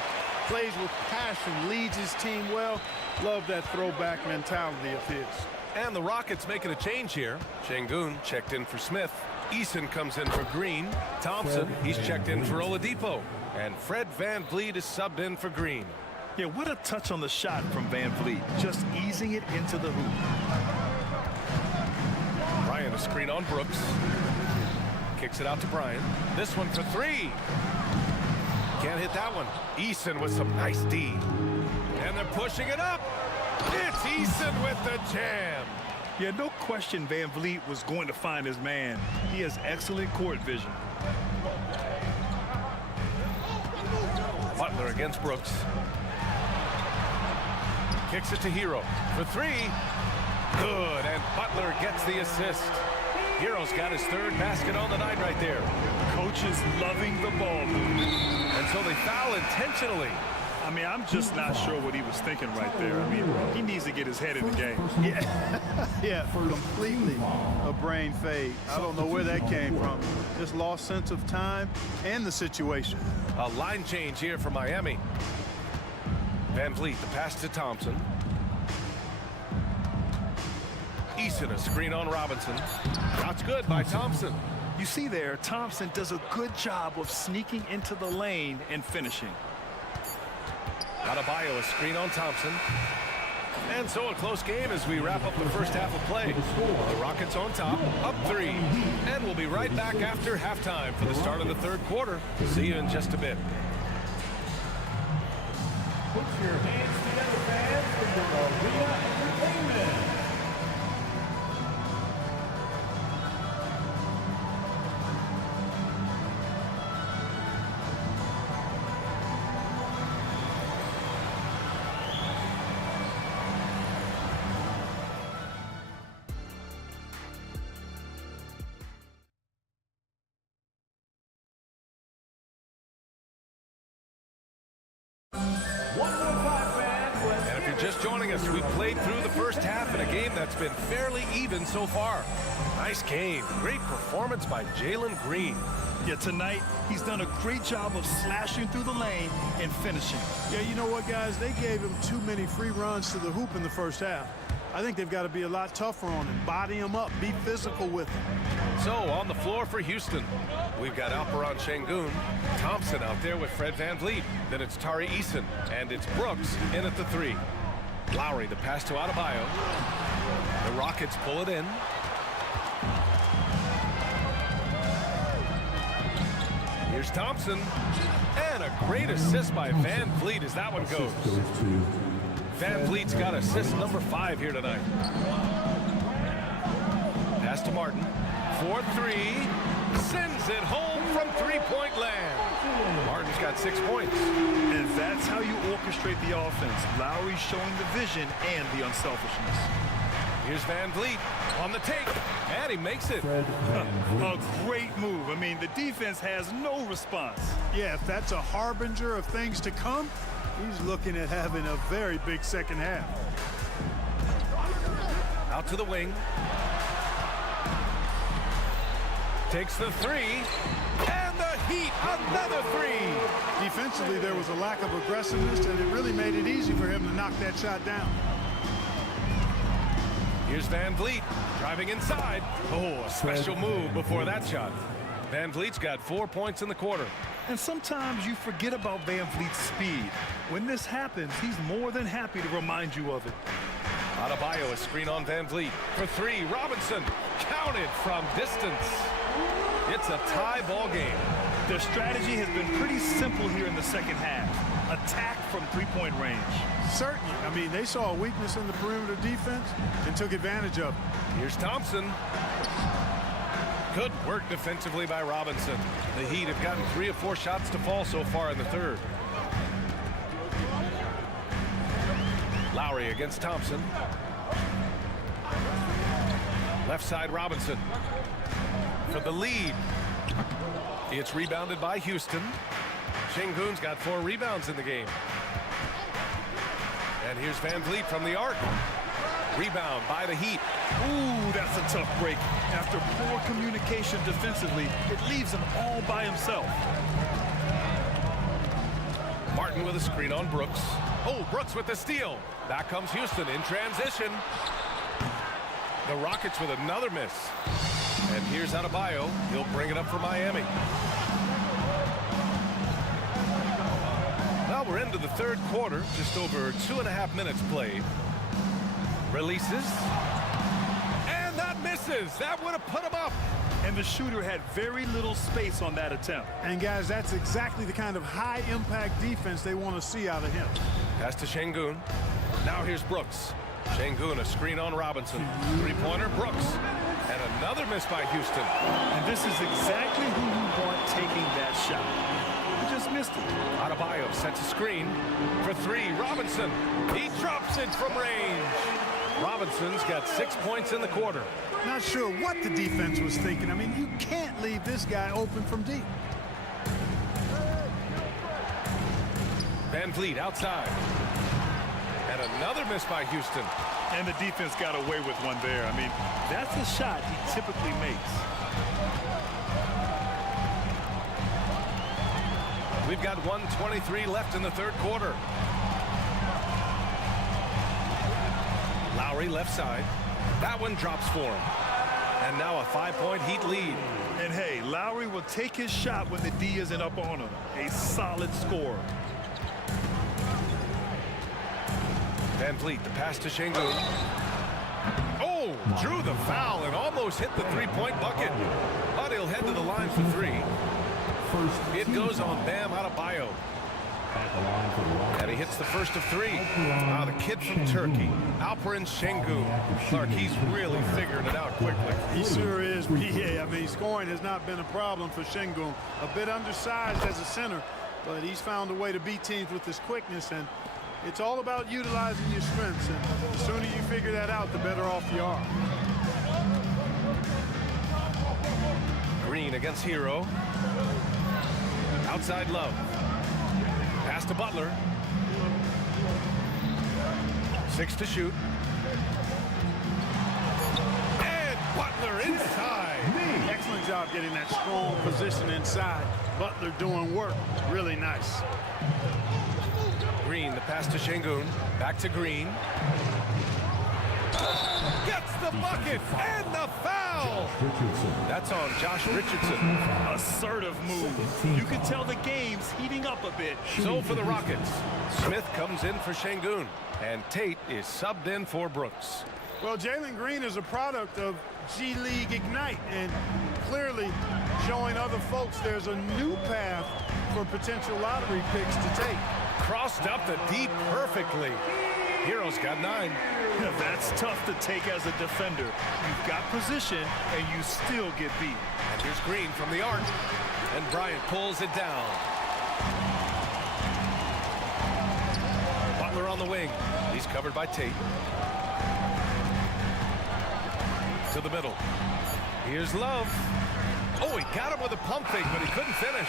Plays with passion, leads his team well. Love that throwback mentality of his. And the Rockets making a change here. Şengün checked in for Smith. Eason comes in for Green. Thompson, he's checked in for Oladipo. And Fred VanVleet is subbed in for Green. Yeah, what a touch on the shot from VanVleet. Just easing it into the hoop. Bryant, a screen on Brooks. Kicks it out to Bryant. This one for 3. Can't hit that one. Eason with some nice D. And they're pushing it up. It's Eason with the jam. Yeah, no question VanVleet was going to find his man. He has excellent court vision. Butler against Brooks. Kicks it to Hero for 3. Good, and Butler gets the assist. Hero's got his 3rd basket on the night right there. Coach is loving the ball movement. And so they foul intentionally. I mean, I'm just not sure what he was thinking right there. I mean, he needs to get his head in the game. Yeah, completely a brain fade. I don't know where that came from. Just lost sense of time and the situation. A line change here for Miami. VanVleet, the pass to Thompson. Eason, a screen on Robinson. Shot's good by Thompson. You see there, Thompson does a good job of sneaking into the lane and finishing. Adebayo, a screen on Thompson. And so a close game as we wrap up the first half of play. The Rockets on top, up 3. And we'll be right back after halftime for the start of the 3rd quarter. See you in just a bit. Put your hands together, fans, for your arena entertainment. Just joining us, we played through the first half in a game that's been fairly even so far. Nice game. Great performance by Jalen Green. Yeah, tonight, he's done a great job of slashing through the lane and finishing. Yeah, you know what, guys? They gave him too many free runs to the hoop in the first half. I think they've got to be a lot tougher on him. Body him up. Be physical with him. So, on the floor for Houston, we've got Alperen Şengün, Thompson out there with Fred VanVleet. Then it's Tari Eason, and it's Brooks in at the 3. Lowry, the pass to Adebayo. The Rockets pull it in. Here's Thompson. And a great assist by VanVleet as that one goes. VanVleet's got assist number 5 here tonight. Pass to Martin. 4-3. Sends it home from 3-point land. Martin's got 6 points. And that's how you orchestrate the offense. Lowry showing the vision and the unselfishness. Here's Van Vliet on the take, and he makes it. A great move. I mean, the defense has no response. Yeah, if that's a harbinger of things to come, he's looking at having a very big second half. Out to the wing. Takes the three, and the Heat, another three. Defensively, there was a lack of aggressiveness, and it really made it easy for him to knock that shot down. Here's Van Vliet driving inside. Oh, a special move before that shot. Van Vliet's got 4 points in the quarter. And sometimes you forget about Van Vliet's speed. When this happens, he's more than happy to remind you of it. Adebayo, a screen on Van Vliet. For three, Robinson, counted from distance. It's a tie ball game. Their strategy has been pretty simple here in the second half. Attack from three-point range. Certainly. I mean, they saw a weakness in the perimeter defense and took advantage of it. Here's Thompson. Good work defensively by Robinson. The Heat have gotten 3 of 4 shots to fall so far in the third. Lowry against Thompson. Left side Robinson for the lead. It's rebounded by Houston. Şengün's got 4 rebounds in the game. And here's Van Vliet from the arc. Rebound by the Heat. Ooh, that's a tough break. After poor communication defensively, it leaves him all by himself. Martin with a screen on Brooks. Oh, Brooks with the steal. Back comes Houston in transition. The Rockets with another miss. And here's Adebayo. He'll bring it up for Miami. Well, we're into the third quarter. Just over 2.5 minutes played. Releases. And that misses. That would have put him up. And the shooter had very little space on that attempt. And guys, that's exactly the kind of high-impact defense they want to see out of him. Pass to Şengün. Now here's Brooks. Şengün, a screen on Robinson. Three-pointer, Brooks. And another miss by Houston. And this is exactly who you want taking that shot. He just missed it. Adebayo sets a screen for three. Robinson, he drops it from range. Robinson's got 6 points in the quarter. Not sure what the defense was thinking. I mean, you can't leave this guy open from deep. Van Vliet outside. And another miss by Houston. And the defense got away with one there. I mean, that's a shot he typically makes. We've got 1:23 left in the third quarter. Lowry left side. That one drops for him. And now a 5-point Heat lead. And hey, Lowry will take his shot when the D isn't up on him. A solid score. Van Vliet, the pass to Şengün. Oh, drew the foul and almost hit the three-point bucket. But he'll head to the line for three. It goes on Bam Adebayo. And he hits the first of three. Wow, the kid from Turkey, Alperen Şengün. Clark, he's really figuring it out quickly. He sure is, BA. I mean, scoring has not been a problem for Şengün. A bit undersized as a center, but he's found a way to beat teams with his quickness, and it's all about utilizing your strengths, and the sooner you figure that out, the better off you are. Green against Hero. Outside Love. Pass to Butler. 6 to shoot. And Butler inside. Excellent job getting that strong position inside. Butler doing work. Really nice. Green, the pass to Şengün. Back to Green. Gets the bucket and the foul. That's on Josh Richardson. Assertive move. You can tell the game's heating up a bit. So for the Rockets, Smith comes in for Şengün, and Tate is subbed in for Brooks. Well, Jalen Green is a product of G League Ignite, and clearly showing other folks there's a new path for potential lottery picks to take. Crossed up the D perfectly. Hero's got 9. That's tough to take as a defender. You've got position, and you still get beat. And here's Green from the arc. And Bryant pulls it down. Butler on the wing. He's covered by Tate. to the middle. Here's Love. Oh, he got him with a pump fake, but he couldn't finish.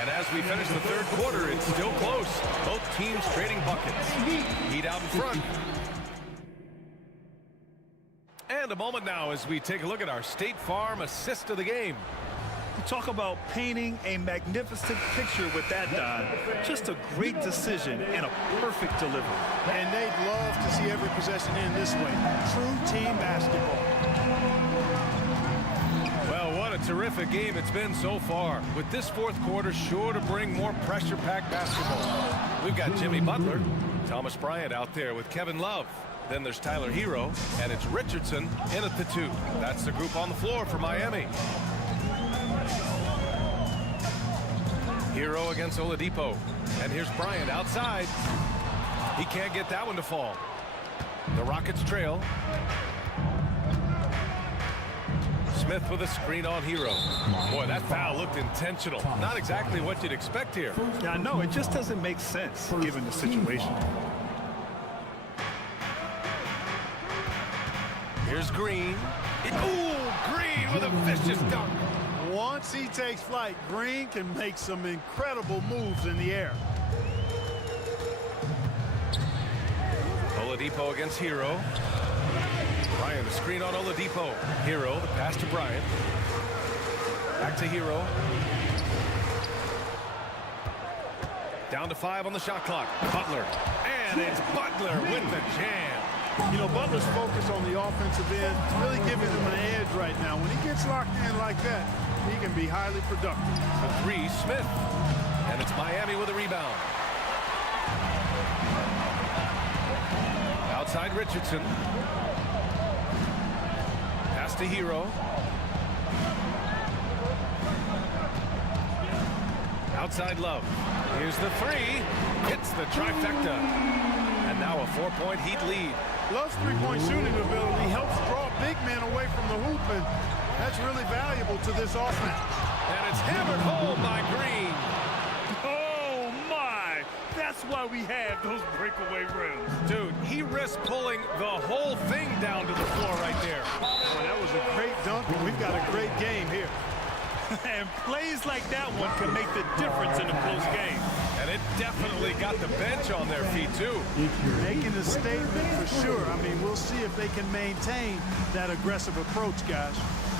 And as we finish the third quarter, it's still close. Both teams trading buckets. Heat out in front. And a moment now as we take a look at our State Farm assist of the game. Talk about painting a magnificent picture with that dive. Just a great decision and a perfect delivery. And they'd love to see every possession in this way. True team basketball. Well, what a terrific game it's been so far. With this fourth quarter sure to bring more pressure-packed basketball. We've got Jimmy Butler, Thomas Bryant out there with Kevin Love. Then there's Tyler Hero, and it's Richardson in at the 2. That's the group on the floor for Miami. Hero against Oladipo. And here's Bryant outside. He can't get that one to fall. The Rockets trail. Smith with a screen on Hero. Boy, that foul looked intentional. Not exactly what you'd expect here. Yeah, I know. It just doesn't make sense given the situation. Here's Green. Ooh, Green with a vicious dunk. Once he takes flight, Green can make some incredible moves in the air. Oladipo against Hero. Bryant, a screen on Oladipo. Hero, the pass to Bryant. Back to Hero. Down to 5 on the shot clock. Butler. And it's Butler with the jam. You know, Butler's focus on the offensive end really giving him an edge right now. When he gets locked in like that, he can be highly productive. The 3, Smith. And it's Miami with a rebound. Outside Richardson. Pass to Hero. Outside Love. Here's the 3. Hits the trifecta. And now a 4-point Heat lead. Love's three-point shooting ability helps draw big men away from the hoop, and that's really valuable to this offense. And it's hammered home by Green. Oh, my! That's why we have those breakaway rims. Dude, he risked pulling the whole thing down to the floor right there. Well, that was a great dunk, and we've got a great game here. And plays like that one can make the difference in a close game. And it definitely got the bench on their feet, too. Making a statement for sure. I mean, we'll see if they can maintain that aggressive approach, guys.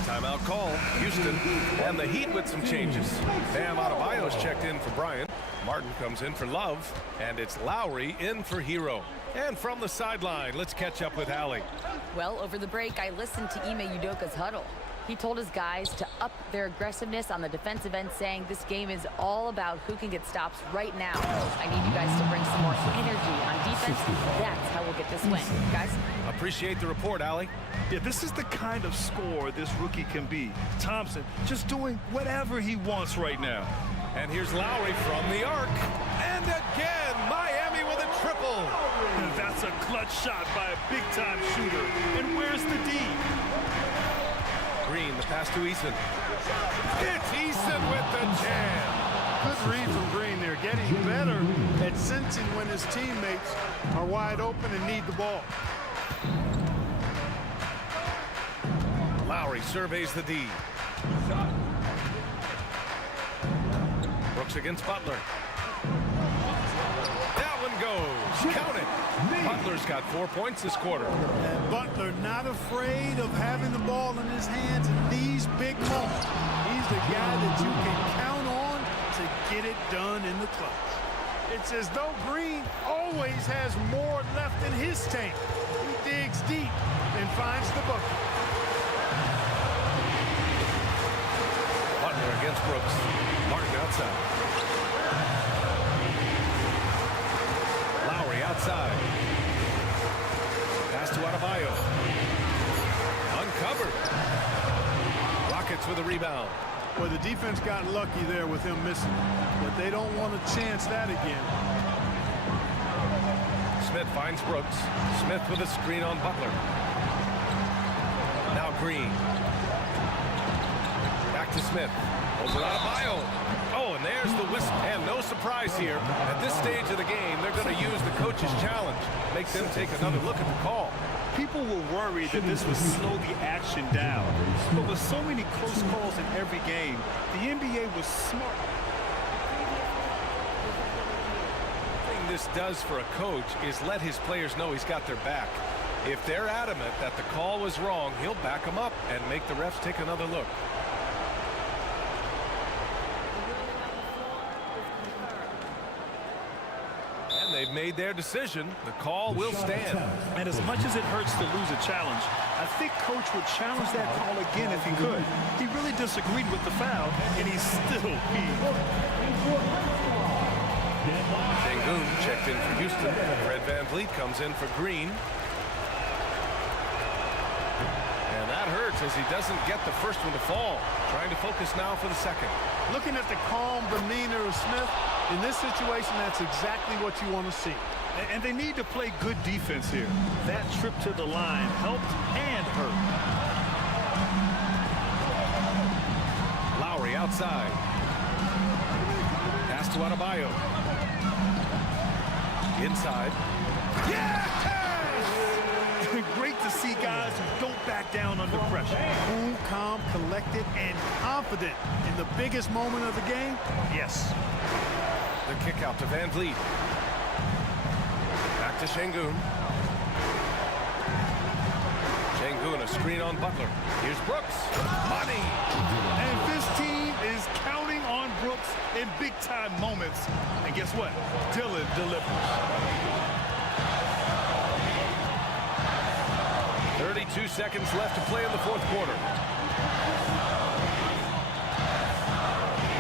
Timeout call, Houston, and the Heat with some changes. Bam Adebayo's checked in for Bryant. Martin comes in for Love, and it's Lowry in for Hero. And from the sideline, let's catch up with Allie. Well, over the break, I listened to Ime Udoka's huddle. He told his guys to up their aggressiveness on the defensive end, saying this game is all about who can get stops right now. I need you guys to bring some more energy on defense. That's how we'll get this win. Guys? Appreciate the report, Allie. Yeah, this is the kind of scorer this rookie can be. Thompson just doing whatever he wants right now. And here's Lowry from the arc. And again, Miami with a triple. And that's a clutch shot by a big-time shooter. And where's the D? Green, the pass to Eason. It's Eason with the jam. Good read from Green there, getting better at sensing when his teammates are wide open and need the ball. Lowry surveys the D. Brooks against Butler. That one goes. Count it. Butler's got 4 points this quarter. And Butler not afraid of having the ball in his hands in these big moments. He's the guy that you can count on to get it done in the clutch. It's as though Green always has more left in his tank. He digs deep and finds the bucket. Butler against Brooks. Martin outside. Lowry outside. Pass to Adebayo. Uncovered. Rockets with a rebound. Well, the defense got lucky there with him missing, but they don't want to chance that again. Smith finds Brooks. Smith with a screen on Butler. Now Green. Back to Smith. Over Adebayo. Oh, and there's the whistle. And no surprise here. At this stage of the game, they're going to use the coach's challenge. Make them take another look at the call. People were worried that this would slow the action down. But with so many close calls in every game, the NBA was smart. The thing this does for a coach is let his players know he's got their back. If they're adamant that the call was wrong, he'll back them up and make the refs take another look. And they've made their decision. The call will stand. And as much as it hurts to lose a challenge, I think Coach would challenge that call again if he could. He really disagreed with the foul, and he's still peeved. Şengün checked in for Houston. Fred VanVleet comes in for Green. And that hurts as he doesn't get the first one to fall. Trying to focus now for the second. Looking at the calm demeanor of Smith, in this situation, that's exactly what you want to see. And they need to play good defense here. That trip to the line helped and hurt. Lowry outside. Pass to Adebayo. Inside. Yes! Great to see guys who don't back down under pressure. Cool, calm, collected, and confident in the biggest moment of the game. Yes. The kick out to VanVleet. Back to Şengün. Şengün, a screen on Butler. Here's Brooks. Money! And this team is counting on Brooks in big-time moments. And guess what? Dillon delivers. 32 seconds left to play in the fourth quarter.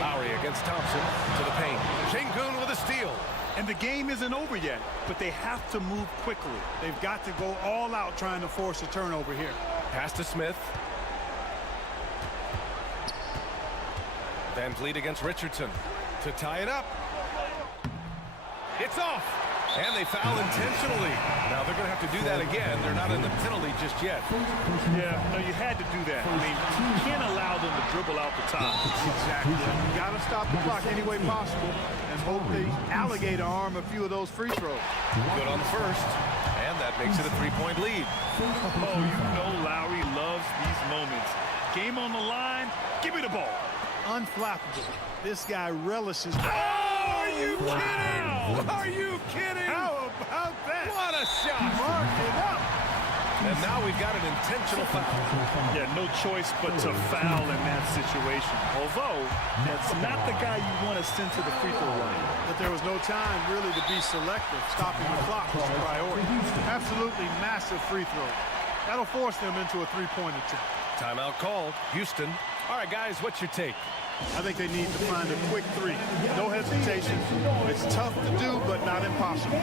Lowry against Thompson to the paint. Şengün with a steal. And the game isn't over yet, but they have to move quickly. They've got to go all out trying to force a turnover here. Pass to Smith. VanVleet against Richardson to tie it up. It's off. And they foul intentionally. Now they're going to have to do that again. They're not in the penalty just yet. Yeah, no, you had to do that. I mean, you can't allow them to dribble out the top. Exactly. You got to stop the clock any way possible and hope the alligator arm a few of those free throws. Good on the first. And that makes it a three-point lead. Oh, you know Lowry loves these moments. Game on the line, give me the ball. Unflappable. This guy relishes. Oh, are you kidding? Are you kidding? How about that? What a shot. Mark it up. And now we've got an intentional foul. Yeah, no choice but to foul in that situation. Although, that's not the guy you want to send to the free throw line. But there was no time really to be selective. Stopping the clock was a priority. Absolutely massive free throw. That'll force them into a three-point attempt. Timeout called. Houston. All right, guys, what's your take? I think they need to find a quick three. No hesitation. It's tough to do, but not impossible.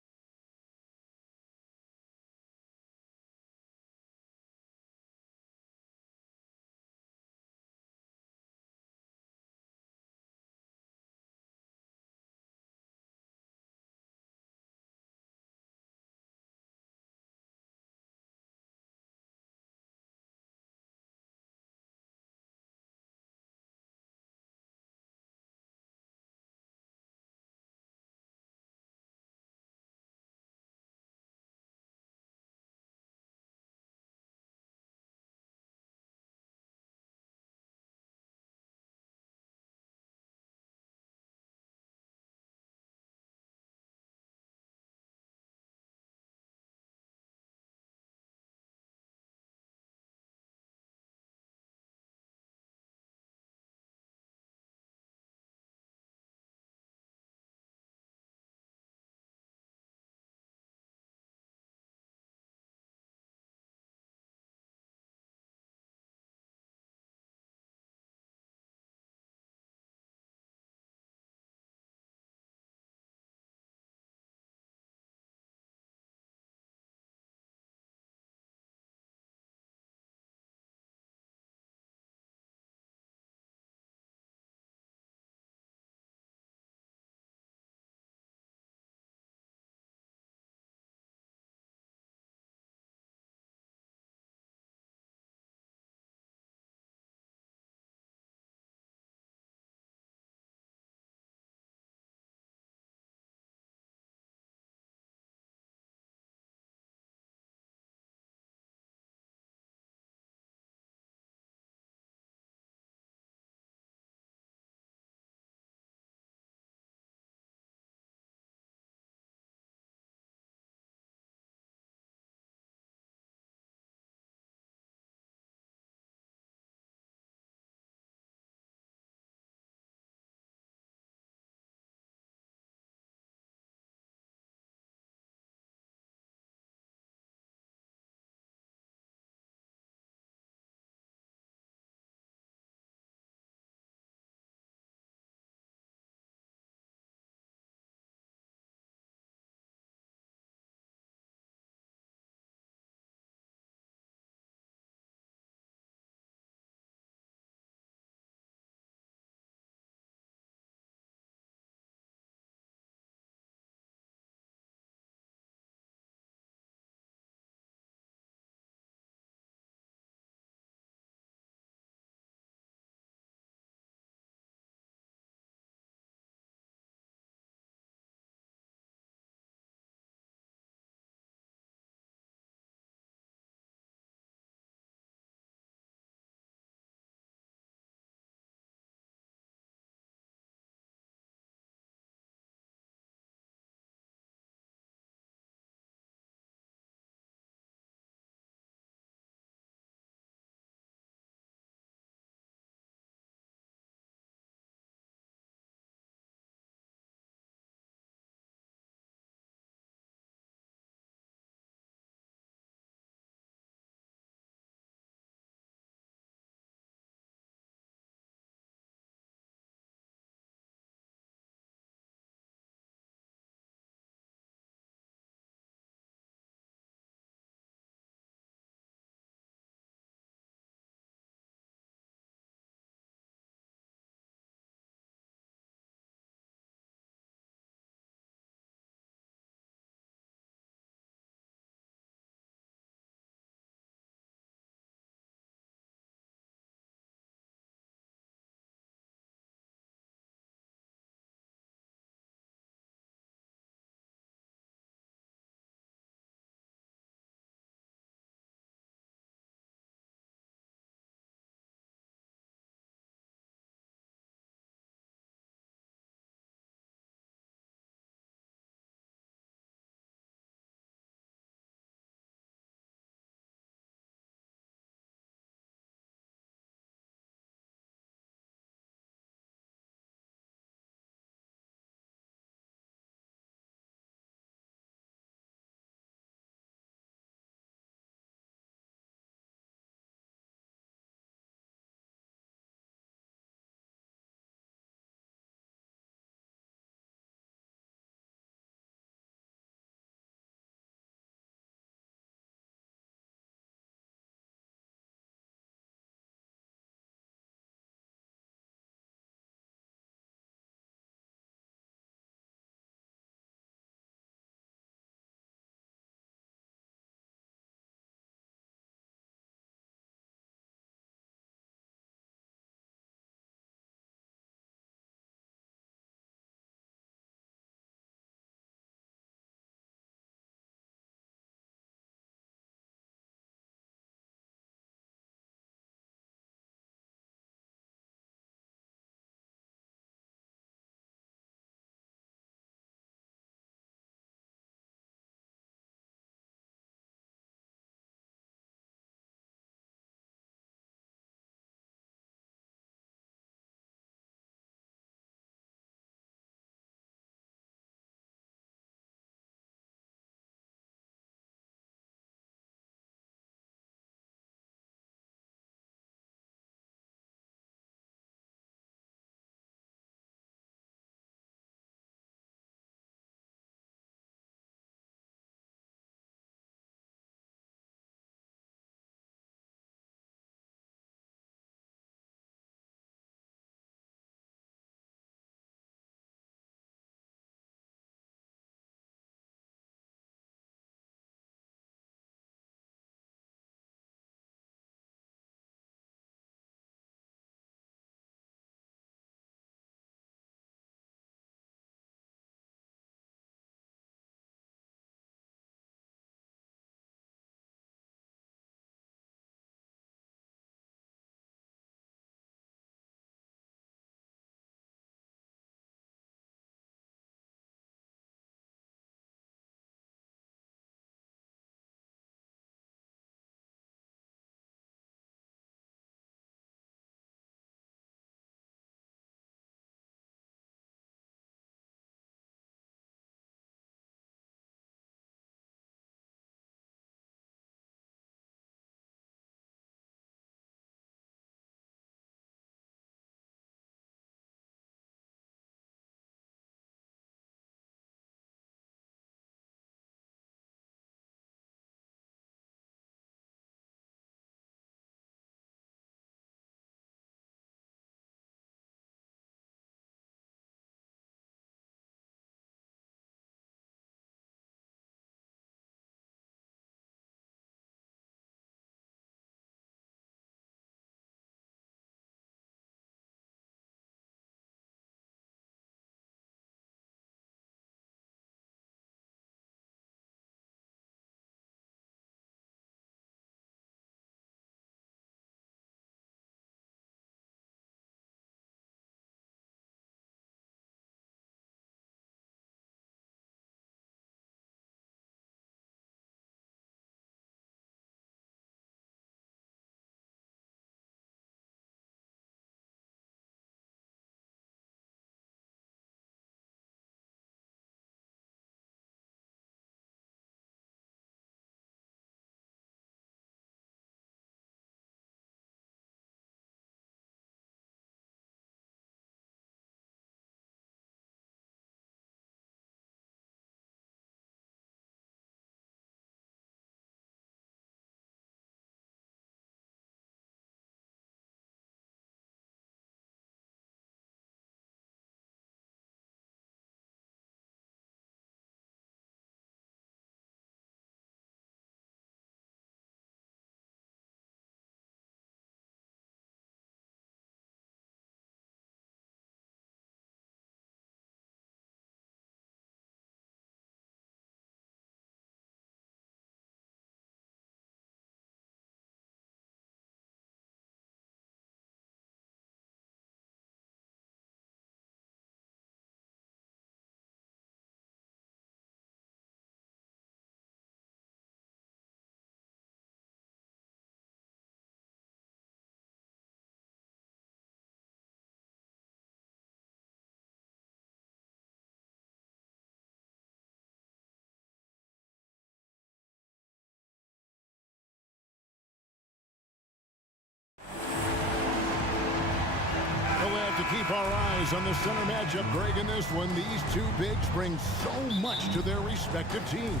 keep our eyes on the center matchup, Greg, in this one. These two bigs bring so much to their respective teams.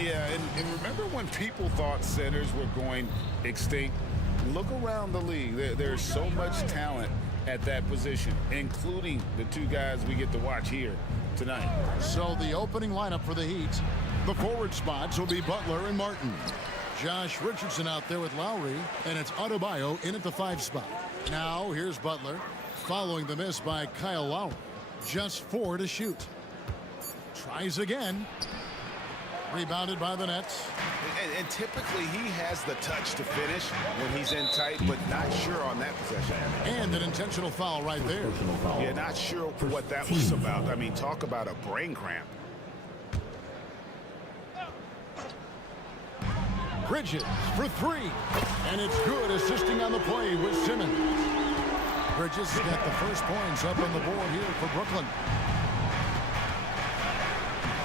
Yeah, and remember when people thought centers were going extinct? Look around the league. There's so much talent at that position, including the two guys we get to watch here tonight. So the opening lineup for the Heat, the forward spots will be Butler and Martin. Josh Richardson out there with Lowry, and it's Adebayo in at the 5 spot. Now here's Butler, following the miss by Kyle Lowry. Just 4 to shoot. Tries again. Rebounded by the Nets. And typically he has the touch to finish when he's in tight, but not sure on that possession. And an intentional foul right there. Yeah, not sure what that was about. I mean, talk about a brain cramp. Bridges for 3. And it's good, assisting on the play with Simmons. Bridges got the first points up on the board here for Brooklyn.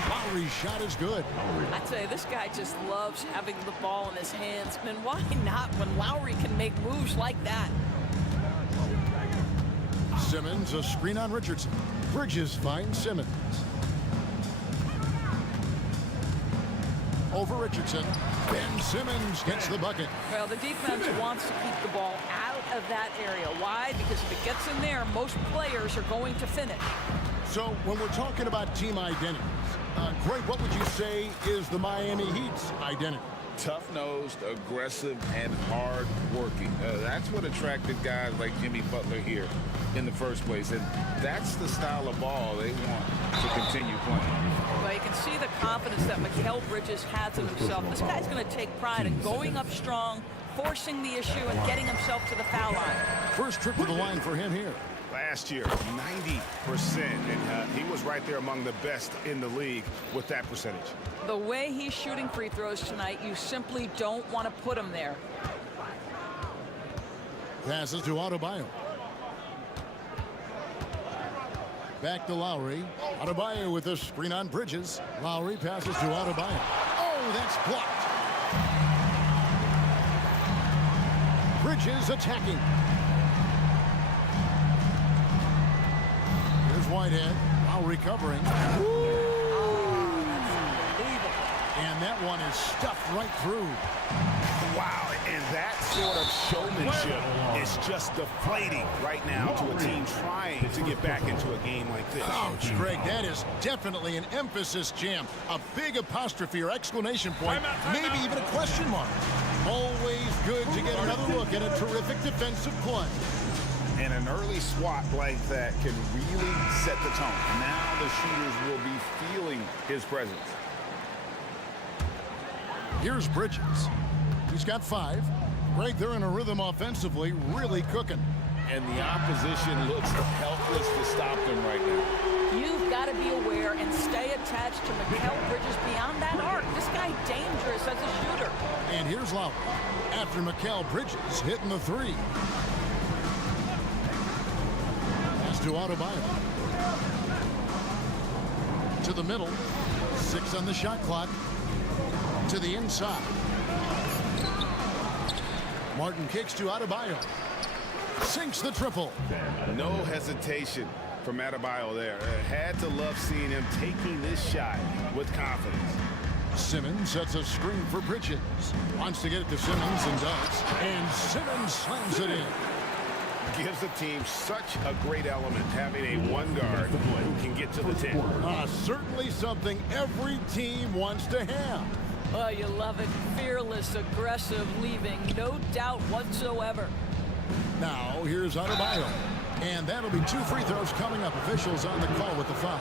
Lowry's shot is good. I tell you, this guy just loves having the ball in his hands. And why not when Lowry can make moves like that? Simmons, a screen on Richardson. Bridges finds Simmons. Over Richardson. Ben Simmons gets the bucket. Well, the defense wants to keep the ball out of that area. Why? Because if it gets in there, most players are going to finish. So when we're talking about team identities, Greg, what would you say is the Miami Heat's identity? Tough-nosed, aggressive, and hard-working. That's what attracted guys like Jimmy Butler here in the first place. And that's the style of ball they want to continue playing. Well, you can see the confidence that Mikal Bridges has in himself. This guy's going to take pride in going up strong, forcing the issue, and getting himself to the foul line. First trip to the line for him here. Last year, 90%, and he was right there among the best in the league with that percentage. The way he's shooting free throws tonight, you simply don't want to put him there. Passes to Adebayo. Back to Lowry. Adebayo with a screen on Bridges. Lowry passes to Adebayo. Oh, that's blocked. Bridges attacking. Here's Whitehead. Lowry covering. And that one is stuffed right through. Wow, and that sort of showmanship is just deflating right now to a team trying to get back into a game like this. Ouch, Greg, that is definitely an emphasis jam. A big apostrophe or exclamation point, maybe even a question mark. Always good to get another look at a terrific defensive play. And an early swat like that can really set the tone. Now the shooters will be feeling his presence. Here's Bridges. He's got 5. Right there in a rhythm offensively, really cooking. And the opposition looks helpless to stop them right now. You've got to be aware and stay attached to Mikal Bridges beyond that arc. This guy's dangerous as a shooter. And here's Lowry after Mikal Bridges hitting the 3. Pass to Adebayo. To the middle. 6 on the shot clock. To the inside. Martin kicks to Adebayo. Sinks the triple. No hesitation from Adebayo there. Had to love seeing him taking this shot with confidence. Simmons sets a screen for Bridges. Wants to get it to Simmons and does. And Simmons slams it in. Gives the team such a great element having a one guard who can get to the 10. Certainly something every team wants to have. Oh, you love it. Fearless, aggressive, leaving no doubt whatsoever. Now, here's Adebayo. And that'll be 2 free throws coming up. Officials on the call with the foul.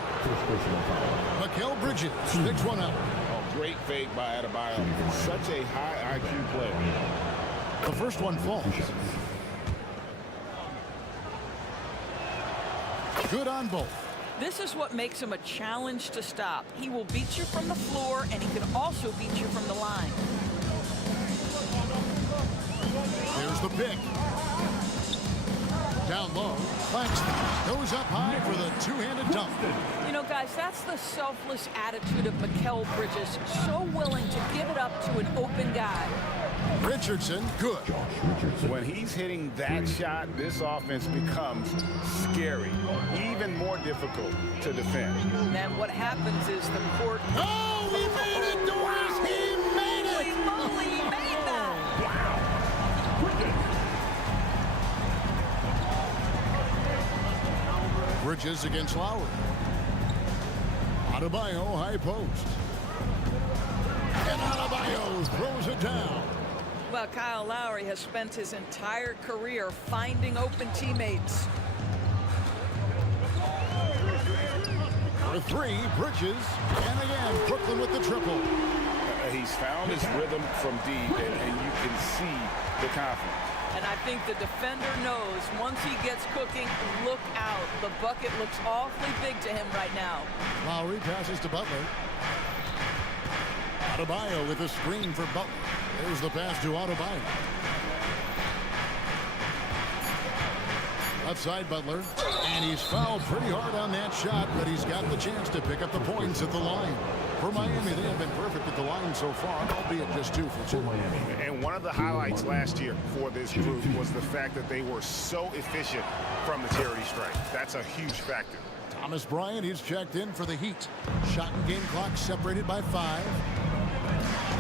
Mikal Bridges picks one up. Oh, great fake by Adebayo. Such a high IQ player. The first one falls. Good on both. This is what makes him a challenge to stop. He will beat you from the floor, and he can also beat you from the line. There's the pick. Down low. Claxton goes up high for the two-handed dunk. You know, guys, that's the selfless attitude of Mikal Bridges. So willing to give it up to an open guy. Bridges Richardson, good. When he's hitting that shot, this offense becomes scary, even more difficult to defend. And what happens is the court... Oh, he made it, Doris! He made it! Holy moly, he made that! Bridges against Lowry. Adebayo, high post. And Adebayo throws it down. Well, Kyle Lowry has spent his entire career finding open teammates. For three, Bridges. And again, Brooklyn with the triple. He's found his rhythm from deep, and you can see the confidence. And I think the defender knows once he gets cooking, look out. The bucket looks awfully big to him right now. Lowry passes to Butler. Adebayo with a screen for Butler. There's the pass to Adebayo. Left side Butler. And he's fouled pretty hard on that shot, but he's got the chance to pick up the points at the line. For Miami, they have been perfect at the line so far, albeit just 2 for 2. And one of the highlights last year for this group was the fact that they were so efficient from the charity stripe. That's a huge factor. Thomas Bryant, he's checked in for the Heat. Shot and game clock separated by 5.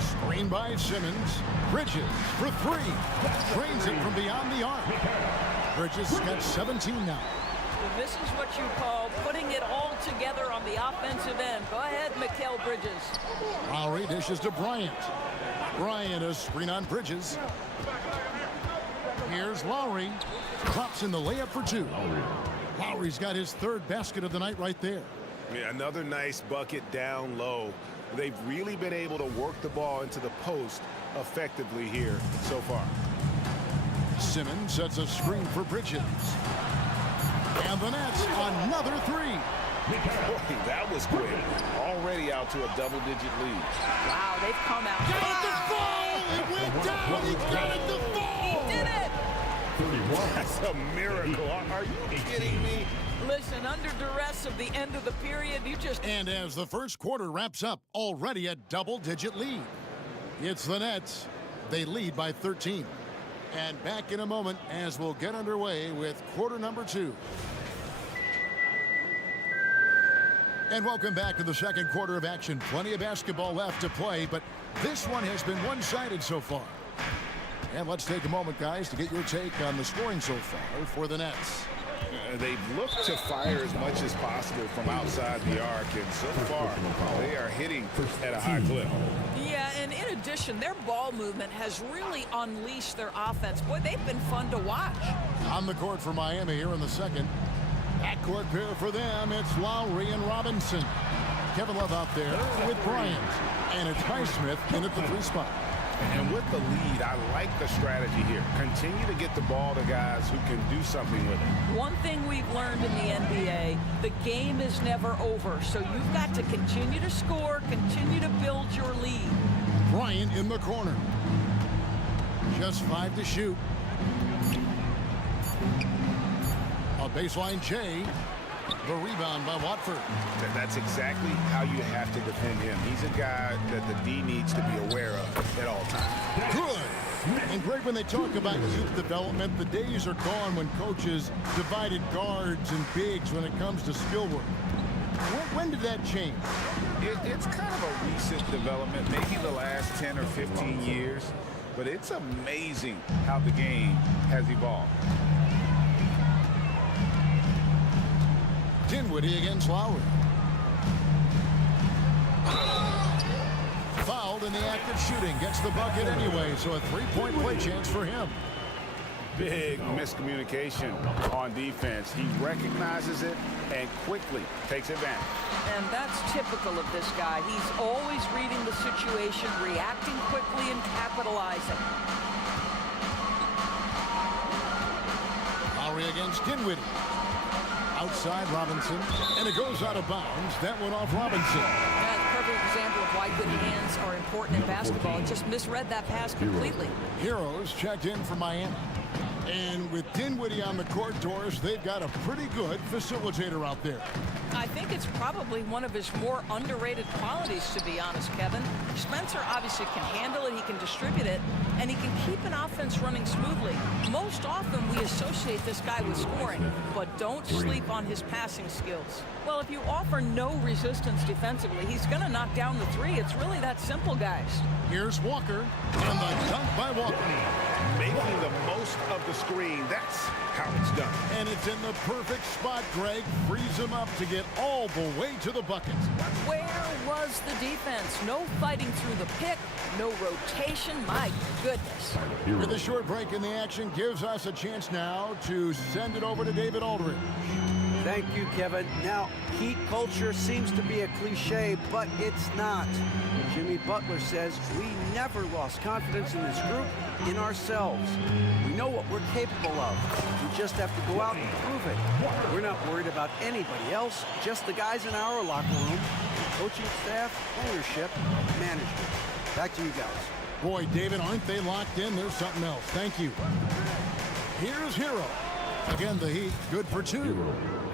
Screen by Simmons. Bridges for 3. Drains it from beyond the arc. Bridges got 17 now. This is what you call putting it all together on the offensive end. Go ahead, Mikal Bridges. Lowry dishes to Bryant. Bryant, a screen on Bridges. Here's Lowry. Drops in the layup for 2. Lowry's got his 3rd basket of the night right there. Yeah, another nice bucket down low. They've really been able to work the ball into the post effectively here so far. Simmons sets a screen for Bridges. And the Nets, another 3. Boy, that was quick. Already out to a double-digit lead. Wow, they've come out. Got it to fall! It went down! He got it to fall! He did it! That's a miracle. Are you kidding me? Listen, under duress of the end of the period, you just... And as the first quarter wraps up, already a double-digit lead. It's the Nets. They lead by 13. And back in a moment as we'll get underway with quarter number 2. And welcome back to the second quarter of action. Plenty of basketball left to play, but this one has been one-sided so far. And let's take a moment, guys, to get your take on the scoring so far for the Nets. They've looked to fire as much as possible from outside the arc, and so far they are hitting at a high clip. Yeah, and in addition, their ball movement has really unleashed their offense. Boy, they've been fun to watch. On the court for Miami here in the second. Backcourt pair for them, it's Lowry and Robinson. Kevin Love out there with Bryant. And it's Highsmith in at the 3 spot. And with the lead, I like the strategy here. Continue to get the ball to guys who can do something with it. One thing we've learned in the NBA, the game is never over. So you've got to continue to score, continue to build your lead. Bryant in the corner. Just 5 to shoot. A baseline J. The rebound by Watford. That's exactly how you have to defend him. He's a guy that the D needs to be aware of at all times. Good. And great when they talk about youth development. The days are gone when coaches divided guards and bigs when it comes to skill work. When did that change? It's kind of a recent development, maybe the last 10 or 15 years. But it's amazing how the game has evolved. Dinwiddie against Lowry. Fouled in the act of shooting. Gets the bucket anyway, so a 3-point play chance for him. Big miscommunication on defense. He recognizes it and quickly takes advantage. And that's typical of this guy. He's always reading the situation, reacting quickly and capitalizing. Lowry against Dinwiddie. Outside Robinson, and it goes out of bounds. That went off Robinson. That's a perfect example of why good hands are important in basketball. Just misread that pass completely. Heroes checked in for Miami. And with Dinwiddie on the court, Doris, they've got a pretty good facilitator out there. I think it's probably one of his more underrated qualities, to be honest, Kevin. Spencer obviously can handle it, he can distribute it, and he can keep an offense running smoothly. Most often we associate this guy with scoring, but don't sleep on his passing skills. Well, if you offer no resistance defensively, he's going to knock down the three. It's really that simple, guys. Here's Walker, and the dunk by Walker. Making the most of the screen. That's how it's done. And it's in the perfect spot, Greg. Frees him up to get all the way to the bucket. Where was the defense? No fighting through the pick, no rotation. My goodness. With a short break in the action gives us a chance now to send it over to David Aldridge. Thank you, Kevin. Now, Heat culture seems to be a cliche, but it's not. Jimmy Butler says we never lost confidence in this group, in ourselves. We know what we're capable of. We just have to go out and prove it. We're not worried about anybody else, just the guys in our locker room, coaching staff, ownership, management. Back to you guys. Boy, David, aren't they locked in? There's something else. Thank you. Here's Hero. Again, the Heat, good for two.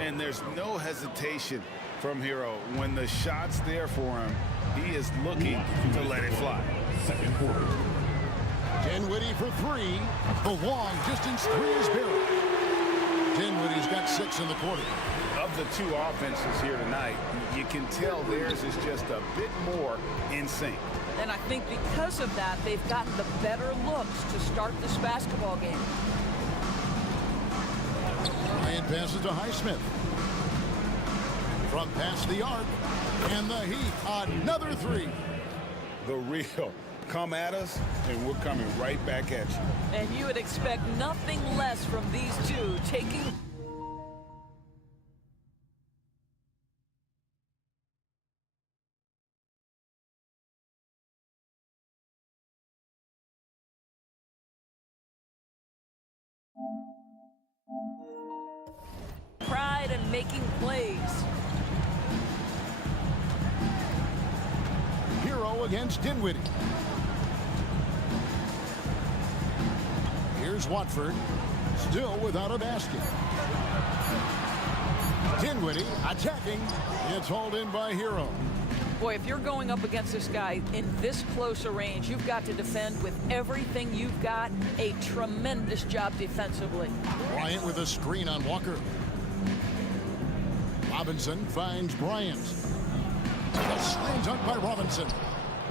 And there's no hesitation from Hero. When the shot's there for him, he is looking to let it fly. Second quarter. Dinwiddie for three. The long distance three is buried. Dinwiddie's got 6 in the quarter. Of the two offenses here tonight, you can tell theirs is just a bit more in sync. And I think because of that, they've gotten the better looks to start this basketball game. Bryant passes to Highsmith. From past the arc, and the Heat, another three. The real come at us, and we're coming right back at you. And you would expect nothing less from these two taking... pride and making plays. Hero against Dinwiddie. Here's Watford, still without a basket. Dinwiddie attacking. It's hauled in by Hero. Boy, if you're going up against this guy in this close a range, you've got to defend with everything you've got. A tremendous job defensively. Bryant with a screen on Walker. Robinson finds Bryant. A screen dunk by Robinson.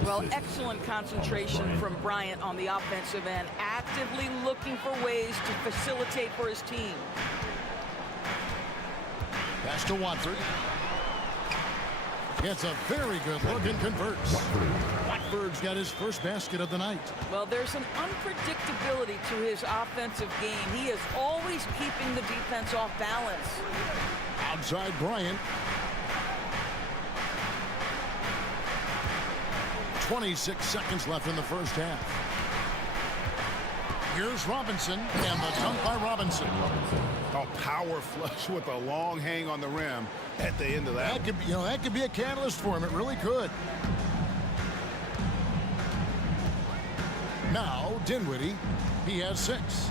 Well, excellent concentration from Bryant on the offensive end, actively looking for ways to facilitate for his team. Pass to Watford. Gets a very good look and converts. Watford's got his first basket of the night. Well, there's an unpredictability to his offensive game. He is always keeping the defense off balance. Outside Bryant. 26 seconds left in the first half. Here's Robinson, and the dunk by Robinson. A power flush with a long hang on the rim at the end of that. That could be, that could be a catalyst for him. It really could. Now Dinwiddie, he has 6.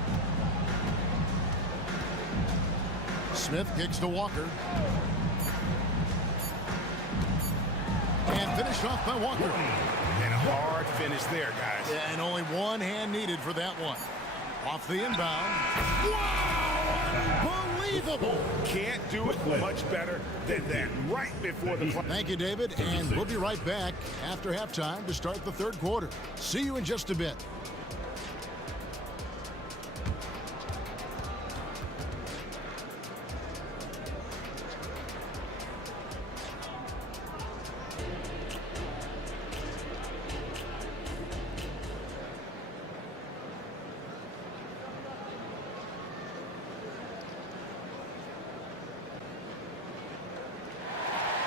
Smith kicks to Walker. And finished off by Walker. And a hard finish there, guys. Yeah, and only one hand needed for that one. Off the inbound. Wow! Unbelievable! Can't do it much better than that right before the play. Thank you, David, and we'll be right back after halftime to start the third quarter. See you in just a bit.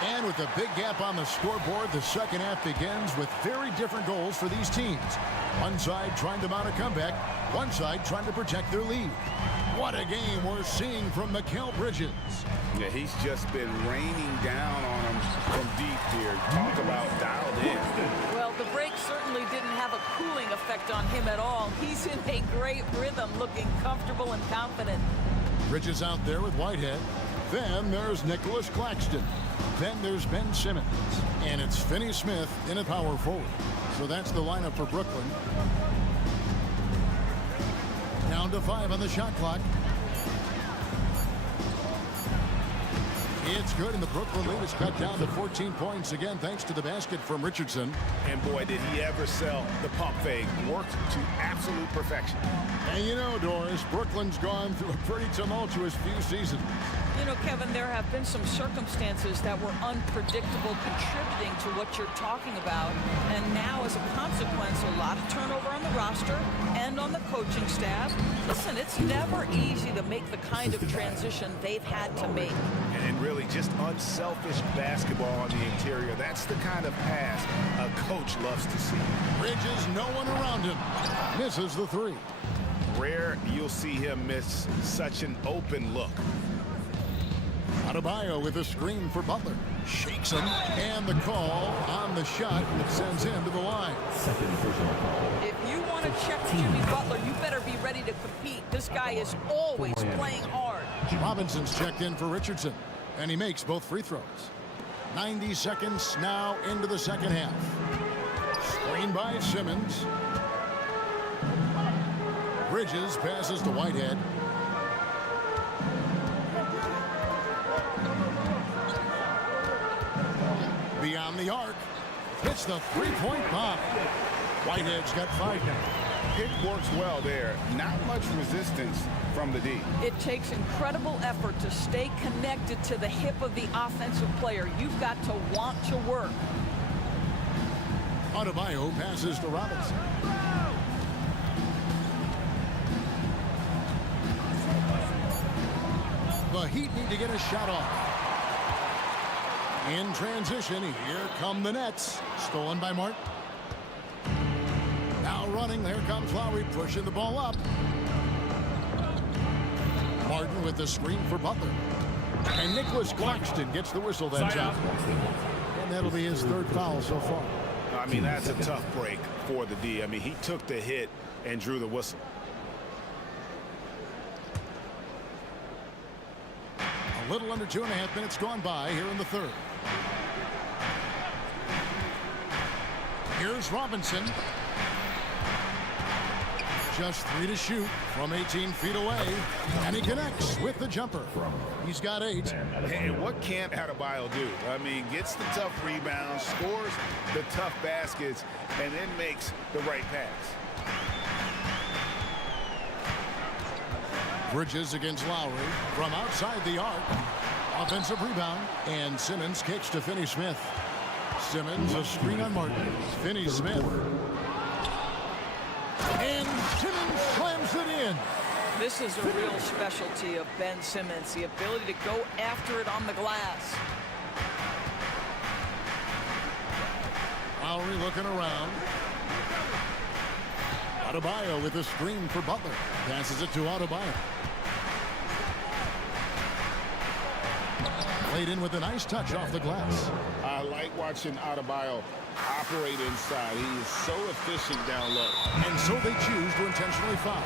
And with a big gap on the scoreboard, the second half begins with very different goals for these teams. One side trying to mount a comeback, one side trying to protect their lead. What a game we're seeing from Mikal Bridges. Yeah, he's just been raining down on him from deep here. Talk about dialed in. Well, the break certainly didn't have a cooling effect on him at all. He's in a great rhythm, looking comfortable and confident. Bridges out there with Whitehead. Then there's Nicholas Claxton. Then there's Ben Simmons. And it's Finney Smith in a power forward. So that's the lineup for Brooklyn. Down to 5 on the shot clock. It's good, and the Brooklyn lead is cut down to 14 points again, thanks to the basket from Richardson. And boy, did he ever sell the pump fake. Worked to absolute perfection. And you know, Doris, Brooklyn's gone through a pretty tumultuous few seasons. You know, Kevin, there have been some circumstances that were unpredictable contributing to what you're talking about. And now, as a consequence, a lot of turnover on the roster and on the coaching staff. Listen, it's never easy to make the kind of transition they've had to make. And really just unselfish basketball on the interior. That's the kind of pass a coach loves to see. Bridges, no one around him. Misses the three. Rare you'll see him miss such an open look. Adebayo with a screen for Butler. Shakes him. And the call on the shot that sends him to the line. If you want to check Jimmy Butler, you better be ready to compete. This guy is always playing hard. Robinson's checked in for Richardson, and he makes both free throws. 90 seconds now into the second half. Screen by Simmons. Bridges passes to Whitehead. Beyond the arc. Hits the three-point bomb. Whitehead's got 5 now. Pick works well there. Not much resistance from the D. It takes incredible effort to stay connected to the hip of the offensive player. You've got to want to work. Adebayo passes to Robinson. The Heat need to get a shot off. In transition, here come the Nets. Stolen by Martin. Now running, there comes Lowry pushing the ball up. Martin with the screen for Butler. And Nicholas Claxton gets the whistle that time. And that'll be his 3rd foul so far. I mean, that's a tough break for the D. I mean, he took the hit and drew the whistle. A little under 2.5 minutes gone by here in the 3rd. Here's Robinson. Just 3 to shoot from 18 feet away. And he connects with the jumper. He's got 8. And what can't Adebayo do? I mean, gets the tough rebounds, scores the tough baskets, and then makes the right pass. Bridges against Lowry from outside the arc. Offensive rebound. And Simmons kicks to Finney-Smith. Simmons, a screen on Martin. Finney-Smith. And Simmons slams it in. This is a real specialty of Ben Simmons, the ability to go after it on the glass. Lowry looking around. Adebayo with a screen for Butler. Passes it to Adebayo. Played in with a nice touch off the glass. I like watching Adebayo operate inside. He is so efficient down low. And so they choose to intentionally foul.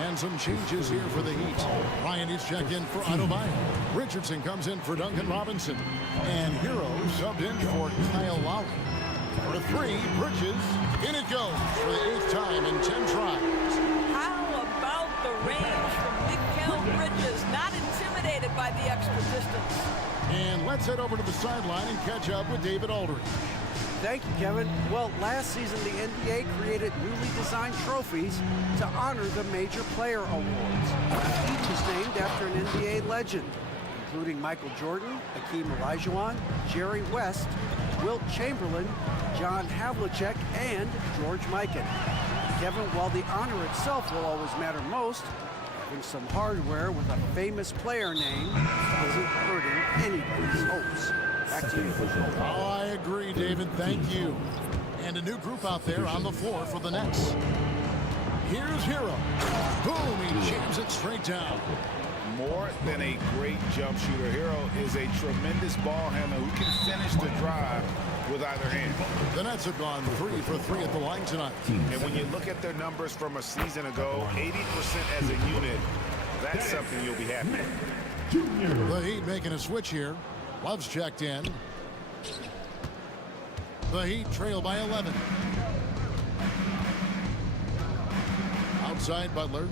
And some changes here for the Heat. Ryan is checked in for Adebayo. Richardson comes in for Duncan Robinson. And Hero subbed in for Kyle Lowry. For a 3, Bridges. In it goes for the 8th time in 10 tries. How about the range from Mikal Bridges? Not intimidated by the extra distance. And let's head over to the sideline and catch up with David Aldridge. Thank you, Kevin. Well, last season, the NBA created newly designed trophies to honor the major player awards. Each is named after an NBA legend, including Michael Jordan, Hakeem Olajuwon, Jerry West, Wilt Chamberlain, John Havlicek, and George Mikan. Kevin, while the honor itself will always matter most, having some hardware with a famous player name isn't hurting anybody's hopes. Back to you. Oh, I agree, David. Thank you. And a new group out there on the floor for the Nets. Here's Hero. Boom, he jams it straight down. More than a great jump shooter, Hero is a tremendous ball handler who can finish the drive with either hand. The Nets have gone 3 for 3 at the line tonight. And when you look at their numbers from a season ago, 80% as a unit, that's something you'll be happy with. The Heat making a switch here. Love's checked in. The Heat trail by 11. Outside Butler.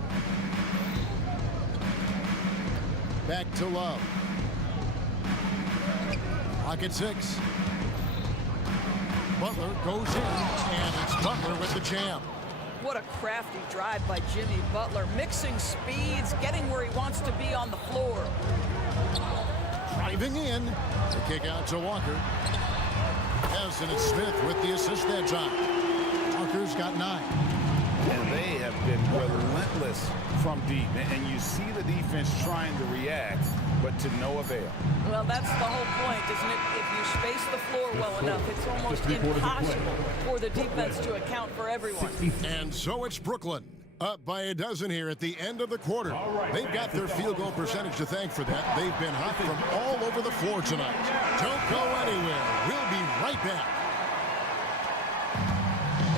Back to Love. Pocket 6. Butler goes in, and it's Butler with the jam. What a crafty drive by Jimmy Butler, mixing speeds, getting where he wants to be on the floor. Driving in. The kick out to Walker. Yes, and it's Smith with the assist that time. Walker's got 9. And they have been relentless from deep. And you see the defense trying to react, but to no avail. Well, that's the whole point, isn't it? If you space the floor well enough, it's almost impossible for the defense to account for everyone. And so it's Brooklyn, up by a dozen here at the end of the quarter. They've got their field goal percentage to thank for that. They've been hot from all over the floor tonight. Don't go anywhere. We'll be right back.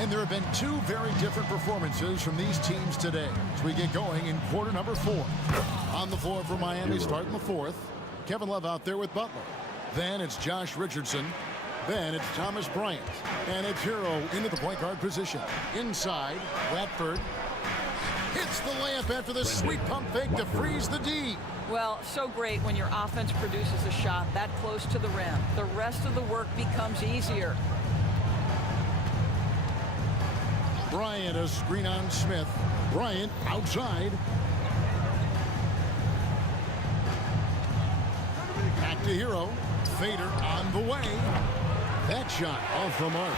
And there have been 2 very different performances from these teams today as we get going in quarter number 4. On the floor for Miami starting the 4th. Kevin Love out there with Butler. Then it's Josh Richardson. Then it's Thomas Bryant. And it's Hero into the point guard position. Inside, Watford hits the layup after the sweet pump fake to freeze the D. Well, so great when your offense produces a shot that close to the rim. The rest of the work becomes easier. Bryant, a screen on Smith. Bryant outside. Back to Hero. Fader on the way. That shot off the mark.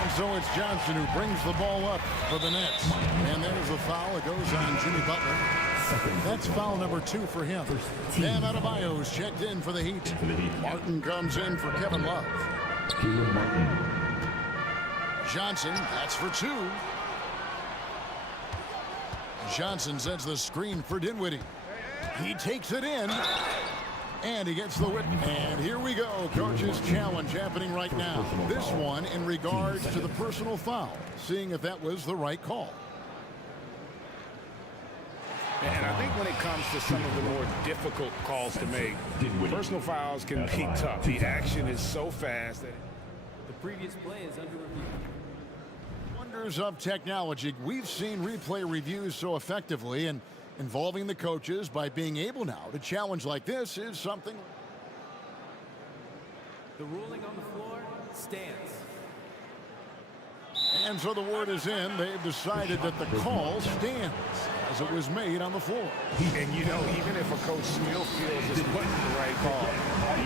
And so it's Johnson who brings the ball up for the Nets. And there's a foul. It goes on Jimmy Butler. That's foul number 2 for him. Bam Adebayo's checked in for the Heat. Martin comes in for Kevin Love. Johnson, that's for 2. Johnson sends the screen for Dinwiddie. He takes it in. And he gets the whip. And here we go. Coach's challenge happening right now. This one in regards to the personal foul. Seeing if that was the right call. And I think when it comes to some of the more difficult calls to make, personal fouls can be tough. The action is so fast that the previous play is under review. Wonders of technology. We've seen replay reviews so effectively, and involving the coaches by being able now to challenge like this is something. The ruling on the floor stands. And so the word is in. They've decided that the call stands as it was made on the floor. And you know, even if a coach still feels this wasn't the right call,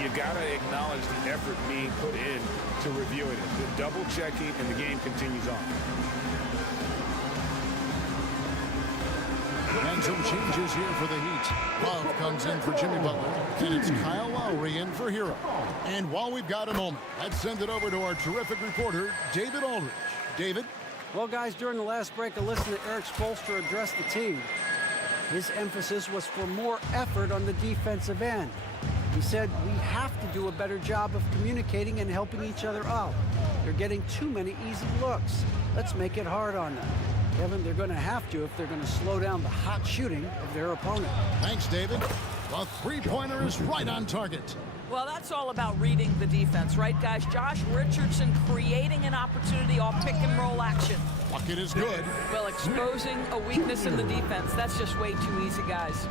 you got to acknowledge the effort being put in to review it. The double checking, and the game continues on. And some changes here for the Heat. Love comes in for Jimmy Butler. And it's Kyle Lowry in for Hero. And while we've got a moment, let's send it over to our terrific reporter, David Aldridge. David? Well, guys, during the last break, I listened to Eric Spoelstra address the team. His emphasis was for more effort on the defensive end. He said, we have to do a better job of communicating and helping each other out. They're getting too many easy looks. Let's make it hard on them. Kevin, they're going to have to if they're going to slow down the hot shooting of their opponent. Thanks, David. The three-pointer is right on target. Well, that's all about reading the defense, right, guys? Josh Richardson creating an opportunity off pick-and-roll action. Bucket is good. Well, exposing a weakness in the defense, that's just way too easy, guys.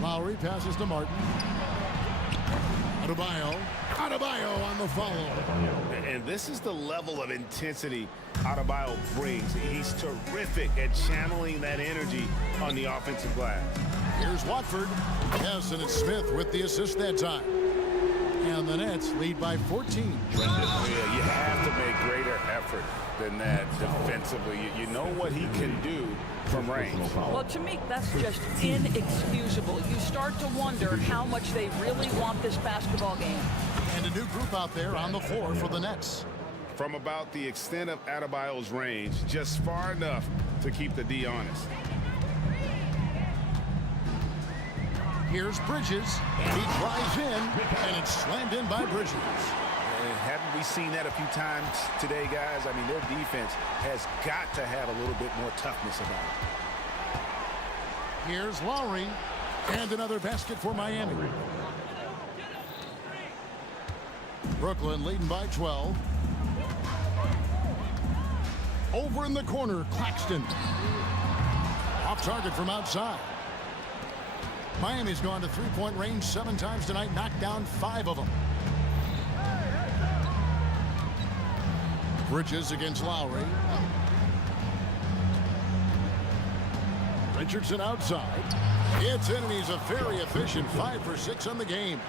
Lowry passes to Martin. Adebayo on the follow. And this is the level of intensity Adebayo brings. He's terrific at channeling that energy on the offensive glass. Here's Watford. Yes, and it's Smith with the assist that time. And the Nets lead by 14. Yeah, you have to make greater effort than that defensively. You know what he can do from range. Well, to me, that's just inexcusable. You start to wonder how much they really want this basketball game. And a new group out there on the floor for the Nets. From about the extent of Adebayo's range, just far enough to keep the D honest. Here's Bridges, and he drives in, and it's slammed in by Bridges. And haven't we seen that a few times today, guys? I mean, their defense has got to have a little bit more toughness about it. Here's Lowry, and another basket for Miami. Brooklyn leading by 12. Over in the corner, Claxton. Off target from outside. Miami's gone to three-point range 7 times tonight, knocked down 5 of them. Bridges against Lowry. Richardson outside. It's in, and he's a very efficient 5 for 6 on the game.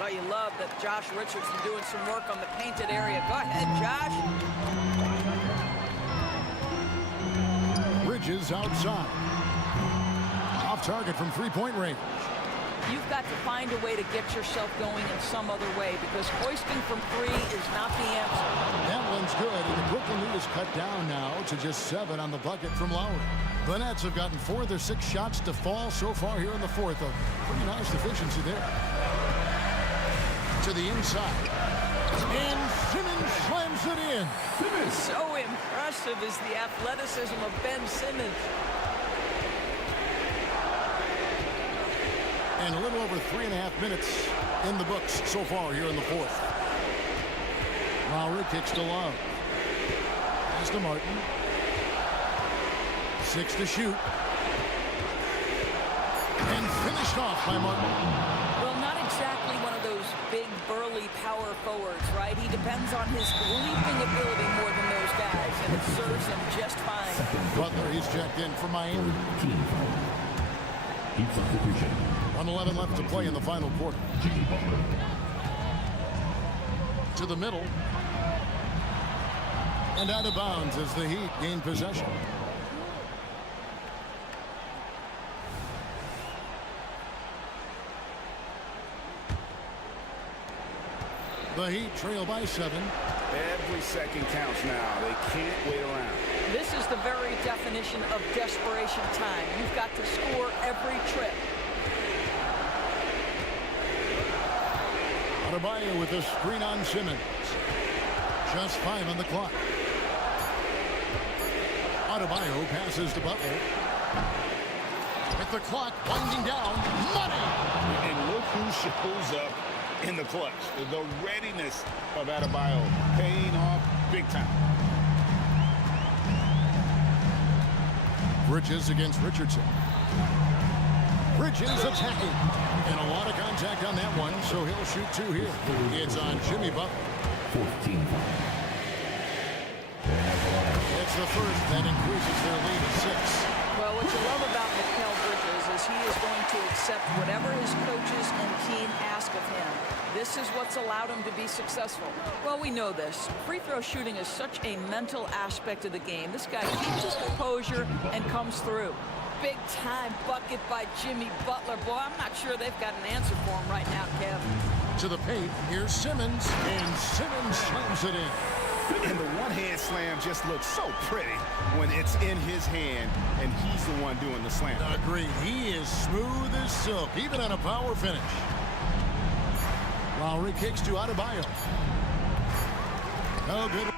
Well, you love that Josh Richardson doing some work on the painted area. Go ahead, Josh. Bridges outside. Off target from three-point range. You've got to find a way to get yourself going in some other way, because hoisting from 3 is not the answer. That one's good, and the Brooklyn lead is cut down now to just 7 on the bucket from Lowry. The Nets have gotten 4 of their 6 shots to fall so far here in the fourth. A pretty nice efficiency there. To the inside. And Simmons slams it in. So impressive is the athleticism of Ben Simmons. And a little over 3.5 minutes in the books so far here in the fourth. Lowry kicks to Love. Pass to Martin. 6 to shoot. And finished off by Martin. Well, not exactly one of those big, burly power forwards, right? He depends on his leaping ability more than those guys, and it serves him just fine. Butler, he's checked in for Miami. Heat substitution. 1:11 left to play in the final quarter. To the middle. And out of bounds as the Heat gain possession. The Heat trail by 7. Every second counts now. They can't wait around. This is the very definition of desperation time. You've got to score every trip. Adebayo with a screen on Simmons. Just 5 on the clock. Adebayo passes to Butler. With the clock winding down, money! And look who shows up in the clutch. The readiness of Adebayo paying off big time. Bridges against Richardson. Bridges attacking. And a lot of contact on that one, so he'll shoot 2 here. It's on Jimmy Butler. 14. It's the first that increases their lead to 6. Well, what you love about Mikal Bridges is he is going to accept whatever his coaches and team ask of him. This is what's allowed him to be successful. Well, we know this. Free throw shooting is such a mental aspect of the game. This guy keeps his composure and comes through. Big time bucket by Jimmy Butler. Boy, I'm not sure they've got an answer for him right now, Kev. To the paint, here's Simmons, and Simmons slams it in. And the one-hand slam just looks so pretty when it's in his hand and he's the one doing the slam. Agreed. He is smooth as silk, even on a power finish. Lowry kicks to Adebayo. Oh, good.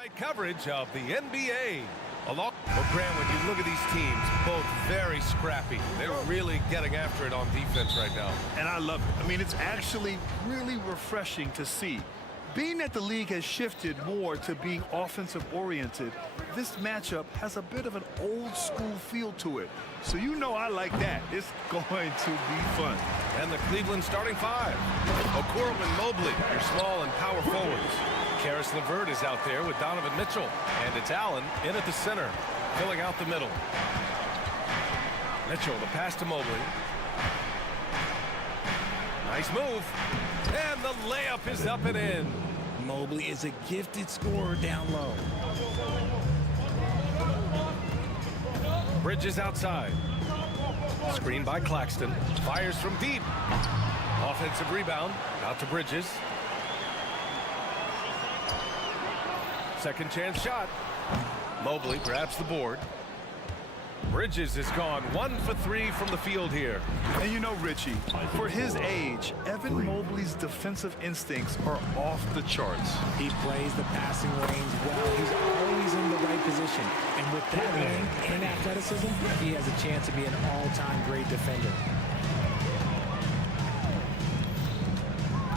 Night coverage of the NBA. Well, Grant, when you look at these teams, both very scrappy. They're really getting after it on defense right now. And I love it. I mean, it's actually really refreshing to see. Being that the league has shifted more to being offensive-oriented, this matchup has a bit of an old-school feel to it. So you know I like that. It's going to be fun. And the Cleveland starting five. Okoro and Mobley, your small and power forwards. Karis LeVert is out there with Donovan Mitchell. And it's Allen in at the center, filling out the middle. Mitchell, the pass to Mobley. Nice move. And the layup is up and in. Mobley is a gifted scorer down low. Bridges outside. Screen by Claxton. Fires from deep. Offensive rebound. Out to Bridges. Second chance shot. Mobley grabs the board. Bridges is gone 1 for 3 from the field here. And you know, Richie, for his age, Evan Mobley's defensive instincts are off the charts. He plays the passing lanes well. He's always in the right position. And with that length and athleticism, he has a chance to be an all-time great defender.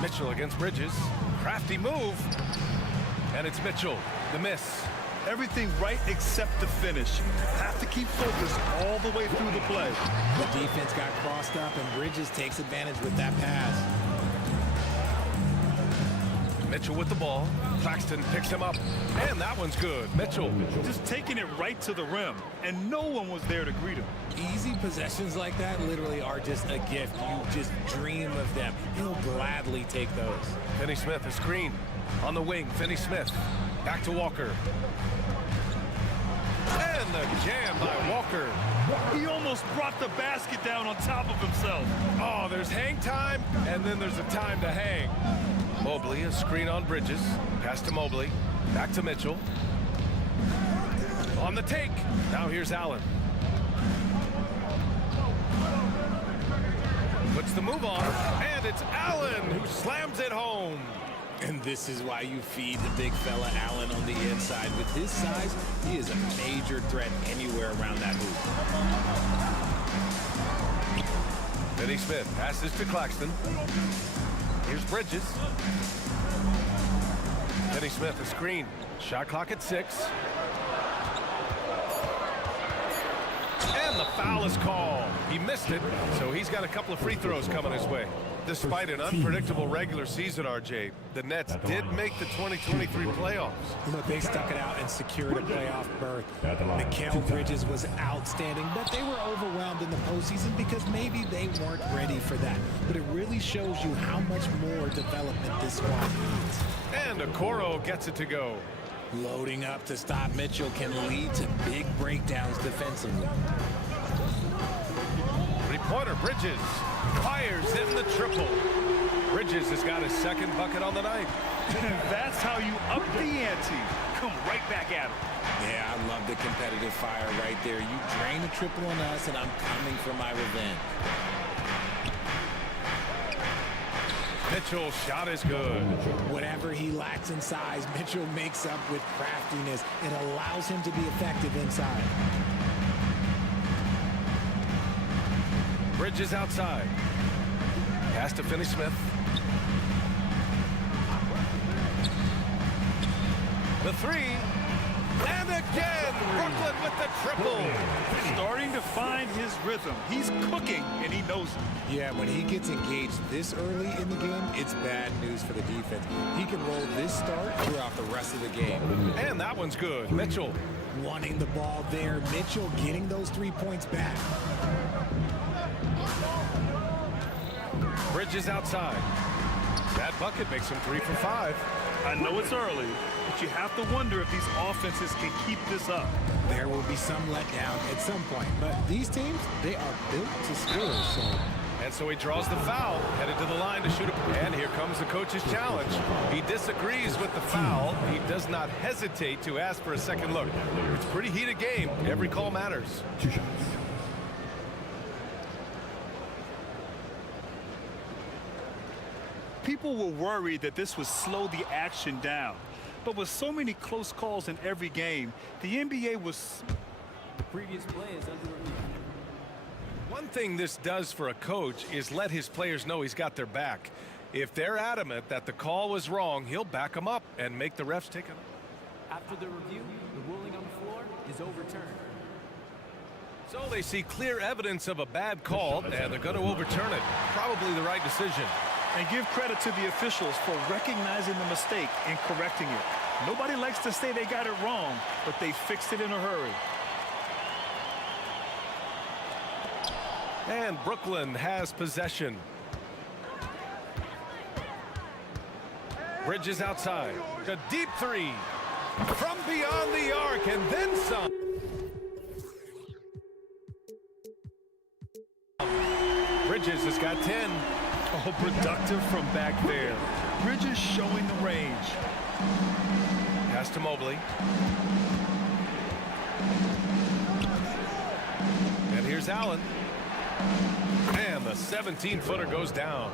Mitchell against Bridges. Crafty move. And it's Mitchell. The miss. Everything right except the finish. Have to keep focused all the way through the play. The defense got crossed up, and Bridges takes advantage with that pass. Mitchell with the ball. Claxton picks him up. And that one's good. Mitchell. Just taking it right to the rim, and no one was there to greet him. Easy possessions like that literally are just a gift. You just dream of them. He'll gladly take those. Finney Smith, a screen. On the wing, Finney Smith. Back to Walker. And the jam by Walker. He almost brought the basket down on top of himself. Oh, there's hang time, and then there's a time to hang. Mobley, a screen on Bridges. Pass to Mobley. Back to Mitchell. On the take. Now here's Allen. Puts the move on, and it's Allen who slams it home. And this is why you feed the big fella Allen on the inside. With his size, he is a major threat anywhere around that hoop. Finney Smith passes to Claxton. Here's Bridges. Finney Smith, a screen. Shot clock at 6. And the foul is called. He missed it, so he's got a couple of free throws coming his way. Despite an unpredictable regular season, RJ, the Nets did make the 2023 playoffs. Look, they stuck it out and secured a playoff berth. Mikal Bridges was outstanding, but they were overwhelmed in the postseason because maybe they weren't ready for that. But it really shows you how much more development this squad needs. And Okoro gets it to go. Loading up to stop Mitchell can lead to big breakdowns defensively. Three-pointer, Bridges. Fires in the triple. Bridges has got his second bucket on the night. That's how you up the ante. Come right back at him. Yeah, I love the competitive fire right there. You drain a triple on us, and I'm coming for my revenge. Mitchell's shot is good. Whatever he lacks in size, Mitchell makes up with craftiness. It allows him to be effective inside. Bridges outside. Pass to Finney Smith. The three. And again, Brooklyn with the triple. Starting to find his rhythm. He's cooking, and he knows it. Yeah, when he gets engaged this early in the game, it's bad news for the defense. He can roll this start throughout the rest of the game. And that one's good. Mitchell. Wanting the ball there. Mitchell getting those 3 points back. Bridges outside. That bucket makes him 3 for 5. I know it's early, but you have to wonder if these offenses can keep this up. There will be some letdown at some point, but these teams, they are built to score. And so he draws the foul, headed to the line to shoot it. And here comes the coach's challenge. He disagrees with the foul. He does not hesitate to ask for a second look. It's a pretty heated game. Every call matters. People were worried that this would slow the action down. But with so many close calls in every game, the NBA was... The previous play is under review. One thing this does for a coach is let his players know he's got their back. If they're adamant that the call was wrong, he'll back them up and make the refs take it. After the review, the ruling on the floor is overturned. So they see clear evidence of a bad call, and they're going to overturn it. Probably the right decision. And give credit to the officials for recognizing the mistake and correcting it. Nobody likes to say they got it wrong, but they fixed it in a hurry. And Brooklyn has possession. Bridges outside. A deep three from beyond the arc, and then some. Bridges has got 10. Oh, productive from back there. Bridges showing the range. Pass to Mobley. And here's Allen. And the 17-footer goes down.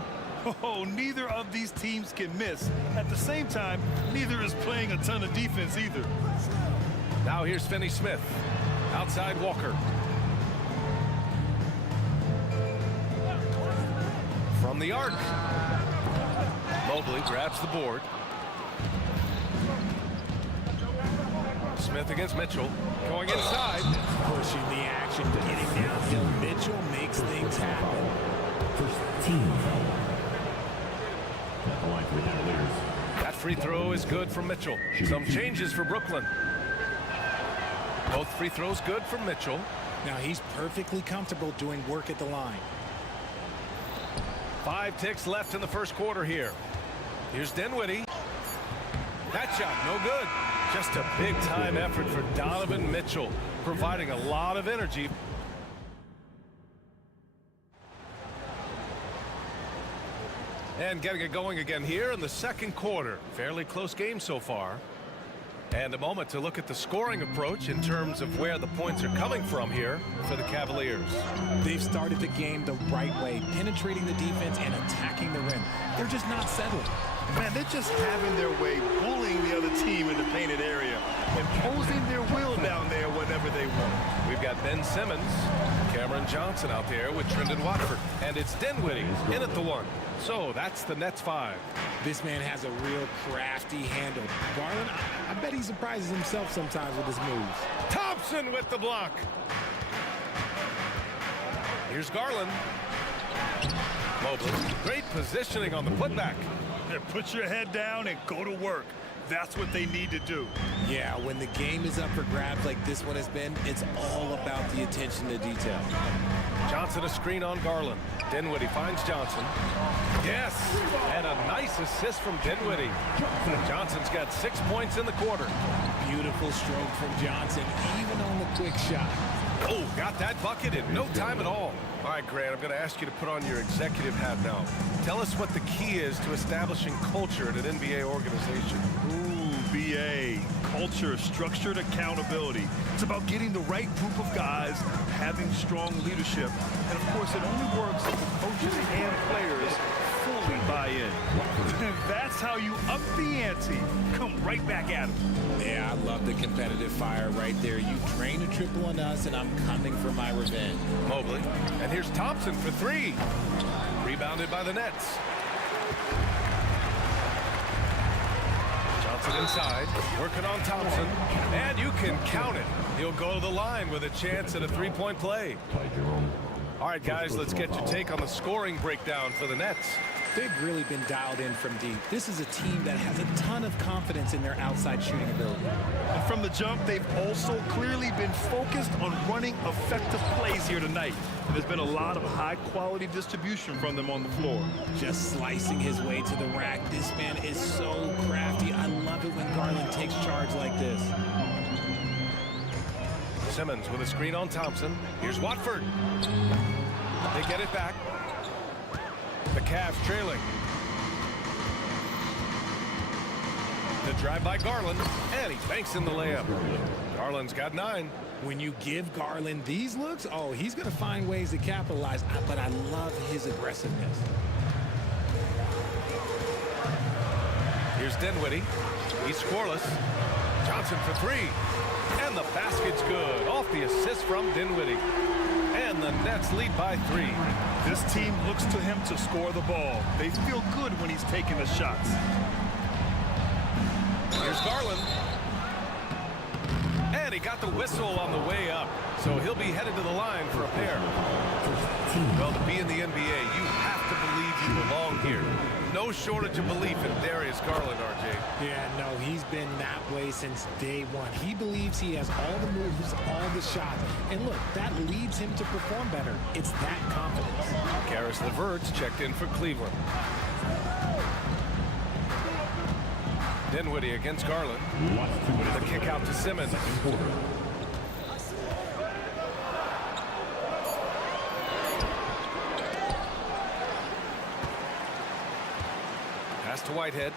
Oh, neither of these teams can miss. At the same time, neither is playing a ton of defense either. Now here's Finney-Smith. Outside Walker. From the arc. Mobley grabs the board. Smith against Mitchell. Going inside. Pushing the action, getting downhill. Mitchell makes things happen. First team foul. At the line for the Cavaliers. That free throw is good from Mitchell. Some changes for Brooklyn. Both free throws good from Mitchell. Now he's perfectly comfortable doing work at the line. 5 ticks left in the first quarter here. Here's Dinwiddie. That shot, no good. Just a big-time effort for Donovan Mitchell, providing a lot of energy. And getting it going again here in the second quarter. Fairly close game so far. And a moment to look at the scoring approach in terms of where the points are coming from here for the Cavaliers. They've started the game the right way, penetrating the defense and attacking the rim. They're just not settling. Man, they're just having their way, bullying the other team in the painted area, imposing their will down there whenever they want. We've got Ben Simmons, Cameron Johnson out there with Trendon Watford, and it's Dinwiddie in at the 1. So that's the Nets 5. This man has a real crafty handle. Garland, I bet he surprises himself sometimes with his moves. Thompson with the block. Here's Garland. Mobley, great positioning on the putback. Put your head down and go to work. That's what they need to do. Yeah, when the game is up for grabs like this one has been, it's all about the attention to detail. Johnson a screen on Garland. Dinwiddie finds Johnson. Yes, and a nice assist from Dinwiddie. Johnson's got 6 points in the quarter. Beautiful stroke from Johnson, even on the quick shot. Oh, got that bucket in no time at all. All right, Grant, I'm going to ask you to put on your executive hat now. Tell us what the key is to establishing culture at an NBA organization. Ooh, BA. Culture, structured accountability. It's about getting the right group of guys, having strong leadership. And, of course, it only works if the coaches and players fully buy in. And that's how you up the ante. Come right back at them. Yeah, I love the competitive fire right there. You drain a triple on us, and I'm coming for my revenge. Mobley. And here's Thompson for 3. Rebounded by the Nets. Johnson inside, working on Thompson, and you can count it. He'll go to the line with a chance at a 3-point play. All right, guys, let's get your take on the scoring breakdown for the Nets. They've really been dialed in from deep. This is a team that has a ton of confidence in their outside shooting ability. And from the jump, they've also clearly been focused on running effective plays here tonight. And there's been a lot of high-quality distribution from them on the floor. Just slicing his way to the rack. This man is so crafty. I love it when Garland takes charge like this. Simmons with a screen on Thompson. Here's Watford. They get it back. The Cavs trailing. The drive by Garland, and he banks in the layup. Garland's got 9. When you give Garland these looks, oh, he's going to find ways to capitalize, but I love his aggressiveness. Here's Dinwiddie. He's scoreless. Johnson for three. And the basket's good. Off the assist from Dinwiddie. And the Nets lead by 3. This team looks to him to score the ball. They feel good when he's taking the shots. Here's Garland. And he got the whistle on the way up. So he'll be headed to the line for a pair. Well, to be in the NBA, you have to believe you belong here. No shortage of belief in Darius Garland, RJ. Yeah, no, he's been that way since day one. He believes he has all the moves, all the shots. And look, that leads him to perform better. It's that confidence. Karis LeVert's checked in for Cleveland. Dinwiddie against Garland. The kick out to Simmons. Pass to Whitehead.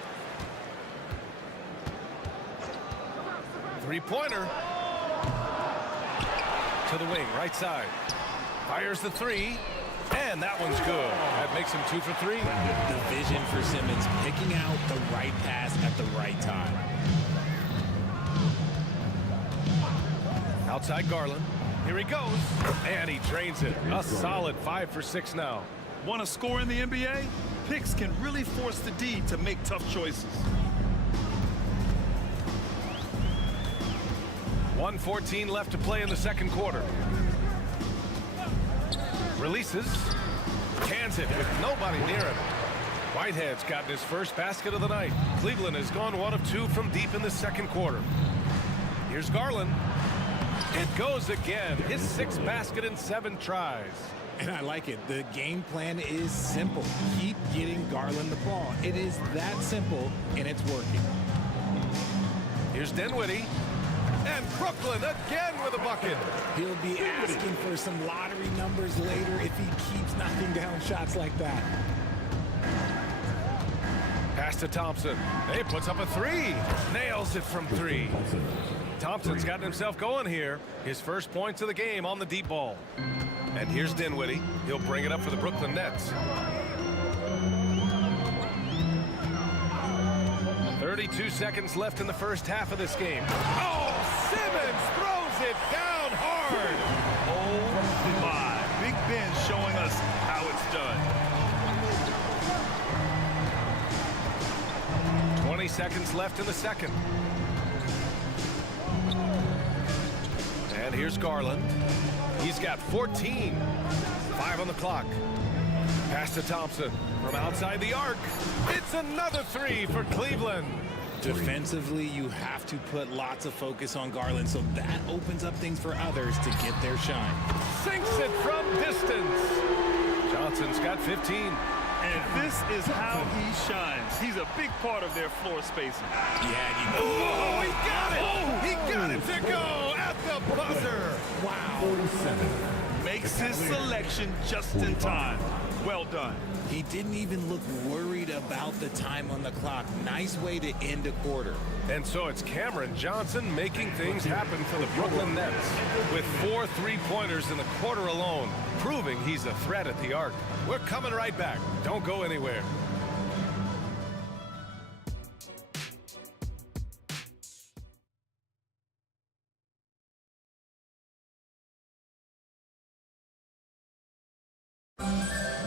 Three-pointer. To the wing, right side. Fires the three. And that one's good. That makes him 2 for 3. The vision for Simmons, picking out the right pass at the right time. Outside Garland. Here he goes. And he drains it. A solid 5 for 6 now. Want to score in the NBA? Picks can really force the D to make tough choices. 1:14 left to play in the second quarter. Releases. Cans it with nobody near him. Whitehead's gotten his first basket of the night. Cleveland has gone 1 of 2 from deep in the second quarter. Here's Garland. It goes again. His 6th basket in 7 tries. And I like it. The game plan is simple. Keep getting Garland the ball. It is that simple, and it's working. Here's Dinwiddie. And Brooklyn again with a bucket. He'll be asking for some lottery numbers later if he keeps knocking down shots like that. Pass to Thompson. He puts up a 3. Nails it from 3. Thompson's gotten himself going here. His first points of the game on the deep ball. And here's Dinwiddie. He'll bring it up for the Brooklyn Nets. 32 seconds left in the first half of this game. Oh, Simmons throws it down hard. Oh, my. Big Ben showing us how it's done. 20 seconds left in the second. And here's Garland. He's got 14. 5 on the clock. Pass to Thompson from outside the arc. It's another 3 for Cleveland. Defensively, you have to put lots of focus on Garland, so that opens up things for others to get their shine. Sinks it from distance. Johnson's got 15. And this is how he shines. He's a big part of their floor spacing. Yeah, oh, he got it! Oh, he got it to go at the buzzer. Wow. 47. Makes his selection just in time. Well done. He didn't even look worried about the time on the clock. Nice way to end a quarter. And so it's Cameron Johnson making things happen for the Brooklyn Nets with 4 3-pointers in the quarter alone, proving he's a threat at the arc. We're coming right back. Don't go anywhere.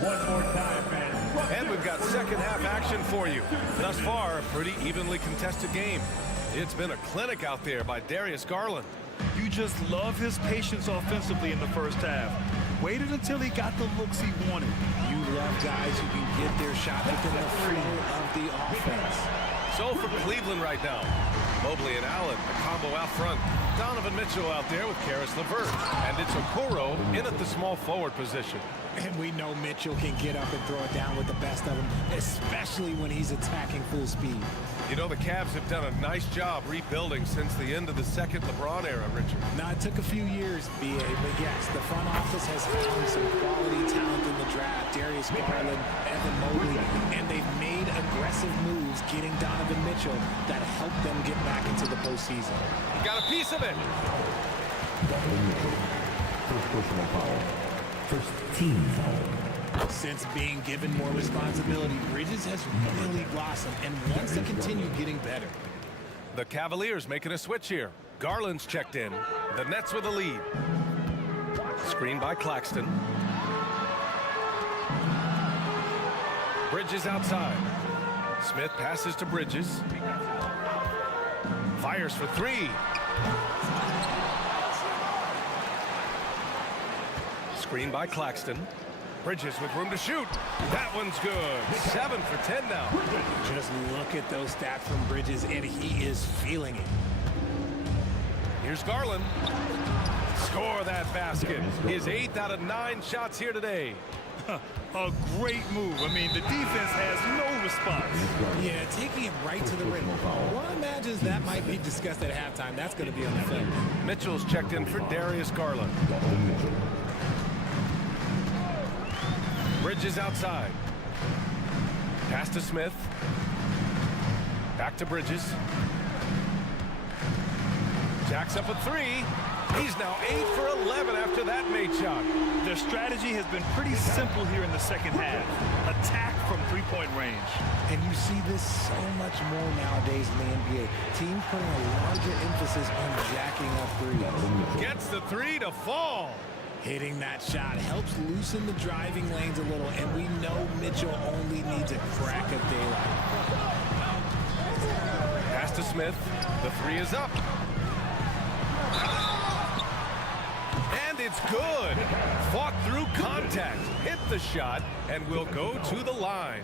One more time, fans. And we've got second half action for you. Thus far, a pretty evenly contested game. It's been a clinic out there by Darius Garland. You just love his patience offensively in the first half. Waited until he got the looks he wanted. You love guys who can get their shot within the flow of the offense. So for Cleveland right now, Mobley and Allen, a combo out front. Donovan Mitchell out there with Karis LeVert. And it's Okoro in at the small forward position. And we know Mitchell can get up and throw it down with the best of them, especially when he's attacking full speed. You know, the Cavs have done a nice job rebuilding since the end of the second LeBron era, Richard. Now, it took a few years, B.A., but yes, the front office has found some quality talent in the draft. Darius Garland, Evan Mobley, and they've made aggressive moves getting Donovan Mitchell that helped them get back into the postseason. Got a piece of it. First personal foul. First team foul. Since being given more responsibility, Bridges has really blossomed and wants to continue getting better. The Cavaliers making a switch here. Garland's checked in. The Nets with a lead. Screen by Claxton. Bridges outside. Smith passes to Bridges. Fires for three. Screen by Claxton. Bridges with room to shoot. That one's good. 7 for 10 now. Just look at those stats from Bridges, and he is feeling it. Here's Garland. Score that basket. His 8th out of 9 shots here today. A great move. I mean, the defense has no response. Yeah, taking it right to the rim. One imagines that might be discussed at halftime. That's going to be on the film. Mitchell's checked in for Darius Garland. Bridges outside. Pass to Smith. Back to Bridges. Jacks up a three. He's now 8 for 11 after that made shot. Their strategy has been pretty simple here in the second half. Attack from three-point range. And you see this so much more nowadays in the NBA. Teams putting a larger emphasis on jacking up threes. Gets the three to fall. Hitting that shot helps loosen the driving lanes a little, and we know Mitchell only needs a crack of daylight. Pass to Smith. The three is up. And it's good. Fought through contact, hit the shot, and will go to the line.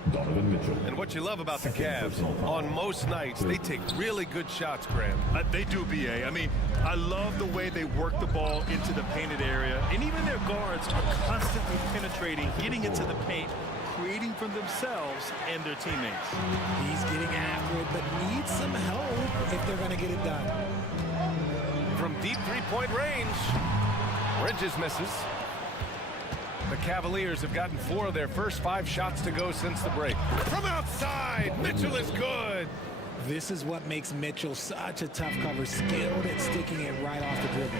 And what you love about the Cavs, on most nights, they take really good shots, Graham. They do, B.A. I mean, I love the way they work the ball into the painted area. And even their guards are constantly penetrating, getting into the paint, creating for themselves and their teammates. He's getting after it, but needs some help if they're going to get it done. From deep three-point range, Bridges misses. The Cavaliers have gotten 4 of their first 5 shots to go since the break. From outside, Mitchell is good. This is what makes Mitchell such a tough cover, skilled at sticking it right off the dribble.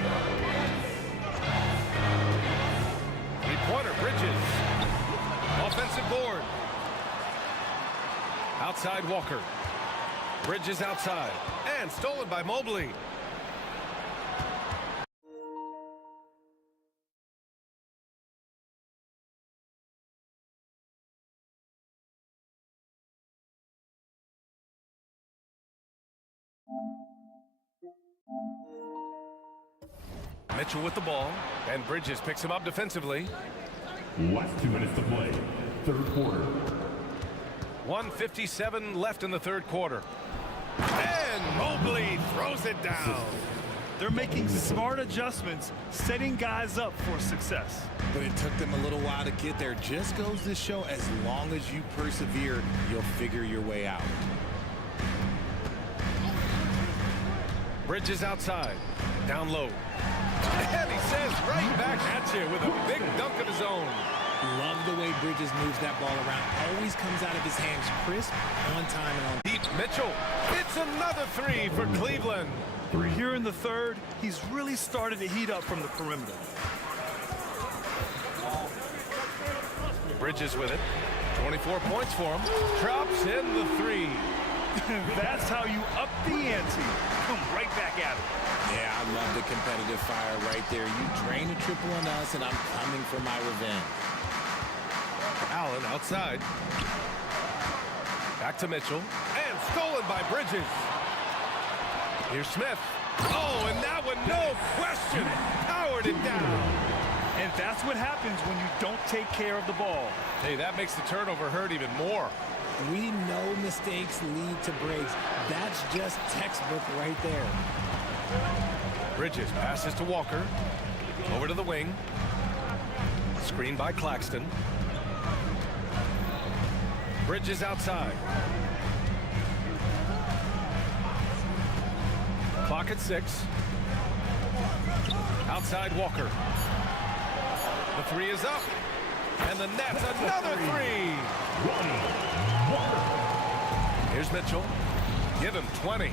Three-pointer, Bridges. Offensive board. Outside Walker. Bridges outside. And stolen by Mobley. Mitchell with the ball, and Bridges picks him up defensively. Last 2 minutes to play. Third quarter. 1:57 left in the third quarter. And Mobley throws it down. They're making smart adjustments, setting guys up for success. But it took them a little while to get there. Just goes to show, as long as you persevere, you'll figure your way out. Bridges outside, down low. And he says right back at you with a big dunk of his own. Love the way Bridges moves that ball around. Always comes out of his hands crisp, on time, and on. Deep Mitchell. It's another three for Cleveland. Here in the third, he's really started to heat up from the perimeter. Bridges with it. 24 points for him. Drops in the three. That's how you up the ante. Come right back at it. Yeah, I love the competitive fire right there. You drain a triple on us, and I'm coming for my revenge. Allen outside. Back to Mitchell. And stolen by Bridges. Here's Smith. Oh, and that one, no question, powered it down. And that's what happens when you don't take care of the ball. Hey, that makes the turnover hurt even more. We know mistakes lead to breaks. That's just textbook right there. Bridges passes to Walker. Over to the wing. Screen by Claxton. Bridges outside. Clock at 6. Outside Walker. The three is up. And the Nets, another three. Here's Mitchell. Give him 20.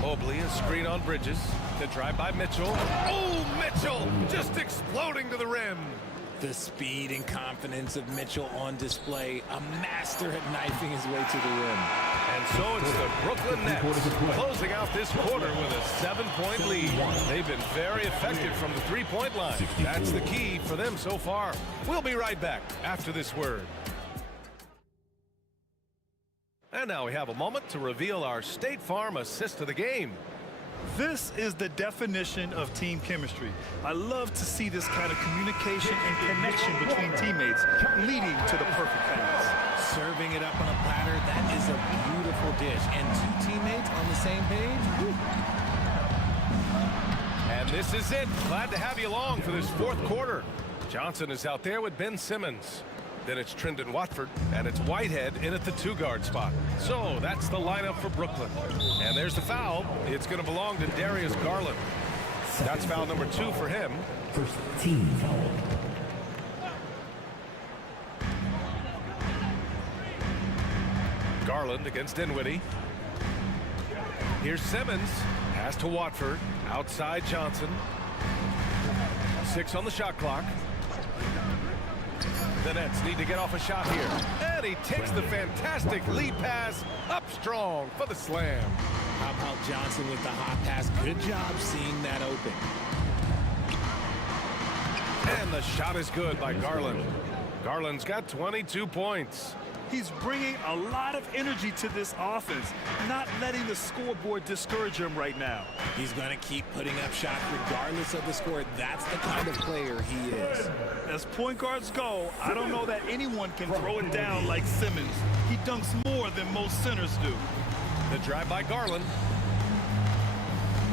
Mobley, a screen on Bridges. The drive by Mitchell. Oh, Mitchell just exploding to the rim. The speed and confidence of Mitchell on display. A master at knifing his way to the rim. And so it's the Brooklyn Nets closing out this quarter with a 7-point lead. They've been very effective from the three-point line. That's the key for them so far. We'll be right back after this word. And now we have a moment to reveal our State Farm assist of the game. This is the definition of team chemistry. I love to see this kind of communication and connection between teammates leading to the perfect pass. Serving it up on a platter, that is a beautiful dish. And two teammates on the same page. Woo. And this is it. Glad to have you along for this fourth quarter. Johnson is out there with Ben Simmons. Then it's Trendon Watford, and it's Whitehead in at the two-guard spot. So that's the lineup for Brooklyn. And there's the foul. It's going to belong to Darius Garland. That's foul number 2 for him. First team foul. Garland against Dinwiddie. Here's Simmons. Pass to Watford. Outside Johnson. 6 on the shot clock. The Nets need to get off a shot here. And he takes the fantastic lead pass up strong for the slam. How about Johnson with the hot pass? Good job seeing that open. And the shot is good by Garland. Garland's got 22 points. He's bringing a lot of energy to this offense, not letting the scoreboard discourage him right now. He's going to keep putting up shots regardless of the score. That's the kind of player he is. As point guards go, I don't know that anyone can throw it down like Simmons. He dunks more than most centers do. The drive by Garland.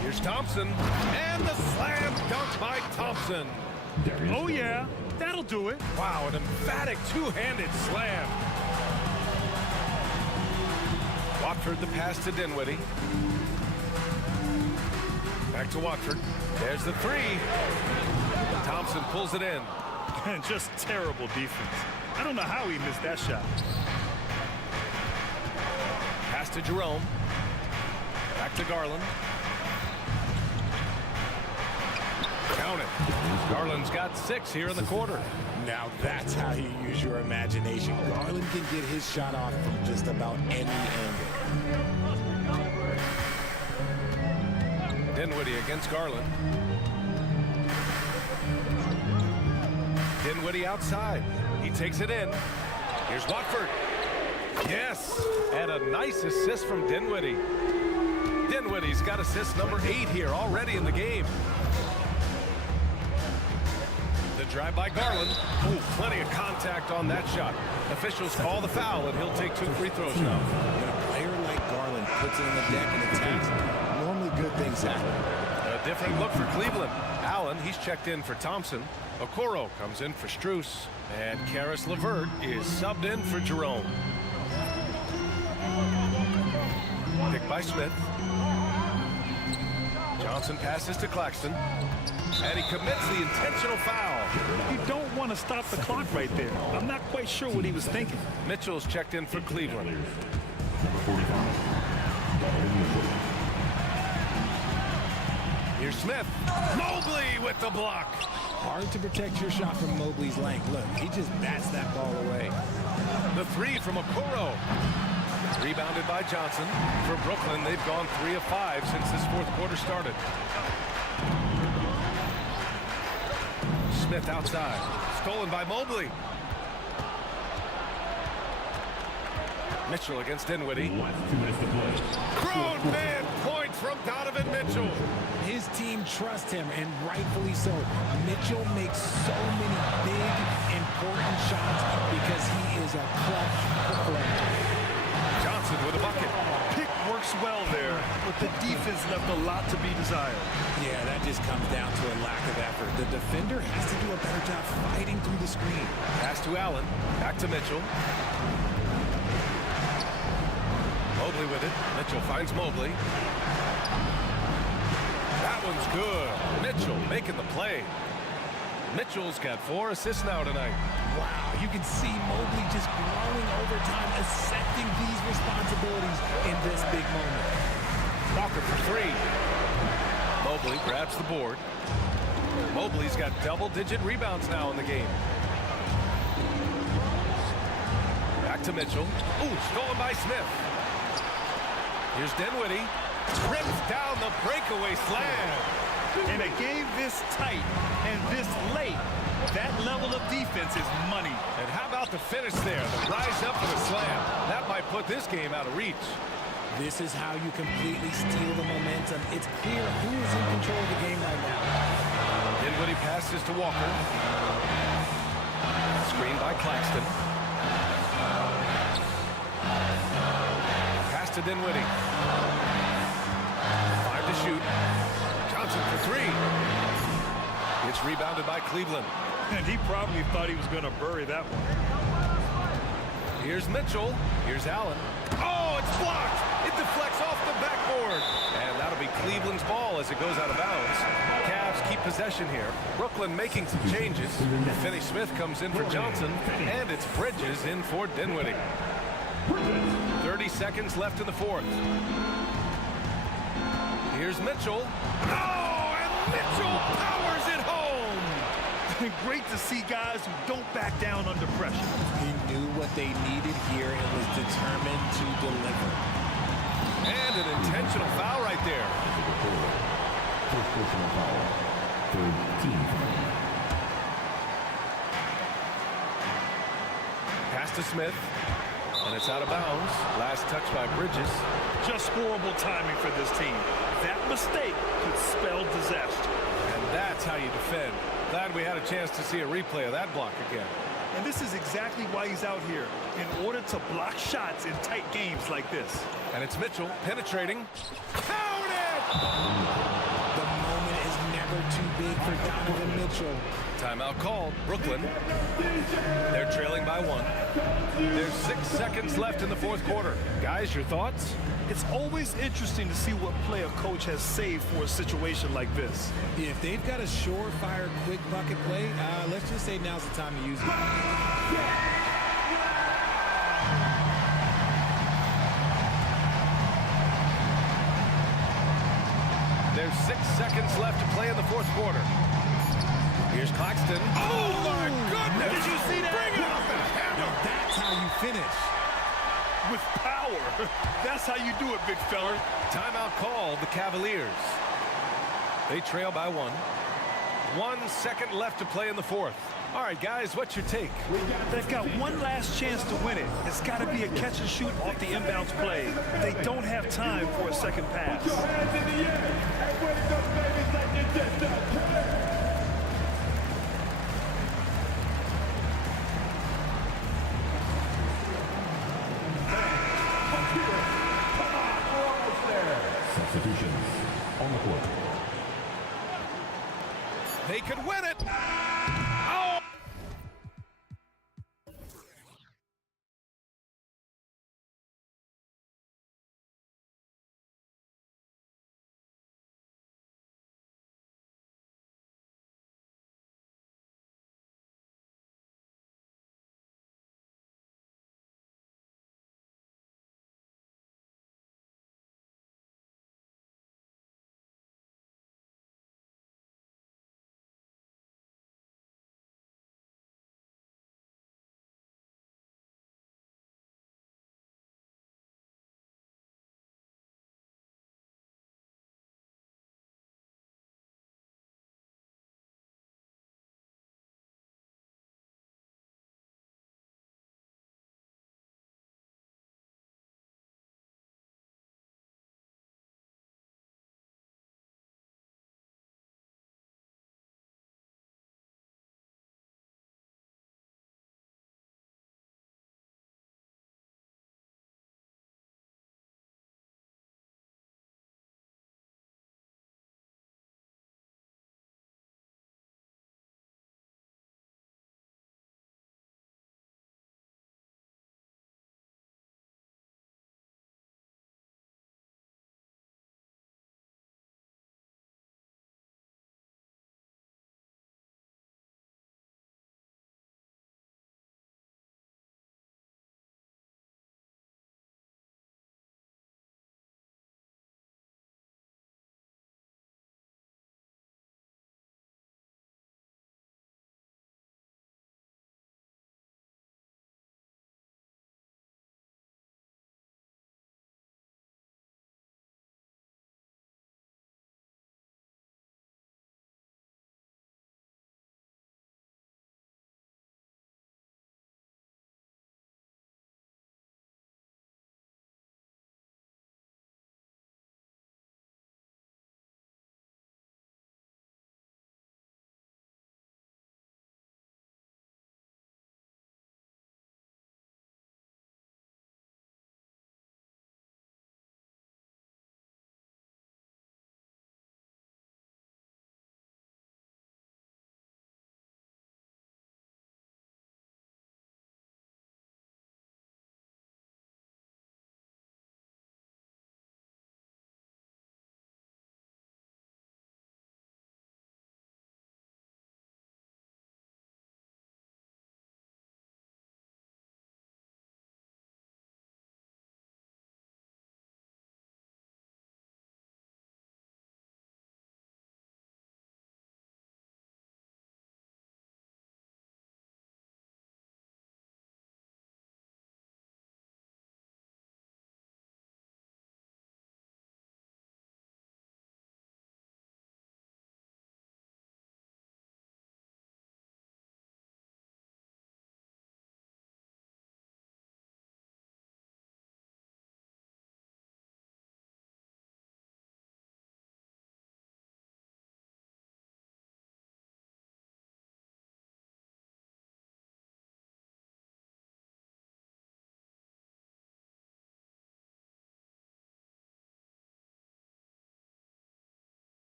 Here's Thompson. And the slam dunk by Thompson. Oh, yeah. That'll do it. Wow, an emphatic two-handed slam. Watford the pass to Dinwiddie. Back to Watford. There's the 3. Thompson pulls it in. Just terrible defense. I don't know how he missed that shot. Pass to Jerome. Back to Garland. Count it. Garland's got 6 here in the quarter. Now that's how you use your imagination. Garland can get his shot off from just about any angle. Dinwiddie against Garland. Dinwiddie outside. He takes it in. Here's Watford. Yes, and a nice assist from Dinwiddie. Dinwiddie's got assist number 8 here already in the game. The drive by Garland. Oh, plenty of contact on that shot. Officials call the foul, and he'll take 2 free throws now. When a player like Garland puts it on the deck and attacks, normally good things happen. A different look for Cleveland. Allen, he's checked in for Thompson. Okoro comes in for Strus. And Karis LeVert is subbed in for Jerome. Picked by Smith. Johnson passes to Claxton. And he commits the intentional foul. You don't want to stop the clock right there. I'm not quite sure what he was thinking. Mitchell's checked in for Cleveland. Here's Smith. Mobley with the block. Hard to protect your shot from Mobley's length. Look, he just bats that ball away. The 3 from Okoro. Rebounded by Johnson. For Brooklyn, they've gone 3 of 5 since this fourth quarter started. Smith outside. Stolen by Mobley. Mitchell against Dinwiddie. 2 minutes to play. Grown man point from Donovan Mitchell. His team trusts him, and rightfully so. Mitchell makes so many big, important shots because he is a clutch performer. Johnson with a bucket. Pick works well there, but the defense left a lot to be desired. Yeah, that just comes down to a lack of effort. The defender has to do a better job fighting through the screen. Pass to Allen. Back to Mitchell. Mobley with it. Mitchell finds Mobley. That one's good. Mitchell making the play. Mitchell's got 4 assists now tonight. Wow, you can see Mobley just growing over time, accepting these responsibilities in this big moment. Walker for 3. Mobley grabs the board. Mobley's got double-digit rebounds now in the game. Back to Mitchell. Ooh, stolen by Smith. Here's Dinwiddie. Trips down the breakaway slam. In a game this tight and this late, that level of defense is money. And how about the finish there? The rise up for the slam. That might put this game out of reach. This is how you completely steal the momentum. It's clear who is in control of the game right now. Dinwiddie passes to Walker. Screen by Claxton. Pass to Dinwiddie. 5 to shoot. Johnson for 3. It's rebounded by Cleveland. And he probably thought he was going to bury that one. Here's Mitchell. Here's Allen. Oh, it's blocked. It deflects off the backboard. And that'll be Cleveland's ball as it goes out of bounds. Cavs keep possession here. Brooklyn making some changes. Finney-Smith comes in for Johnson. And it's Bridges in for Dinwiddie. 30 seconds left in the fourth. Here's Mitchell. Oh, and Mitchell powers it home. Great to see guys who don't back down under pressure. He knew what they needed here and was determined to deliver. And an intentional foul right there. First personal foul. Third team foul. Pass to Smith. And it's out of bounds. Last touch by Bridges. Just horrible timing for this team. That mistake could spell disaster. And that's how you defend. Glad we had a chance to see a replay of that block again. And this is exactly why he's out here, in order to block shots in tight games like this. And it's Mitchell penetrating. Count it! The moment is never too big for Donovan Mitchell. Timeout called. Brooklyn. They're trailing by 1. There's 6 seconds left in the fourth quarter. Guys, your thoughts? It's always interesting to see what play a coach has saved for a situation like this. If they've got a surefire, quick bucket play, let's just say now's the time to use it. There's 6 seconds left to play in the fourth quarter. Here's Claxton. Oh, my goodness! Did you see that? Bring it off the handle! Now that's how you finish. With power. That's how you do it, big fella. Timeout called the Cavaliers. They trail by 1. 1 second left to play in the fourth. All right, guys, what's your take? They've got one last chance to win it. It's got to be a catch and shoot off the inbounds play. They don't have time for a second pass. Substitutions on the court. They could win it.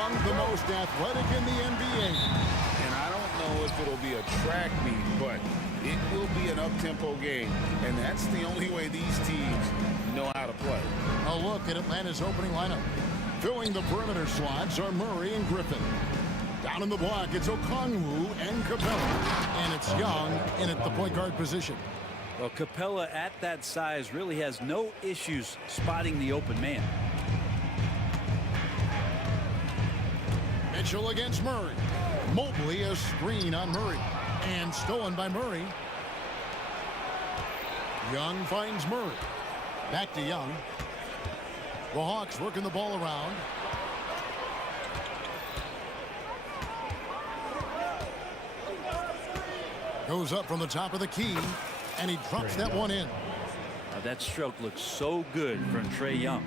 among the most athletic in the NBA. And I don't know if it'll be a track meet, but it will be an up-tempo game. And that's the only way these teams know how to play. A look at Atlanta's opening lineup. Filling the perimeter slots are Murray and Griffin. Down in the block, it's Okongwu and Capella. And it's Young in at the point guard position. Well, Capella at that size really has no issues spotting the open man. Mitchell against Murray. Mobley a screen on Murray. And stolen by Murray. Young finds Murray. Back to Young. The Hawks working the ball around. Goes up from the top of the key, and he drops that one in. Now that stroke looks so good from Trae Young.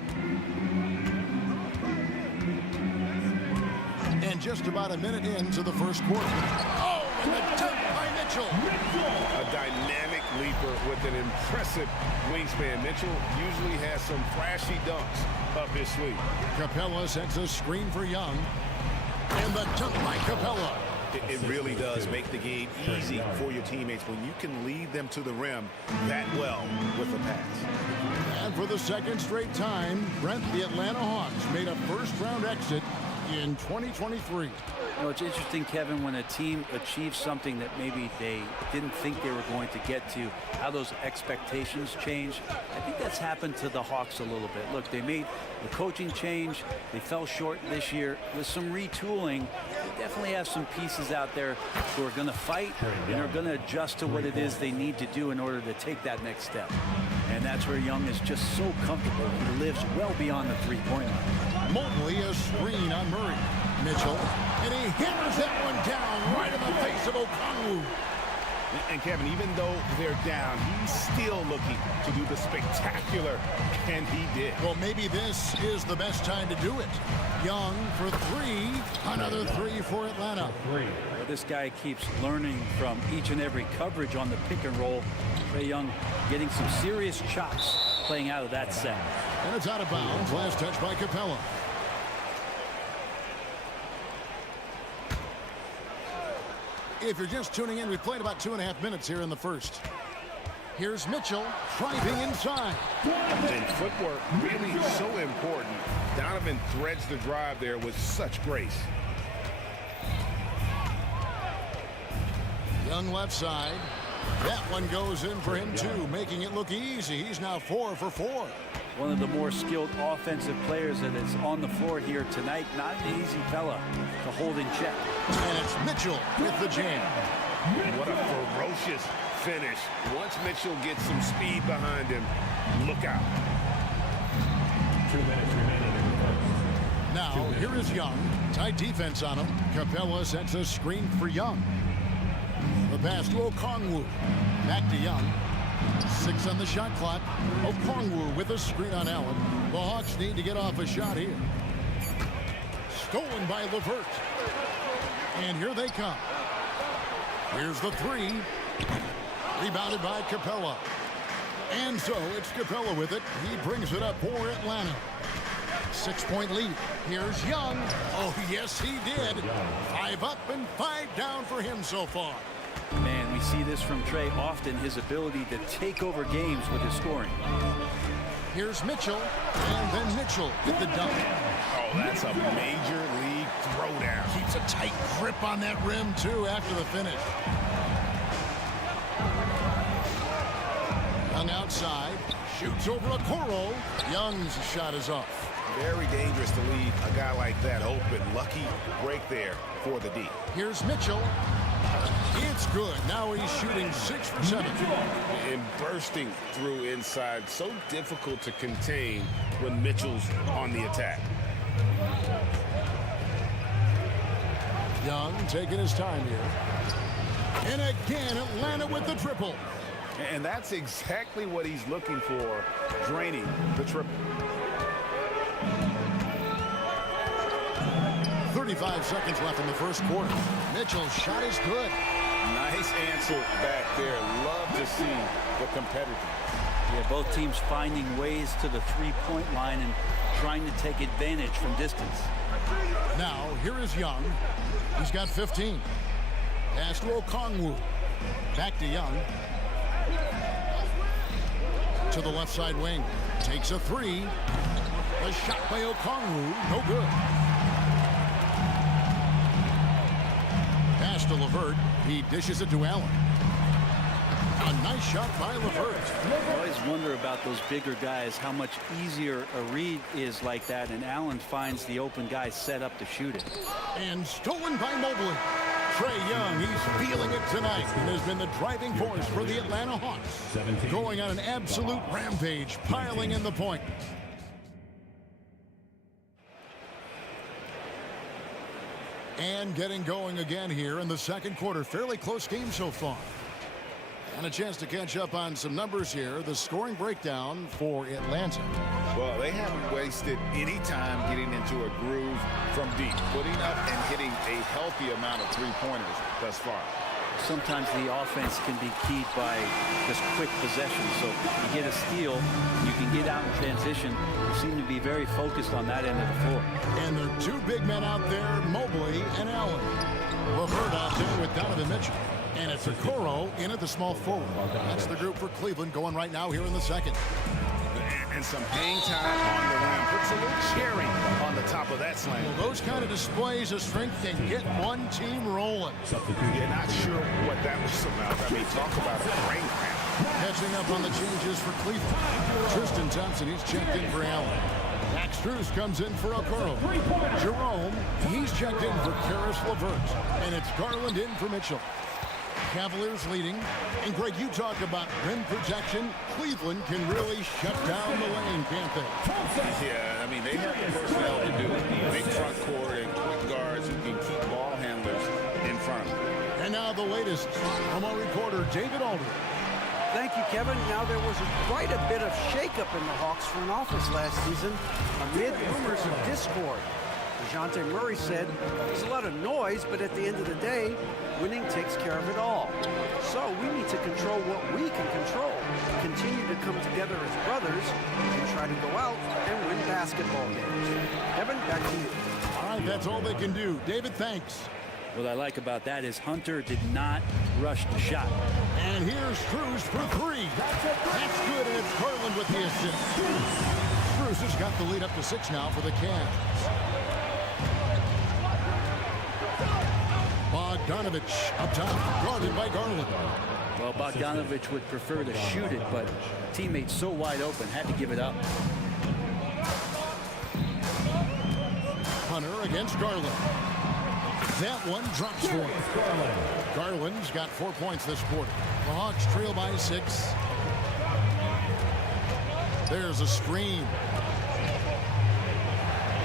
And just about a minute into the first quarter. Oh, and the dunk by Mitchell. A dynamic leaper with an impressive wingspan. Mitchell usually has some flashy dunks up his sleeve. Capella sets a screen for Young. And the dunk by Capella. It really does make the game easy for your teammates when you can lead them to the rim that well with a pass. And for the second straight time, Brent, the Atlanta Hawks made a first-round exit in 2023. You know, it's interesting, Kevin, when a team achieves something that maybe they didn't think they were going to get to, how those expectations change. I think that's happened to the Hawks a little bit. Look, they made the coaching change. They fell short this year. With some retooling, they definitely have some pieces out there who are going to fight and are going to adjust to what it is they need to do in order to take that next step. And that's where Young is just so comfortable. He lives well beyond the three-point line. Mobley a screen on Murray. Mitchell, and he hammers that one down right in the face of Okongwu. And Kevin, even though they're down, he's still looking to do the spectacular, and he did. Well, maybe this is the best time to do it. Young for three, another three for Atlanta. Well, this guy keeps learning from each and every coverage on the pick and roll. Trae Young getting some serious chops playing out of that set. And it's out of bounds. Last touch by Capella. If you're just tuning in, we've played about 2.5 minutes here in the first. Here's Mitchell driving inside. And footwork really so important. Donovan threads the drive there with such grace. Young left side. That one goes in for him too, making it look easy. He's now 4 for 4. One of the more skilled offensive players that is on the floor here tonight. Not an easy fella to hold in check. And it's Mitchell with the jam. What a ferocious finish. Once Mitchell gets some speed behind him, look out. 2 minutes remaining in the first. Now, here is Young. Tight defense on him. Capella sets a screen for Young. The pass to Okongwu. Back to Young. 6 on the shot clock. Okongwu with a screen on Allen. The Hawks need to get off a shot here. Stolen by LeVert. And here they come. Here's the three. Rebounded by Capella. And so it's Capella with it. He brings it up for Atlanta. 6-point lead. Here's Young. Oh, yes, he did. 5 up and 5 down for him so far. Man, we see this from Trae often, his ability to take over games with his scoring. Here's Mitchell, and then Mitchell with the dunk. Oh, that's a major league throwdown. Keeps a tight grip on that rim, too, after the finish. Young outside, shoots over a Okoro. Young's shot is off. Very dangerous to leave a guy like that open. Lucky break there for the D. Here's Mitchell. It's good. Now he's shooting 6 for 7. And bursting through inside. So difficult to contain when Mitchell's on the attack. Young taking his time here. And again, Atlanta with the triple. And that's exactly what he's looking for, draining the triple. 35 seconds left in the first quarter. Mitchell's shot is good. Nice answer back there. Love to see the competitor. Yeah, both teams finding ways to the three-point line and trying to take advantage from distance. Now, here is Young. He's got 15. Pass to Okongwu. Back to Young. To the left side wing. Takes a three. A shot by Okongwu. No good. Pass to LeVert. He dishes it to Allen. A nice shot by LeVert. I always wonder about those bigger guys, how much easier a read is like that, and Allen finds the open guy set up to shoot it. And stolen by Mobley. Trae Young, he's feeling it tonight and has been the driving force for the Atlanta Hawks. Going on an absolute rampage, piling in the point. And getting going again here in the second quarter. Fairly close game so far. And a chance to catch up on some numbers here. The scoring breakdown for Atlanta. Well, they haven't wasted any time getting into a groove from deep, putting up and hitting a healthy amount of three-pointers thus far. Sometimes the offense can be keyed by just quick possession. So you get a steal, you can get out in transition. They seem to be very focused on that end of the floor. And there are two big men out there, Mobley and Allen. LeVert out there with Donovan Mitchell. And it's Okoro in at the small forward. That's the group for Cleveland going right now here in the second. And some hang time on the rim. Puts a little cherry on the top of that slam. Well, those kind of displays of strength can get one team rolling. You're not sure what that was about. I mean, talk about a brain cramp. Catching up on the changes for Cleveland. Tristan Thompson, he's checked in for Allen. Max Strus comes in for Okoro. Jerome, he's checked in for Karis LeVert. And it's Garland in for Mitchell. Cavaliers leading. And Greg, you talk about rim protection. Cleveland can really shut down the lane, can't they? Yeah, I mean, they have the personnel to do it. Big front court and quick guards who can keep ball handlers in front of them. And now the latest from our reporter, David Aldridge. Thank you, Kevin. Now, there was quite a bit of shakeup in the Hawks front office last season amid rumors of discord. DeJounte Murray said, there's a lot of noise, but at the end of the day, winning takes care of it all. So we need to control what we can control, continue to come together as brothers, and try to go out and win basketball games. Kevin, back to you. All right, that's all they can do. David, thanks. What I like about that is Hunter did not rush the shot. And here's Strus for three. That's good, and it's Garland with the assist. Strus has got the lead up to 6 now for the Cavs. Bogdanovich up top, guarded by Garland. Well, Bogdanovich would prefer to shoot it, but teammates so wide open, had to give it up. Hunter against Garland. That one drops for him. Garland's got 4 points this quarter. The Hawks trail by 6. There's a screen.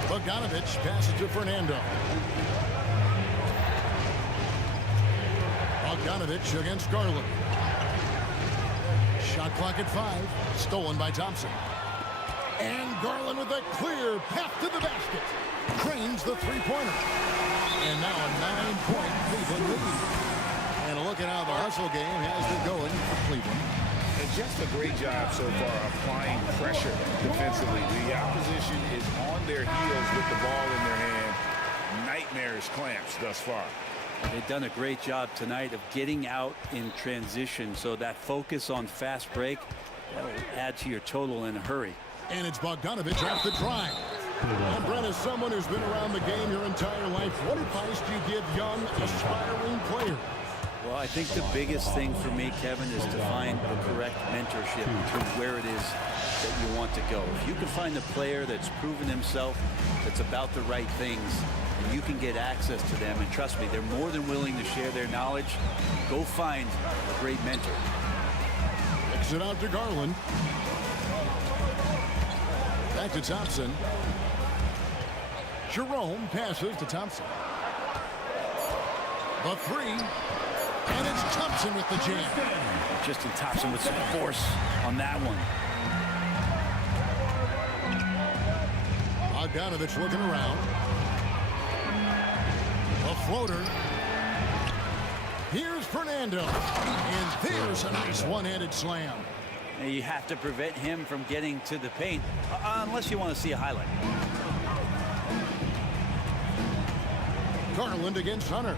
Bogdanovich passes to Fernando. Bogdanovich against Garland. Shot clock at 5. Stolen by Thompson. And Garland with a clear path to the basket. Trains the three-pointer. And now a 9-point Cleveland lead. And a look at how the hustle game has been going for Cleveland. And just a great job so far applying pressure defensively. The opposition is on their heels with the ball in their hand. Nightmarish clamps thus far. They've done a great job tonight of getting out in transition, so that focus on fast break, that'll add to your total in a hurry. And it's Bogdanovich off the drive. And Brent, as someone who's been around the game your entire life, what advice do you give young, aspiring players? Well, I think the biggest thing for me, Kevin, is to find the correct mentorship to where it is that you want to go. If you can find a player that's proven himself, that's about the right things, and you can get access to them, and trust me, they're more than willing to share their knowledge, go find a great mentor. Kicks it out to Garland. Back to Thompson. Jerome passes to Thompson. The three. And it's Thompson with the jam. Justin Thompson with some force on that one. Bogdanovich looking around. A floater. Here's Fernando. And there's a nice one-handed slam. And you have to prevent him from getting to the paint, unless you want to see a highlight. Garland against Hunter.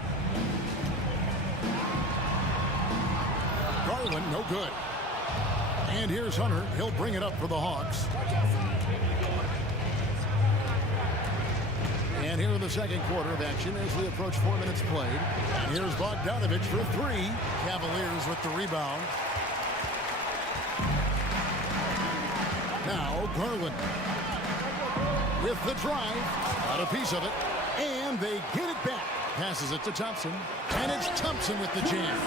Garland, no good. And here's Hunter. He'll bring it up for the Hawks. And here in the second quarter of action as we approach 4 minutes played. And here's Bogdanovich for three. Cavaliers with the rebound. Now Garland with the drive. Got a piece of it. And they get it back. Passes it to Thompson. And it's Thompson with the jam.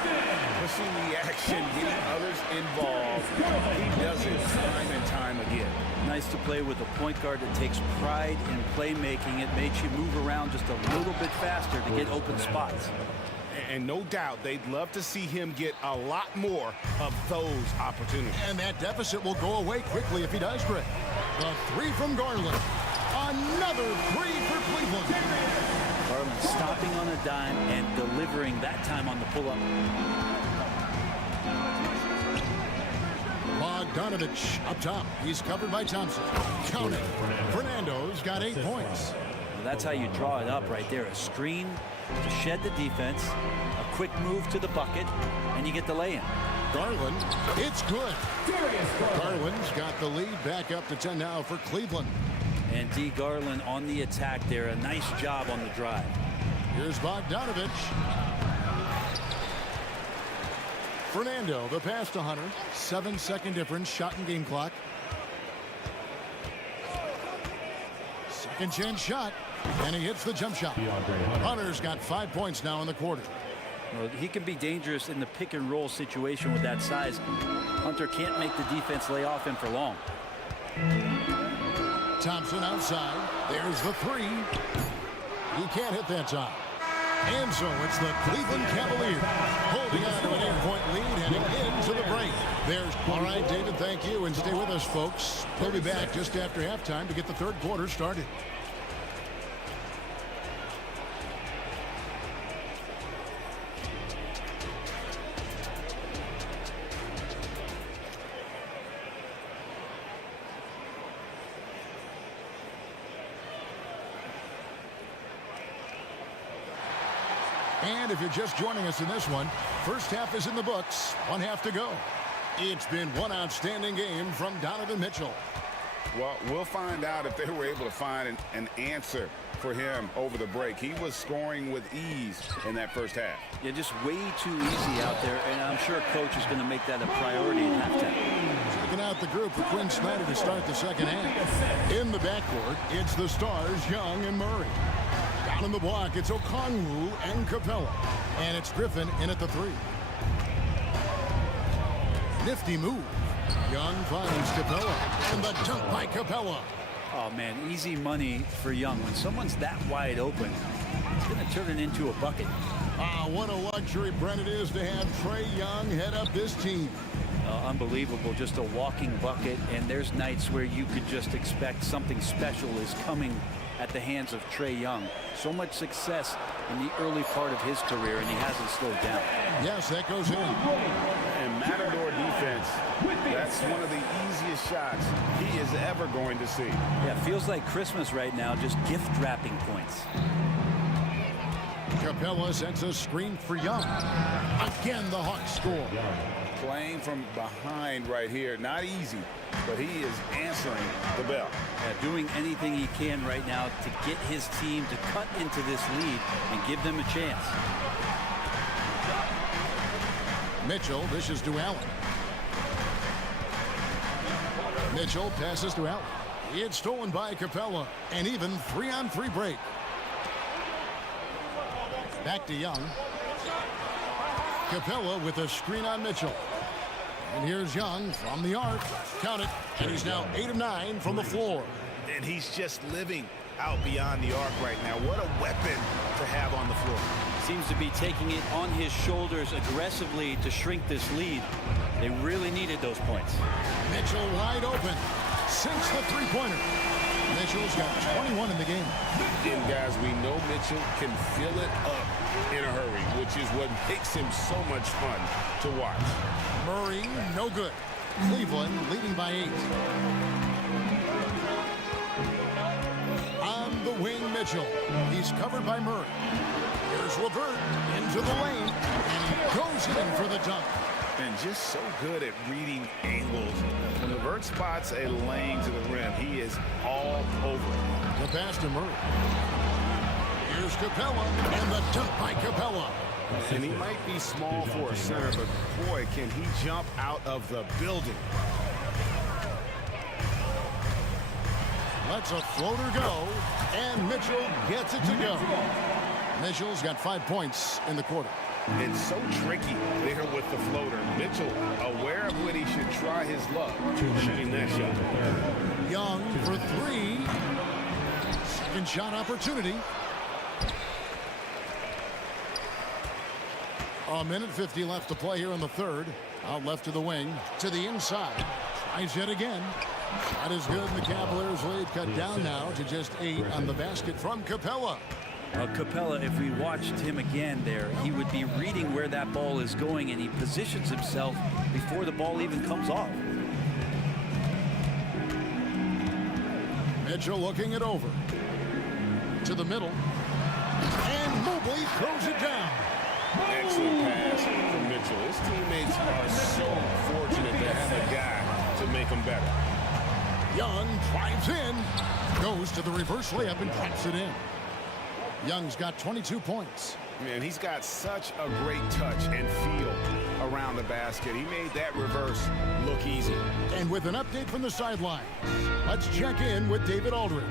Pushing the action, getting others involved. He does it time and time again. Nice to play with a point guard that takes pride in playmaking. It makes you move around just a little bit faster to get open spots. And no doubt they'd love to see him get a lot more of those opportunities. And that deficit will go away quickly if he does, Greg. The three from Garland. Another three for Cleveland. Garland stopping on a dime and delivering that time on the pull-up. Bogdanovich up top. He's covered by Thompson. Count it. Fernando's got 8 points. Well, that's how you draw it up right there. A screen to shed the defense, a quick move to the bucket, and you get the lay-in. Garland, it's good. Garland's got the lead back up to 10 now for Cleveland. And D. Garland on the attack there. A nice job on the drive. Here's Bogdanovich. Fernando, the pass to Hunter. 7-second difference, shot and game clock. Second chance shot, and he hits the jump shot. Hunter's got 5 points now in the quarter. Well, he can be dangerous in the pick and roll situation with that size. Hunter can't make the defense lay off him for long. Thompson outside. There's the three. He can't hit that time. And so it's the Cleveland Cavaliers holding on to an 8-point lead heading into the break. All right, David, thank you. And stay with us, folks. We'll be back just after halftime to get the third quarter started. And if you're just joining us in this one, first half is in the books, 1 half to go. It's been one outstanding game from Donovan Mitchell. Well, we'll find out if they were able to find an answer for him over the break. He was scoring with ease in that first half. Yeah, just way too easy out there, and I'm sure coach is going to make that a priority in halftime. Checking out the group for Quinn Snyder to start the second half. In the backcourt, it's the stars, Young and Murray. Down in the block, it's Okongwu and Capella. And it's Griffin in at the three. Nifty move. Young finds Capella. And the dunk by Capella. Oh, man, easy money for Young. When someone's that wide open, it's going to turn it into a bucket. What a luxury, Brent, it is to have Trae Young head up this team. Unbelievable, just a walking bucket. And there's nights where you could just expect something special is coming at the hands of Trae Young. So much success in the early part of his career, and he hasn't slowed down. Yes, that goes in. And Matador defense, that's one of the easiest shots he is ever going to see. Yeah, feels like Christmas right now, just gift wrapping points. Capella sends a screen for Young. Again, the Hawks score. Playing from behind right here, not easy, but he is answering the bell. Yeah, doing anything he can right now to get his team to cut into this lead and give them a chance. Mitchell dishes to Allen. Mitchell passes to Allen. It's stolen by Capella. An even 3-on-3 break. Back to Young. Capella with a screen on Mitchell. And here's Young from the arc. Count it. And he's now 8 of 9 from the floor. And he's just living out beyond the arc right now. What a weapon to have on the floor. Seems to be taking it on his shoulders aggressively to shrink this lead. They really needed those points. Mitchell wide open. Sinks the three-pointer. Mitchell's got 21 in the game. And guys, we know Mitchell can fill it up in a hurry, which is what makes him so much fun to watch. Murray, no good. Cleveland leading by 8. On the wing, Mitchell. He's covered by Murray. Here's LeVert into the lane, and he goes in for the dunk. And just so good at reading angles. When LeVert spots a lane to the rim, he is all over it. The pass to Murray. Here's Capella, and the dunk by Capella. And he might be small for a center, but boy, can he jump out of the building. Lets a floater go, and Mitchell gets it to go. Mitchell's got 5 points in the quarter. It's so tricky there with the floater. Mitchell, aware of when he should try his luck shooting that shot. Young for 3. Second shot opportunity. A minute 50 left to play here in the third. Out left to the wing, to the inside. Tries yet again. That is good. The Cavaliers lead cut down now to just 8 on the basket from Capella. Capella, if we watched him again there, he would be reading where that ball is going, and he positions himself before the ball even comes off. Mitchell looking it over. To the middle. And Mobley throws it down. Excellent pass from Mitchell. His teammates are so fortunate to have a guy to make them better. Young drives in. Goes to the reverse layup and drops it in. Young's got 22 points. Man, he's got such a great touch and feel around the basket. He made that reverse look easy. And with an update from the sideline, let's check in with David Aldridge.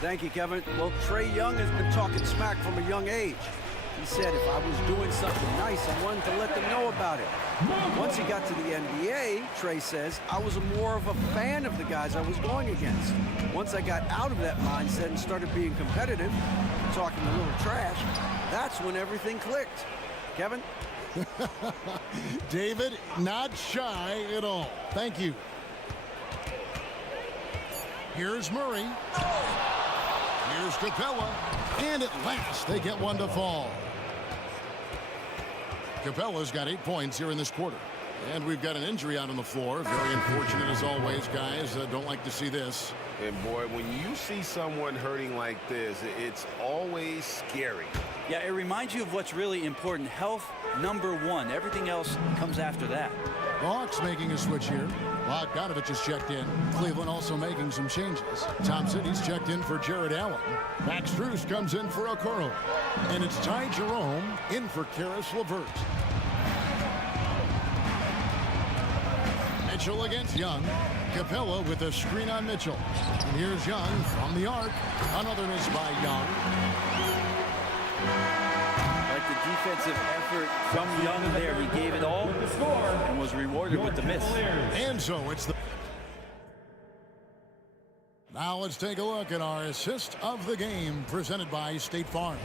Thank you, Kevin. Well, Trae Young has been talking smack from a young age. He said if I was doing something nice, I wanted to let them know about it. Once he got to the NBA, Trae says, I was more of a fan of the guys I was going against. Once I got out of that mindset and started being competitive, talking a little trash, that's when everything clicked. Kevin? David, not shy at all. Thank you. Here's Murray. Here's Capella. And at last, they get one to fall. Capella's got 8 points here in this quarter. And we've got an injury out on the floor. Very unfortunate as always, guys. Don't like to see this. And boy, when you see someone hurting like this, it's always scary. Yeah, it reminds you of what's really important. Health, #1. Everything else comes after that. The Hawks making a switch here. Bogdanovich is checked in. Cleveland also making some changes. Thompson, he's checked in for Jared Allen. Max Strus comes in for Okoro. And it's Ty Jerome in for Karis LeVert. Mitchell against Young. Capella with a screen on Mitchell. And here's Young from the arc. Another miss by Young. Like the defensive effort from Young there. He gave it all and was rewarded with the miss. And so it's the... Now let's take a look at our assist of the game presented by State Farm.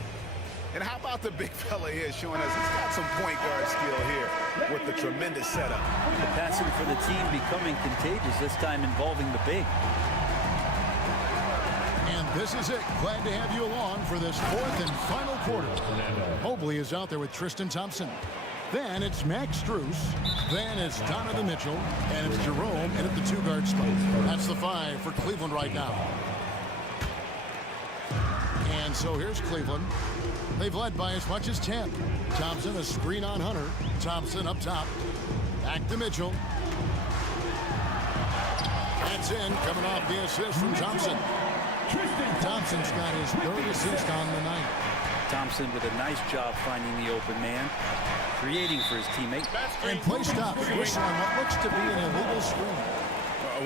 And how about the big fella here showing us he's got some point guard skill here with the tremendous setup. Capacity for the team becoming contagious, this time involving the big. And this is it. Glad to have you along for this fourth and final quarter. Mobley is out there with Tristan Thompson. Then it's Max Strus. Then it's Donovan Mitchell. And it's Jerome in at the 2-guard spot. That's the 5 for Cleveland right now. And so here's Cleveland. They've led by as much as 10. Thompson, a screen on Hunter. Thompson up top. Back to Mitchell. That's in, coming off the assist from Thompson. Thompson's got his 3rd assist on the night. Thompson with a nice job finding the open man, creating for his teammate. And play stops. Whistle on what looks to be an illegal screen.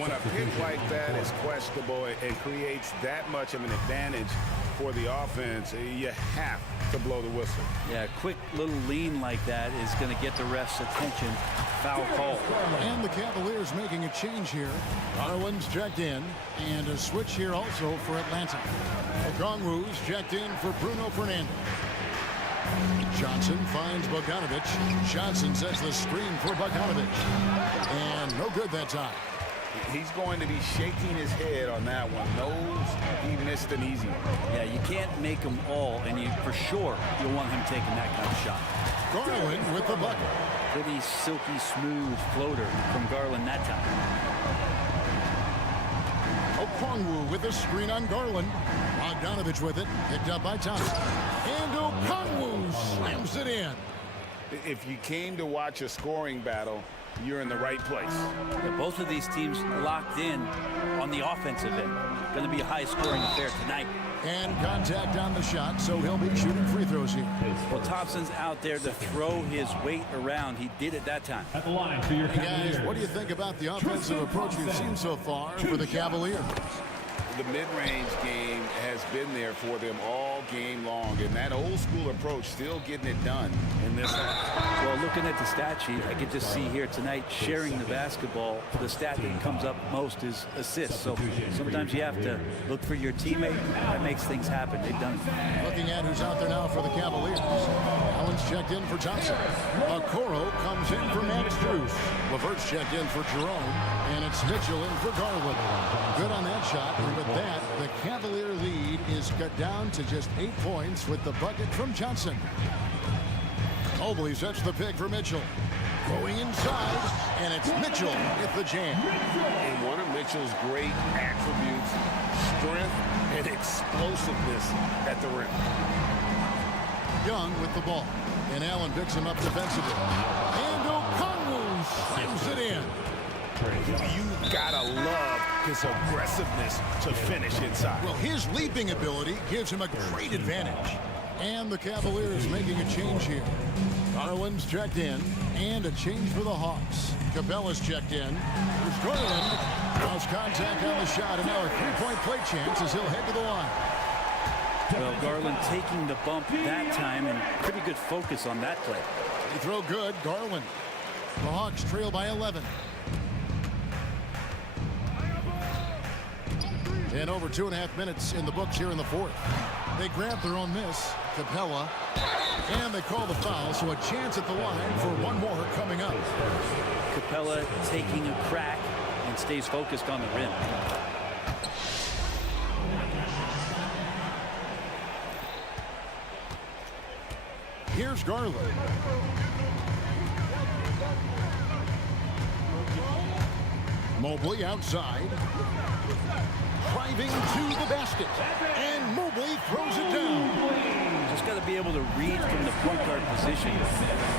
When a pick like that is questionable and creates that much of an advantage for the offense, you have to blow the whistle. Yeah, a quick little lean like that is going to get the ref's attention. Foul call. And the Cavaliers making a change here. Garland's checked in, and a switch here also for Atlanta. Okongwu's checked in for Bruno Fernandez. Johnson finds Bogdanovich. Johnson sets the screen for Bogdanovich. And no good that time. He's going to be shaking his head on that one. Knows he missed an easy one. Yeah, you can't make them all, and for sure you'll want him taking that kind of shot. Garland with the bucket. Pretty silky smooth floater from Garland that time. Okongwu with a screen on Garland. Bogdanovich with it, picked up by Thompson. And Okongwu slams it in. If you came to watch a scoring battle, you're in the right place. Yeah, both of these teams locked in on the offensive end. Going to be a high-scoring affair tonight. And contact on the shot, so he'll be shooting free throws here. Well, Thompson's out there to throw his weight around. He did it that time. At the line for your Hey guys, what do you think about the offensive approach we've seen so far for the Cavaliers? The mid-range game has been there for them all game long, and that old-school approach still getting it done in this half. Well, looking at the stat sheet, I could just see here tonight sharing the basketball. The stat that comes up most is assists. So sometimes you have to look for your teammate. That makes things happen. They've done it. Looking at who's out there now for the Cavaliers. Allen's checked in for Thompson. Okoro comes in for Max Strus. Levert's checked in for Jerome. And it's Mitchell in for Garland. Good on that shot. And with that, the Cavalier lead is cut down to just 8 points with the bucket from Johnson. Mobley sets the pick for Mitchell. Going inside, and it's Mitchell with the jam. And one of Mitchell's great attributes, strength and explosiveness at the rim. Young with the ball. And Allen picks him up defensively. And Okongwu slams it in. You gotta love his aggressiveness to finish inside. Well, his leaping ability gives him a great advantage. And the Cavaliers making a change here. Garland's checked in, and a change for the Hawks. Capella's checked in. There's Garland. Lost contact on the shot, and now a three-point play chance as he'll head to the line. Well, Garland taking the bump that time, and pretty good focus on that play. He throw good, Garland. The Hawks trail by 11. And over 2.5 minutes in the books here in the fourth. They grab their own miss, Capella, and they call the foul, so a chance at the line for one more coming up. Capella taking a crack and stays focused on the rim. Here's Garland. Mobley outside. Driving to the basket. And Mobley throws it down. Just got to be able to read from the point guard position.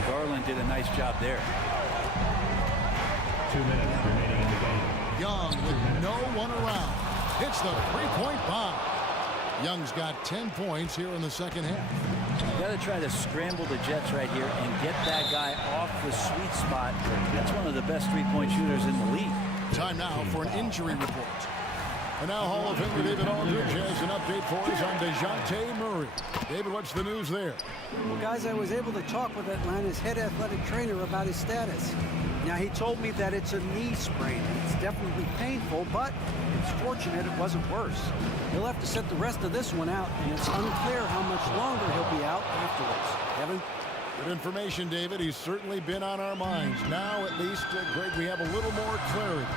Garland did a nice job there. 2 minutes remaining in the game. Young with no one around. Hits the three-point bomb. Young's got 10 points here in the second half. You got to try to scramble the Jets right here and get that guy off the sweet spot. That's one of the best three-point shooters in the league. Time now for an injury report. And now Hall of Famer David Aldridge has an update for us on DeJounte Murray. David, what's the news there? Well, guys, I was able to talk with Atlanta's head athletic trainer about his status. Now, he told me that it's a knee sprain. It's definitely painful, but it's fortunate it wasn't worse. He'll have to sit the rest of this one out, and it's unclear how much longer he'll be out afterwards. Kevin? Good information, David. He's certainly been on our minds. Now, at least, Greg, we have a little more clarity.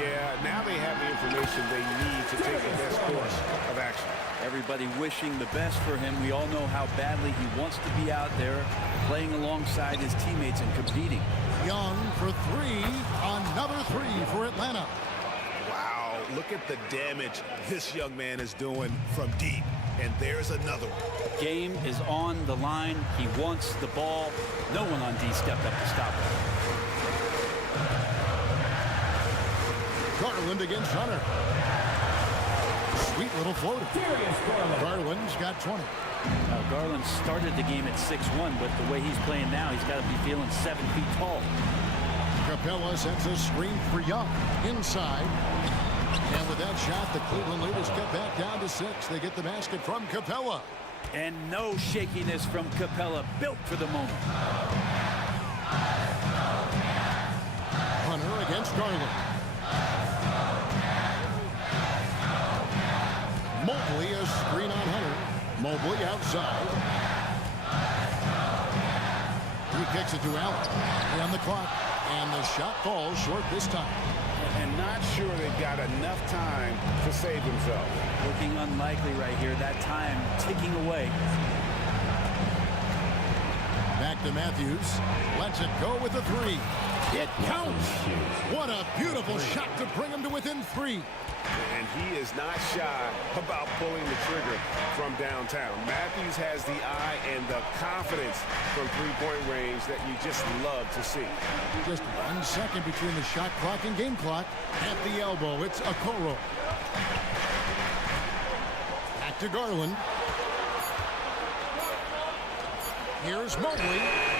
Yeah, now they have the information they need to take the best course of action. Everybody wishing the best for him. We all know how badly he wants to be out there playing alongside his teammates and competing. Young for three. Another three for Atlanta. Wow, look at the damage this young man is doing from deep. And there's another one. Game is on the line. He wants the ball. No one on D stepped up to stop him. Garland against Hunter. Sweet little floater. Garland's got 20. Now, Garland started the game at 6'1", but the way he's playing now, he's got to be feeling 7 feet tall. Capella sets a screen for Young. Inside. And with that shot, the Cleveland lead is cut back down to 6. They get the basket from Capella. And no shakiness from Capella, built for the moment. Hunter against Garland. Mobley, a screen on Hunter. Mobley outside. He kicks it to Allen. On the clock. And the shot falls short this time. And not sure they've got enough time to save themselves. Looking unlikely right here. That time ticking away. Back to Matthews. Lets it go with the three. It counts. What a beautiful shot to bring him to within 3. And he is not shy about pulling the trigger from downtown. Matthews has the eye and the confidence from three-point range that you just love to see. Just 1 second between the shot clock and game clock. At the elbow, it's Okoro. Back to Garland. Here's Mobley.